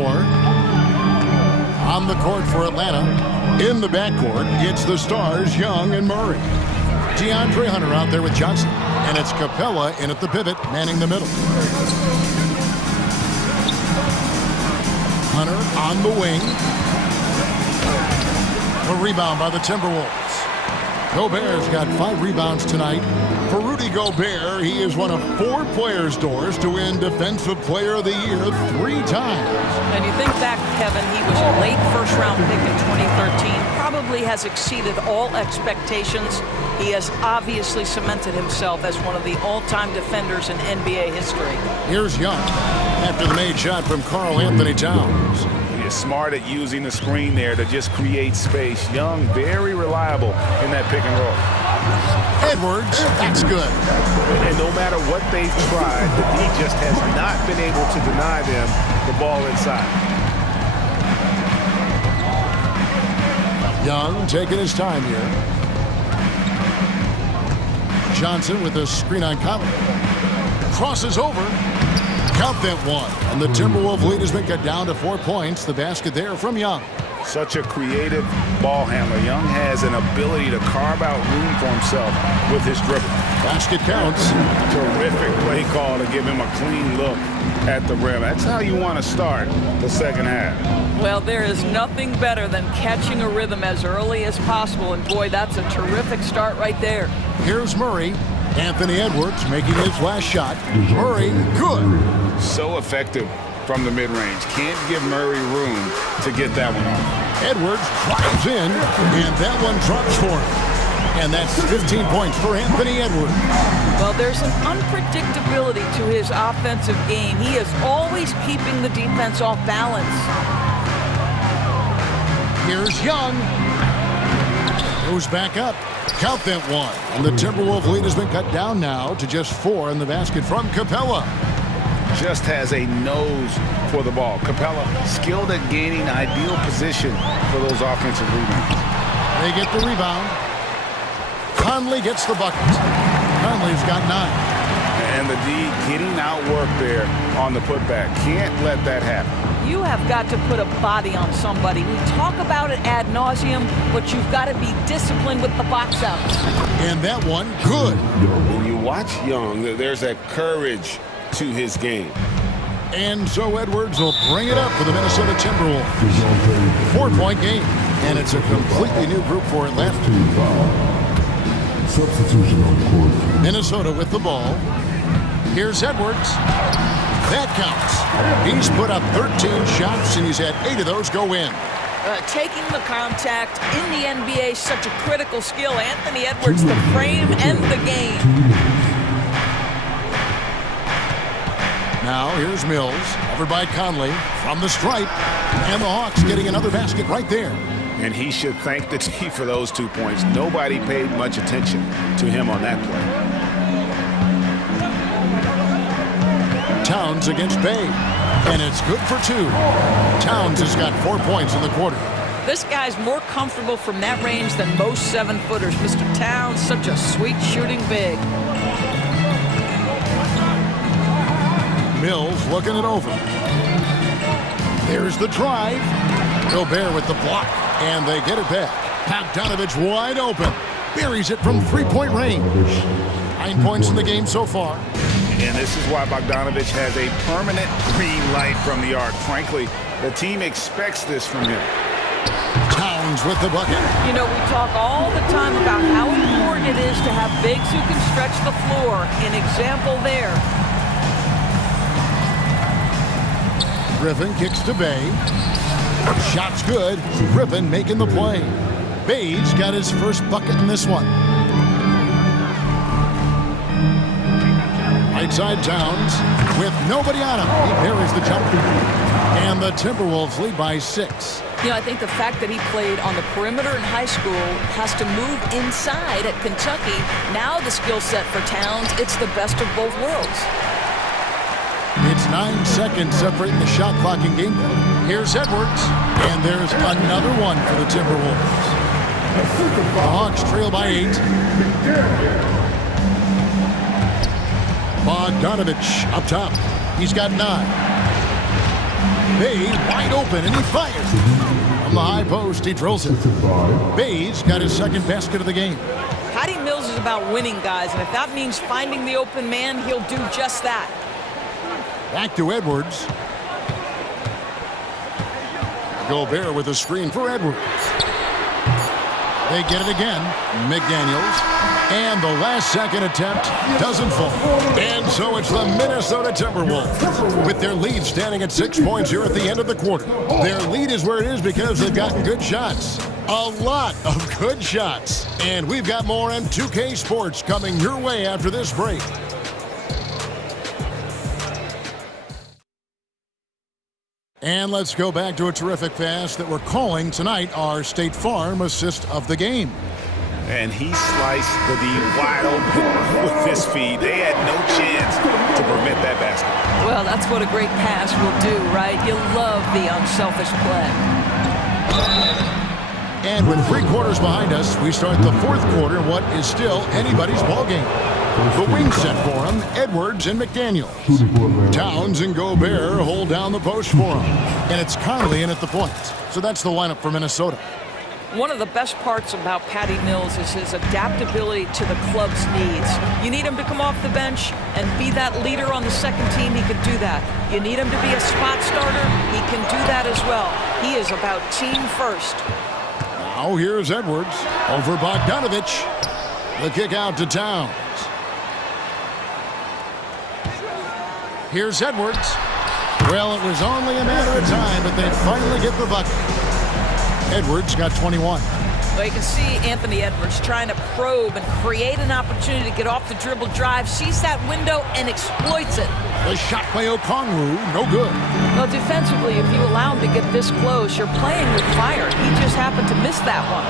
On the court for Atlanta. In the backcourt, it's the stars, Young and Murray. DeAndre Hunter out there with Johnson. And it's Capella in at the pivot, manning the middle. Hunter on the wing. A rebound by the Timberwolves. Gobert's got 5 rebounds tonight. For Rudy Gobert, he is one of 4 players' doors to win Defensive Player of the Year 3 times. And you think back, Kevin, he was a late first-round pick in 2013. Probably has exceeded all expectations. He has obviously cemented himself as one of the all-time defenders in NBA history. Here's Young after the made shot from Karl Anthony Towns. Smart at using the screen there to just create space. Young, very reliable in that pick and roll. Edwards, that's good. And no matter what they've tried, the D just has not been able to deny them the ball inside. Young taking his time here. Johnson with a screen on Conley. Crosses over. Count that one. And the Timberwolves lead has been cut down to 4 points. The basket there from Young. Such a creative ball handler. Young has an ability to carve out room for himself with his dribble. Basket counts. Terrific play call to give him a clean look at the rim. That's how you want to start the second half. Well, there is nothing better than catching a rhythm as early as possible. And boy, that's a terrific start right there. Here's Murray. Anthony Edwards making his last shot. Murray, good. So effective from the mid-range. Can't give Murray room to get that one off. Edwards drives in, and that one drops for him. And that's 15 points for Anthony Edwards. Well, there's an unpredictability to his offensive game. He is always keeping the defense off balance. Here's Young. Goes back up. Count that one. And the Timberwolves lead has been cut down now to just 4 in the basket from Capella. Just has a nose for the ball. Capella skilled at gaining ideal position for those offensive rebounds. They get the rebound. Conley gets the bucket. Conley's got 9. And the D getting outworked there on the putback. Can't let that happen. You have got to put a body on somebody. We talk about it ad nauseum, but you've got to be disciplined with the box outs. And that one, good. When you watch Young, there's that courage to his game. And so Edwards will bring it up for the Minnesota Timberwolves. 4-point game. And it's a completely new group for Atlanta. Substitution on the court. Minnesota with the ball. Here's Edwards. That counts. He's put up 13 shots, and he's had 8 of those go in. Taking the contact in the NBA is such a critical skill. Anthony Edwards, the frame and the game. Now here's Mills, covered by Conley from the stripe. And the Hawks getting another basket right there. And he should thank the team for those 2 points. Nobody paid much attention to him on that play. Towns against Bay, and it's good for 2. Towns has got 4 points in the quarter. This guy's more comfortable from that range than most 7-footers. Mr. Towns, such a sweet shooting big. Mills looking it over. There's the drive. Gobert with the block, and they get it back. Bogdanovich wide open. Buries it from 3-point range. 9 points in the game so far. And this is why Bogdanovich has a permanent green light from the arc. Frankly, the team expects this from him. Towns with the bucket. You know, we talk all the time about how important it is to have bigs who can stretch the floor. An example there. Griffin kicks to Bay. Shot's good. Griffin making the play. Bay's got his first bucket in this one. Right side Towns with nobody on him. He parries the jumper. And the Timberwolves lead by 6. You know, I think the fact that he played on the perimeter in high school has to move inside at Kentucky. Now the skill set for Towns, it's the best of both worlds. It's 9 seconds separating the shot clock and game. Here's Edwards. And there's another one for the Timberwolves. The Hawks trail by 8. Bogdanovich up top. He's got 9. Bay wide open, and he fires. From the high post, he drills it. Bay's got his second basket of the game. Patty Mills is about winning, guys, and if that means finding the open man, he'll do just that. Back to Edwards. Gobert with a screen for Edwards. They get it again. McDaniels. And the last second attempt doesn't fall. And so it's the Minnesota Timberwolves with their lead standing at 6 points here at the end of the quarter. Their lead is where it is because they've gotten good shots. A lot of good shots. And we've got more on 2K Sports coming your way after this break. And let's go back to a terrific pass that we're calling tonight our State Farm assist of the game. And he sliced the D wide open with his feet. They had no chance to permit that basket. Well, that's what a great pass will do, right? You love the unselfish play. And with 3 quarters behind us, we start the 4th quarter in what is still anybody's ballgame. The wing set for him, Edwards and McDaniels. Towns and Gobert hold down the post for him. And it's Conley in at the point. So that's the lineup for Minnesota. One of the best parts about Patty Mills is his adaptability to the club's needs. You need him to come off the bench and be that leader on the second team, he can do that. You need him to be a spot starter, he can do that as well. He is about team first. Now here's Edwards over Bogdanovich. The kick out to Towns. Here's Edwards. Well, it was only a matter of time, but they finally get the bucket. Edwards got 21. Well, you can see Anthony Edwards trying to probe and create an opportunity to get off the dribble drive, sees that window and exploits it. The shot by Okongwu, no good. Well, defensively, if you allow him to get this close, you're playing with fire. He just happened to miss that one.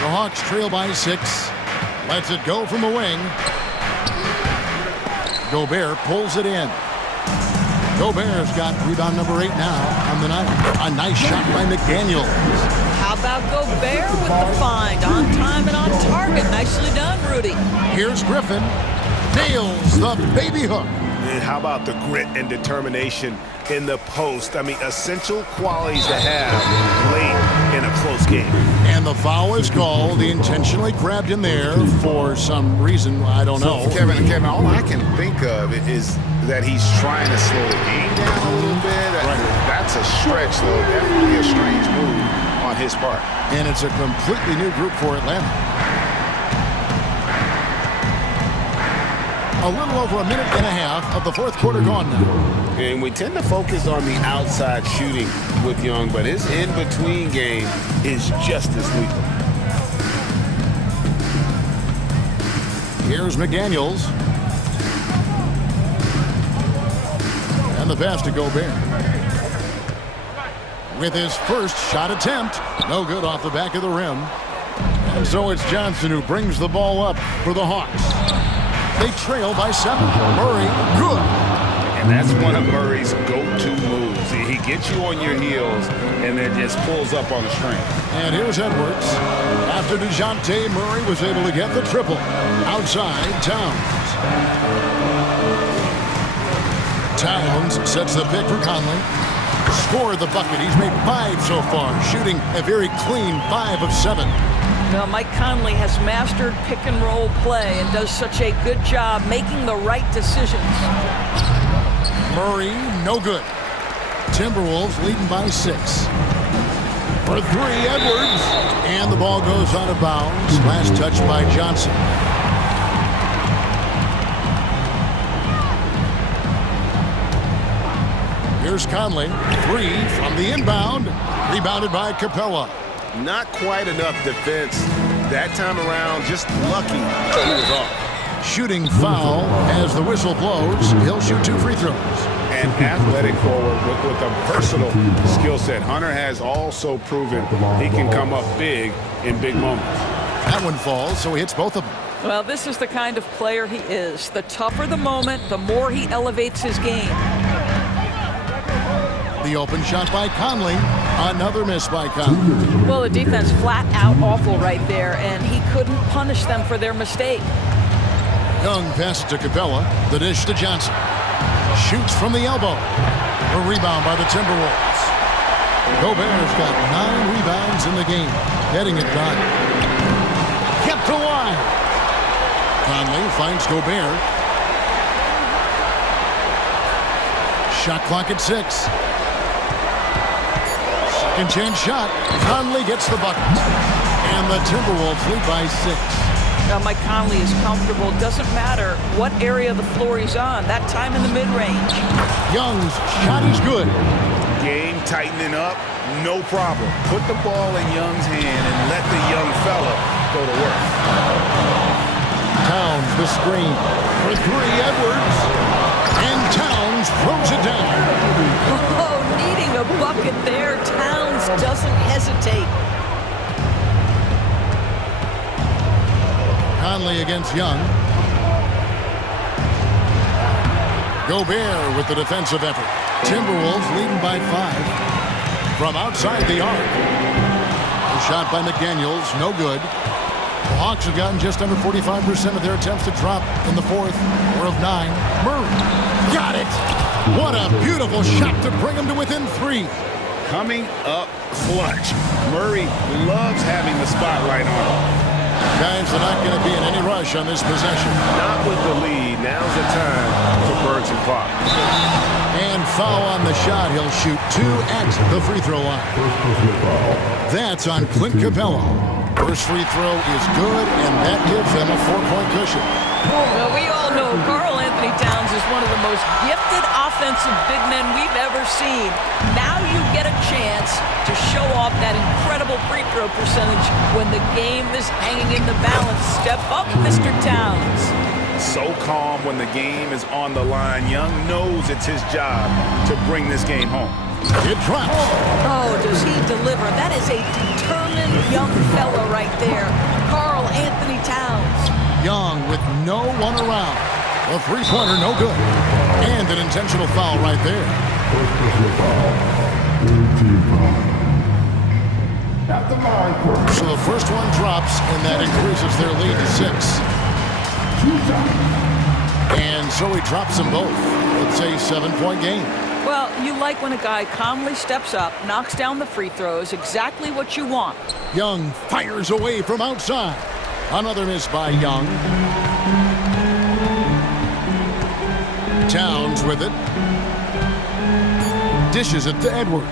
The Hawks trail by 6. Lets it go from the wing. Gobert pulls it in. Gobert's got rebound number 8 now on the night. A nice shot by McDaniels. How about Gobert with the find? On time and on target. Nicely done, Rudy. Here's Griffin. Nails the baby hook. And how about the grit and determination in the post? I mean, essential qualities to have late in a close game. And the foul is called. He intentionally grabbed in there for some reason. I don't know. Kevin, all I can think of is that he's trying to slow the game down a little bit. That's a stretch, though. Definitely a strange move on his part. And it's a completely new group for Atlanta. A little over a minute and a half of the fourth quarter gone now. And we tend to focus on the outside shooting with Young, but his in-between game is just as lethal. Here's McDaniels. And the pass to Gobert. With his first shot attempt, no good off the back of the rim. And so it's Johnson who brings the ball up for the Hawks. They trail by 7. Murray, good. And that's one of Murray's go-to moves. He gets you on your heels and then just pulls up on the string. And here's Edwards. After DeJounte Murray was able to get the triple. Outside, Towns. Towns sets the pick for Conley. Scored the bucket. He's made 5 so far, shooting a very clean 5 of 7. Well, Mike Conley has mastered pick-and-roll play and does such a good job making the right decisions. Murray, no good. Timberwolves leading by 6. For 3, Edwards. And the ball goes out of bounds. Last touch by Johnson. Here's Conley. 3 from the inbound. Rebounded by Capella. Not quite enough defense that time around. Just lucky he was off. Shooting foul as the whistle blows. He'll shoot 2 free throws. An athletic forward with a versatile skill set. Hunter has also proven he can come up big in big moments. That one falls, so he hits both of them. Well, this is the kind of player he is. The tougher the moment, the more he elevates his game. The open shot by Conley. Another miss by Conley. Well, the defense flat out awful right there, and he couldn't punish them for their mistake. Young passes to Capella. The dish to Johnson. Shoots from the elbow. A rebound by the Timberwolves. Gobert's got 9 rebounds in the game. Getting it done. Kept alive. Conley finds Gobert. Shot clock at 6. Second chance shot. Conley gets the bucket. And the Timberwolves lead by 6. Now, Mike Conley is comfortable. Doesn't matter what area of the floor he's on. That time in the mid-range. Young's shot is good. Game tightening up, no problem. Put the ball in Young's hand and let the young fella go to work. Towns the screen. For 3, Edwards. And Towns throws it down. Oh, needing a bucket there. Towns doesn't hesitate. Conley against Young. Gobert with the defensive effort. Timberwolves leading by 5. From outside the arc. A shot by McDaniels, no good. The Hawks have gotten just under 45% of their attempts to drop in the 4th, or of 9. Murray got it. What a beautiful shot to bring him to within 3. Coming up clutch. Murray loves having the spotlight on him. Guys are not going to be in any rush on this possession. Not with the lead. Now's the time to burn some clock. And foul on the shot. He'll shoot 2 at the free throw line. That's on Clint Capella. First free throw is good, and that gives them a 4-point cushion. Well, we all know Karl Anthony Towns is one of the the most gifted offensive big men we've ever seen. Now you get a chance to show off that incredible free throw percentage when the game is hanging in the balance. Step up, Mr. Towns. So calm when the game is on the line. Young knows it's his job to bring this game home. It drops. Oh, does he deliver? That is a determined young fella right there. Karl Anthony Towns. Young with no one around. A three-pointer, no good. And an intentional foul right there. So the first one drops, and that increases their lead to 6. And so he drops them both. It's a 7-point game. Well, you like when a guy calmly steps up, knocks down the free throws, exactly what you want. Young fires away from outside. Another miss by Young. Towns with it. Dishes it to Edwards.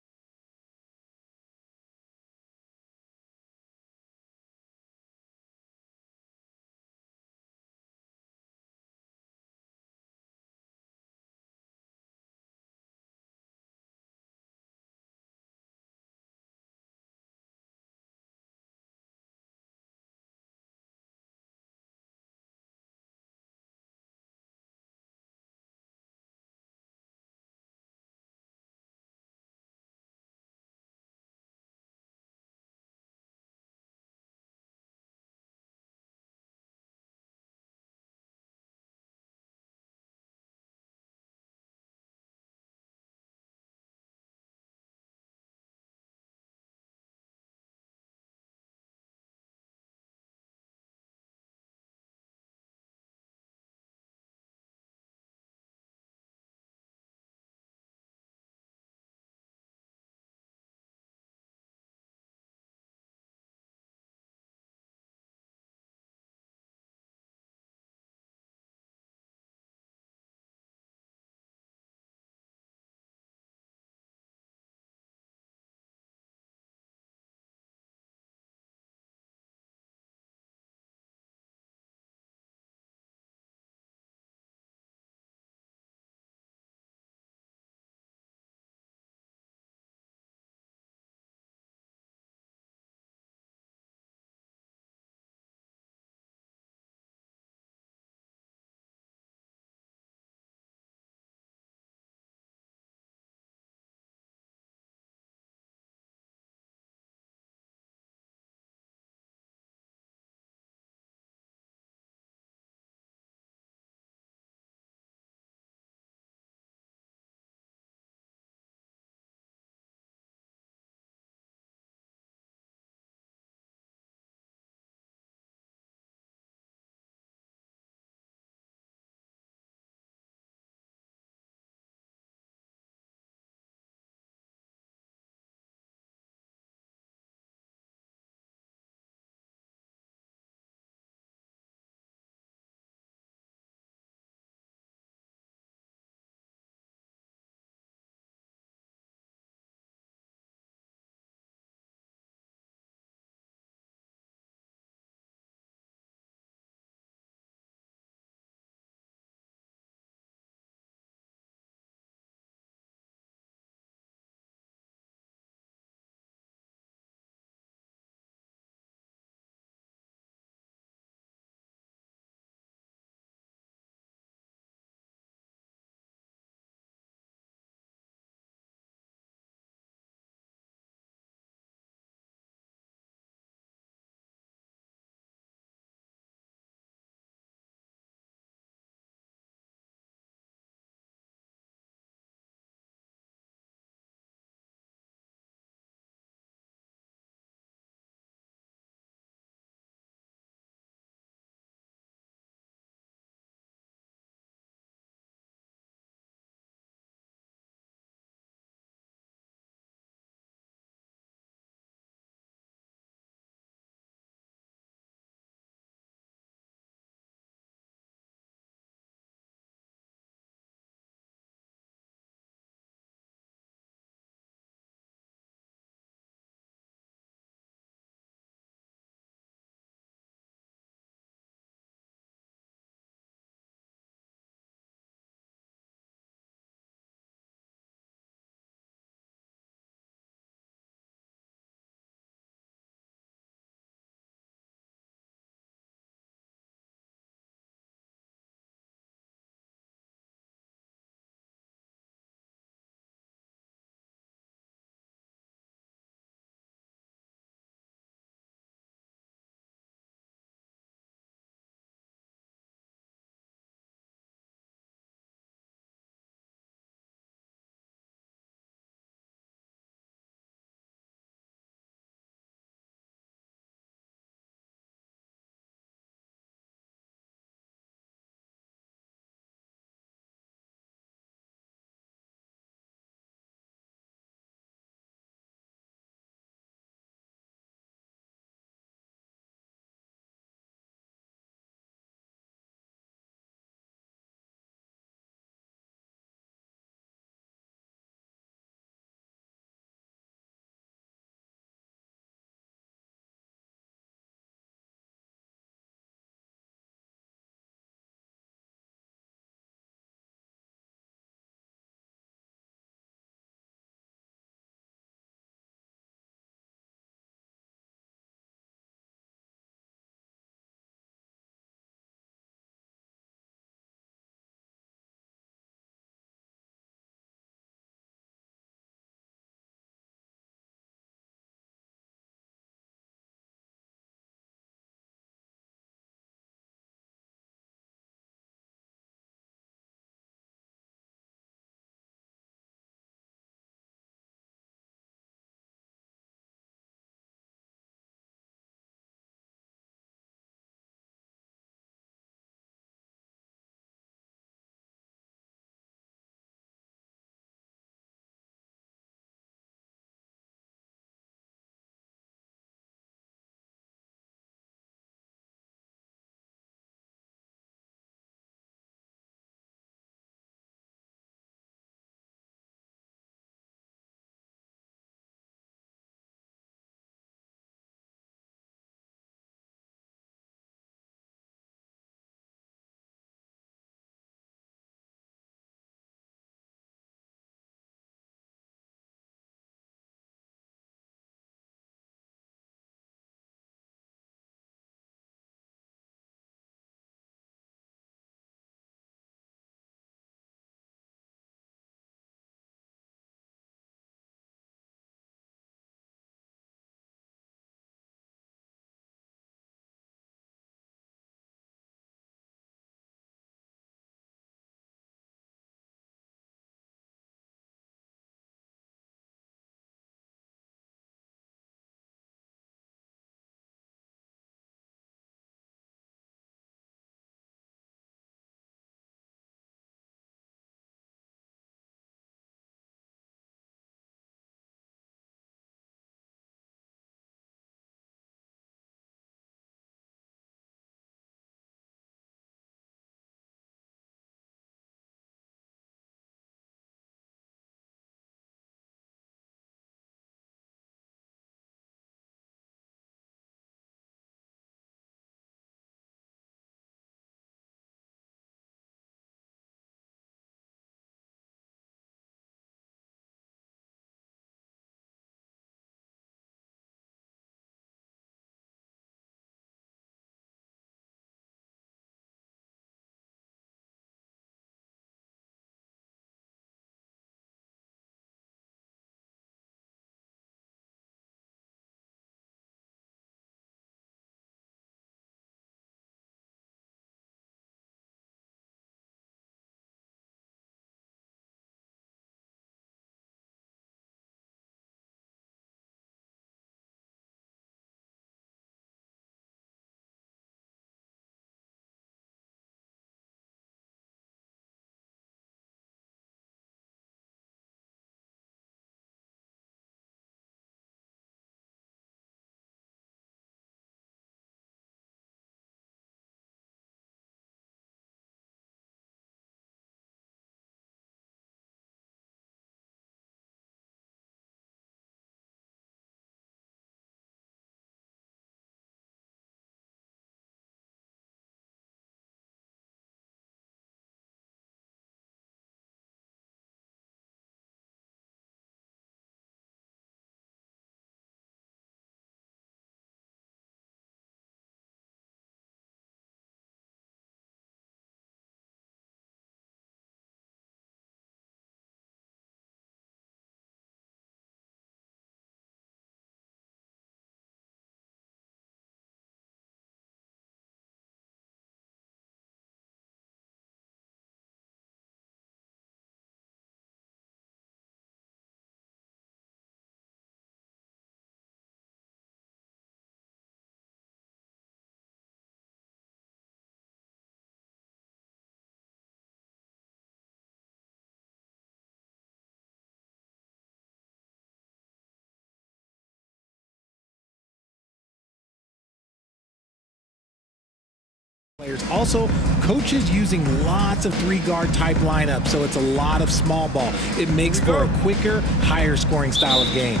players. Also, coaches using lots of three-guard type lineups, so it's a lot of small ball. It makes for a quicker, higher scoring style of game.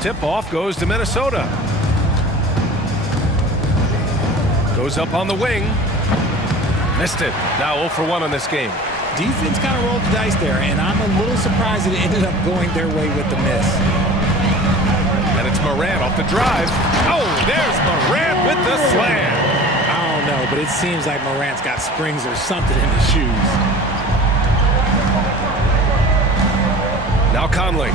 Tip-off goes to Minnesota. Goes up on the wing. Missed it. Now 0 for 1 on this game. Defense kind of rolled the dice there, and I'm a little surprised that it ended up going their way with the miss. And it's Morant off the drive. Oh, there's Morant with the slam. I don't know, but it seems like Morant's got springs or something in his shoes. Now Conley.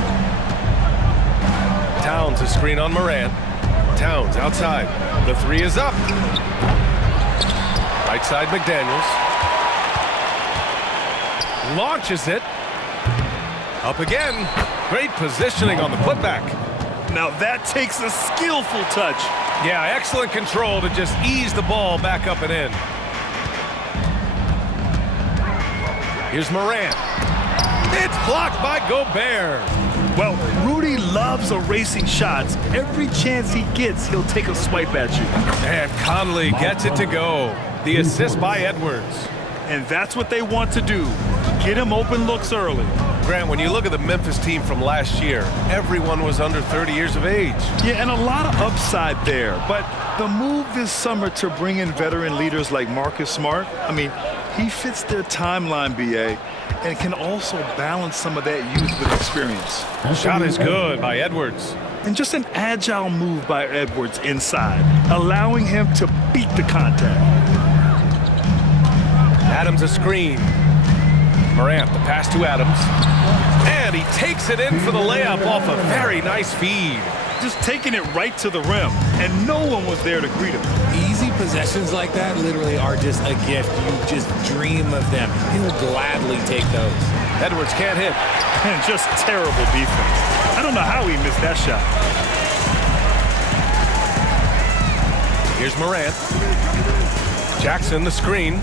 Towns a screen on Morant. Towns outside. The three is up. Right side McDaniels. Launches it. Up again. Great positioning on the putback. Now that takes a skillful touch. Yeah, excellent control to just ease the ball back up and in. Here's Morant. It's blocked by Gobert. Well, Rudy loves erasing shots. Every chance he gets, he'll take a swipe at you. And Conley gets it to go. The assist by Edwards. And that's what they want to do. Get him open looks early. Grant, when you look at the Memphis team from last year, everyone was under 30 years of age. Yeah, and a lot of upside there. But the move this summer to bring in veteran leaders like Marcus Smart, I mean, he fits their timeline, BA, and can also balance some of that youth with experience. Shot is good by Edwards. And just an agile move by Edwards inside, allowing him to beat the contact. Adams a screen. Morant, the pass to Adams. And he takes it in for the layup off a very nice feed. Just taking it right to the rim, and no one was there to greet him. Easy possessions like that literally are just a gift. You just dream of them. He'll gladly take those. Edwards can't hit. And just terrible defense. I don't know how he missed that shot. Here's Morant. Jackson the screen.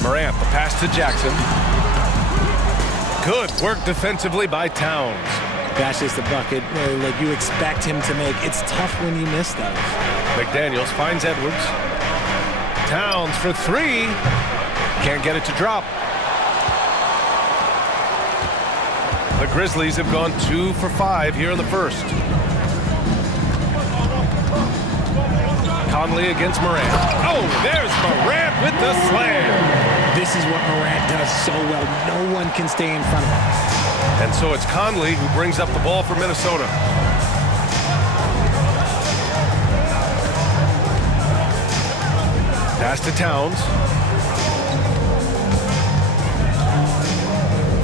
Morant, the pass to Jackson. Good work defensively by Towns. That's just a bucket where, look, you expect him to make. It's tough when you miss those. McDaniels finds Edwards. Towns for three. Can't get it to drop. The Grizzlies have gone 2 for 5 here in the first. Conley against Morant. Oh, there's Morant with the slam. This is what Morant does so well. No one can stay in front of him. And so it's Conley who brings up the ball for Minnesota. Pass to Towns.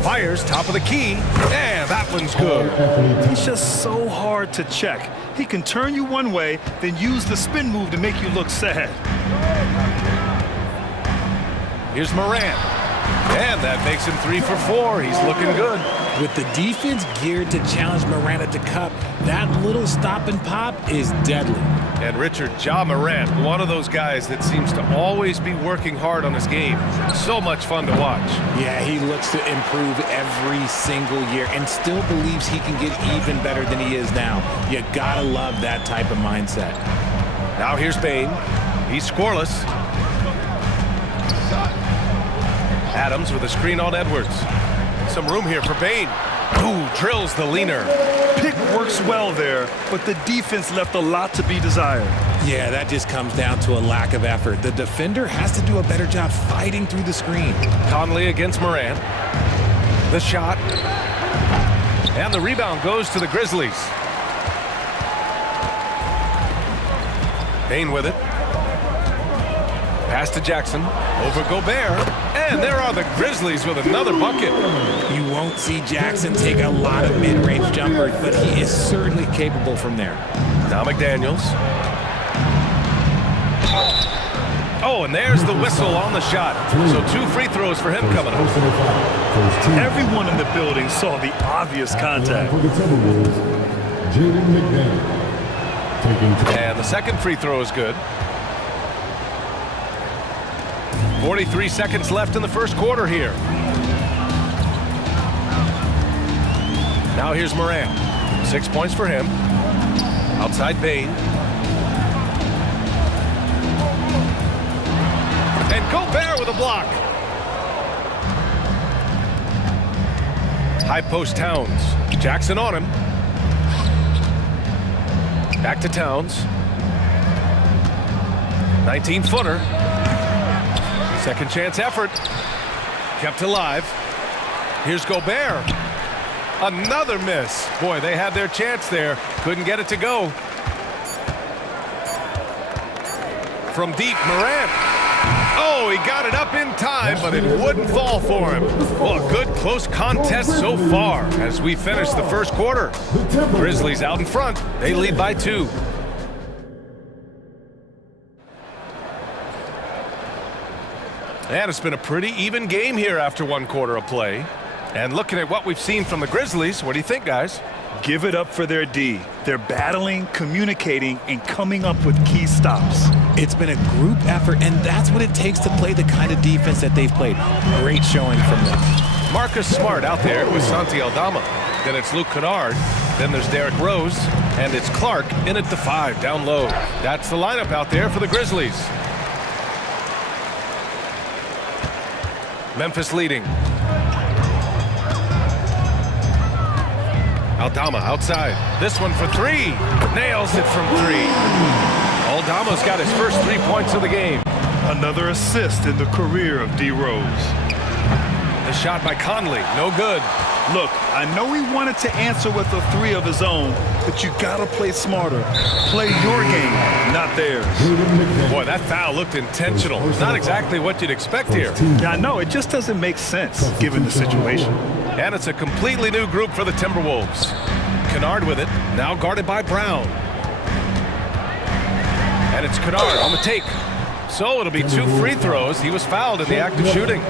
Fires top of the key. And that one's good. He's just so hard to check. He can turn you one way, then use the spin move to make you look sad. Here's Morant. And that makes him 3 for 4. He's looking good. With the defense geared to challenge Morant at the cup, that little stop and pop is deadly. And Richard, Ja Morant, one of those guys that seems to always be working hard on his game. So much fun to watch. Yeah, he looks to improve every single year and still believes he can get even better than he is now. You gotta love that type of mindset. Now here's Bane. He's scoreless. Adams with a screen on Edwards. Some room here for Bane. Ooh, drills the leaner. Pick works well there, but the defense left a lot to be desired. Yeah, that just comes down to a lack of effort. The defender has to do a better job fighting through the screen. Conley against Morant. The shot. And the rebound goes to the Grizzlies. Bane with it. Pass to Jackson. Over Gobert. And there are the Grizzlies with another bucket. You won't see Jackson take a lot of mid-range jumpers, but he is certainly capable from there. Now McDaniels. Oh, and there's the whistle on the shot. So 2 free throws for him coming up. Everyone in the building saw the obvious contact. And the second free throw is good. 43 seconds left in the first quarter here. Now here's Morant. 6 points for him. Outside Bane. And Gobert with a block. High post Towns. Jackson on him. Back to Towns. 19-footer. Second chance effort. Kept alive. Here's Gobert. Another miss. Boy, they had their chance there. Couldn't get it to go. From deep, Morant. Oh, he got it up in time, but it wouldn't fall for him. Well, a good close contest so far as we finish the first quarter. Grizzlies out in front. They lead by 2. And it's been a pretty even game here after 1 quarter of play. And looking at what we've seen from the Grizzlies, what do you think, guys? Give it up for their D. They're battling, communicating, and coming up with key stops. It's been a group effort, and that's what it takes to play the kind of defense that they've played. Great showing from them. Marcus Smart out there with Santi Aldama. Then it's Luke Kennard. Then there's Derrick Rose. And it's Clark in at the 5, down low. That's the lineup out there for the Grizzlies. Memphis leading. Aldama outside. This one for 3. Nails it from 3. Aldama's got his first 3 points of the game. Another assist in the career of D. Rose. The shot by Conley, no good. Look, I know he wanted to answer with a 3 of his own, but you gotta play smarter. Play your game, not theirs. Boy, that foul looked intentional. Not exactly what you'd expect here. Yeah, I know, it just doesn't make sense given the situation. And it's a completely new group for the Timberwolves. Kennard with it, now guarded by Brown. And it's Kennard on the take. So it'll be 2 free throws. He was fouled in the act of shooting.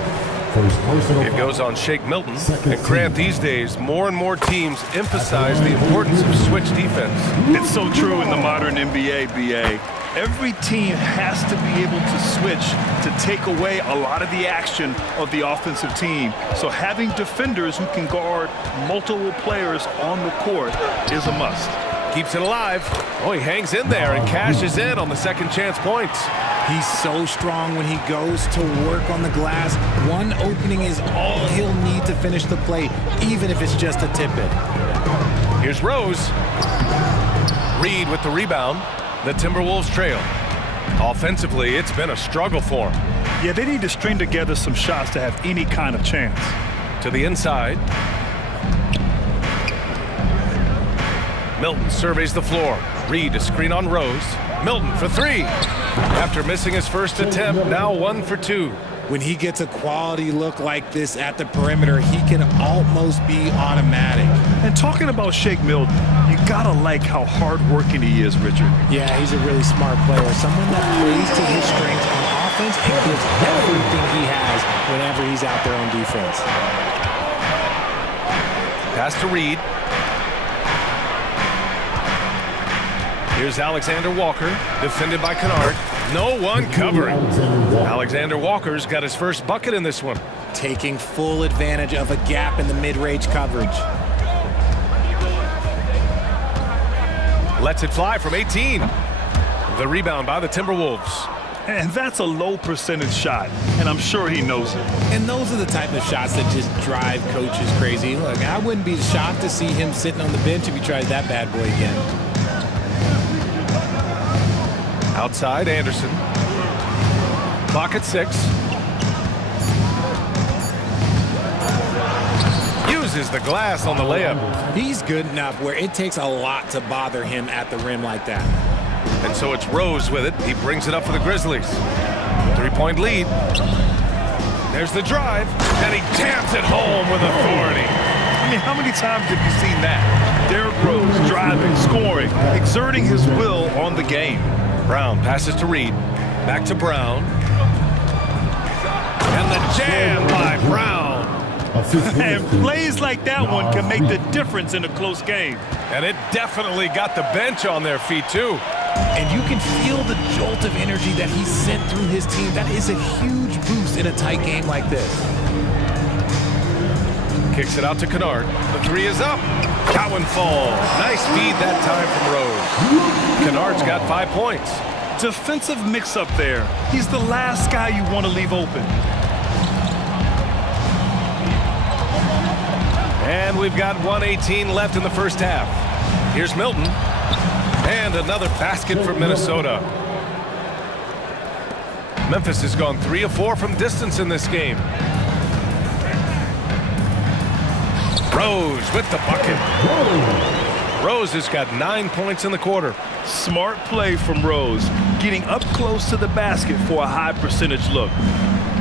It goes on Shake Milton. And Grant, these days, more and more teams emphasize the importance of switch defense. It's so true in the modern NBA, BA. Every team has to be able to switch to take away a lot of the action of the offensive team. So having defenders who can guard multiple players on the court is a must. Keeps it alive. Oh, he hangs in there and cashes in on the second chance points. He's so strong when he goes to work on the glass. One opening is all he'll need to finish the play, even if it's just a tip-in. Here's Rose. Reed with the rebound. The Timberwolves trail. Offensively, it's been a struggle for them. Yeah, they need to string together some shots to have any kind of chance. To the inside. Milton surveys the floor. Reed a screen on Rose. Milton for 3. After missing his first attempt, now 1 for 2. When he gets a quality look like this at the perimeter, he can almost be automatic. And talking about Shake Milton, you gotta like how hard-working he is, Richard. Yeah, he's a really smart player. Someone that plays to his strengths on offense and gives everything he has whenever he's out there on defense. Pass to Reed. Here's Alexander Walker, defended by Kennard. No one covering. Alexander Walker's got his first bucket in this one. Taking full advantage of a gap in the mid-range coverage. Lets it fly from 18. The rebound by the Timberwolves. And that's a low percentage shot, and I'm sure he knows it. And those are the type of shots that just drive coaches crazy. Look, I wouldn't be shocked to see him sitting on the bench if he tries that bad boy again. Outside, Anderson. Clock at 6. Uses the glass on the layup. He's good enough where it takes a lot to bother him at the rim like that. And so it's Rose with it. He brings it up for the Grizzlies. 3-point lead. There's the drive. And he jams it home with authority. I mean, how many times have you seen that? Derrick Rose driving, scoring, exerting his will on the game. Brown passes to Reed. Back to Brown. And the jam by Brown. And plays like that one can make the difference in a close game. And it definitely got the bench on their feet, too. And you can feel the jolt of energy that he sent through his team. That is a huge boost in a tight game like this. Kicks it out to Kennard. The 3 is up. That one falls. Nice feed that time from Rose. Kennard's got 5 points. Defensive mix-up there. He's the last guy you want to leave open. And we've got 1:18 left in the first half. Here's Milton. And another basket for Minnesota. Memphis has gone 3 of 4 from distance in this game. Rose with the bucket. Rose has got 9 points in the quarter. Smart play from Rose, getting up close to the basket for a high percentage look.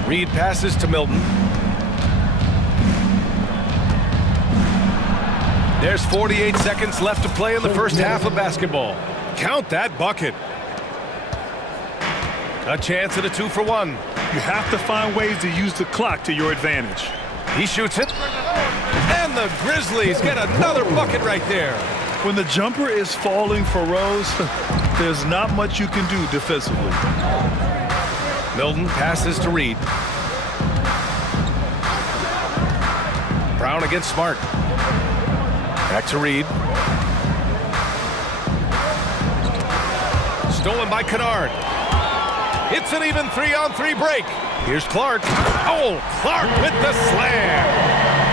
Reed passes to Milton. There's 48 seconds left to play in the first half of basketball. Count that bucket. A chance at a 2-for-1. You have to find ways to use the clock to your advantage. He shoots it. And the Grizzlies get another bucket right there. When the jumper is falling for Rose, there's not much you can do defensively. Milton passes to Reed. Brown against Smart. Back to Reed. Stolen by Kennard. It's an even 3-on-3 break. Here's Clark. Oh, Clark with the slam.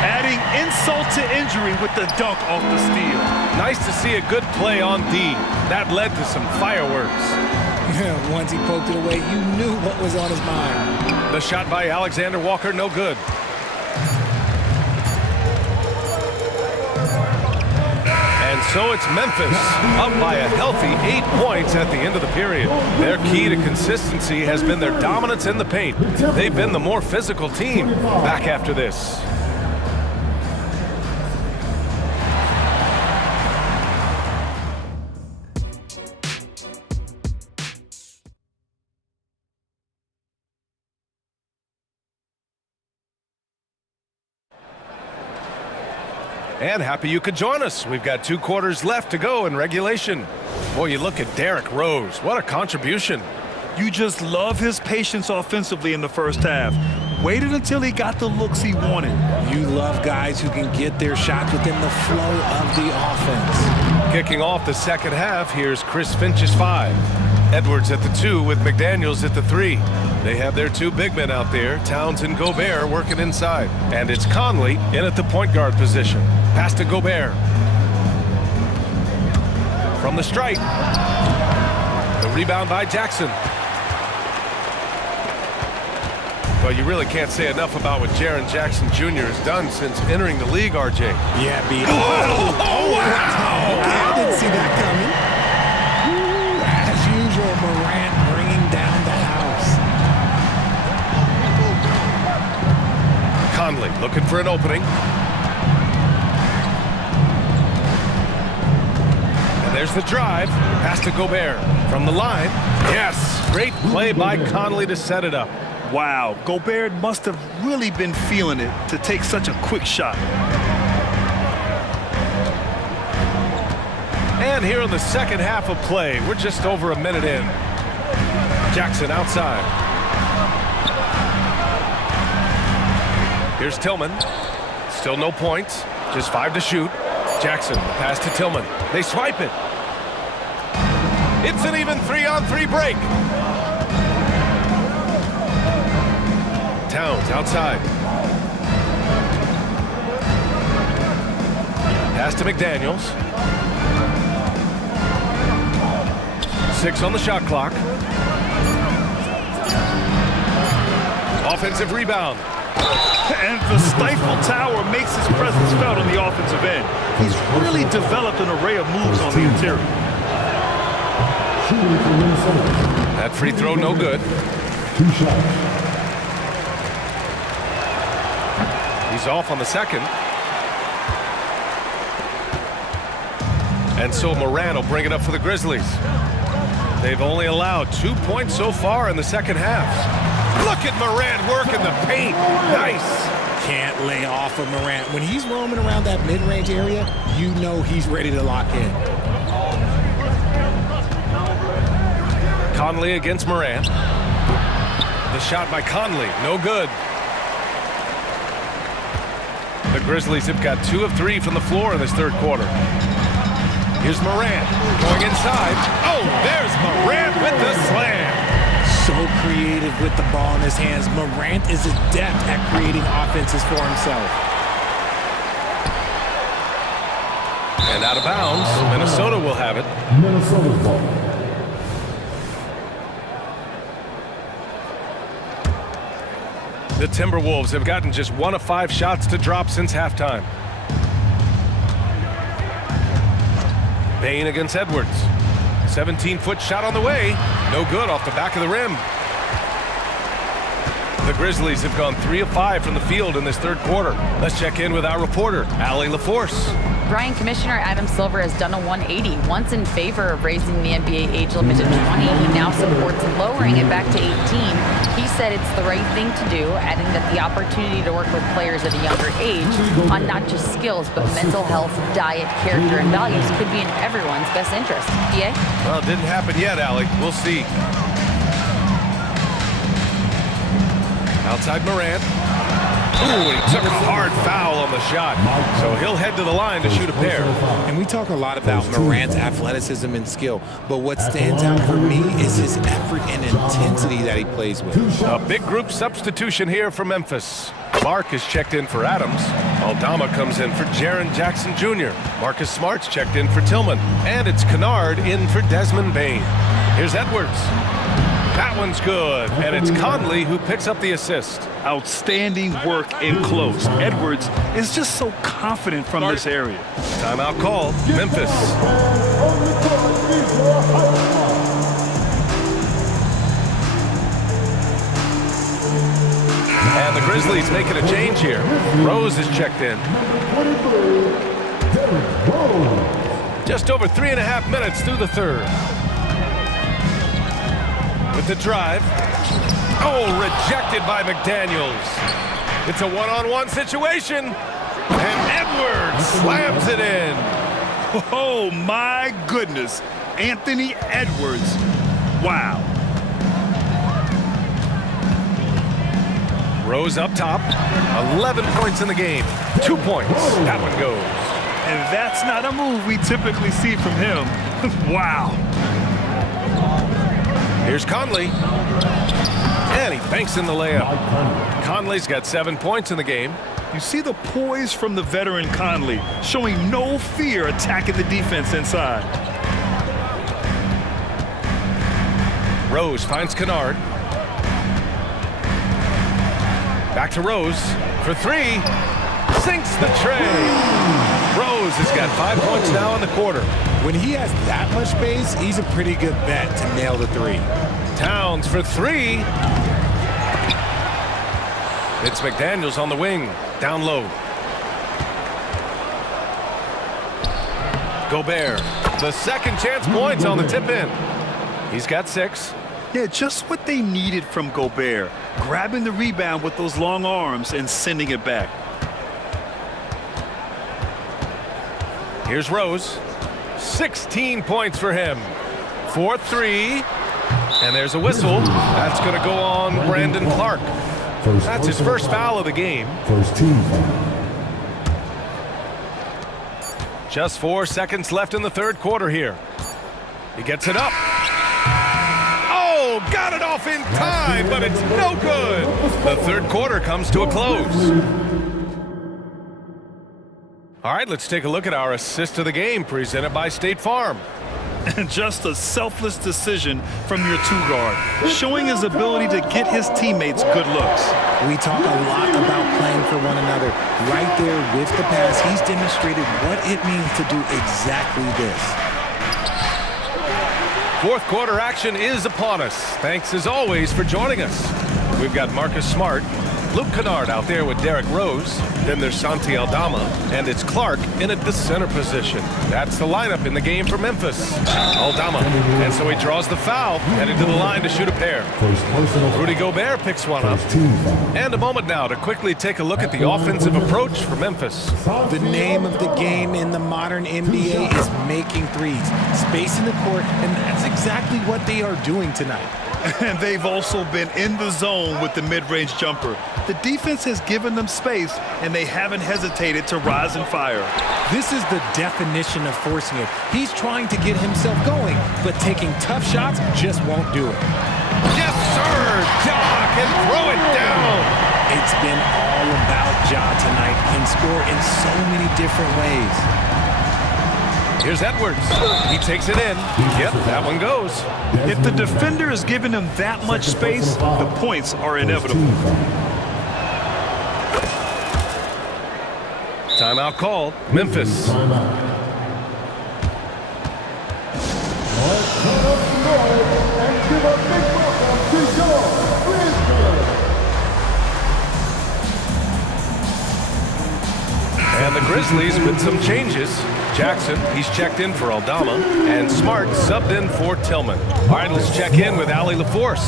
Adding insult to injury with the dunk off the steal. Nice to see a good play on D. That led to some fireworks. Once he poked it away, you knew what was on his mind. The shot by Alexander Walker, no good. And so it's Memphis, up by a healthy 8 points at the end of the period. Their key to consistency has been their dominance in the paint. They've been the more physical team. Back after this. And happy you could join us. We've got 2 quarters left to go in regulation. Boy, you look at Derrick Rose. What a contribution. You just love his patience offensively in the first half. Waited until he got the looks he wanted. You love guys who can get their shots within the flow of the offense. Kicking off the second half, here's Chris Finch's 5. Edwards at the 2 with McDaniels at the 3. They have their 2 big men out there, Towns and Gobert, working inside. And it's Conley in at the point guard position. Pass to Gobert. From the stripe. The rebound by Jackson. Well, you really can't say enough about what Jaren Jackson Jr. has done since entering the league, RJ. Yeah, B. Oh, wow! Okay, I didn't see that coming. As usual, Morant bringing down the house. Conley looking for an opening. And there's the drive. Pass to Gobert. From the line. Yes! Great play by Conley to set it up. Wow, Gobert must have really been feeling it to take such a quick shot. And here in the second half of play, we're just over a minute in. Jackson outside. Here's Tillman. Still no points, just 5 to shoot. Jackson, the pass to Tillman. They swipe it. It's an even 3-on-3 break. Towns outside. Pass to McDaniels. 6 on the shot clock. Offensive rebound. And the stifle tower makes his presence felt on the offensive end. He's really developed an array of moves on the interior. That free throw no good. 2 shots. He's off on the second. And so Moran will bring it up for the Grizzlies. They've only allowed 2 points so far in the second half. Look at Moran working the paint. Nice. Can't lay off of Morant. When he's roaming around that mid-range area, you know he's ready to lock in. Conley against Moran. The shot by Conley, no good. The Grizzlies have got 2 of 3 from the floor in this third quarter. Here's Morant going inside. Oh, there's Morant with the slam. So creative with the ball in his hands. Morant is adept at creating offenses for himself. And out of bounds, Minnesota will have it. Minnesota's ball. The Timberwolves have gotten just 1 of 5 shots to drop since halftime. Bain against Edwards. 17-foot shot on the way. No good off the back of the rim. The Grizzlies have gone 3 of 5 from the field in this third quarter. Let's check in with our reporter, Allie LaForce. Brian, Commissioner Adam Silver has done a 180. Once in favor of raising the NBA age limit to 20, he now supports lowering it back to 18. He said it's the right thing to do, adding that the opportunity to work with players at a younger age on not just skills, but mental health, diet, character, and values could be in everyone's best interest. PA? Well, it didn't happen yet, Allie. We'll see. Outside Morant. Ooh, he took a hard foul on the shot. So he'll head to the line to shoot a pair. And we talk a lot about Morant's athleticism and skill, but what stands out for me is his effort and intensity that he plays with. A big group substitution here for Memphis. Clark is checked in for Adams. Aldama comes in for Jaren Jackson Jr. Marcus Smart's checked in for Tillman. And it's Kennard in for Desmond Bain. Here's Edwards. That one's good, and it's Conley who picks up the assist. Outstanding work in close. Edwards is just so confident from this area. Timeout call, Memphis. And the Grizzlies making a change here. Rose is checked in. Just over 3.5 minutes through the third. With the drive. Oh, rejected by McDaniels. It's a one-on-one situation. And Edwards slams it in. Oh, my goodness. Anthony Edwards. Wow. Rose up top. 11 points in the game. 2 points. That one goes. And that's not a move we typically see from him. Wow. Here's Conley. And he banks in the layup. Conley's got 7 points in the game. You see the poise from the veteran Conley, showing no fear attacking the defense inside. Rose finds Kennard. Back to Rose for 3. Sinks the tray. Rose has got 5 points now in the quarter. When he has that much space, he's a pretty good bet to nail the 3. Towns for 3. It's McDaniels on the wing, down low. Gobert, the second chance points on the tip in. He's got 6. Yeah, just what they needed from Gobert. Grabbing the rebound with those long arms and sending it back. Here's Rose. 16 points for him. 4-3. And there's a whistle. That's going to go on Brandon Clark. That's his first foul of the game. First team foul. Just 4 seconds left in the third quarter here. He gets it up. Oh, got it off in time, but it's no good. The third quarter comes to a close. All right, let's take a look at our assist of the game presented by State Farm. And just a selfless decision from your 2-guard, showing his ability to get his teammates good looks. We talk a lot about playing for one another. Right there with the pass, he's demonstrated what it means to do exactly this. Fourth quarter action is upon us. Thanks as always for joining us. We've got Marcus Smart, Luke Kennard out there with Derrick Rose. Then there's Santi Aldama, and it's Clark in at the center position. That's the lineup in the game for Memphis. Aldama, and so he draws the foul, headed to the line to shoot a pair. Rudy Gobert picks one up. And a moment now to quickly take a look at the offensive approach for Memphis. The name of the game in the modern NBA is making threes, spacing the court, and that's exactly what they are doing tonight. And they've also been in the zone with the mid-range jumper. The defense has given them space, and they haven't hesitated to rise and fire. This is the definition of forcing it. He's trying to get himself going, but taking tough shots just won't do it. Yes, sir! Ja can throw it down. It's been all about Ja tonight. Can score in so many different ways. Here's Edwards. He takes it in. Yep, that one goes. If the defender is giving him that much space, the points are inevitable. Timeout called. Memphis. And the Grizzlies with some changes. Jackson, he's checked in for Aldama, and Smart subbed in for Tillman. All right, let's check in with Allie LaForce.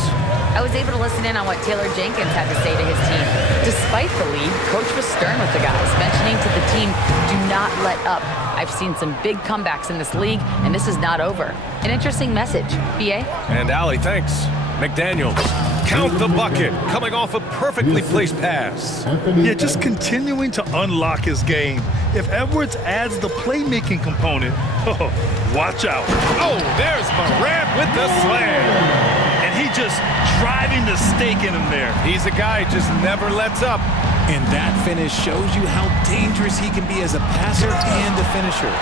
I was able to listen in on what Taylor Jenkins had to say to his team. Despite the lead, Coach was stern with the guys, mentioning to the team, do not let up. I've seen some big comebacks in this league, and this is not over. An interesting message. B.A.? And Allie, thanks. McDaniels, count the bucket, coming off a perfectly placed pass. Yeah, just continuing to unlock his game. If Edwards adds the playmaking component, watch out. Oh, there's Morant with the slam. And he just driving the stake in him there. He's a guy who just never lets up. And that finish shows you how dangerous he can be as a passer and a finisher.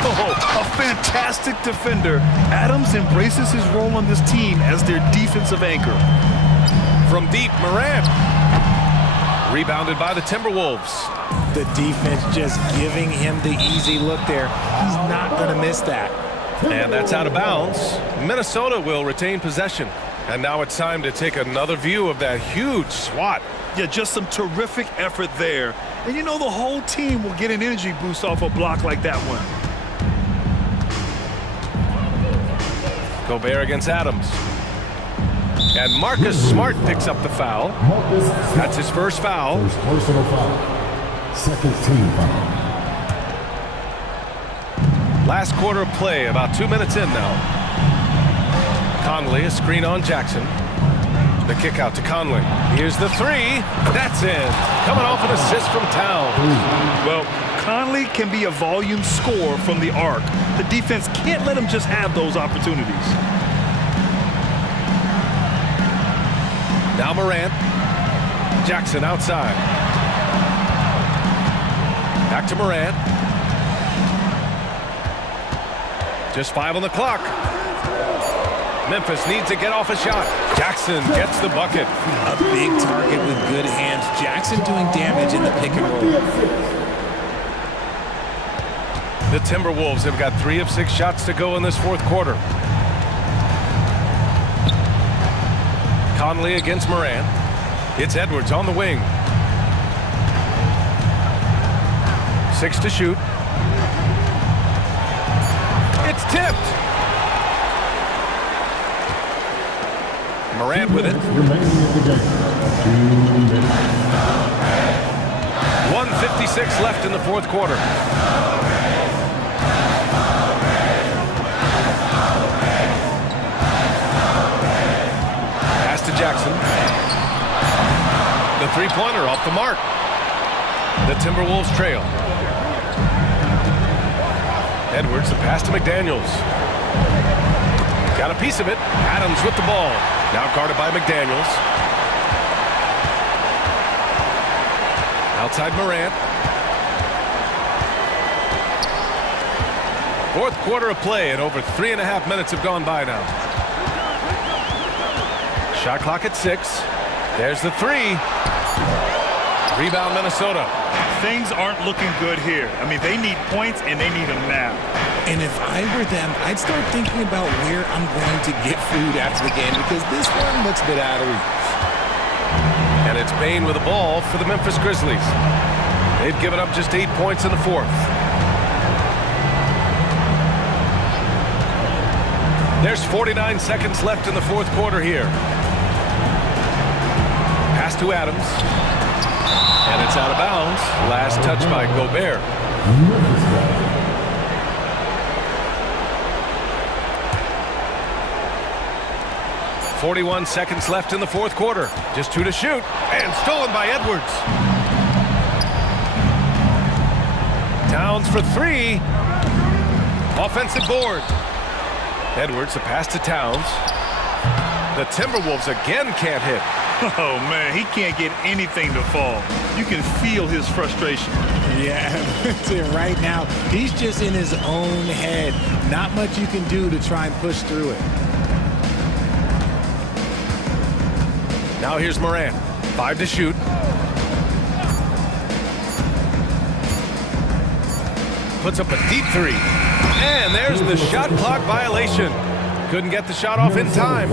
Oh, a fantastic defender. Adams embraces his role on this team as their defensive anchor. From deep, Morant. Rebounded by the Timberwolves. The defense just giving him the easy look there. He's not going to miss that. And that's out of bounds. Minnesota will retain possession. And now it's time to take another view of that huge swat. Yeah, just some terrific effort there. And you know the whole team will get an energy boost off a block like that one. Gobert against Adams. And Marcus Smart picks up the foul. That's his first foul. First personal foul. Second team foul. Last quarter of play, about 2 minutes in now. Conley, a screen on Jackson. The kick out to Conley. Here's the three. That's in. Coming off an assist from Towns. Well, Conley can be a volume scorer from the arc. The defense can't let him just have those opportunities. Now Morant. Jackson outside. Back to Morant. Just 5 on the clock. Memphis needs to get off a shot. Jackson gets the bucket. A big target with good hands. Jackson doing damage in the pick and roll. The Timberwolves have got 3 of 6 shots to go in this fourth quarter. Conley against Morant. It's Edwards on the wing. 6 to shoot. It's tipped. Morant with it. 1:56 left in the fourth quarter. Pass to Jackson. The three-pointer off the mark. The Timberwolves trail. Edwards, the pass to McDaniels. Got a piece of it. Adams with the ball. Now guarded by McDaniels. Outside Morant. Fourth quarter of play, and over 3.5 minutes have gone by now. Shot clock at 6. There's the three. Rebound Minnesota. Things aren't looking good here. I mean, they need points, and they need them now. And if I were them, I'd start thinking about where I'm going to get food after the game, because this one looks a bit out of reach. And it's Bane with the ball for the Memphis Grizzlies. They've given up just 8 points in the fourth. There's 49 seconds left in the fourth quarter here. Pass to Adams. And it's out of bounds. Last touch by Gobert. 41 seconds left in the fourth quarter. Just 2 to shoot, and stolen by Edwards. Towns for 3. Offensive board. Edwards, a pass to Towns. The Timberwolves again can't hit. Oh, man, he can't get anything to fall. You can feel his frustration. Yeah, right now, he's just in his own head. Not much you can do to try and push through it. Now here's Morant. 5 to shoot. Puts up a deep 3. And there's the shot clock violation. Couldn't get the shot off in time.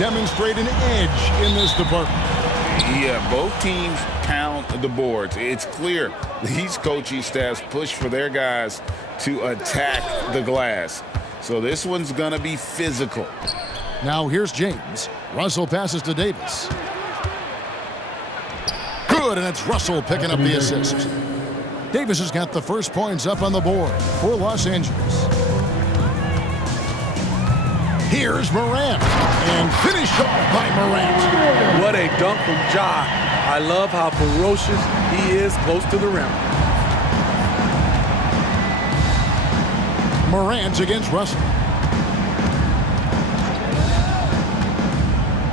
demonstrate an edge in this department. Yeah, both teams pound the boards. It's clear these coaching staffs push for their guys to attack the glass. So this one's going to be physical. Now here's James. Russell passes to Davis. Good, and it's Russell picking up the assist. Davis has got the first points up on the board for Los Angeles. Here's Morant, and finished off by Morant. What a dunk from Ja. I love how ferocious he is close to the rim. Morant against Russell.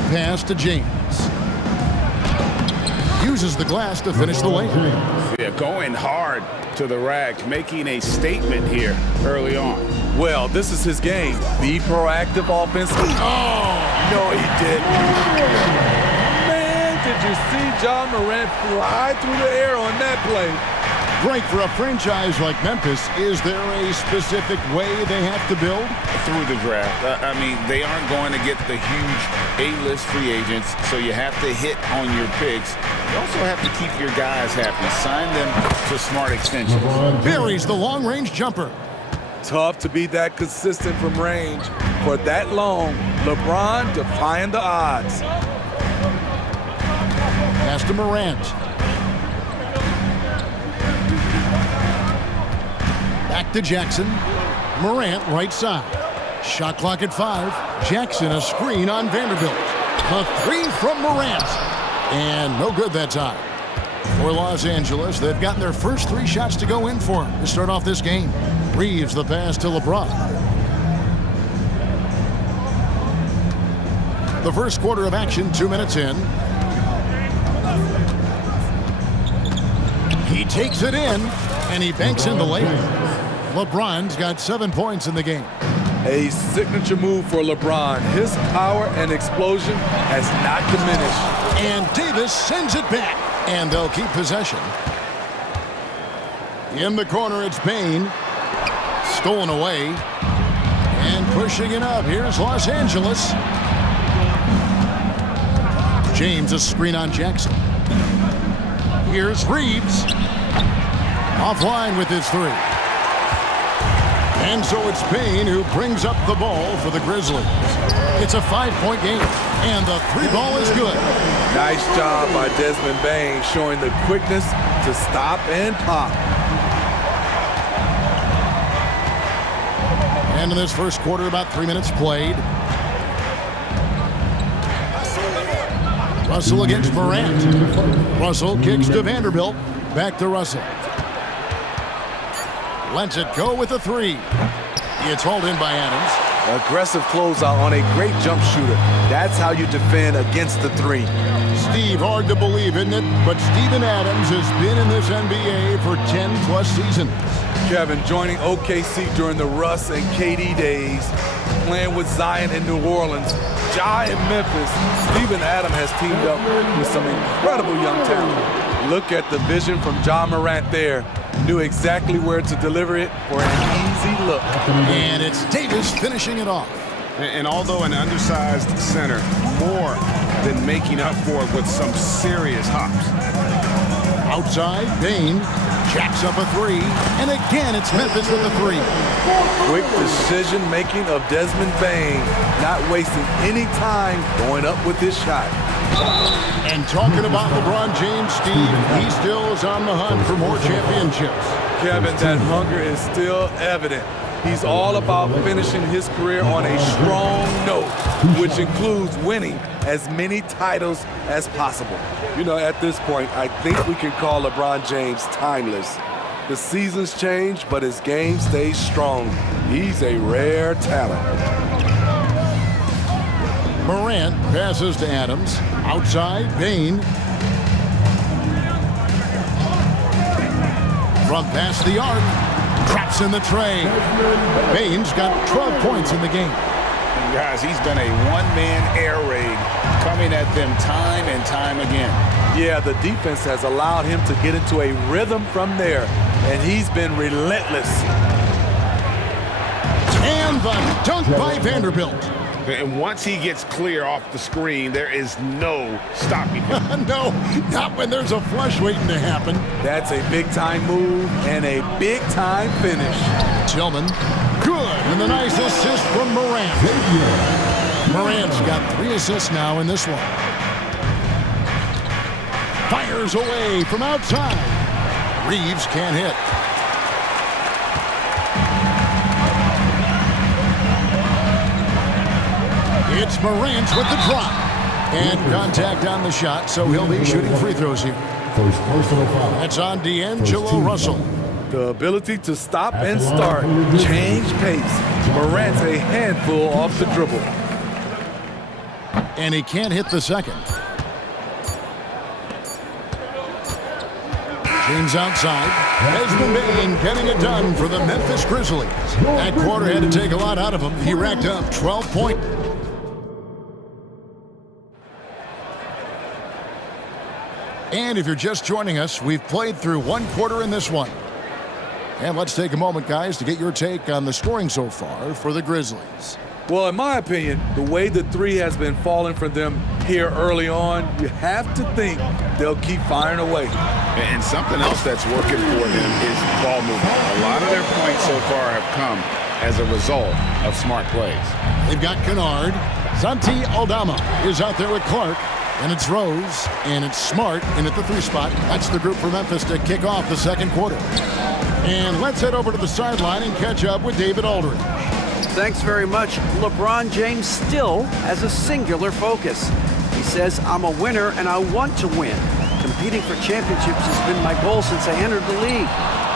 Pass to James. Uses the glass to finish the lane. Yeah, going hard to the rack, making a statement here early on. Well, this is his game. Be proactive offensively. Oh, no, he didn't. Man, did you see Ja Morant fly through the air on that play? Great for a franchise like Memphis. Is there a specific way they have to build? Through the draft. I mean, they aren't going to get the huge A-list free agents, so you have to hit on your picks. You also have to keep your guys happy. Sign them to smart extensions. Buries the long-range jumper. Tough to be that consistent from range for that long. LeBron defying the odds. Pass to Morant. Back to Jackson. Morant right side. Shot clock at 5. Jackson a screen on Vanderbilt. The three from Morant. And no good that time. For Los Angeles, they've gotten their first 3 shots to go in for them to start off this game. Reeves the pass to LeBron. The first quarter of action, 2 minutes in. He takes it in, and he banks in the layup. LeBron's got 7 points in the game. A signature move for LeBron. His power and explosion has not diminished. And Davis sends it back, and they'll keep possession. In the corner, it's Bain. Stolen away. And pushing it up. Here's Los Angeles. James a screen on Jackson. Here's Reeves. Offline with his 3. And so it's Bain who brings up the ball for the Grizzlies. It's a 5-point game, and the 3 ball is good. Nice job by Desmond Bain, showing the quickness to stop and pop. And in this first quarter, about 3 minutes played. Russell against Morant. Russell kicks to Vanderbilt. Back to Russell. Lets it go with a 3. It's hauled in by Adams. Aggressive closeout on a great jump shooter. That's how you defend against the 3. Steve, hard to believe, isn't it? But Steven Adams has been in this NBA for 10-plus seasons. Kevin, joining OKC during the Russ and KD days, playing with Zion in New Orleans, Ja in Memphis, Steven Adams has teamed up with some incredible young talent. Look at the vision from Ja Morant there. Knew exactly where to deliver it for an easy look. And it's Davis finishing it off. And although an undersized center, more than making up for it with some serious hops. Outside, Bain jacks up a 3. And again, it's Memphis with a 3. Quick decision-making of Desmond Bain, not wasting any time going up with his shot. And talking about LeBron James, Steve, he still is on the hunt for more championships. Kevin, that hunger is still evident. He's all about finishing his career on a strong note, which includes winning as many titles as possible. You know, at this point, I think we can call LeBron James timeless. The seasons change, but his game stays strong. He's a rare talent. Morant passes to Adams. Outside, Bain. From past the arc. Traps in the tray. Bain's got 12 points in the game. And guys, he's been a one-man air raid coming at them time and time again. Yeah, the defense has allowed him to get into a rhythm from there, and he's been relentless. And the dunk by Vanderbilt. And once he gets clear off the screen, there is no stopping him. No, not when there's a flush waiting to happen. That's a big-time move and a big-time finish. Tillman, good, and the nice assist from Morant. Morant's got 3 assists now in this one. Fires away from outside. Reeves can't hit. It's Morant with the drop. And contact on the shot, so he'll be shooting free throws here. First personal foul. That's on D'Angelo Russell. The ability to stop and start, change pace. Morant's a handful off the dribble. And he can't hit the second. James outside. Desmond Bain getting it done for the Memphis Grizzlies. That quarter had to take a lot out of him. He racked up 12 points. And if you're just joining us, we've played through 1 quarter in this one. And let's take a moment, guys, to get your take on the scoring so far for the Grizzlies. Well, in my opinion, the way the three has been falling for them here early on, you have to think they'll keep firing away. And something else that's working for them is ball movement. A lot of their points so far have come as a result of smart plays. They've got Kennard. Santi Aldama is out there with Clark. And it's Rose, and it's Smart in at the 3 spot. That's the group for Memphis to kick off the second quarter. And let's head over to the sideline and catch up with David Aldridge. Thanks very much. LeBron James still has a singular focus. He says, I'm a winner and I want to win. Competing for championships has been my goal since I entered the league.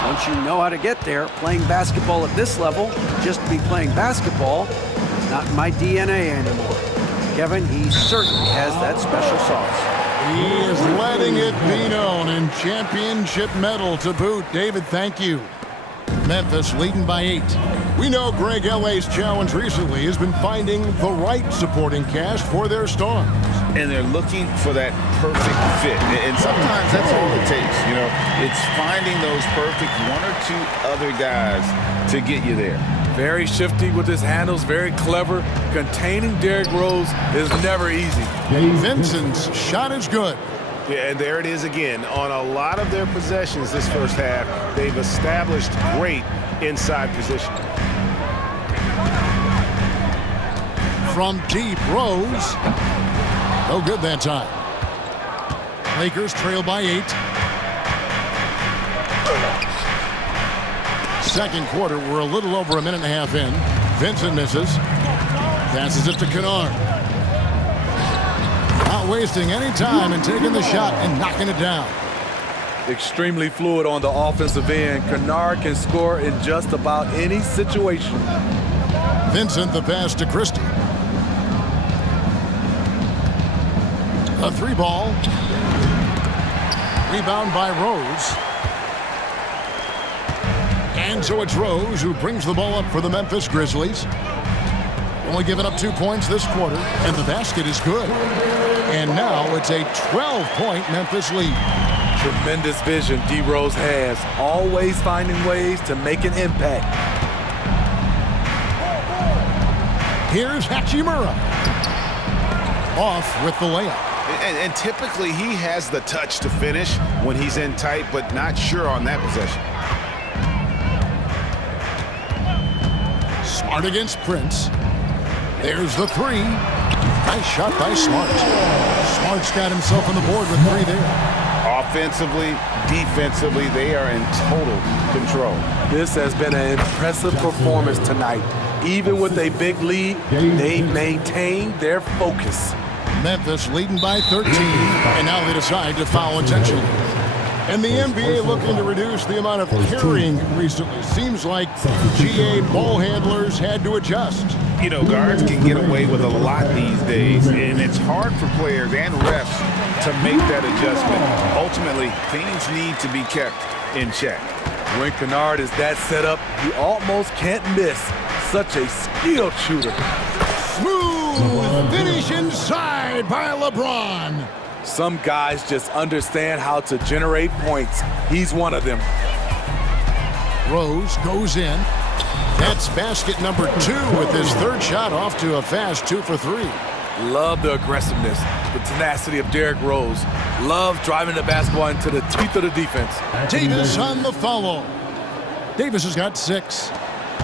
Once you know how to get there, playing basketball at this level, just to be playing basketball, is not in my DNA anymore. Kevin, he certainly has that special sauce. He is letting it be known, and championship medal to boot. David, thank you. Memphis leading by 8. We know Greg L.A.'s challenge recently has been finding the right supporting cast for their stars. And they're looking for that perfect fit. And sometimes that's all it takes. You know, it's finding those perfect 1 or 2 other guys to get you there. Very shifty with his handles, very clever. Containing Derrick Rose is never easy. Vincent's shot is good. Yeah, and there it is again. On a lot of their possessions this first half, they've established great inside position. From deep, Rose. No good that time. Lakers trail by 8. Second quarter, we're a little over a minute and a half in. Vincent misses. Passes it to Kennard. Not wasting any time and taking the shot and knocking it down. Extremely fluid on the offensive end. Kennard can score in just about any situation. Vincent the pass to Christie. A 3 ball. Rebound by Rose. And so it's Rose who brings the ball up for the Memphis Grizzlies. Only giving up 2 points this quarter, and the basket is good. And now it's a 12-point Memphis lead. Tremendous vision D. Rose has, always finding ways to make an impact. Here's Hachimura. Off with the layup. And typically he has the touch to finish when he's in tight, but not sure on that possession. Smart against Prince. There's the 3. Nice shot by Smart. Smart's got himself on the board with 3 there. Offensively, defensively, they are in total control. This has been an impressive performance tonight. Even with a big lead, they maintain their focus. Memphis leading by 13, and now they decide to foul intentionally. And the NBA looking to reduce the amount of carrying recently. Seems like GA ball handlers had to adjust. You know, guards can get away with a lot these days, and it's hard for players and refs to make that adjustment. Ultimately, things need to be kept in check. When Kennard is that set up, you almost can't miss. Such a skilled shooter. Smooth finish inside by LeBron. Some guys just understand how to generate points. He's one of them. Rose goes in. That's basket number 2 with his third shot off to a fast 2 for 3. Love the aggressiveness, the tenacity of Derrick Rose. Love driving the basketball into the teeth of the defense. Davis on the follow. Davis has got 6.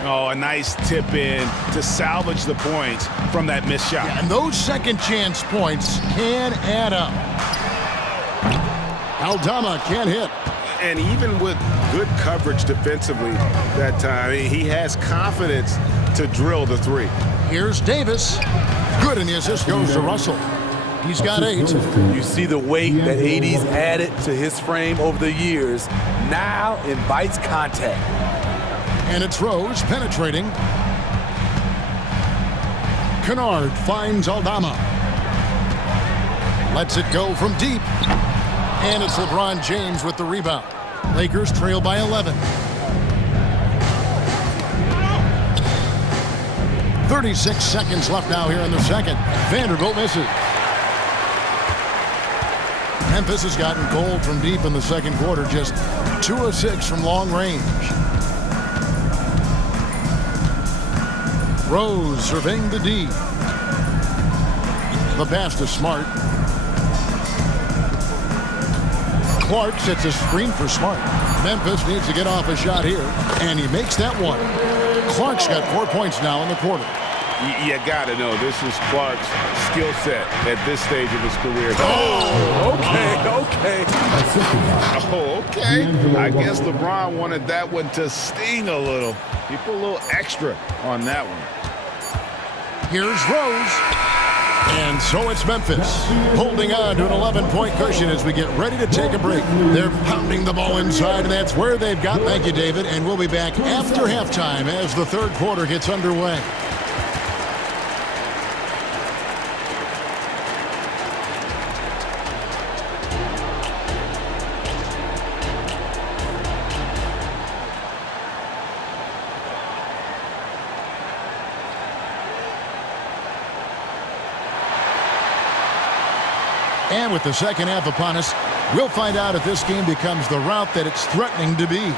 Oh, a nice tip in to salvage the points from that missed shot. Yeah, and those second chance points can add up. Aldama can't hit. And even with good coverage defensively that time, he has confidence to drill the 3. Here's Davis. Good, and the assist goes to Russell. He's got 8. You see the weight that AD's added to his frame over the years. Now invites contact. And it's Rose penetrating. Kennard finds Aldama. Lets it go from deep. And it's LeBron James with the rebound. Lakers trail by 11. 36 seconds left now here in the second. Vanderbilt misses. Memphis has gotten cold from deep in the second quarter, just 2 of 6 from long range. Rose surveying the D. The pass to Smart. Clark sets a screen for Smart. Memphis needs to get off a shot here, and he makes that one. Clark's got 4 points now in the quarter. You got to know this is Clark's skill set at this stage of his career. Oh, okay. Oh, okay. I guess LeBron wanted that one to sting a little. He put a little extra on that one. Here's Rose. And so it's Memphis holding on to an 11-point cushion as we get ready to take a break. They're pounding the ball inside, and that's where they've got. Thank you, David. And we'll be back after halftime as the third quarter gets underway. And with the second half upon us, we'll find out if this game becomes the route that it's threatening to be.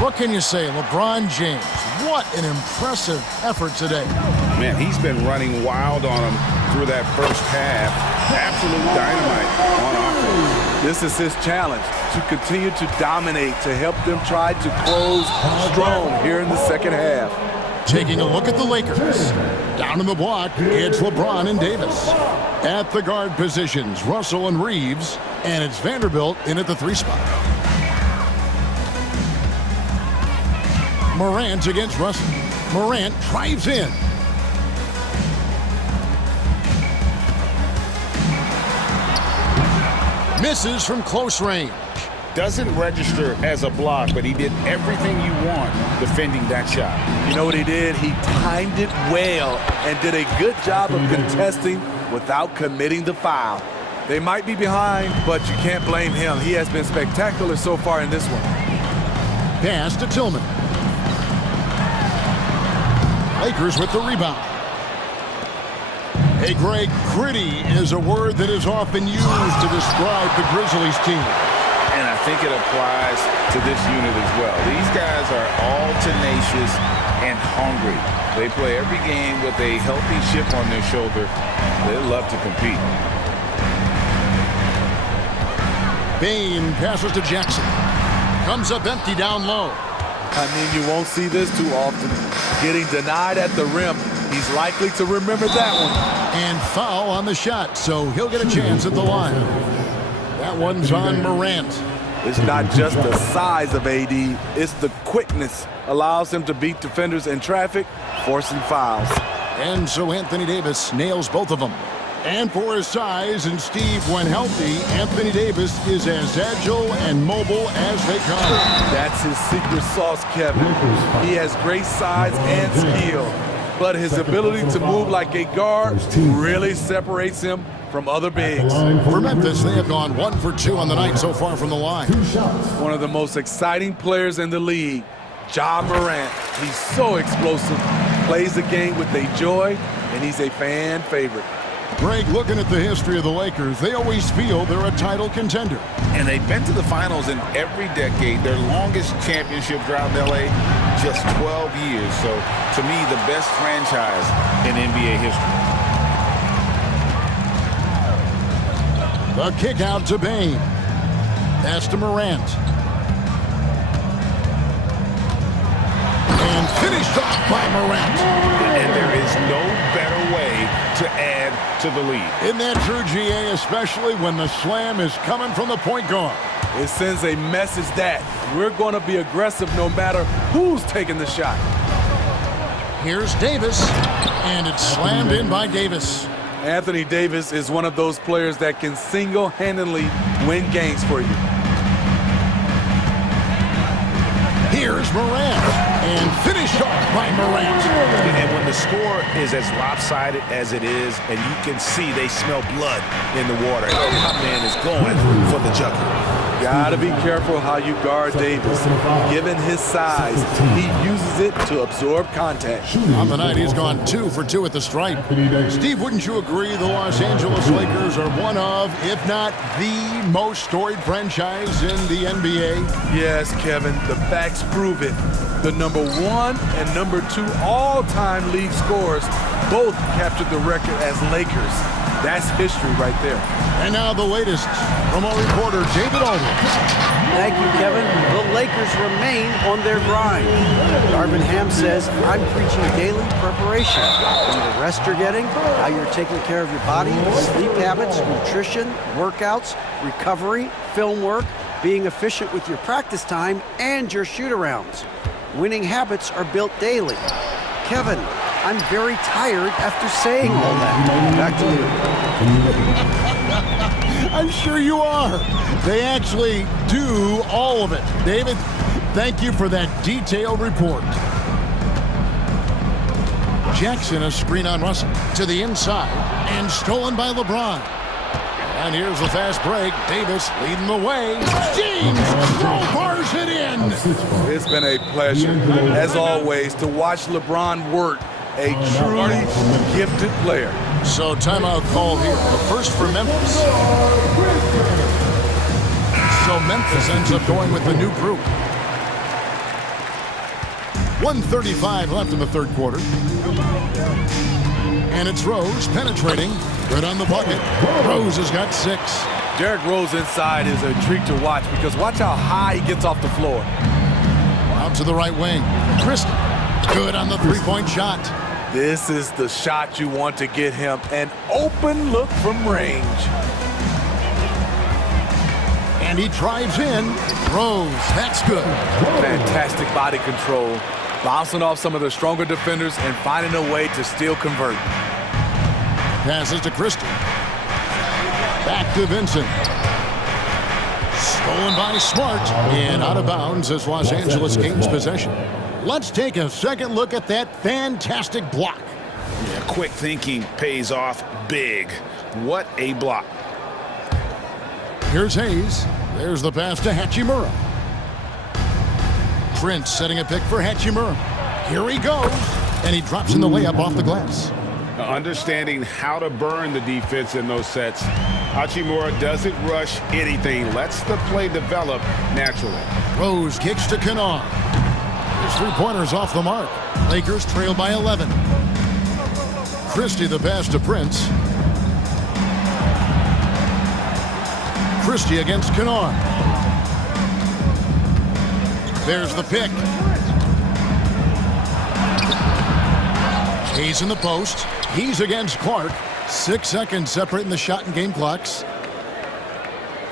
What can you say, LeBron James? What an impressive effort today. Man, he's been running wild on him through that first half. Absolute dynamite on offense. This is his challenge, to continue to dominate, to help them try to close strong here in the second half. Taking a look at the Lakers. Down in the block, it's LeBron and Davis. At the guard positions, Russell and Reeves. And it's Vanderbilt in at the 3 spot. Morant against Russell. Morant drives in. Misses from close range. Doesn't register as a block, but he did everything you want defending that shot. You know what he did? He timed it well and did a good job of contesting without committing the foul. They might be behind, but you can't blame him. He has been spectacular so far in this one. Pass to Tillman. Lakers with the rebound. Hey, Greg, gritty is a word that is often used to describe the Grizzlies team. And I think it applies to this unit as well. These guys are all tenacious and hungry. They play every game with a healthy chip on their shoulder. They love to compete. Bain passes to Jackson. Comes up empty down low. I mean, you won't see this too often. Getting denied at the rim. He's likely to remember that one. And foul on the shot, so he'll get a chance at the line. That one's on Morant. It's not just the size of AD, it's the quickness. Allows him to beat defenders in traffic, forcing fouls. And so Anthony Davis nails both of them. And for his size, and Steve, when healthy, Anthony Davis is as agile and mobile as they come. That's his secret sauce, Kevin. He has great size and skill, but his ability to move like a guard really separates him from other bigs. For Memphis, they have gone 1 for 2 on the night so far from the line. One of the most exciting players in the league, Ja Morant. He's so explosive, plays the game with a joy, and he's a fan favorite. Greg, looking at the history of the Lakers, they always feel they're a title contender. And they've been to the finals in every decade. Their longest championship drought in L.A., just 12 years. So, to me, the best franchise in NBA history. The kick out to Bain. Pass to Morant. And finished off by Morant. And there is no better way to add to the lead. Isn't that true, GA, especially when the slam is coming from the point guard? It sends a message that we're going to be aggressive no matter who's taking the shot. Here's Davis, and it's slammed in by Davis. Anthony Davis is one of those players that can single-handedly win games for you. Here's Morant, and finished off by Morant. And when the score is as lopsided as it is, and you can see they smell blood in the water, my man is going for the jugular. Gotta be careful how you guard Davis. Given his size, he uses it to absorb contact. On the night, he's gone 2 for 2 at the stripe. Steve, wouldn't you agree the Los Angeles Lakers are one of, if not the most storied franchise in the NBA? Yes, Kevin, the facts prove it. The number 1 and number 2 all-time league scorers both captured the record as Lakers. That's history right there. And now the latest from our reporter, David Aldridge. Thank you, Kevin. The Lakers remain on their grind. Darvin Ham says, I'm preaching daily preparation. From the rest you're getting, how you're taking care of your body, sleep habits, nutrition, workouts, recovery, film work, being efficient with your practice time, and your shoot-arounds. Winning habits are built daily. Kevin, I'm very tired after saying all that. Back to you. I'm sure you are. They actually do all of it. David, thank you for that detailed report. Jackson, a screen on Russell to the inside and stolen by LeBron. And here's the fast break. Davis leading the way. James crowbars it in. It's been a pleasure, as always, to watch LeBron work. A truly gifted player. So timeout called here. The first for Memphis. So Memphis ends up going with the new group. 1:35 left in the third quarter. And it's Rose penetrating. Good on the bucket. Rose has got 6. Derrick Rose inside is a treat to watch because watch how high he gets off the floor. Out to the right wing. Christie. Good on the three-point shot. This is the shot you want to get him. An open look from range. And he drives in. Rose, that's good. Fantastic body control. Bouncing off some of the stronger defenders and finding a way to still convert. Passes to Christie. Back to Vincent. Stolen by Smart. And out of bounds as Los Angeles gains possession. Let's take a second look at that fantastic block. Yeah, quick thinking pays off big. What a block. Here's Hayes. There's the pass to Hachimura. Prince setting a pick for Hachimura. Here he goes. And he drops in the layup off the glass. Understanding how to burn the defense in those sets. Hachimura doesn't rush anything. Lets the play develop naturally. Rose kicks to Kennard. His three-pointer's off the mark. Lakers trail by 11. Christie the pass to Prince. Christie against Kennard. There's the pick. He's in the post. He's against Clark. 6 seconds separating the shot and game clocks.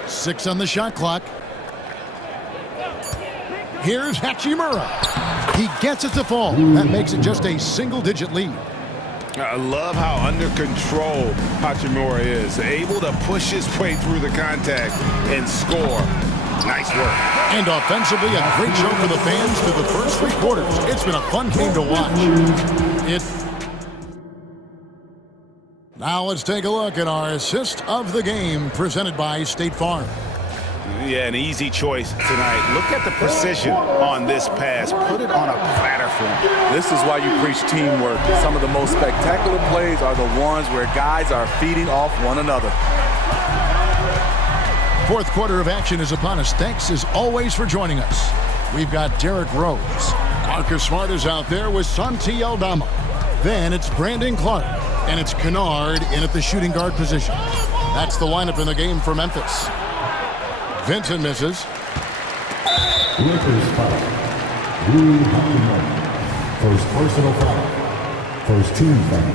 6 on the shot clock. Here's Hachimura. He gets it to fall. That makes it just a single-digit lead. I love how under control Hachimura is. Able to push his way through the contact and score. Nice work. And offensively, a great show for the fans through the first 3 quarters. It's been a fun game to watch. Now let's take a look at our assist of the game presented by State Farm. Yeah, an easy choice tonight. Look at the precision on this pass. Put it on a platter for him. This is why you preach teamwork. Some of the most spectacular plays are the ones where guys are feeding off one another. Fourth quarter of action is upon us. Thanks as always for joining us. We've got Derrick Rose. Marcus Smart is out there with Santi Aldama. Then it's Brandon Clark. And it's Kennard in at the shooting guard position. That's the lineup in the game for Memphis. Vincent misses. Lakers foul. Rui Hachimura. First personal foul. First team foul.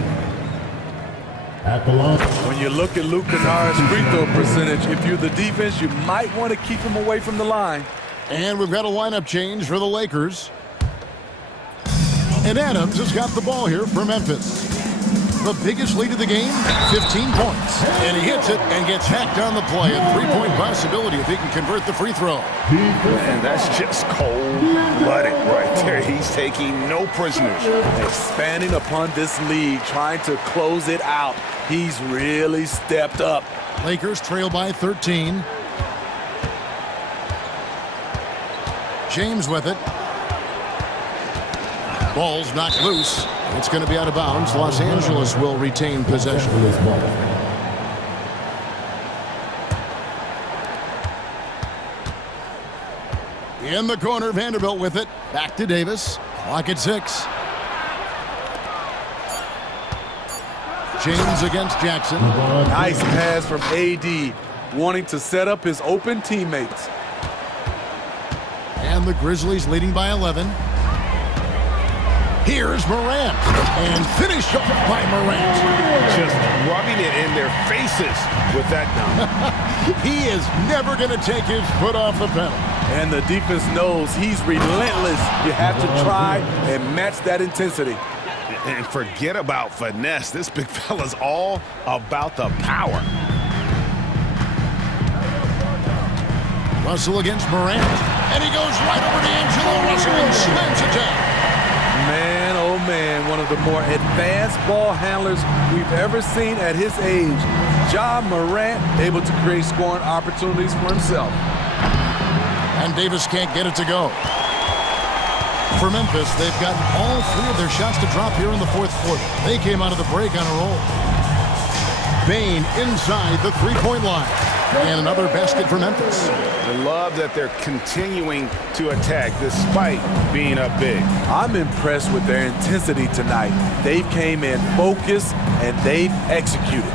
At the line. When you look at Luke Kennard's free throw percentage, if you're the defense, you might want to keep him away from the line. And we've got a lineup change for the Lakers. And Adams has got the ball here for Memphis. The biggest lead of the game, 15 points. And he hits it and gets hacked on the play. A three-point possibility if he can convert the free throw. And that's just cold-blooded right there. He's taking no prisoners. Expanding upon this lead, trying to close it out. He's really stepped up. Lakers trail by 13. James with it. Ball's knocked loose. It's going to be out of bounds. Los Angeles will retain possession. In the corner, Vanderbilt with it. Back to Davis. Clock at 6. James against Jackson. Nice pass from AD, wanting to set up his open teammates. And the Grizzlies leading by 11. Here's Morant, and finished off by Morant. Just rubbing it in their faces with that dunk. He is never going to take his foot off the pedal. And the defense knows he's relentless. You have to try and match that intensity. And forget about finesse. This big fella's all about the power. Russell against Morant, and he goes right over to Angelo Russell and slams it down. Man, oh man, one of the more advanced ball handlers we've ever seen at his age. Ja Morant able to create scoring opportunities for himself. And Davis can't get it to go. For Memphis, they've gotten all three of their shots to drop here in the fourth quarter. They came out of the break on a roll. Bain inside the three-point line. And another basket for Memphis. I love that they're continuing to attack despite being up big. I'm impressed with their intensity tonight. They came in focused and they've executed.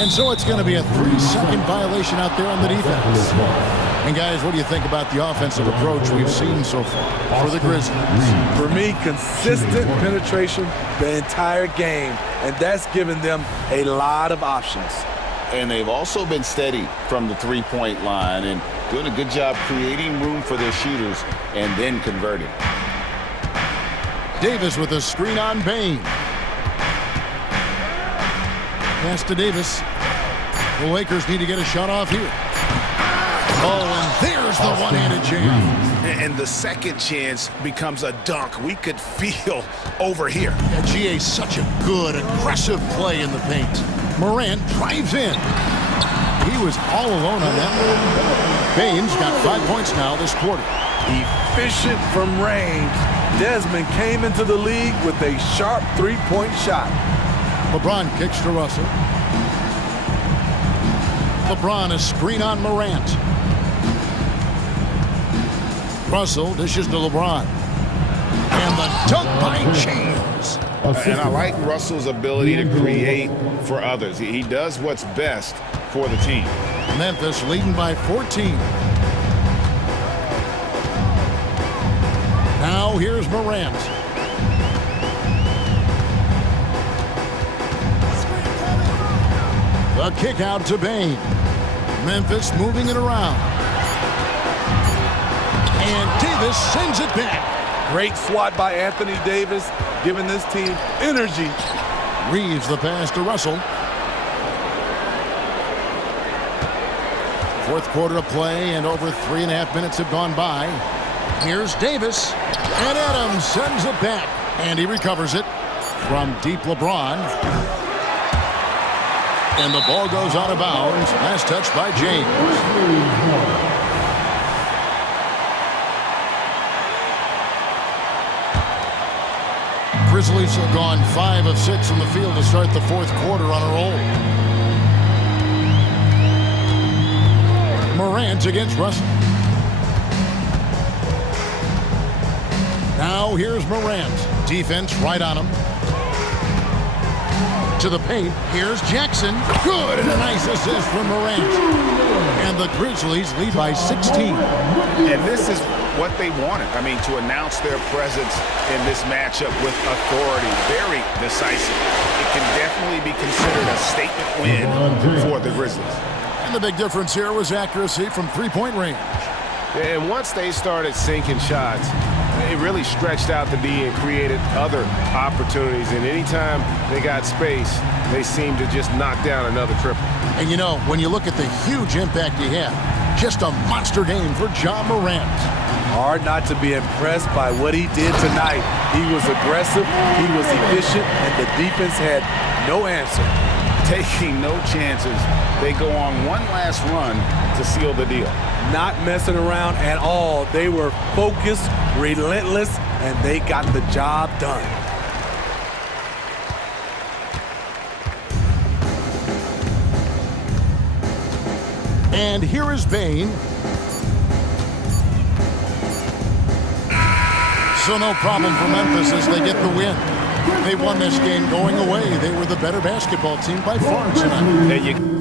And so it's going to be a 3-second violation out there on the defense. And guys, what do you think about the offensive approach we've seen so far for the Grizzlies? For me, consistent penetration the entire game, and that's given them a lot of options. And they've also been steady from the three-point line and doing a good job creating room for their shooters and then converting. Davis with a screen on Bain. Pass to Davis. The Lakers need to get a shot off here. Oh, and there's the one-handed jam. And the second chance becomes a dunk. We could feel over here. Yeah, GA, such a good, aggressive play in the paint. Morant drives in. He was all alone on that one. Bain's got 5 points now this quarter. Efficient from range. Desmond came into the league with a sharp three-point shot. LeBron kicks to Russell. LeBron a screen on Morant. Russell dishes to LeBron. And the dunk by James. And I like Russell's ability to create for others. He does what's best for the team. Memphis leading by 14. Now here's Morant. The kick out to Bain. Memphis moving it around. And Davis sends it back. Great swat by Anthony Davis, giving this team energy. Reeves the pass to Russell. Fourth quarter of play, and over 3.5 minutes have gone by. Here's Davis, and Adams sends it back, and he recovers it from deep LeBron. And the ball goes out of bounds. Last touch by James. Grizzlies have gone 5 of 6 from the field to start the fourth quarter on a roll. Morant against Russell. Now here's Morant. Defense right on him. To the paint. Here's Jackson. Good, and a nice assist from Morant. And the Grizzlies lead by 16. And this is what they wanted. I mean, to announce their presence in this matchup with authority. Very decisive. It can definitely be considered a statement win for the Grizzlies. And the big difference here was accuracy from three-point range. And once they started sinking shots, it really stretched out the D and created other opportunities. And anytime they got space, they seemed to just knock down another triple. And you know, when you look at the huge impact he had, just a monster game for Ja Morant. Hard not to be impressed by what he did tonight. He was aggressive, he was efficient, and the defense had no answer. Taking no chances, they go on one last run to seal the deal. Not messing around at all. They were focused, relentless, and they got the job done. And here is Bane. So no problem for Memphis as they get the win. They won this game going away. They were the better basketball team by far tonight.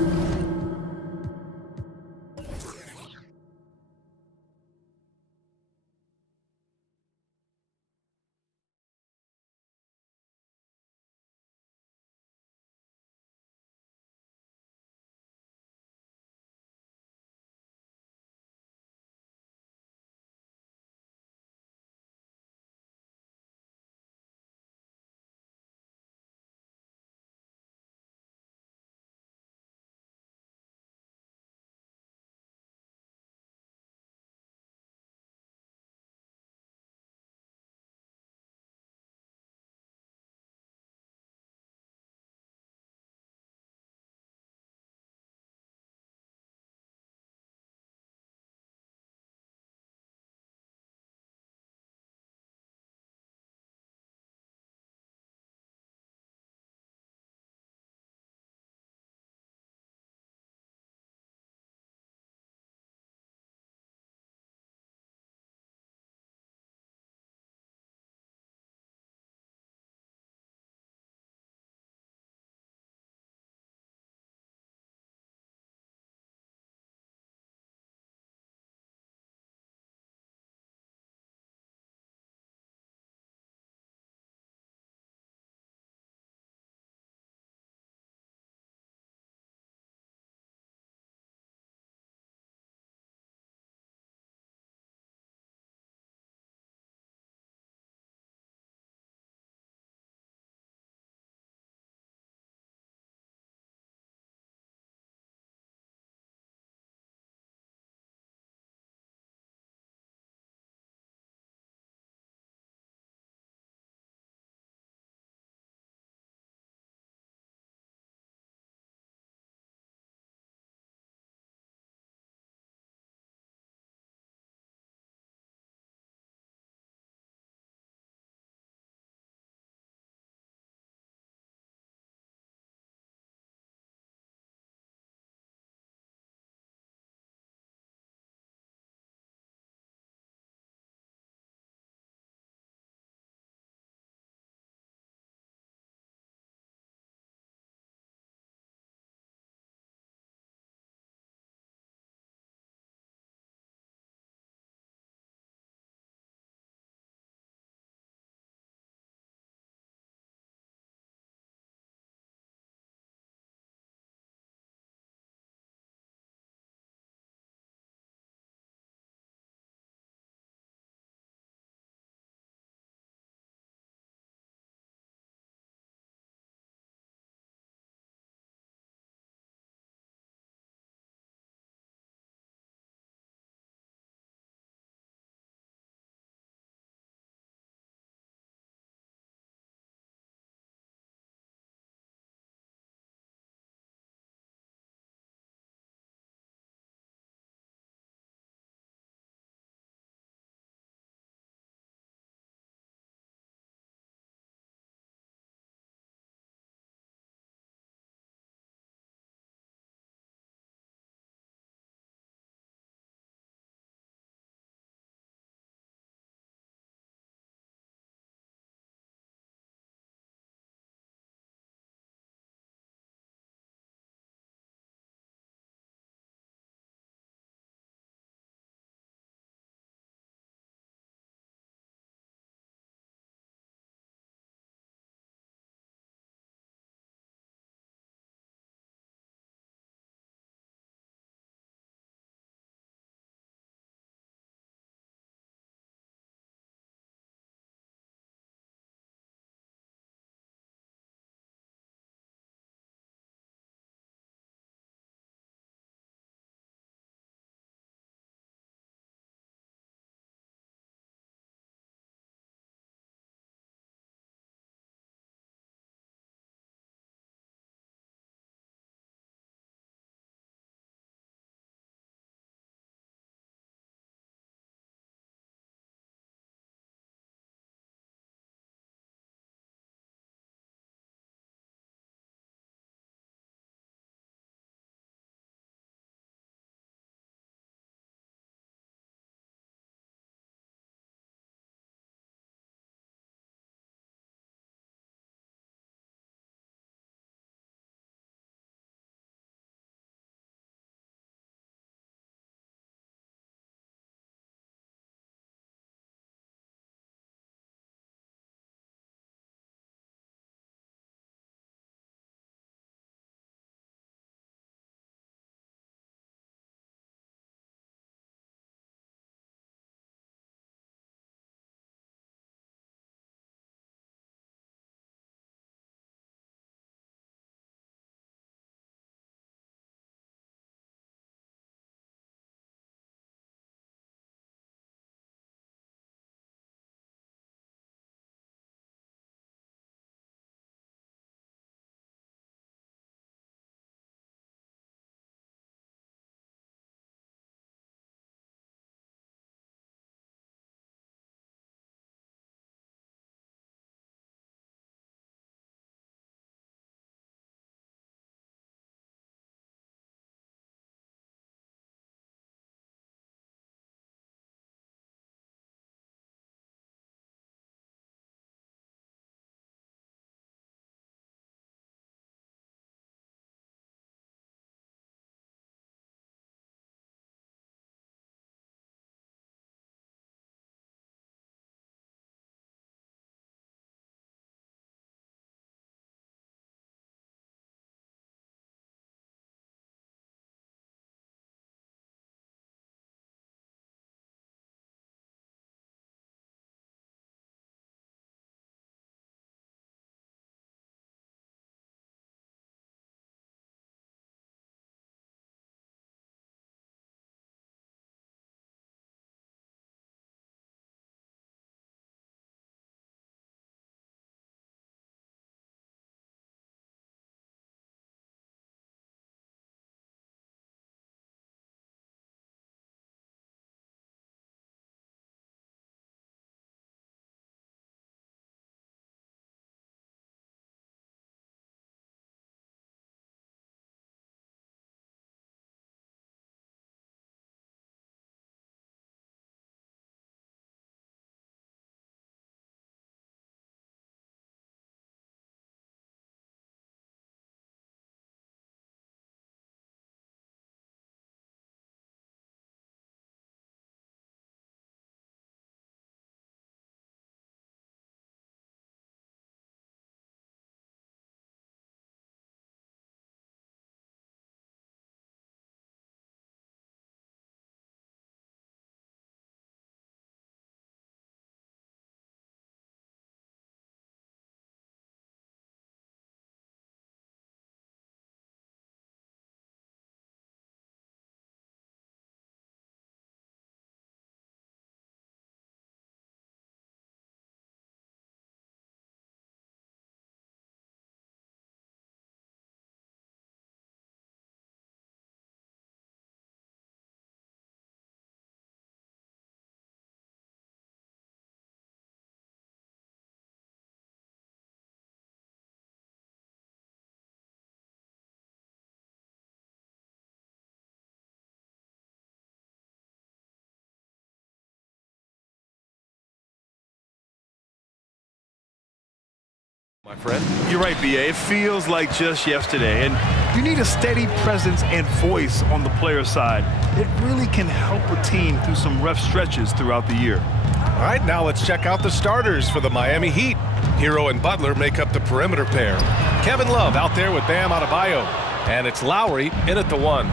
my friend. You're right, B.A. It feels like just yesterday, and you need a steady presence and voice on the player side. It really can help a team through some rough stretches throughout the year. All right, now let's check out the starters for the Miami Heat. Hero and Butler make up the perimeter pair. Kevin Love out there with Bam Adebayo. And it's Lowry in at the 1.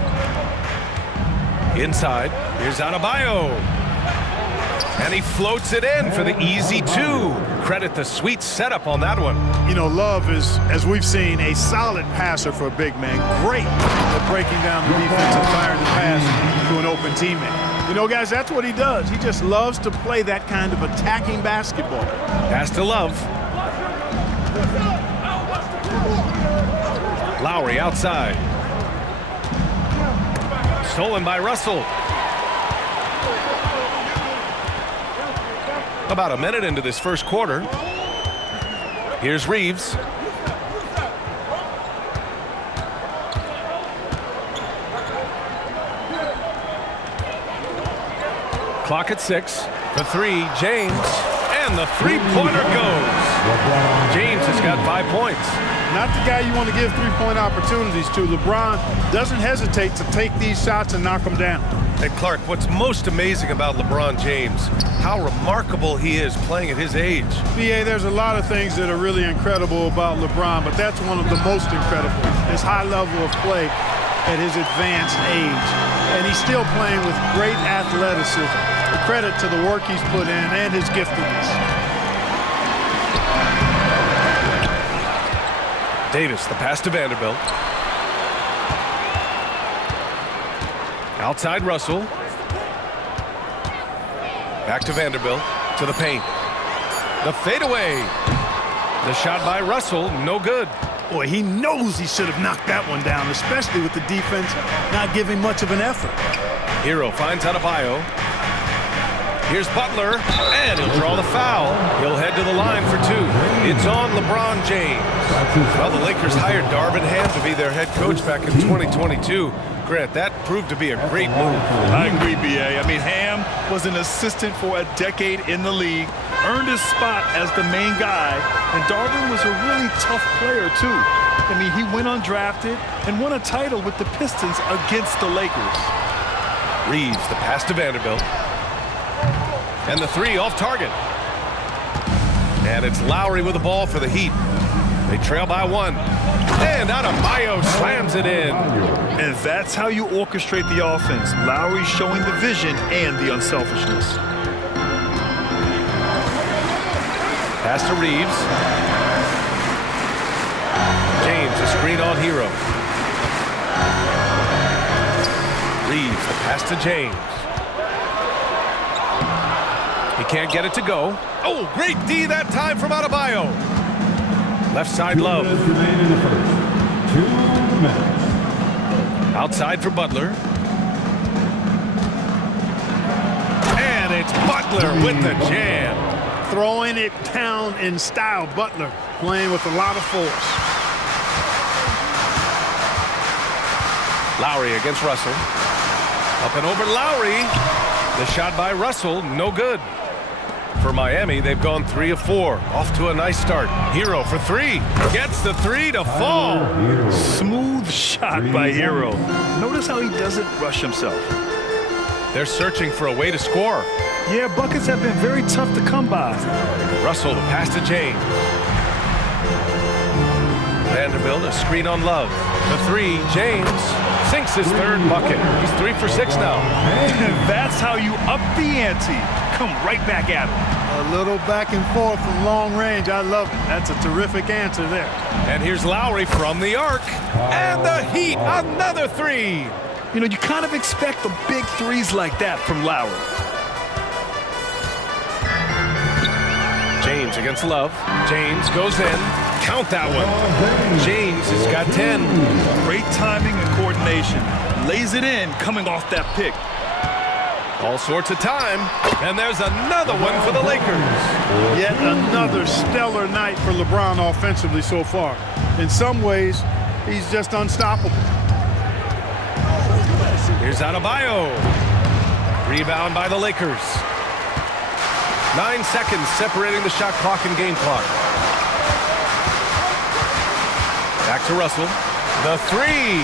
Inside, here's Adebayo. And he floats it in for the easy 2. Credit the sweet setup on that one. You know, Love is, as we've seen, a solid passer for a big man. Great at breaking down the defense and firing the pass to an open teammate. You know, guys, that's what he does. He just loves to play that kind of attacking basketball. Pass to Love. Lowry outside. Stolen by Russell. About a minute into this first quarter. Here's Reeves. Clock at 6. For 3, James. And the three-pointer goes. James has got 5 points. Not the guy you want to give three-point opportunities to. LeBron doesn't hesitate to take these shots and knock them down. And Clark, what's most amazing about LeBron James, how remarkable he is playing at his age. BA, there's a lot of things that are really incredible about LeBron, but that's one of the most incredible. His high level of play at his advanced age. And he's still playing with great athleticism. The credit to the work he's put in and his giftedness. Davis, the pass to Vanderbilt. Outside Russell. Back to Vanderbilt, to the paint. The fadeaway. The shot by Russell, no good. Boy, he knows he should have knocked that one down, especially with the defense not giving much of an effort. Hero finds Adebayo. Here's Butler, and he'll draw the foul. He'll head to the line for 2. It's on LeBron James. Well, the Lakers hired Darvin Ham to be their head coach back in 2022. Grant, that proved to be a great move. I agree, B.A. I mean, Ham was an assistant for a decade in the league, earned his spot as the main guy, and Darvin was a really tough player, too. I mean, he went undrafted and won a title with the Pistons against the Lakers. Reeves, the pass to Vanderbilt. And the 3 off target. And it's Lowry with the ball for the Heat. They trail by 1. And Adebayo slams it in. And that's how you orchestrate the offense. Lowry showing the vision and the unselfishness. Pass to Reeves. James, a screen on Hero. Reeves, the pass to James. He can't get it to go. Oh, great D that time from Adebayo. Left side Love. 2 minutes. Outside for Butler. And it's Butler with the jam. Throwing it down in style. Butler playing with a lot of force. Lowry against Russell. Up and over Lowry. The shot by Russell, no good. For Miami, they've gone 3 of 4. Off to a nice start. Hero for 3. Gets the 3 to fall. Smooth shot by Hero. Notice how he doesn't rush himself. They're searching for a way to score. Yeah, buckets have been very tough to come by. Russell, the pass to James. Vanderbilt, a screen on Love. The 3, James sinks his 3rd bucket. He's 3 for 6 now. That's how you up the ante. Come right back at him. A little back and forth from long range. I love it. That's a terrific answer there. And here's Lowry from the arc. And the Heat, another 3. You know, you kind of expect the big threes like that from Lowry. James against Love. James goes in. Count that one. James has got 10. Great timing and coordination. Lays it in coming off that pick. All sorts of time. And there's another one for the Lakers. Yet another stellar night for LeBron offensively so far. In some ways, he's just unstoppable. Here's Adebayo. Rebound by the Lakers. 9 seconds separating the shot clock and game clock. Back to Russell. The three.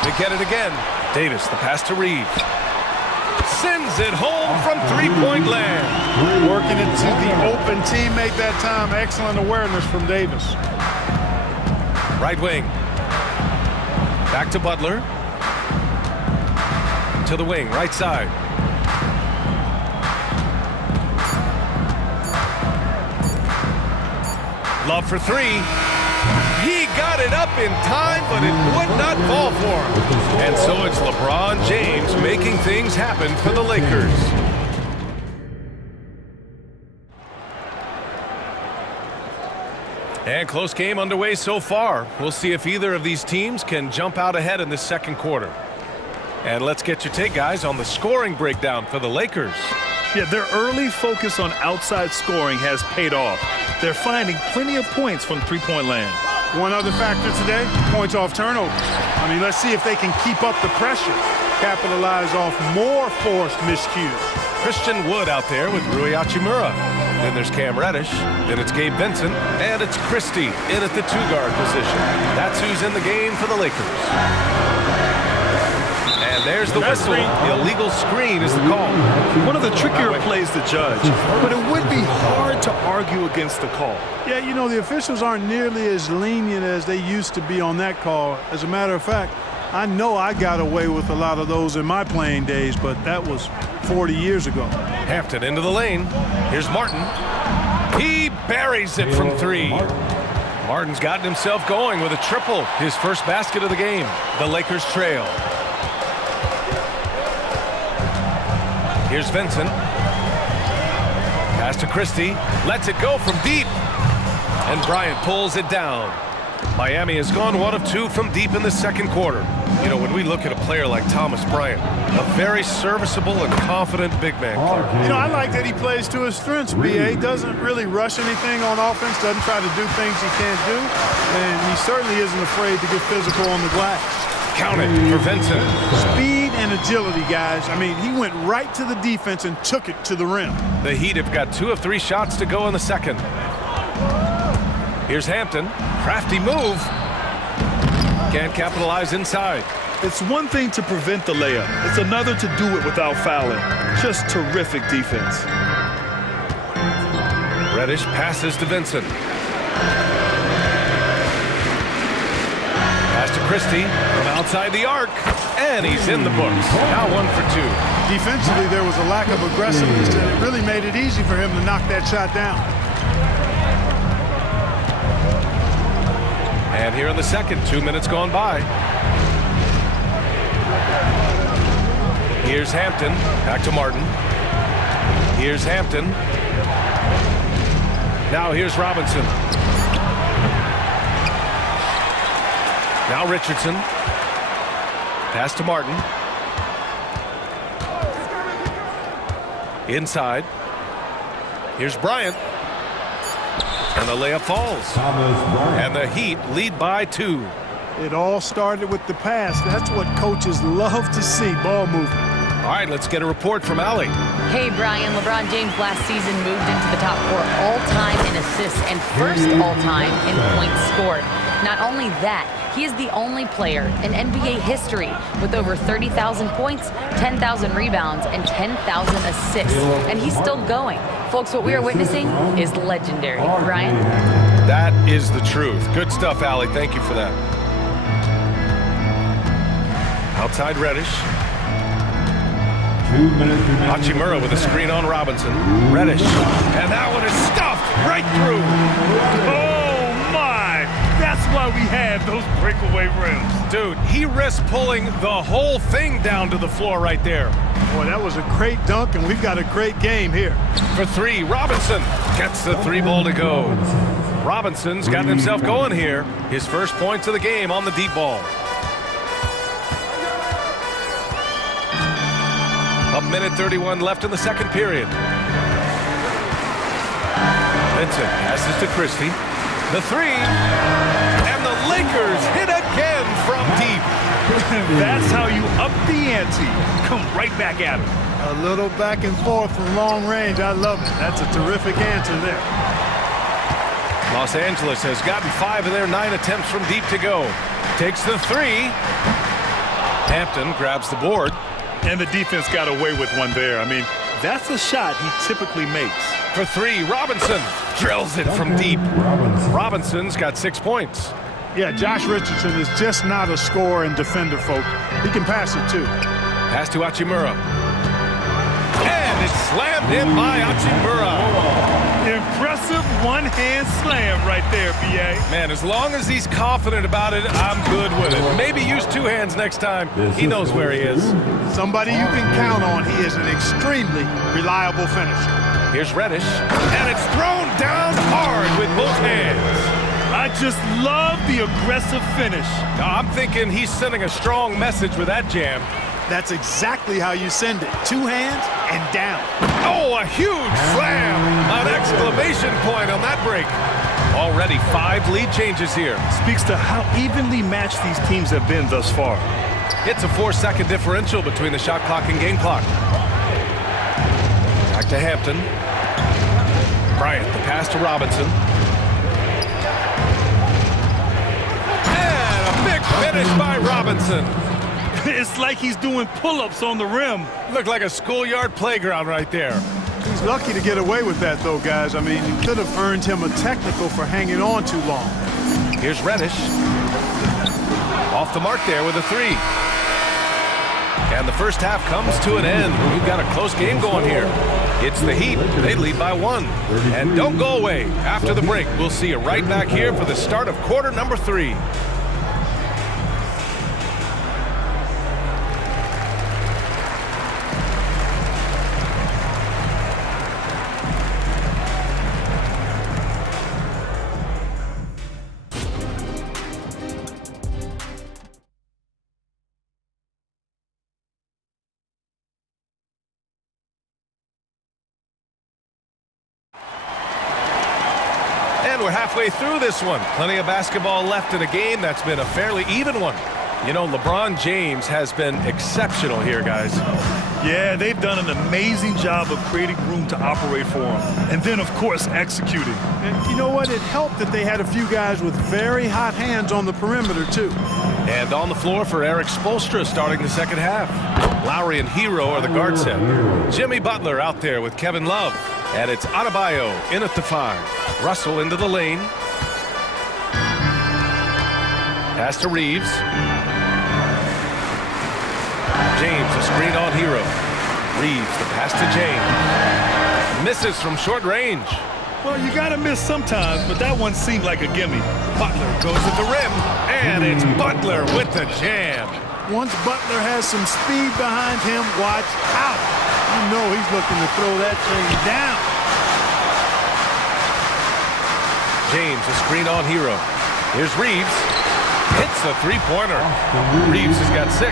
They get it again. Davis, the pass to Reeves. Sends it home from three-point land. Working it to the open teammate that time. Excellent awareness from Davis. Right wing. Back to Butler. To the wing, right side. Love for three. He got it up in time, but it would not fall for him. And so it's LeBron James making things happen for the Lakers. And close game underway so far. We'll see if either of these teams can jump out ahead in this second quarter. And let's get your take, guys, on the scoring breakdown for the Lakers. Yeah, their early focus on outside scoring has paid off. They're finding plenty of points from three-point land. One other factor today, points off turnover. I mean, let's see if they can keep up the pressure, capitalize off more forced miscues. Christian Wood out there with Rui Hachimura. Then there's Cam Reddish. Then it's Gabe Vincent. And it's Christie in at the two-guard position. That's who's in the game for the Lakers. And there's the whistle. The illegal screen is the call. One of the trickier plays to judge, but it would be hard to argue against the call. Yeah, you know, the officials aren't nearly as lenient as they used to be on that call. As a matter of fact, I know I got away with a lot of those in my playing days, but that was 40 years ago. Hampton into the lane. Here's Martin. He buries it from three. Martin's gotten himself going with a triple, his first basket of the game. The Lakers trail. Here's Vincent. Pass to Christie. Lets it go from deep. And Bryant pulls it down. Miami has gone 1 of 2 from deep in the second quarter. You know, when we look at a player like Thomas Bryant, a very serviceable and confident big man player. You know, I like that he plays to his strengths, B.A. Doesn't really rush anything on offense, doesn't try to do things he can't do, and he certainly isn't afraid to get physical on the glass. Count it for Vincent. Speed and agility, guys. I mean, he went right to the defense and took it to the rim. The Heat have got 2 of 3 shots to go in the second. Here's Hampton. Crafty move. Can't capitalize inside. It's one thing to prevent the layup. It's another to do it without fouling. Just terrific defense. Reddish passes to Vincent. Pass to Christie from outside the arc. And he's in the books. Now 1 for 2. Defensively, there was a lack of aggressiveness, and it really made it easy for him to knock that shot down. And here in the second, 2 minutes gone by. Here's Hampton. Back to Martin. Here's Hampton. Now here's Robinson. Now Richardson. Pass to Martin. Inside. Here's Bryant. And the layup falls. And the Heat lead by 2. It all started with the pass. That's what coaches love to see, ball movement. All right, let's get a report from Allie. Hey, Brian. LeBron James last season moved into the top 4 all-time in assists and first all-time in points scored. Not only that, he is the only player in NBA history with over 30,000 points, 10,000 rebounds, and 10,000 assists. And he's still going. Folks, what we are witnessing is legendary. Brian? That is the truth. Good stuff, Allie. Thank you for that. Outside Reddish. 2 minutes. Hachimura with a screen on Robinson. Reddish. And that one is stuffed right through. Oh, my! That's why we have those breakaway rims. Dude, he risked pulling the whole thing down to the floor right there. Boy, that was a great dunk, and we've got a great game here. For 3, Robinson gets the 3 ball to go. Robinson's gotten himself going here. His first points of the game on the deep ball. A minute 31 left in the second period. Vincent passes to Christie. The 3. And the Lakers hit again from deep. That's how you up the ante. Come right back at him. A little back and forth from long range. I love it. That's a terrific answer there. Los Angeles has gotten 5 of their 9 attempts from deep to go. Takes the 3. Hampton grabs the board. And the defense got away with one there. I mean, that's a shot he typically makes. For 3, Robinson drills it from deep. Robinson's got 6 points. Yeah, Josh Richardson is just not a scorer and defender, folks. He can pass it, too. Pass to Hachimura. And it's slammed in by Hachimura. Impressive one-hand slam right there, B.A. Man, as long as he's confident about it, I'm good with it. Maybe use 2 hands next time. He knows where he is. Somebody you can count on. He is an extremely reliable finisher. Here's Reddish, and it's thrown down hard with both hands. I just love the aggressive finish. I'm thinking he's sending a strong message with that jam. That's exactly how you send it. 2 hands and down. Oh, a huge slam! An exclamation point on that break. Already 5 lead changes here. Speaks to how evenly matched these teams have been thus far. It's a 4-second differential between the shot clock and game clock. Back to Hampton. Bryant, the pass to Robinson. And a big finish by Robinson. It's like he's doing pull-ups on the rim. Looked like a schoolyard playground right there. He's lucky to get away with that, though, guys. I mean, you could have earned him a technical for hanging on too long. Here's Reddish. Off the mark there with a 3. And the first half comes to an end. We've got a close game going here. It's the Heat. They lead by 1. And don't go away. After the break, we'll see you right back here for the start of quarter number 3. And we're halfway through this one. Plenty of basketball left in a game that's been a fairly even one. You know, LeBron James has been exceptional here, guys. Yeah, they've done an amazing job of creating room to operate for him. And then, of course, executing. And you know what? It helped that they had a few guys with very hot hands on the perimeter, too. And on the floor for Eric Spoelstra starting the second half. Lowry and Hero are the guard set. Jimmy Butler out there with Kevin Love. And it's Adebayo in at the 5. Russell into the lane. Pass to Reeves. James, a screen on Hero. Reeves, the pass to James. Misses from short range. Well, you got to miss sometimes, but that one seemed like a gimme. Butler goes at the rim, and it's Butler with the jam. Once Butler has some speed behind him, watch out. You know he's looking to throw that thing down. James, a screen on Hero. Here's Reeves. Hits a 3-pointer. Reeves has got 6.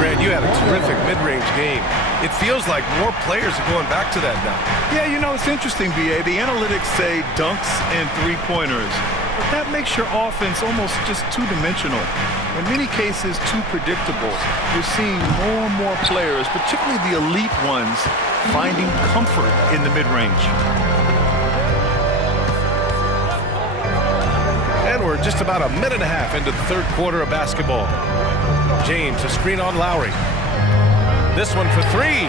Grant, you had a terrific mid-range game. It feels like more players are going back to that now. Yeah, you know, it's interesting, B.A. The analytics say dunks and 3-pointers. But that makes your offense almost just two-dimensional. In many cases, too predictable. You're seeing more and more players, particularly the elite ones, finding comfort in the mid-range. And we're just about a minute and a half into the third quarter of basketball. James, a screen on Lowry. This one for 3.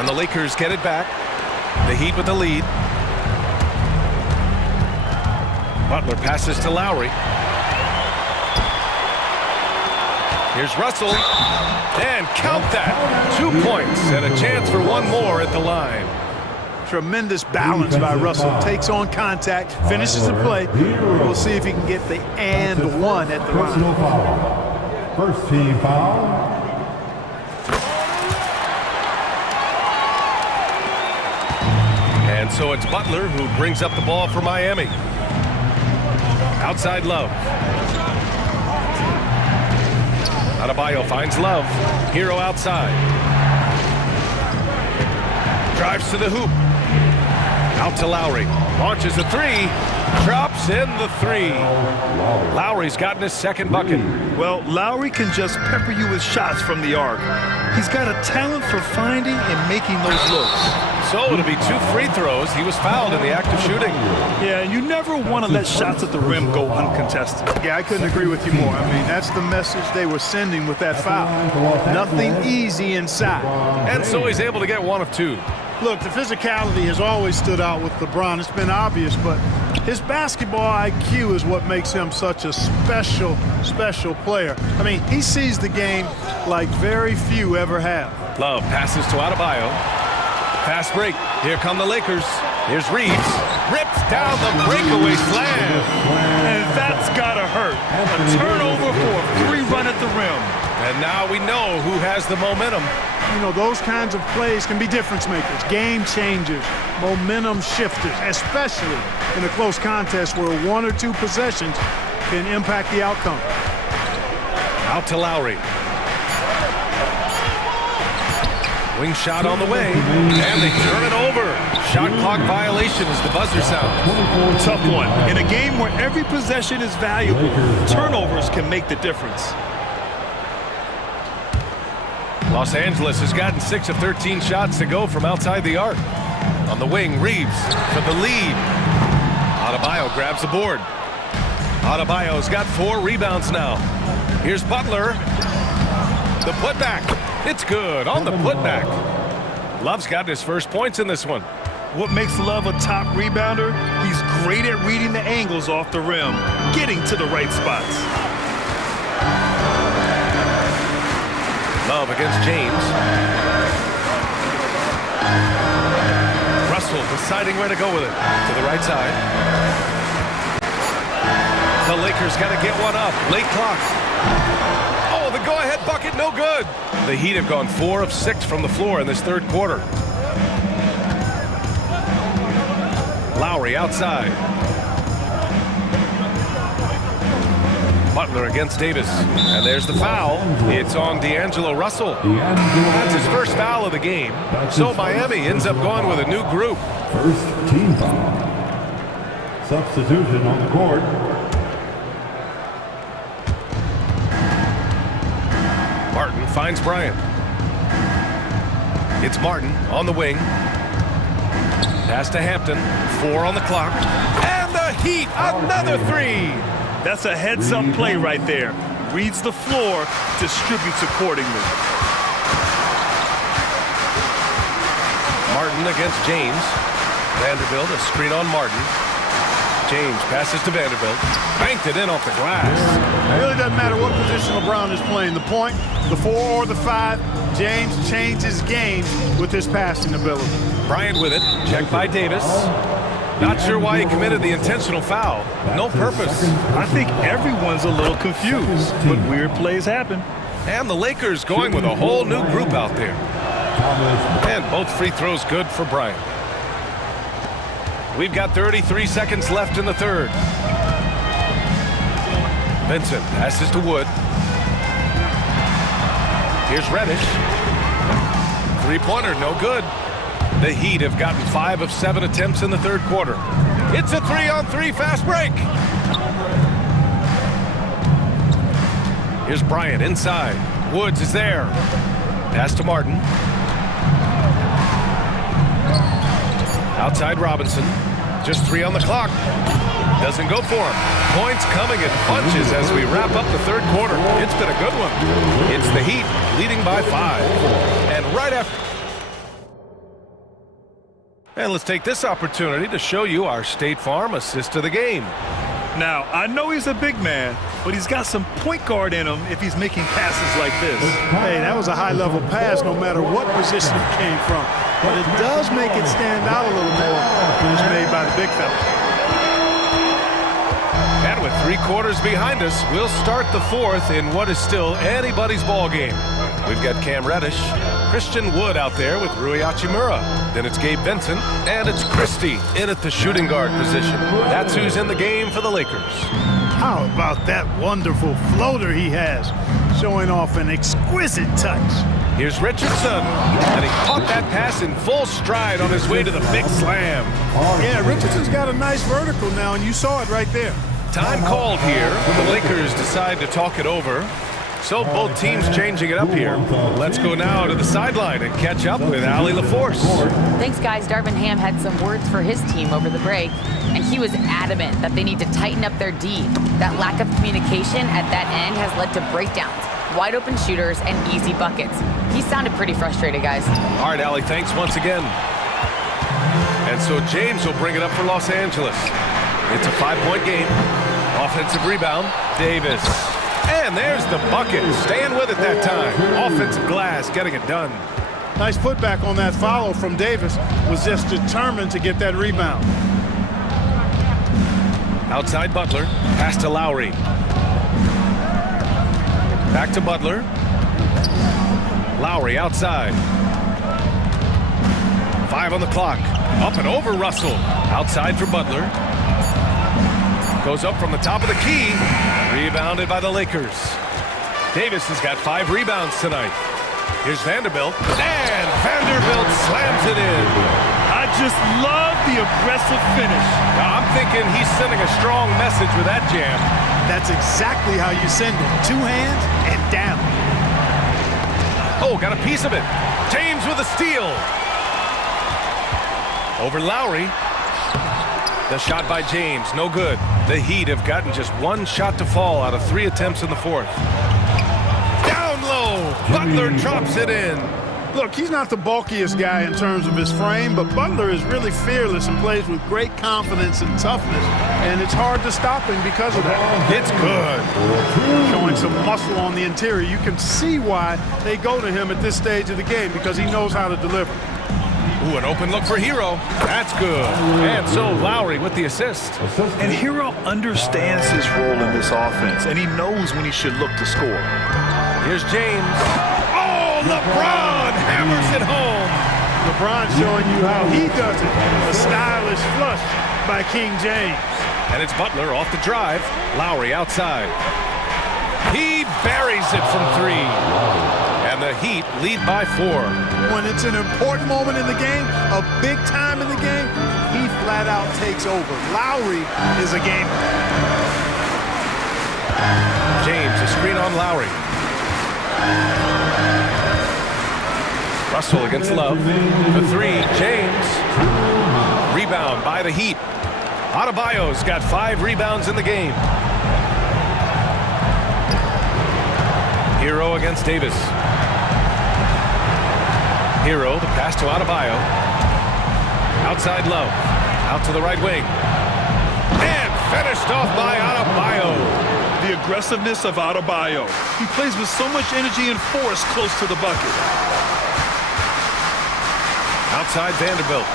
And the Lakers get it back. The Heat with the lead. Butler passes to Lowry. Here's Russell. And count that. 2 points and a chance for one more at the line. Tremendous balance by Russell. Takes on contact, finishes the play. We'll see if he can get the and one at the line. First team foul. And so it's Butler who brings up the ball for Miami. Outside Love. Adebayo finds Love. Hero outside. Drives to the hoop. Out to Lowry. Launches a three. Drops in the three. Lowry's gotten his second bucket. Well, Lowry can just pepper you with shots from the arc. He's got a talent for finding and making those looks. So it'll be 2 free throws. He was fouled in the act of shooting. Yeah, and you never want to let shots at the rim go uncontested. Yeah, I couldn't agree with you more. I mean, that's the message they were sending with that foul. Nothing easy inside. And so he's able to get 1 of 2. Look, the physicality has always stood out with LeBron. It's been obvious, but his basketball IQ is what makes him such a special player. I mean, he sees the game like very few ever have. Love passes to Adebayo. Fast break. Here come the Lakers. Here's Reeves. Rips down the breakaway slam. And that's gotta hurt. A turnover for a free run at the rim. And now we know who has the momentum. You know, those kinds of plays can be difference makers, game changers, momentum shifters, especially in a close contest where 1 or 2 possessions can impact the outcome. Out to Lowry. Wing shot on the way, and they turn it over. Shot clock violation as the buzzer sounds. Tough one. In a game where every possession is valuable, turnovers can make the difference. Los Angeles has gotten 6 of 13 shots to go from outside the arc. On the wing, Reeves for the lead. Adebayo grabs the board. Adebayo's got 4 rebounds now. Here's Butler. The putback. It's good on the putback. Love's got his first points in this one. What makes Love a top rebounder? He's great at reading the angles off the rim, getting to the right spots. Love against James. Russell deciding where to go with it. To the right side. The Lakers got to get one up. Late clock. Oh, the go-ahead bucket, no good. The Heat have gone 4 of 6 from the floor in this third quarter. Lowry outside. Butler against Davis. And there's the foul. It's on D'Angelo Russell. That's his first foul of the game. So Miami ends up going with a new group. First team foul. Substitution on the court. Martin finds Bryant. It's Martin on the wing. Pass to Hampton. 4 on the clock. And the Heat, another 3. That's a heads-up play right there. Reads the floor, distributes accordingly. Martin against James. Vanderbilt, a screen on Martin. James passes to Vanderbilt. Banked it in off the glass. It really doesn't matter what position LeBron is playing. The point, the 4 or the 5, James changes games with his passing ability. Bryant with it. Checked by Davis. Not sure why he committed the intentional foul. No purpose. I think everyone's a little confused, but weird plays happen. And the Lakers going with a whole new group out there. And both free throws good for Bryant. We've got 33 seconds left in the third. Vincent passes to Wood. Here's Reddish. Three-pointer, no good. The Heat have gotten 5 of 7 attempts in the third quarter. It's a 3-on-3 fast break. Here's Bryant inside. Woods is there. Pass to Martin. Outside Robinson. Just 3 on the clock. Doesn't go for him. Points coming in bunches as we wrap up the third quarter. It's been a good one. It's the Heat leading by 5. And right after... And let's take this opportunity to show you our State Farm assist of the game. Now, I know he's a big man, but he's got some point guard in him if he's making passes like this. Hey, that was a high-level pass no matter what position it came from. But it does make it stand out a little more when it's made by the big fella. And with 3 quarters behind us, we'll start the fourth in what is still anybody's ball game. We've got Cam Reddish, Christian Wood out there with Rui Hachimura. Then it's Gabe Vincent, and it's Christie in at the shooting guard position. That's who's in the game for the Lakers. How about that wonderful floater he has, showing off an exquisite touch. Here's Richardson, and he caught that pass in full stride on his way to the big slam. Yeah, Richardson's got a nice vertical now, and you saw it right there. Time called here. The Lakers decide to talk it over. So both teams changing it up here. Let's go now to the sideline and catch up with Allie LaForce. Thanks, guys. Darvin Ham had some words for his team over the break, and he was adamant that they need to tighten up their D. That lack of communication at that end has led to breakdowns, wide open shooters, and easy buckets. He sounded pretty frustrated, guys. All right, Allie, thanks once again. And so James will bring it up for Los Angeles. It's a 5-point game. Offensive rebound, Davis. And there's the bucket, staying with it that time. Offensive glass, getting it done. Nice putback on that follow from Davis. Was just determined to get that rebound. Outside Butler, pass to Lowry. Back to Butler. Lowry outside. 5 on the clock. Up and over Russell. Outside for Butler. Goes up from the top of the key. Rebounded by the Lakers. Davis has got 5 rebounds tonight. Here's Vanderbilt. And Vanderbilt slams it in. I just love the aggressive finish. Now, I'm thinking he's sending a strong message with that jam. That's exactly how you send it. 2 hands and down. Oh, got a piece of it. James with a steal. Over Lowry. The shot by James, no good. The Heat have gotten just 1 shot to fall out of 3 attempts in the 4th. Down low, Butler drops it in. Look, he's not the bulkiest guy in terms of his frame, but Butler is really fearless and plays with great confidence and toughness, and it's hard to stop him because of that. It's good. Showing some muscle on the interior. You can see why they go to him at this stage of the game, because he knows how to deliver. Ooh, an open look for Hero. That's good. And so Lowry with the assist. And Hero understands his role in this offense, and he knows when he should look to score. Here's James. Oh, LeBron hammers it home. LeBron showing you how he does it. A stylish flush by King James. And it's Butler off the drive. Lowry outside. He buries it from 3. And the Heat lead by 4. When it's an important moment in the game, a big time in the game, he flat out takes over. Lowry is a gamer. James, a screen on Lowry. Russell against Love. The 3, James. Rebound by the Heat. Adebayo's got 5 rebounds in the game. Hero against Davis. Hero, the pass to Adebayo. Outside Love. Out to the right wing. And finished off by Adebayo. The aggressiveness of Adebayo. He plays with so much energy and force close to the bucket. Outside Vanderbilt.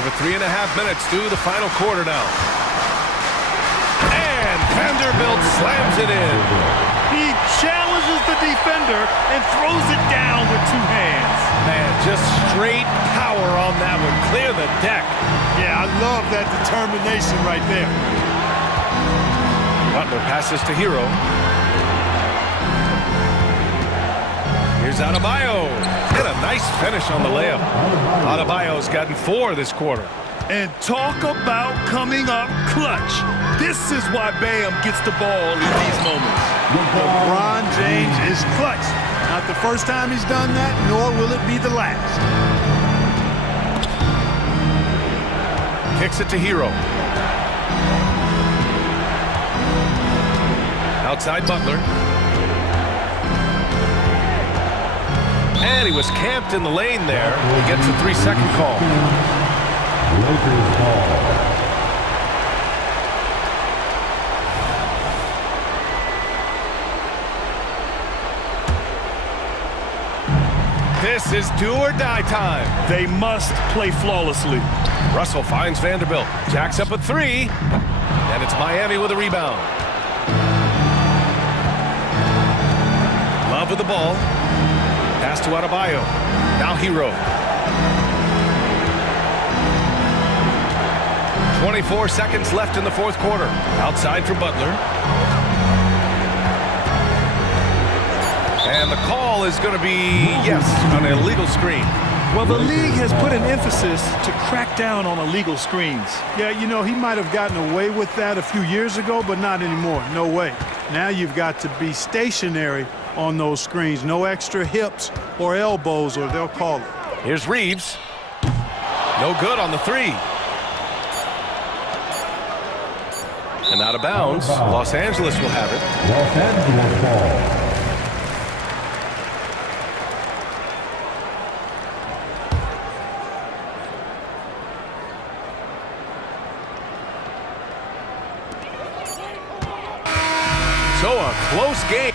Over 3.5 minutes through the final quarter now. And Vanderbilt slams it in. He challenges the defender and throws it down with 2 hands. Man, just straight power on that one. Clear the deck. Yeah, I love that determination right there. Butler passes to Hero. Here's Adebayo. And a nice finish on the layup. Adebayo's gotten 4 this quarter. And talk about coming up clutch. This is why Bam gets the ball in these moments. LeBron James is clutch. Not the first time he's done that, nor will it be the last. Kicks it to Hero. Outside Butler. And he was camped in the lane there. He gets a 3-second call. Lakers ball. This is do or die time. They must play flawlessly. Russell finds Vanderbilt. Jacks up a 3. And it's Miami with a rebound. Love with the ball. Pass to Adebayo. Now Hero. 24 seconds left in the 4th quarter. Outside for Butler. And the call is going to be, yes, an illegal screen. Well, the league has put an emphasis to crack down on illegal screens. Yeah, you know, he might have gotten away with that a few years ago, but not anymore. No way. Now you've got to be stationary on those screens. No extra hips or elbows, or they'll call it. Here's Reeves. No good on the three. And out of bounds. Los Angeles will have it. Los Angeles ball. So a close game.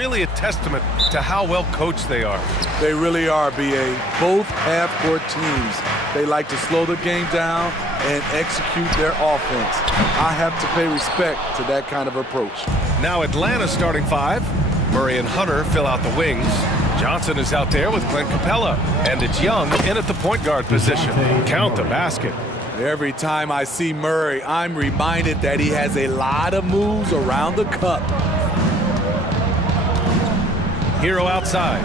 really a testament to how well coached they are. They really are, B.A. Both half-court teams, they like to slow the game down and execute their offense. I have to pay respect to that kind of approach. Now Atlanta's starting five. Murray and Hunter fill out the wings. Johnson is out there with Clint Capella, and it's Young in at the point guard position. Count the basket. Every time I see Murray, I'm reminded that he has a lot of moves around the cup. Hero outside.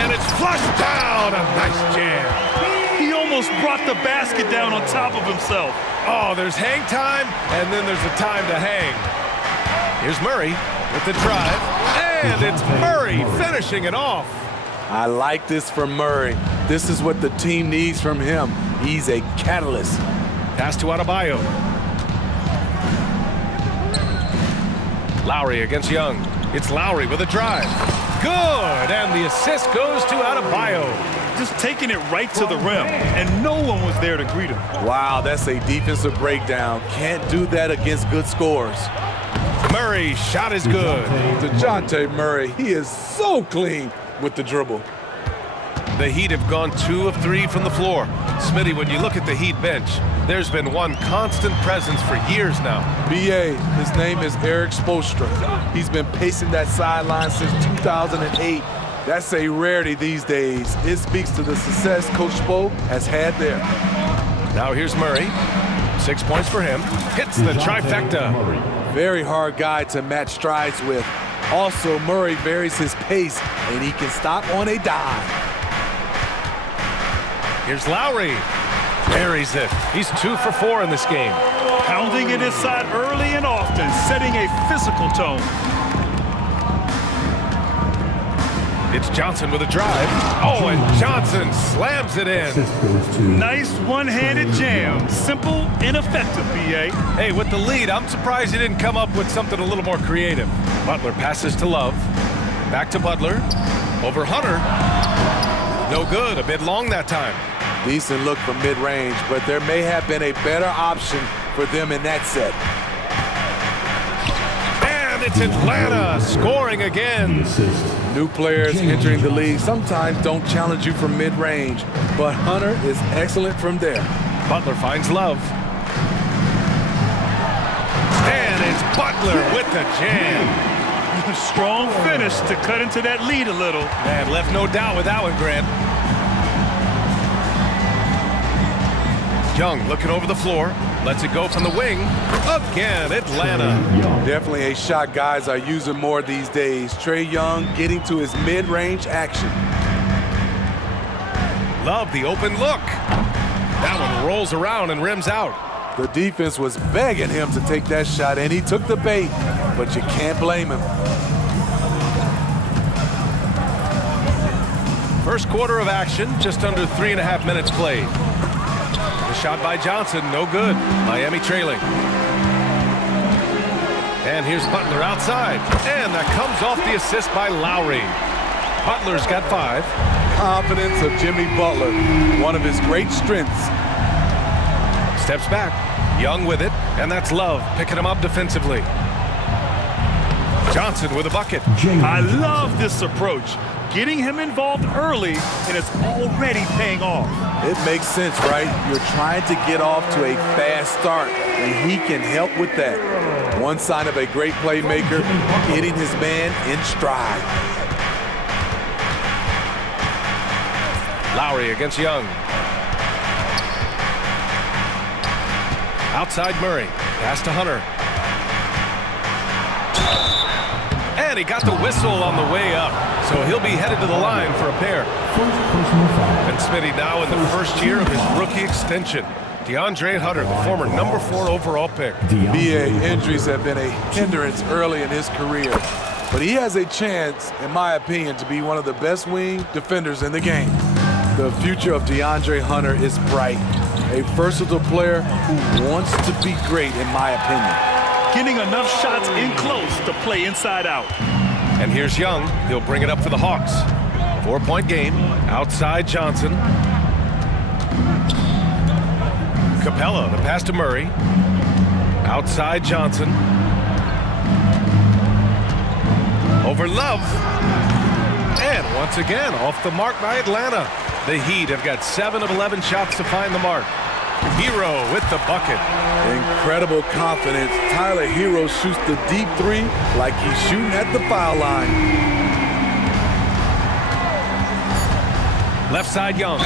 And it's flushed down. A nice jam. He almost brought the basket down on top of himself. Oh, there's hang time, and then there's a time to hang. Here's Murray with the drive, and it's Murray finishing it off. I like this from Murray. This is what the team needs from him. He's a catalyst. Pass to Adebayo. Lowry against Young. It's Lowry with a drive. Good, and the assist goes to Adebayo. Just taking it right to the rim, and no one was there to greet him. Wow, that's a defensive breakdown. Can't do that against good scores. Murray, shot is good. DeJounte Murray, he is so clean with the dribble. The Heat have gone 2 of 3 from the floor. Smitty, when you look at the Heat bench, there's been one constant presence for years now. B.A., his name is Eric Spoelstra. He's been pacing that sideline since 2008. That's a rarity these days. It speaks to the success Coach Spo has had there. Now here's Murray. 6 points for him. Hits the trifecta. Very hard guy to match strides with. Also, Murray varies his pace, and he can stop on a dime. Here's Lowry. Buries it. He's 2 for 4 in this game. Pounding it inside early and often, setting a physical tone. It's Johnson with a drive. Oh, and Johnson slams it in. Nice one-handed jam. Simple and effective, B.A. Hey, with the lead, I'm surprised he didn't come up with something a little more creative. Butler passes to Love. Back to Butler. Over Hunter. No good. A bit long that time. Decent look from mid-range, but there may have been a better option for them in that set. And it's Atlanta scoring again. New players entering the league sometimes don't challenge you from mid-range, but Hunter is excellent from there. Butler finds Love. And it's Butler with the jam. Strong finish to cut into that lead a little. Man, left no doubt with that one, Grant. Young looking over the floor. Lets it go from the wing. Again, Atlanta. Definitely a shot guys are using more these days. Trae Young getting to his mid-range action. Love the open look. That one rolls around and rims out. The defense was begging him to take that shot, and he took the bait, but you can't blame him. First quarter of action, just under 3.5 minutes played. The shot by Johnson, no good. Miami trailing. And here's Butler outside. And that comes off the assist by Lowry. Butler's got 5. Confidence of Jimmy Butler, one of his great strengths. Steps back. Young with it. And that's Love picking him up defensively. Johnson with a bucket. I love this approach. Getting him involved early, and it's already paying off. It makes sense, right? You're trying to get off to a fast start, and he can help with that. One sign of a great playmaker, getting his man in stride. Lowry against Young. Outside Murray. Pass to Hunter. And he got the whistle on the way up. So he'll be headed to the line for a pair. And Smitty now in the first year of his rookie extension. DeAndre Hunter, the former number 4 overall pick. BA injuries have been a hindrance early in his career. But he has a chance, in my opinion, to be one of the best wing defenders in the game. The future of DeAndre Hunter is bright. A versatile player who wants to be great, in my opinion. Getting enough shots in close to play inside out. And here's Young. He'll bring it up for the Hawks. 4-point game. Outside Johnson. Capella, the pass to Murray. Outside Johnson. Over Love. And once again, off the mark by Atlanta. The Heat have got 7 of 11 shots to find the mark. Hero with the bucket. Incredible confidence. Tyler Hero shoots the deep three like he's shooting at the foul line. Left side Young.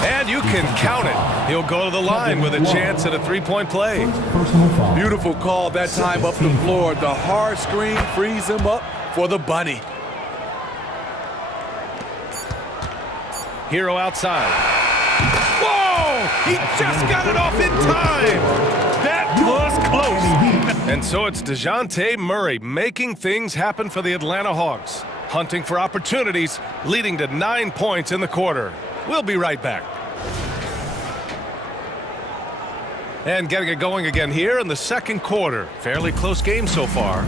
And you can count it. He'll go to the line with a chance at a three-point play. Beautiful call that time up the floor. The hard screen frees him up for the bunny. Hero outside. Whoa! He just got it off in time! That was close! And so it's DeJounte Murray making things happen for the Atlanta Hawks. Hunting for opportunities, leading to 9 points in the quarter. We'll be right back. And getting it going again here in the second quarter. Fairly close game so far.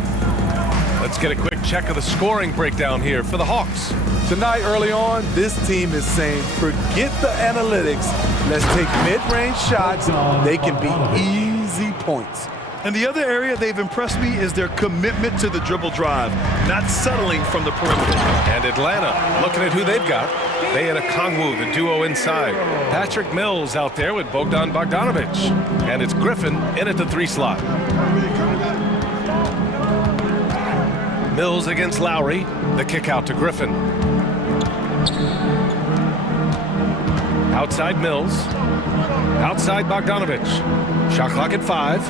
Let's get a quick check of the scoring breakdown here for the Hawks. Tonight, early on, this team is saying, forget the analytics. Let's take mid-range shots. They can be easy points. And the other area they've impressed me is their commitment to the dribble drive, not settling from the perimeter. And Atlanta, looking at who they've got. They had a Kongwu, the duo inside. Patrick Mills out there with Bogdan Bogdanovic. And it's Griffin in at the 3 slot. Mills against Lowry. The kick out to Griffin. Outside Mills. Outside Bogdanovic. Shot clock at 5.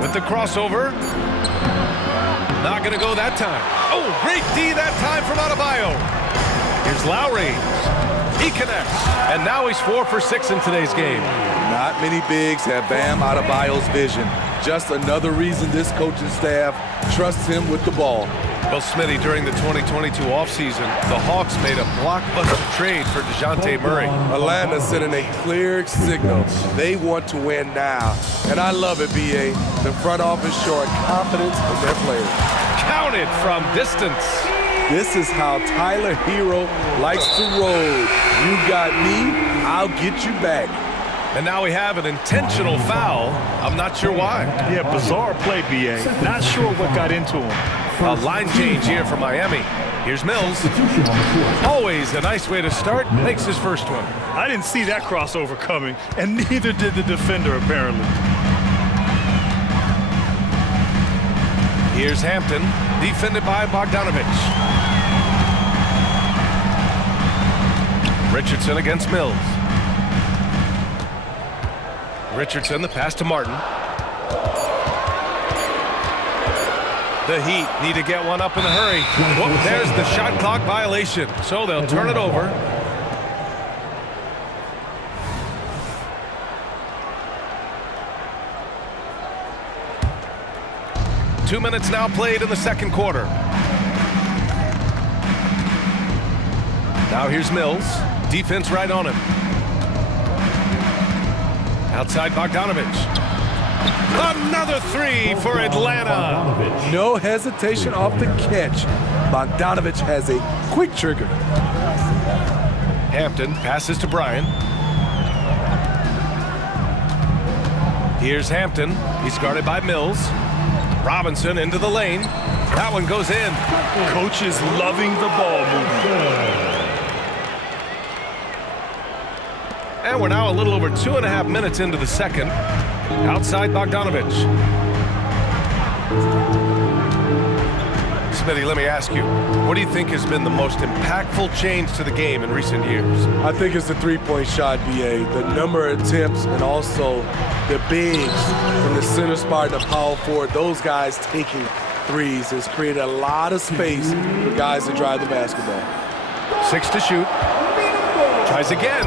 With the crossover. Not going to go that time. Oh, great D that time from Adebayo. Here's Lowry. He connects. And now he's 4 for 6 in today's game. Not many bigs have Bam Adebayo's vision. Just another reason this coaching staff trusts him with the ball. Well, Smitty, during the 2022 offseason, the Hawks made a blockbuster trade for DeJounte Murray. Atlanta sending a clear signal. They want to win now. And I love it, B.A. The front office showing confidence in their players. Counted from distance. This is how Tyler Hero likes to roll. You got me, I'll get you back. And now we have an intentional foul. I'm not sure why. Yeah, bizarre play, B.A. Not sure what got into him. A line change here for Miami. Here's Mills. Always a nice way to start. Makes his first one. I didn't see that crossover coming, and neither did the defender, apparently. Here's Hampton, defended by Bogdanovic. Richardson against Mills. Richardson, the pass to Martin. The Heat need to get one up in a hurry. Whoop, there's the shot clock violation, so they'll turn it over. Two minutes now played in the second quarter. Now here's Mills. Defense right on him. Outside Bogdanovic. Another 3 for Atlanta. No hesitation off the catch. Bogdanovic has a quick trigger. Hampton passes to Bryant. Here's Hampton. He's guarded by Mills. Robinson into the lane. That one goes in. Coach is loving the ball movement. And we're now a little over 2.5 minutes into the second. Outside Bogdanovic. Smitty, let me ask you, what do you think has been the most impactful change to the game in recent years? I think it's the three-point shot, B.A. The number of attempts and also the bigs from the center spot and the power forward. Those guys taking threes has created a lot of space for guys to drive the basketball. 6 to shoot. Tries again.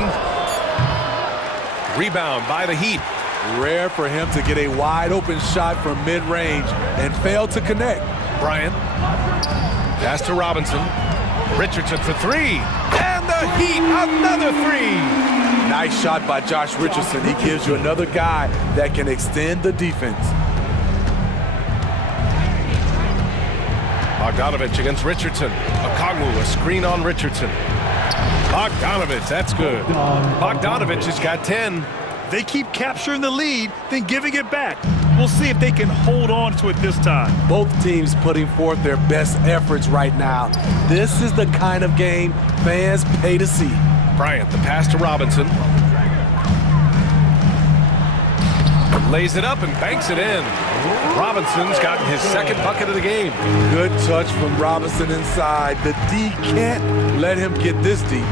Rebound by the Heat. Rare for him to get a wide-open shot from mid-range and fail to connect. Bryant. Pass to Robinson. Richardson for 3. And the Heat, another 3. Nice shot by Josh Richardson. He gives you another guy that can extend the defense. Bogdanovic against Richardson. Okongwu, a screen on Richardson. Bogdanovic, that's good. Bogdanovic has got 10. If they keep capturing the lead, then giving it back. We'll see if they can hold on to it this time. Both teams putting forth their best efforts right now. This is the kind of game fans pay to see. Bryant, the pass to Robinson. Lays it up and banks it in. Robinson's gotten his second bucket of the game. Good touch from Robinson inside. The D can't let him get this deep.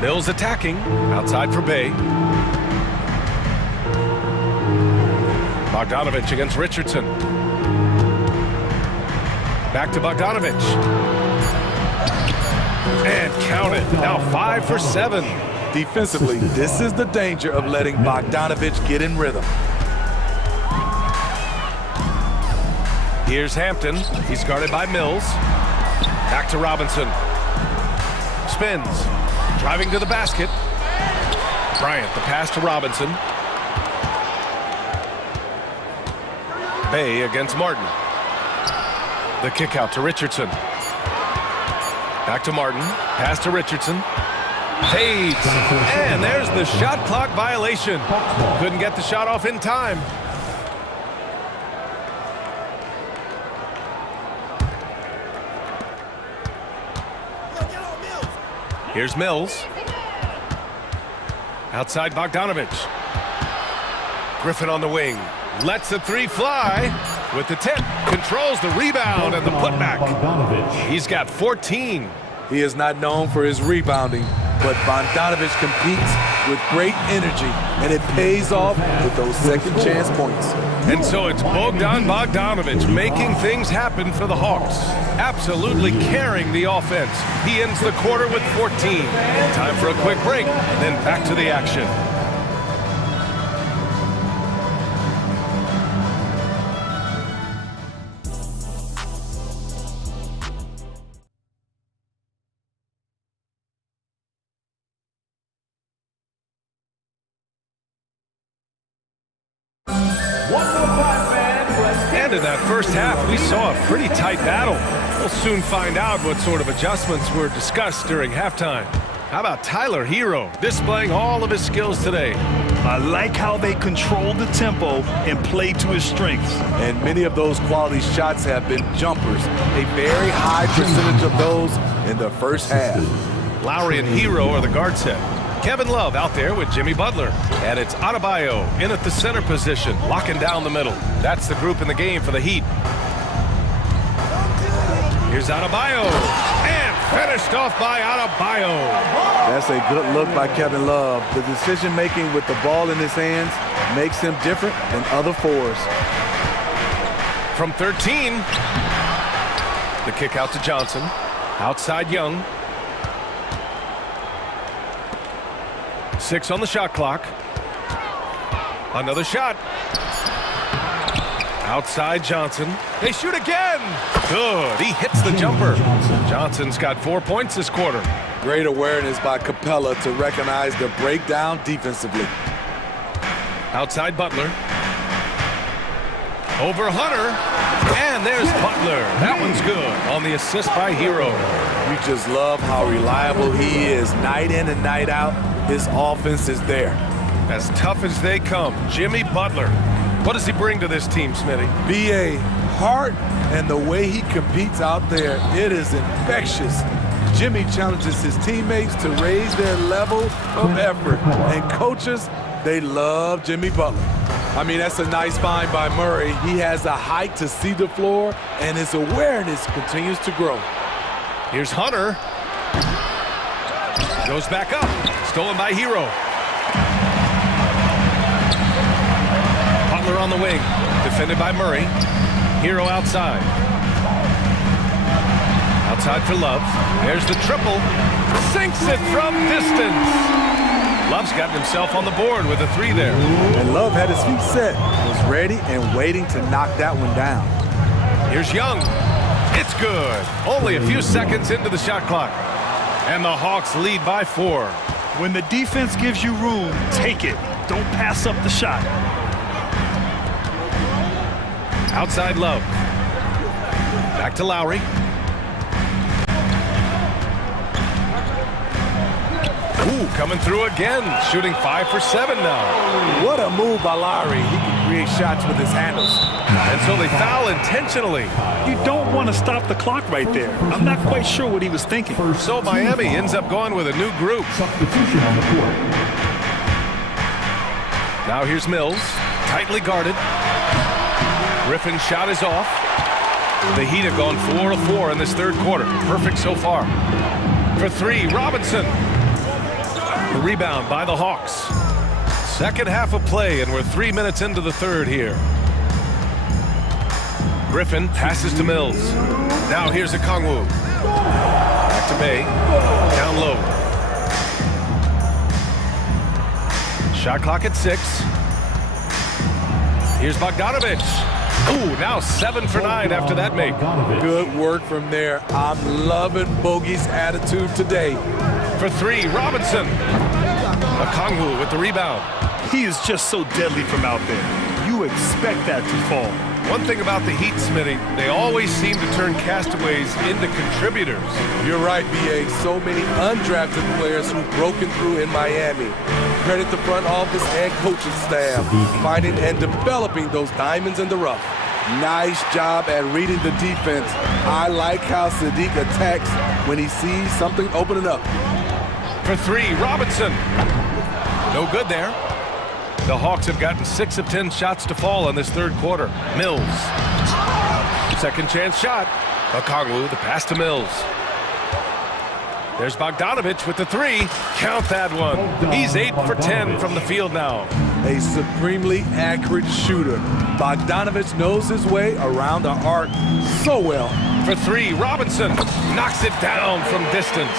Mills attacking. Outside for Bay. Bogdanovich against Richardson. Back to Bogdanovich. And count it. Now 5 for 7. Defensively, this is the danger of letting Bogdanovich get in rhythm. Here's Hampton. He's guarded by Mills. Back to Robinson. Spins. Driving to the basket. Bryant, the pass to Robinson. Bay against Martin. The kick out to Richardson. Back to Martin. Pass to Richardson. Fades. And there's the shot clock violation. Couldn't get the shot off in time. Here's Mills. Outside Bogdanovich. Griffin on the wing. Lets the three fly with the tip. Controls the rebound and the putback. He's got 14. He is not known for his rebounding, but Bogdanovich competes with great energy, and it pays off with those second chance points. And so it's Bogdan Bogdanovich making things happen for the Hawks. Absolutely carrying the offense. He ends the quarter with 14. Time for a quick break, then back to the action. And in that first half, we saw a pretty tight battle. We'll soon find out what sort of adjustments were discussed during halftime. How about Tyler Hero displaying all of his skills today? I like how they controlled the tempo and played to his strengths. And many of those quality shots have been jumpers. A very high percentage of those in the first half. Lowry and Hero are the guard set. Kevin Love out there with Jimmy Butler. And it's Adebayo in at the center position, locking down the middle. That's the group in the game for the Heat. Here's Adebayo. And finished off by Adebayo. That's a good look by Kevin Love. The decision-making with the ball in his hands makes him different than other fours. From 13, the kick out to Johnson. Outside Young. 6 on the shot clock. Another shot. Outside Johnson. They shoot again. Good. He hits the jumper. Johnson's got 4 points this quarter. Great awareness by Capella to recognize the breakdown defensively. Outside Butler. Over Hunter. And there's Butler. That one's good on the assist by Hero. We just love how reliable he is night in and night out. His offense is there. As tough as they come, Jimmy Butler. What does he bring to this team, Smitty? B.A. heart and the way he competes out there, it is infectious. Jimmy challenges his teammates to raise their level of effort. And coaches, they love Jimmy Butler. I mean, that's a nice find by Murray. He has the height to see the floor, and his awareness continues to grow. Here's Hunter. Goes back up. Stolen by Hero. Butler on the wing. Defended by Murray. Hero outside. Outside for Love. There's the triple. Sinks it from distance. Love's gotten himself on the board with a 3 there. And Love had his feet set. Was ready and waiting to knock that one down. Here's Young. It's good. Only a few seconds into the shot clock. And the Hawks lead by 4. When the defense gives you room, take it. Don't pass up the shot. Outside Love. Back to Lowry. Ooh, coming through again, shooting 5 for 7 now. What a move by Lowry. He can create shots with his handles. And so they foul intentionally. You don't want to stop the clock right there. I'm not quite sure what he was thinking. So Miami ends up going with a new group. Substitution on the court. Now here's Mills, tightly guarded. Griffin's shot is off. The Heat have gone 4 of 4 in this third quarter. Perfect so far. For 3, Robinson. The rebound by the Hawks. Second half of play, and we're 3 minutes into the third here. Griffin passes to Mills. Now here's Okongwu. Back to Bay. Down low. Shot clock at 6. Here's Bogdanovic. Ooh, now 7 for 9 after that make. Good work from there. I'm loving Bogey's attitude today. For 3, Robinson. Okongwu with the rebound. He is just so deadly from out there. You expect that to fall. One thing about the Heat, Smitty, they always seem to turn castaways into contributors. You're right, B.A. So many undrafted players who've broken through in Miami. Credit the front office and coaching staff, finding and developing those diamonds in the rough. Nice job at reading the defense. I like how Sadiq attacks when he sees something opening up. For 3, Robinson. No good there. The Hawks have gotten 6 of 10 shots to fall in this third quarter. Mills. Second chance shot. Okongwu, the pass to Mills. There's Bogdanovic with the 3. Count that one. He's 8 for 10 from the field now. A supremely accurate shooter. Bogdanovic knows his way around the arc so well. For 3, Robinson knocks it down from distance.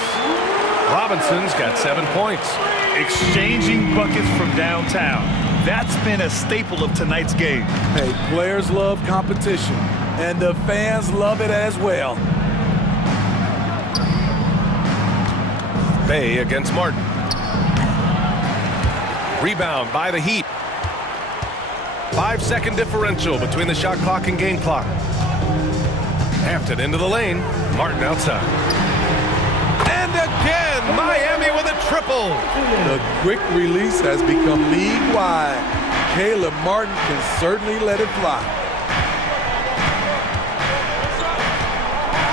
Robinson's got 7 points. Exchanging buckets from downtown. That's been a staple of tonight's game. Hey, players love competition, and the fans love it as well. Bay against Martin. Rebound by the Heat. 5-second differential between the shot clock and game clock. Hampton into the lane. Martin outside. And again, Miami with a triple. The quick release has become league-wide. Caleb Martin can certainly let it fly.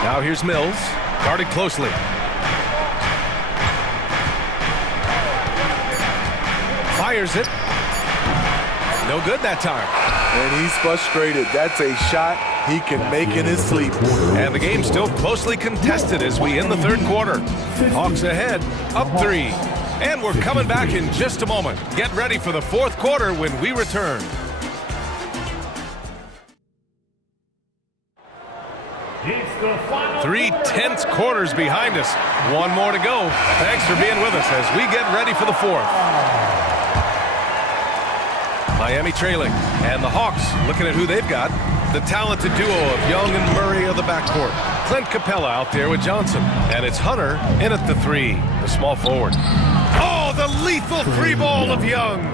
Now here's Mills, guarded closely. Fires it. No good that time. And he's frustrated. That's a shot he can make in his sleep. And the game's still closely contested as we end the third quarter. Hawks ahead, up 3. And we're coming back in just a moment. Get ready for the fourth quarter when we return. Three tense quarters behind us. One more to go. Thanks for being with us as we get ready for the fourth. Miami trailing, and the Hawks looking at who they've got. The talented duo of Young and Murray of the backcourt. Clint Capella out there with Johnson, and it's Hunter in at the 3, the small forward. Oh, the lethal 3-ball of Young.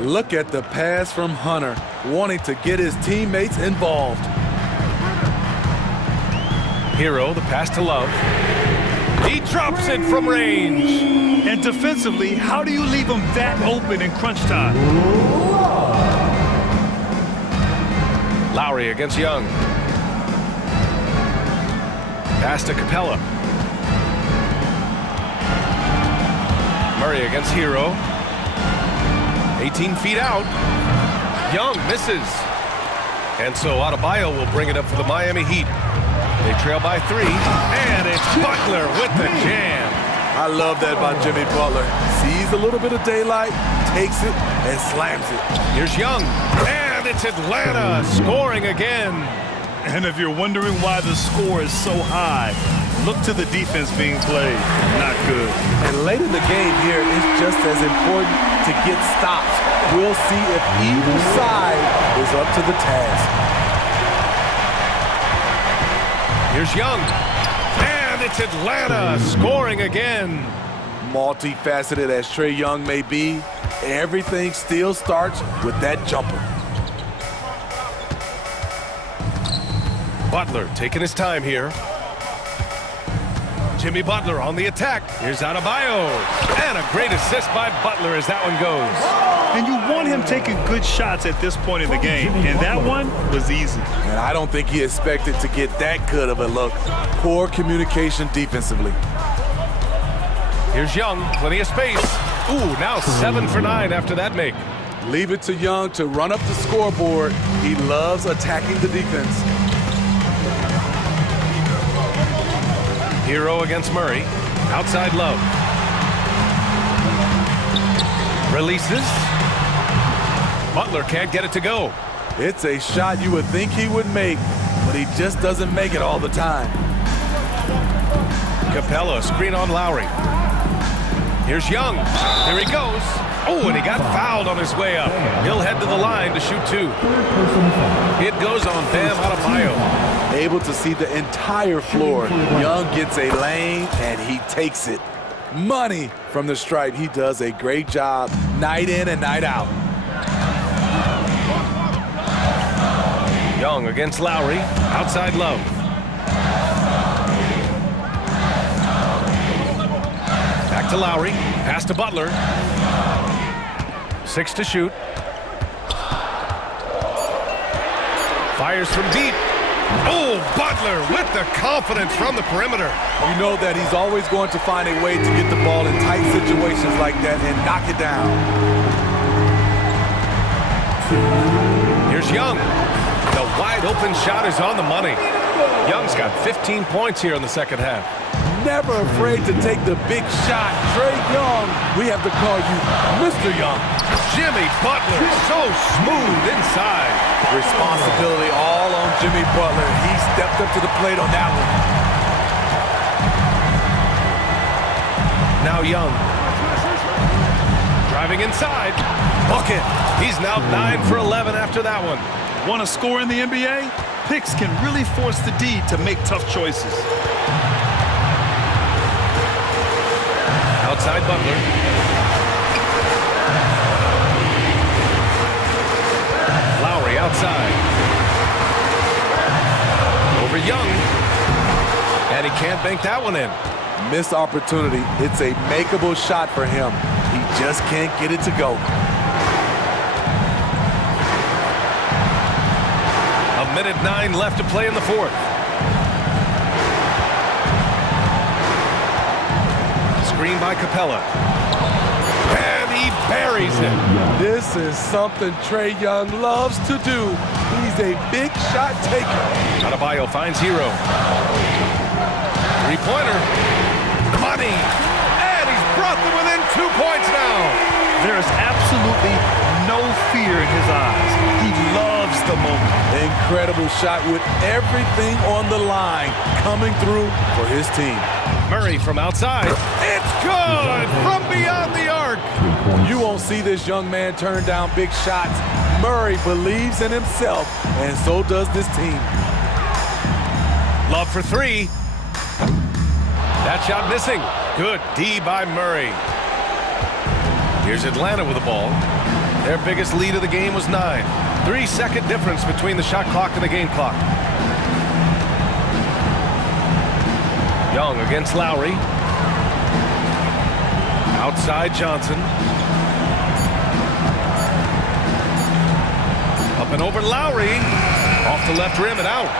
Look at the pass from Hunter, wanting to get his teammates involved. Hero, the pass to Love. He drops it from range. And defensively, how do you leave him that open in crunch time? Lowry against Young. Pass to Capella. Murray against Hero. 18 feet out. Young misses. And so Adebayo will bring it up for the Miami Heat. They trail by 3, and it's Butler with the jam. I love that by Jimmy Butler. Sees a little bit of daylight, takes it, and slams it. Here's Young, and it's Atlanta scoring again. And if you're wondering why the score is so high, look to the defense being played. Not good. And late in the game here, it's just as important to get stops. We'll see if either side is up to the task. Here's Young, and it's Atlanta scoring again. Multifaceted as Trae Young may be, everything still starts with that jumper. Butler taking his time here. Jimmy Butler on the attack. Here's Adebayo. And a great assist by Butler as that one goes. And you want him taking good shots at this point in the game. And that one was easy. And I don't think he expected to get that good of a look. Poor communication defensively. Here's Young, plenty of space. Ooh, now 7 for 9 after that make. Leave it to Young to run up the scoreboard. He loves attacking the defense. Hero against Murray. Outside Love. Releases. Butler can't get it to go. It's a shot you would think he would make, but he just doesn't make it all the time. Capella, screen on Lowry. Here's Young. Here he goes. Oh, and he got fouled on his way up. He'll head to the line to shoot 2. It goes on Bam Adebayo. Able to see the entire floor. Young gets a lane, and he takes it. Money from the stripe. He does a great job night in and night out. Young against Lowry. Outside Love. Back to Lowry. Pass to Butler. 6 to shoot. Fires from deep. Oh, Butler with the confidence from the perimeter. You know that he's always going to find a way to get the ball in tight situations like that and knock it down. Here's Young. The wide open shot is on the money. Young's got 15 points here in the second half. Never afraid to take the big shot. Trae Young, we have to call you Mr. Young. Jimmy Butler, so smooth inside. Responsibility all on Jimmy Butler. He stepped up to the plate on that one. Now Young. Driving inside. Bucket. He's now 9 for 11 after that one. Want to score in the NBA? Picks can really force the D to make tough choices. Outside Butler. Lowry outside. Over Young. And he can't bank that one in. Missed opportunity. It's a makeable shot for him. He just can't get it to go. A minute 9 left to play in the fourth. Screen by Capella. And he buries it. This is something Trae Young loves to do. He's a big shot taker. Adebayo finds Hero. Three-pointer. Money. And he's brought them within 2 points now. There is absolutely no fear in his eyes. He loves the moment. Incredible shot with everything on the line coming through for his team. Murray from outside. It's good from beyond the arc. You won't see this young man turn down big shots. Murray believes in himself, and so does this team. Love for 3. That shot missing. Good D by Murray. Here's Atlanta with the ball. Their biggest lead of the game was 9. 3-second difference between the shot clock and the game clock. Young against Lowry. Outside Johnson. Up and over Lowry. Off the left rim and out.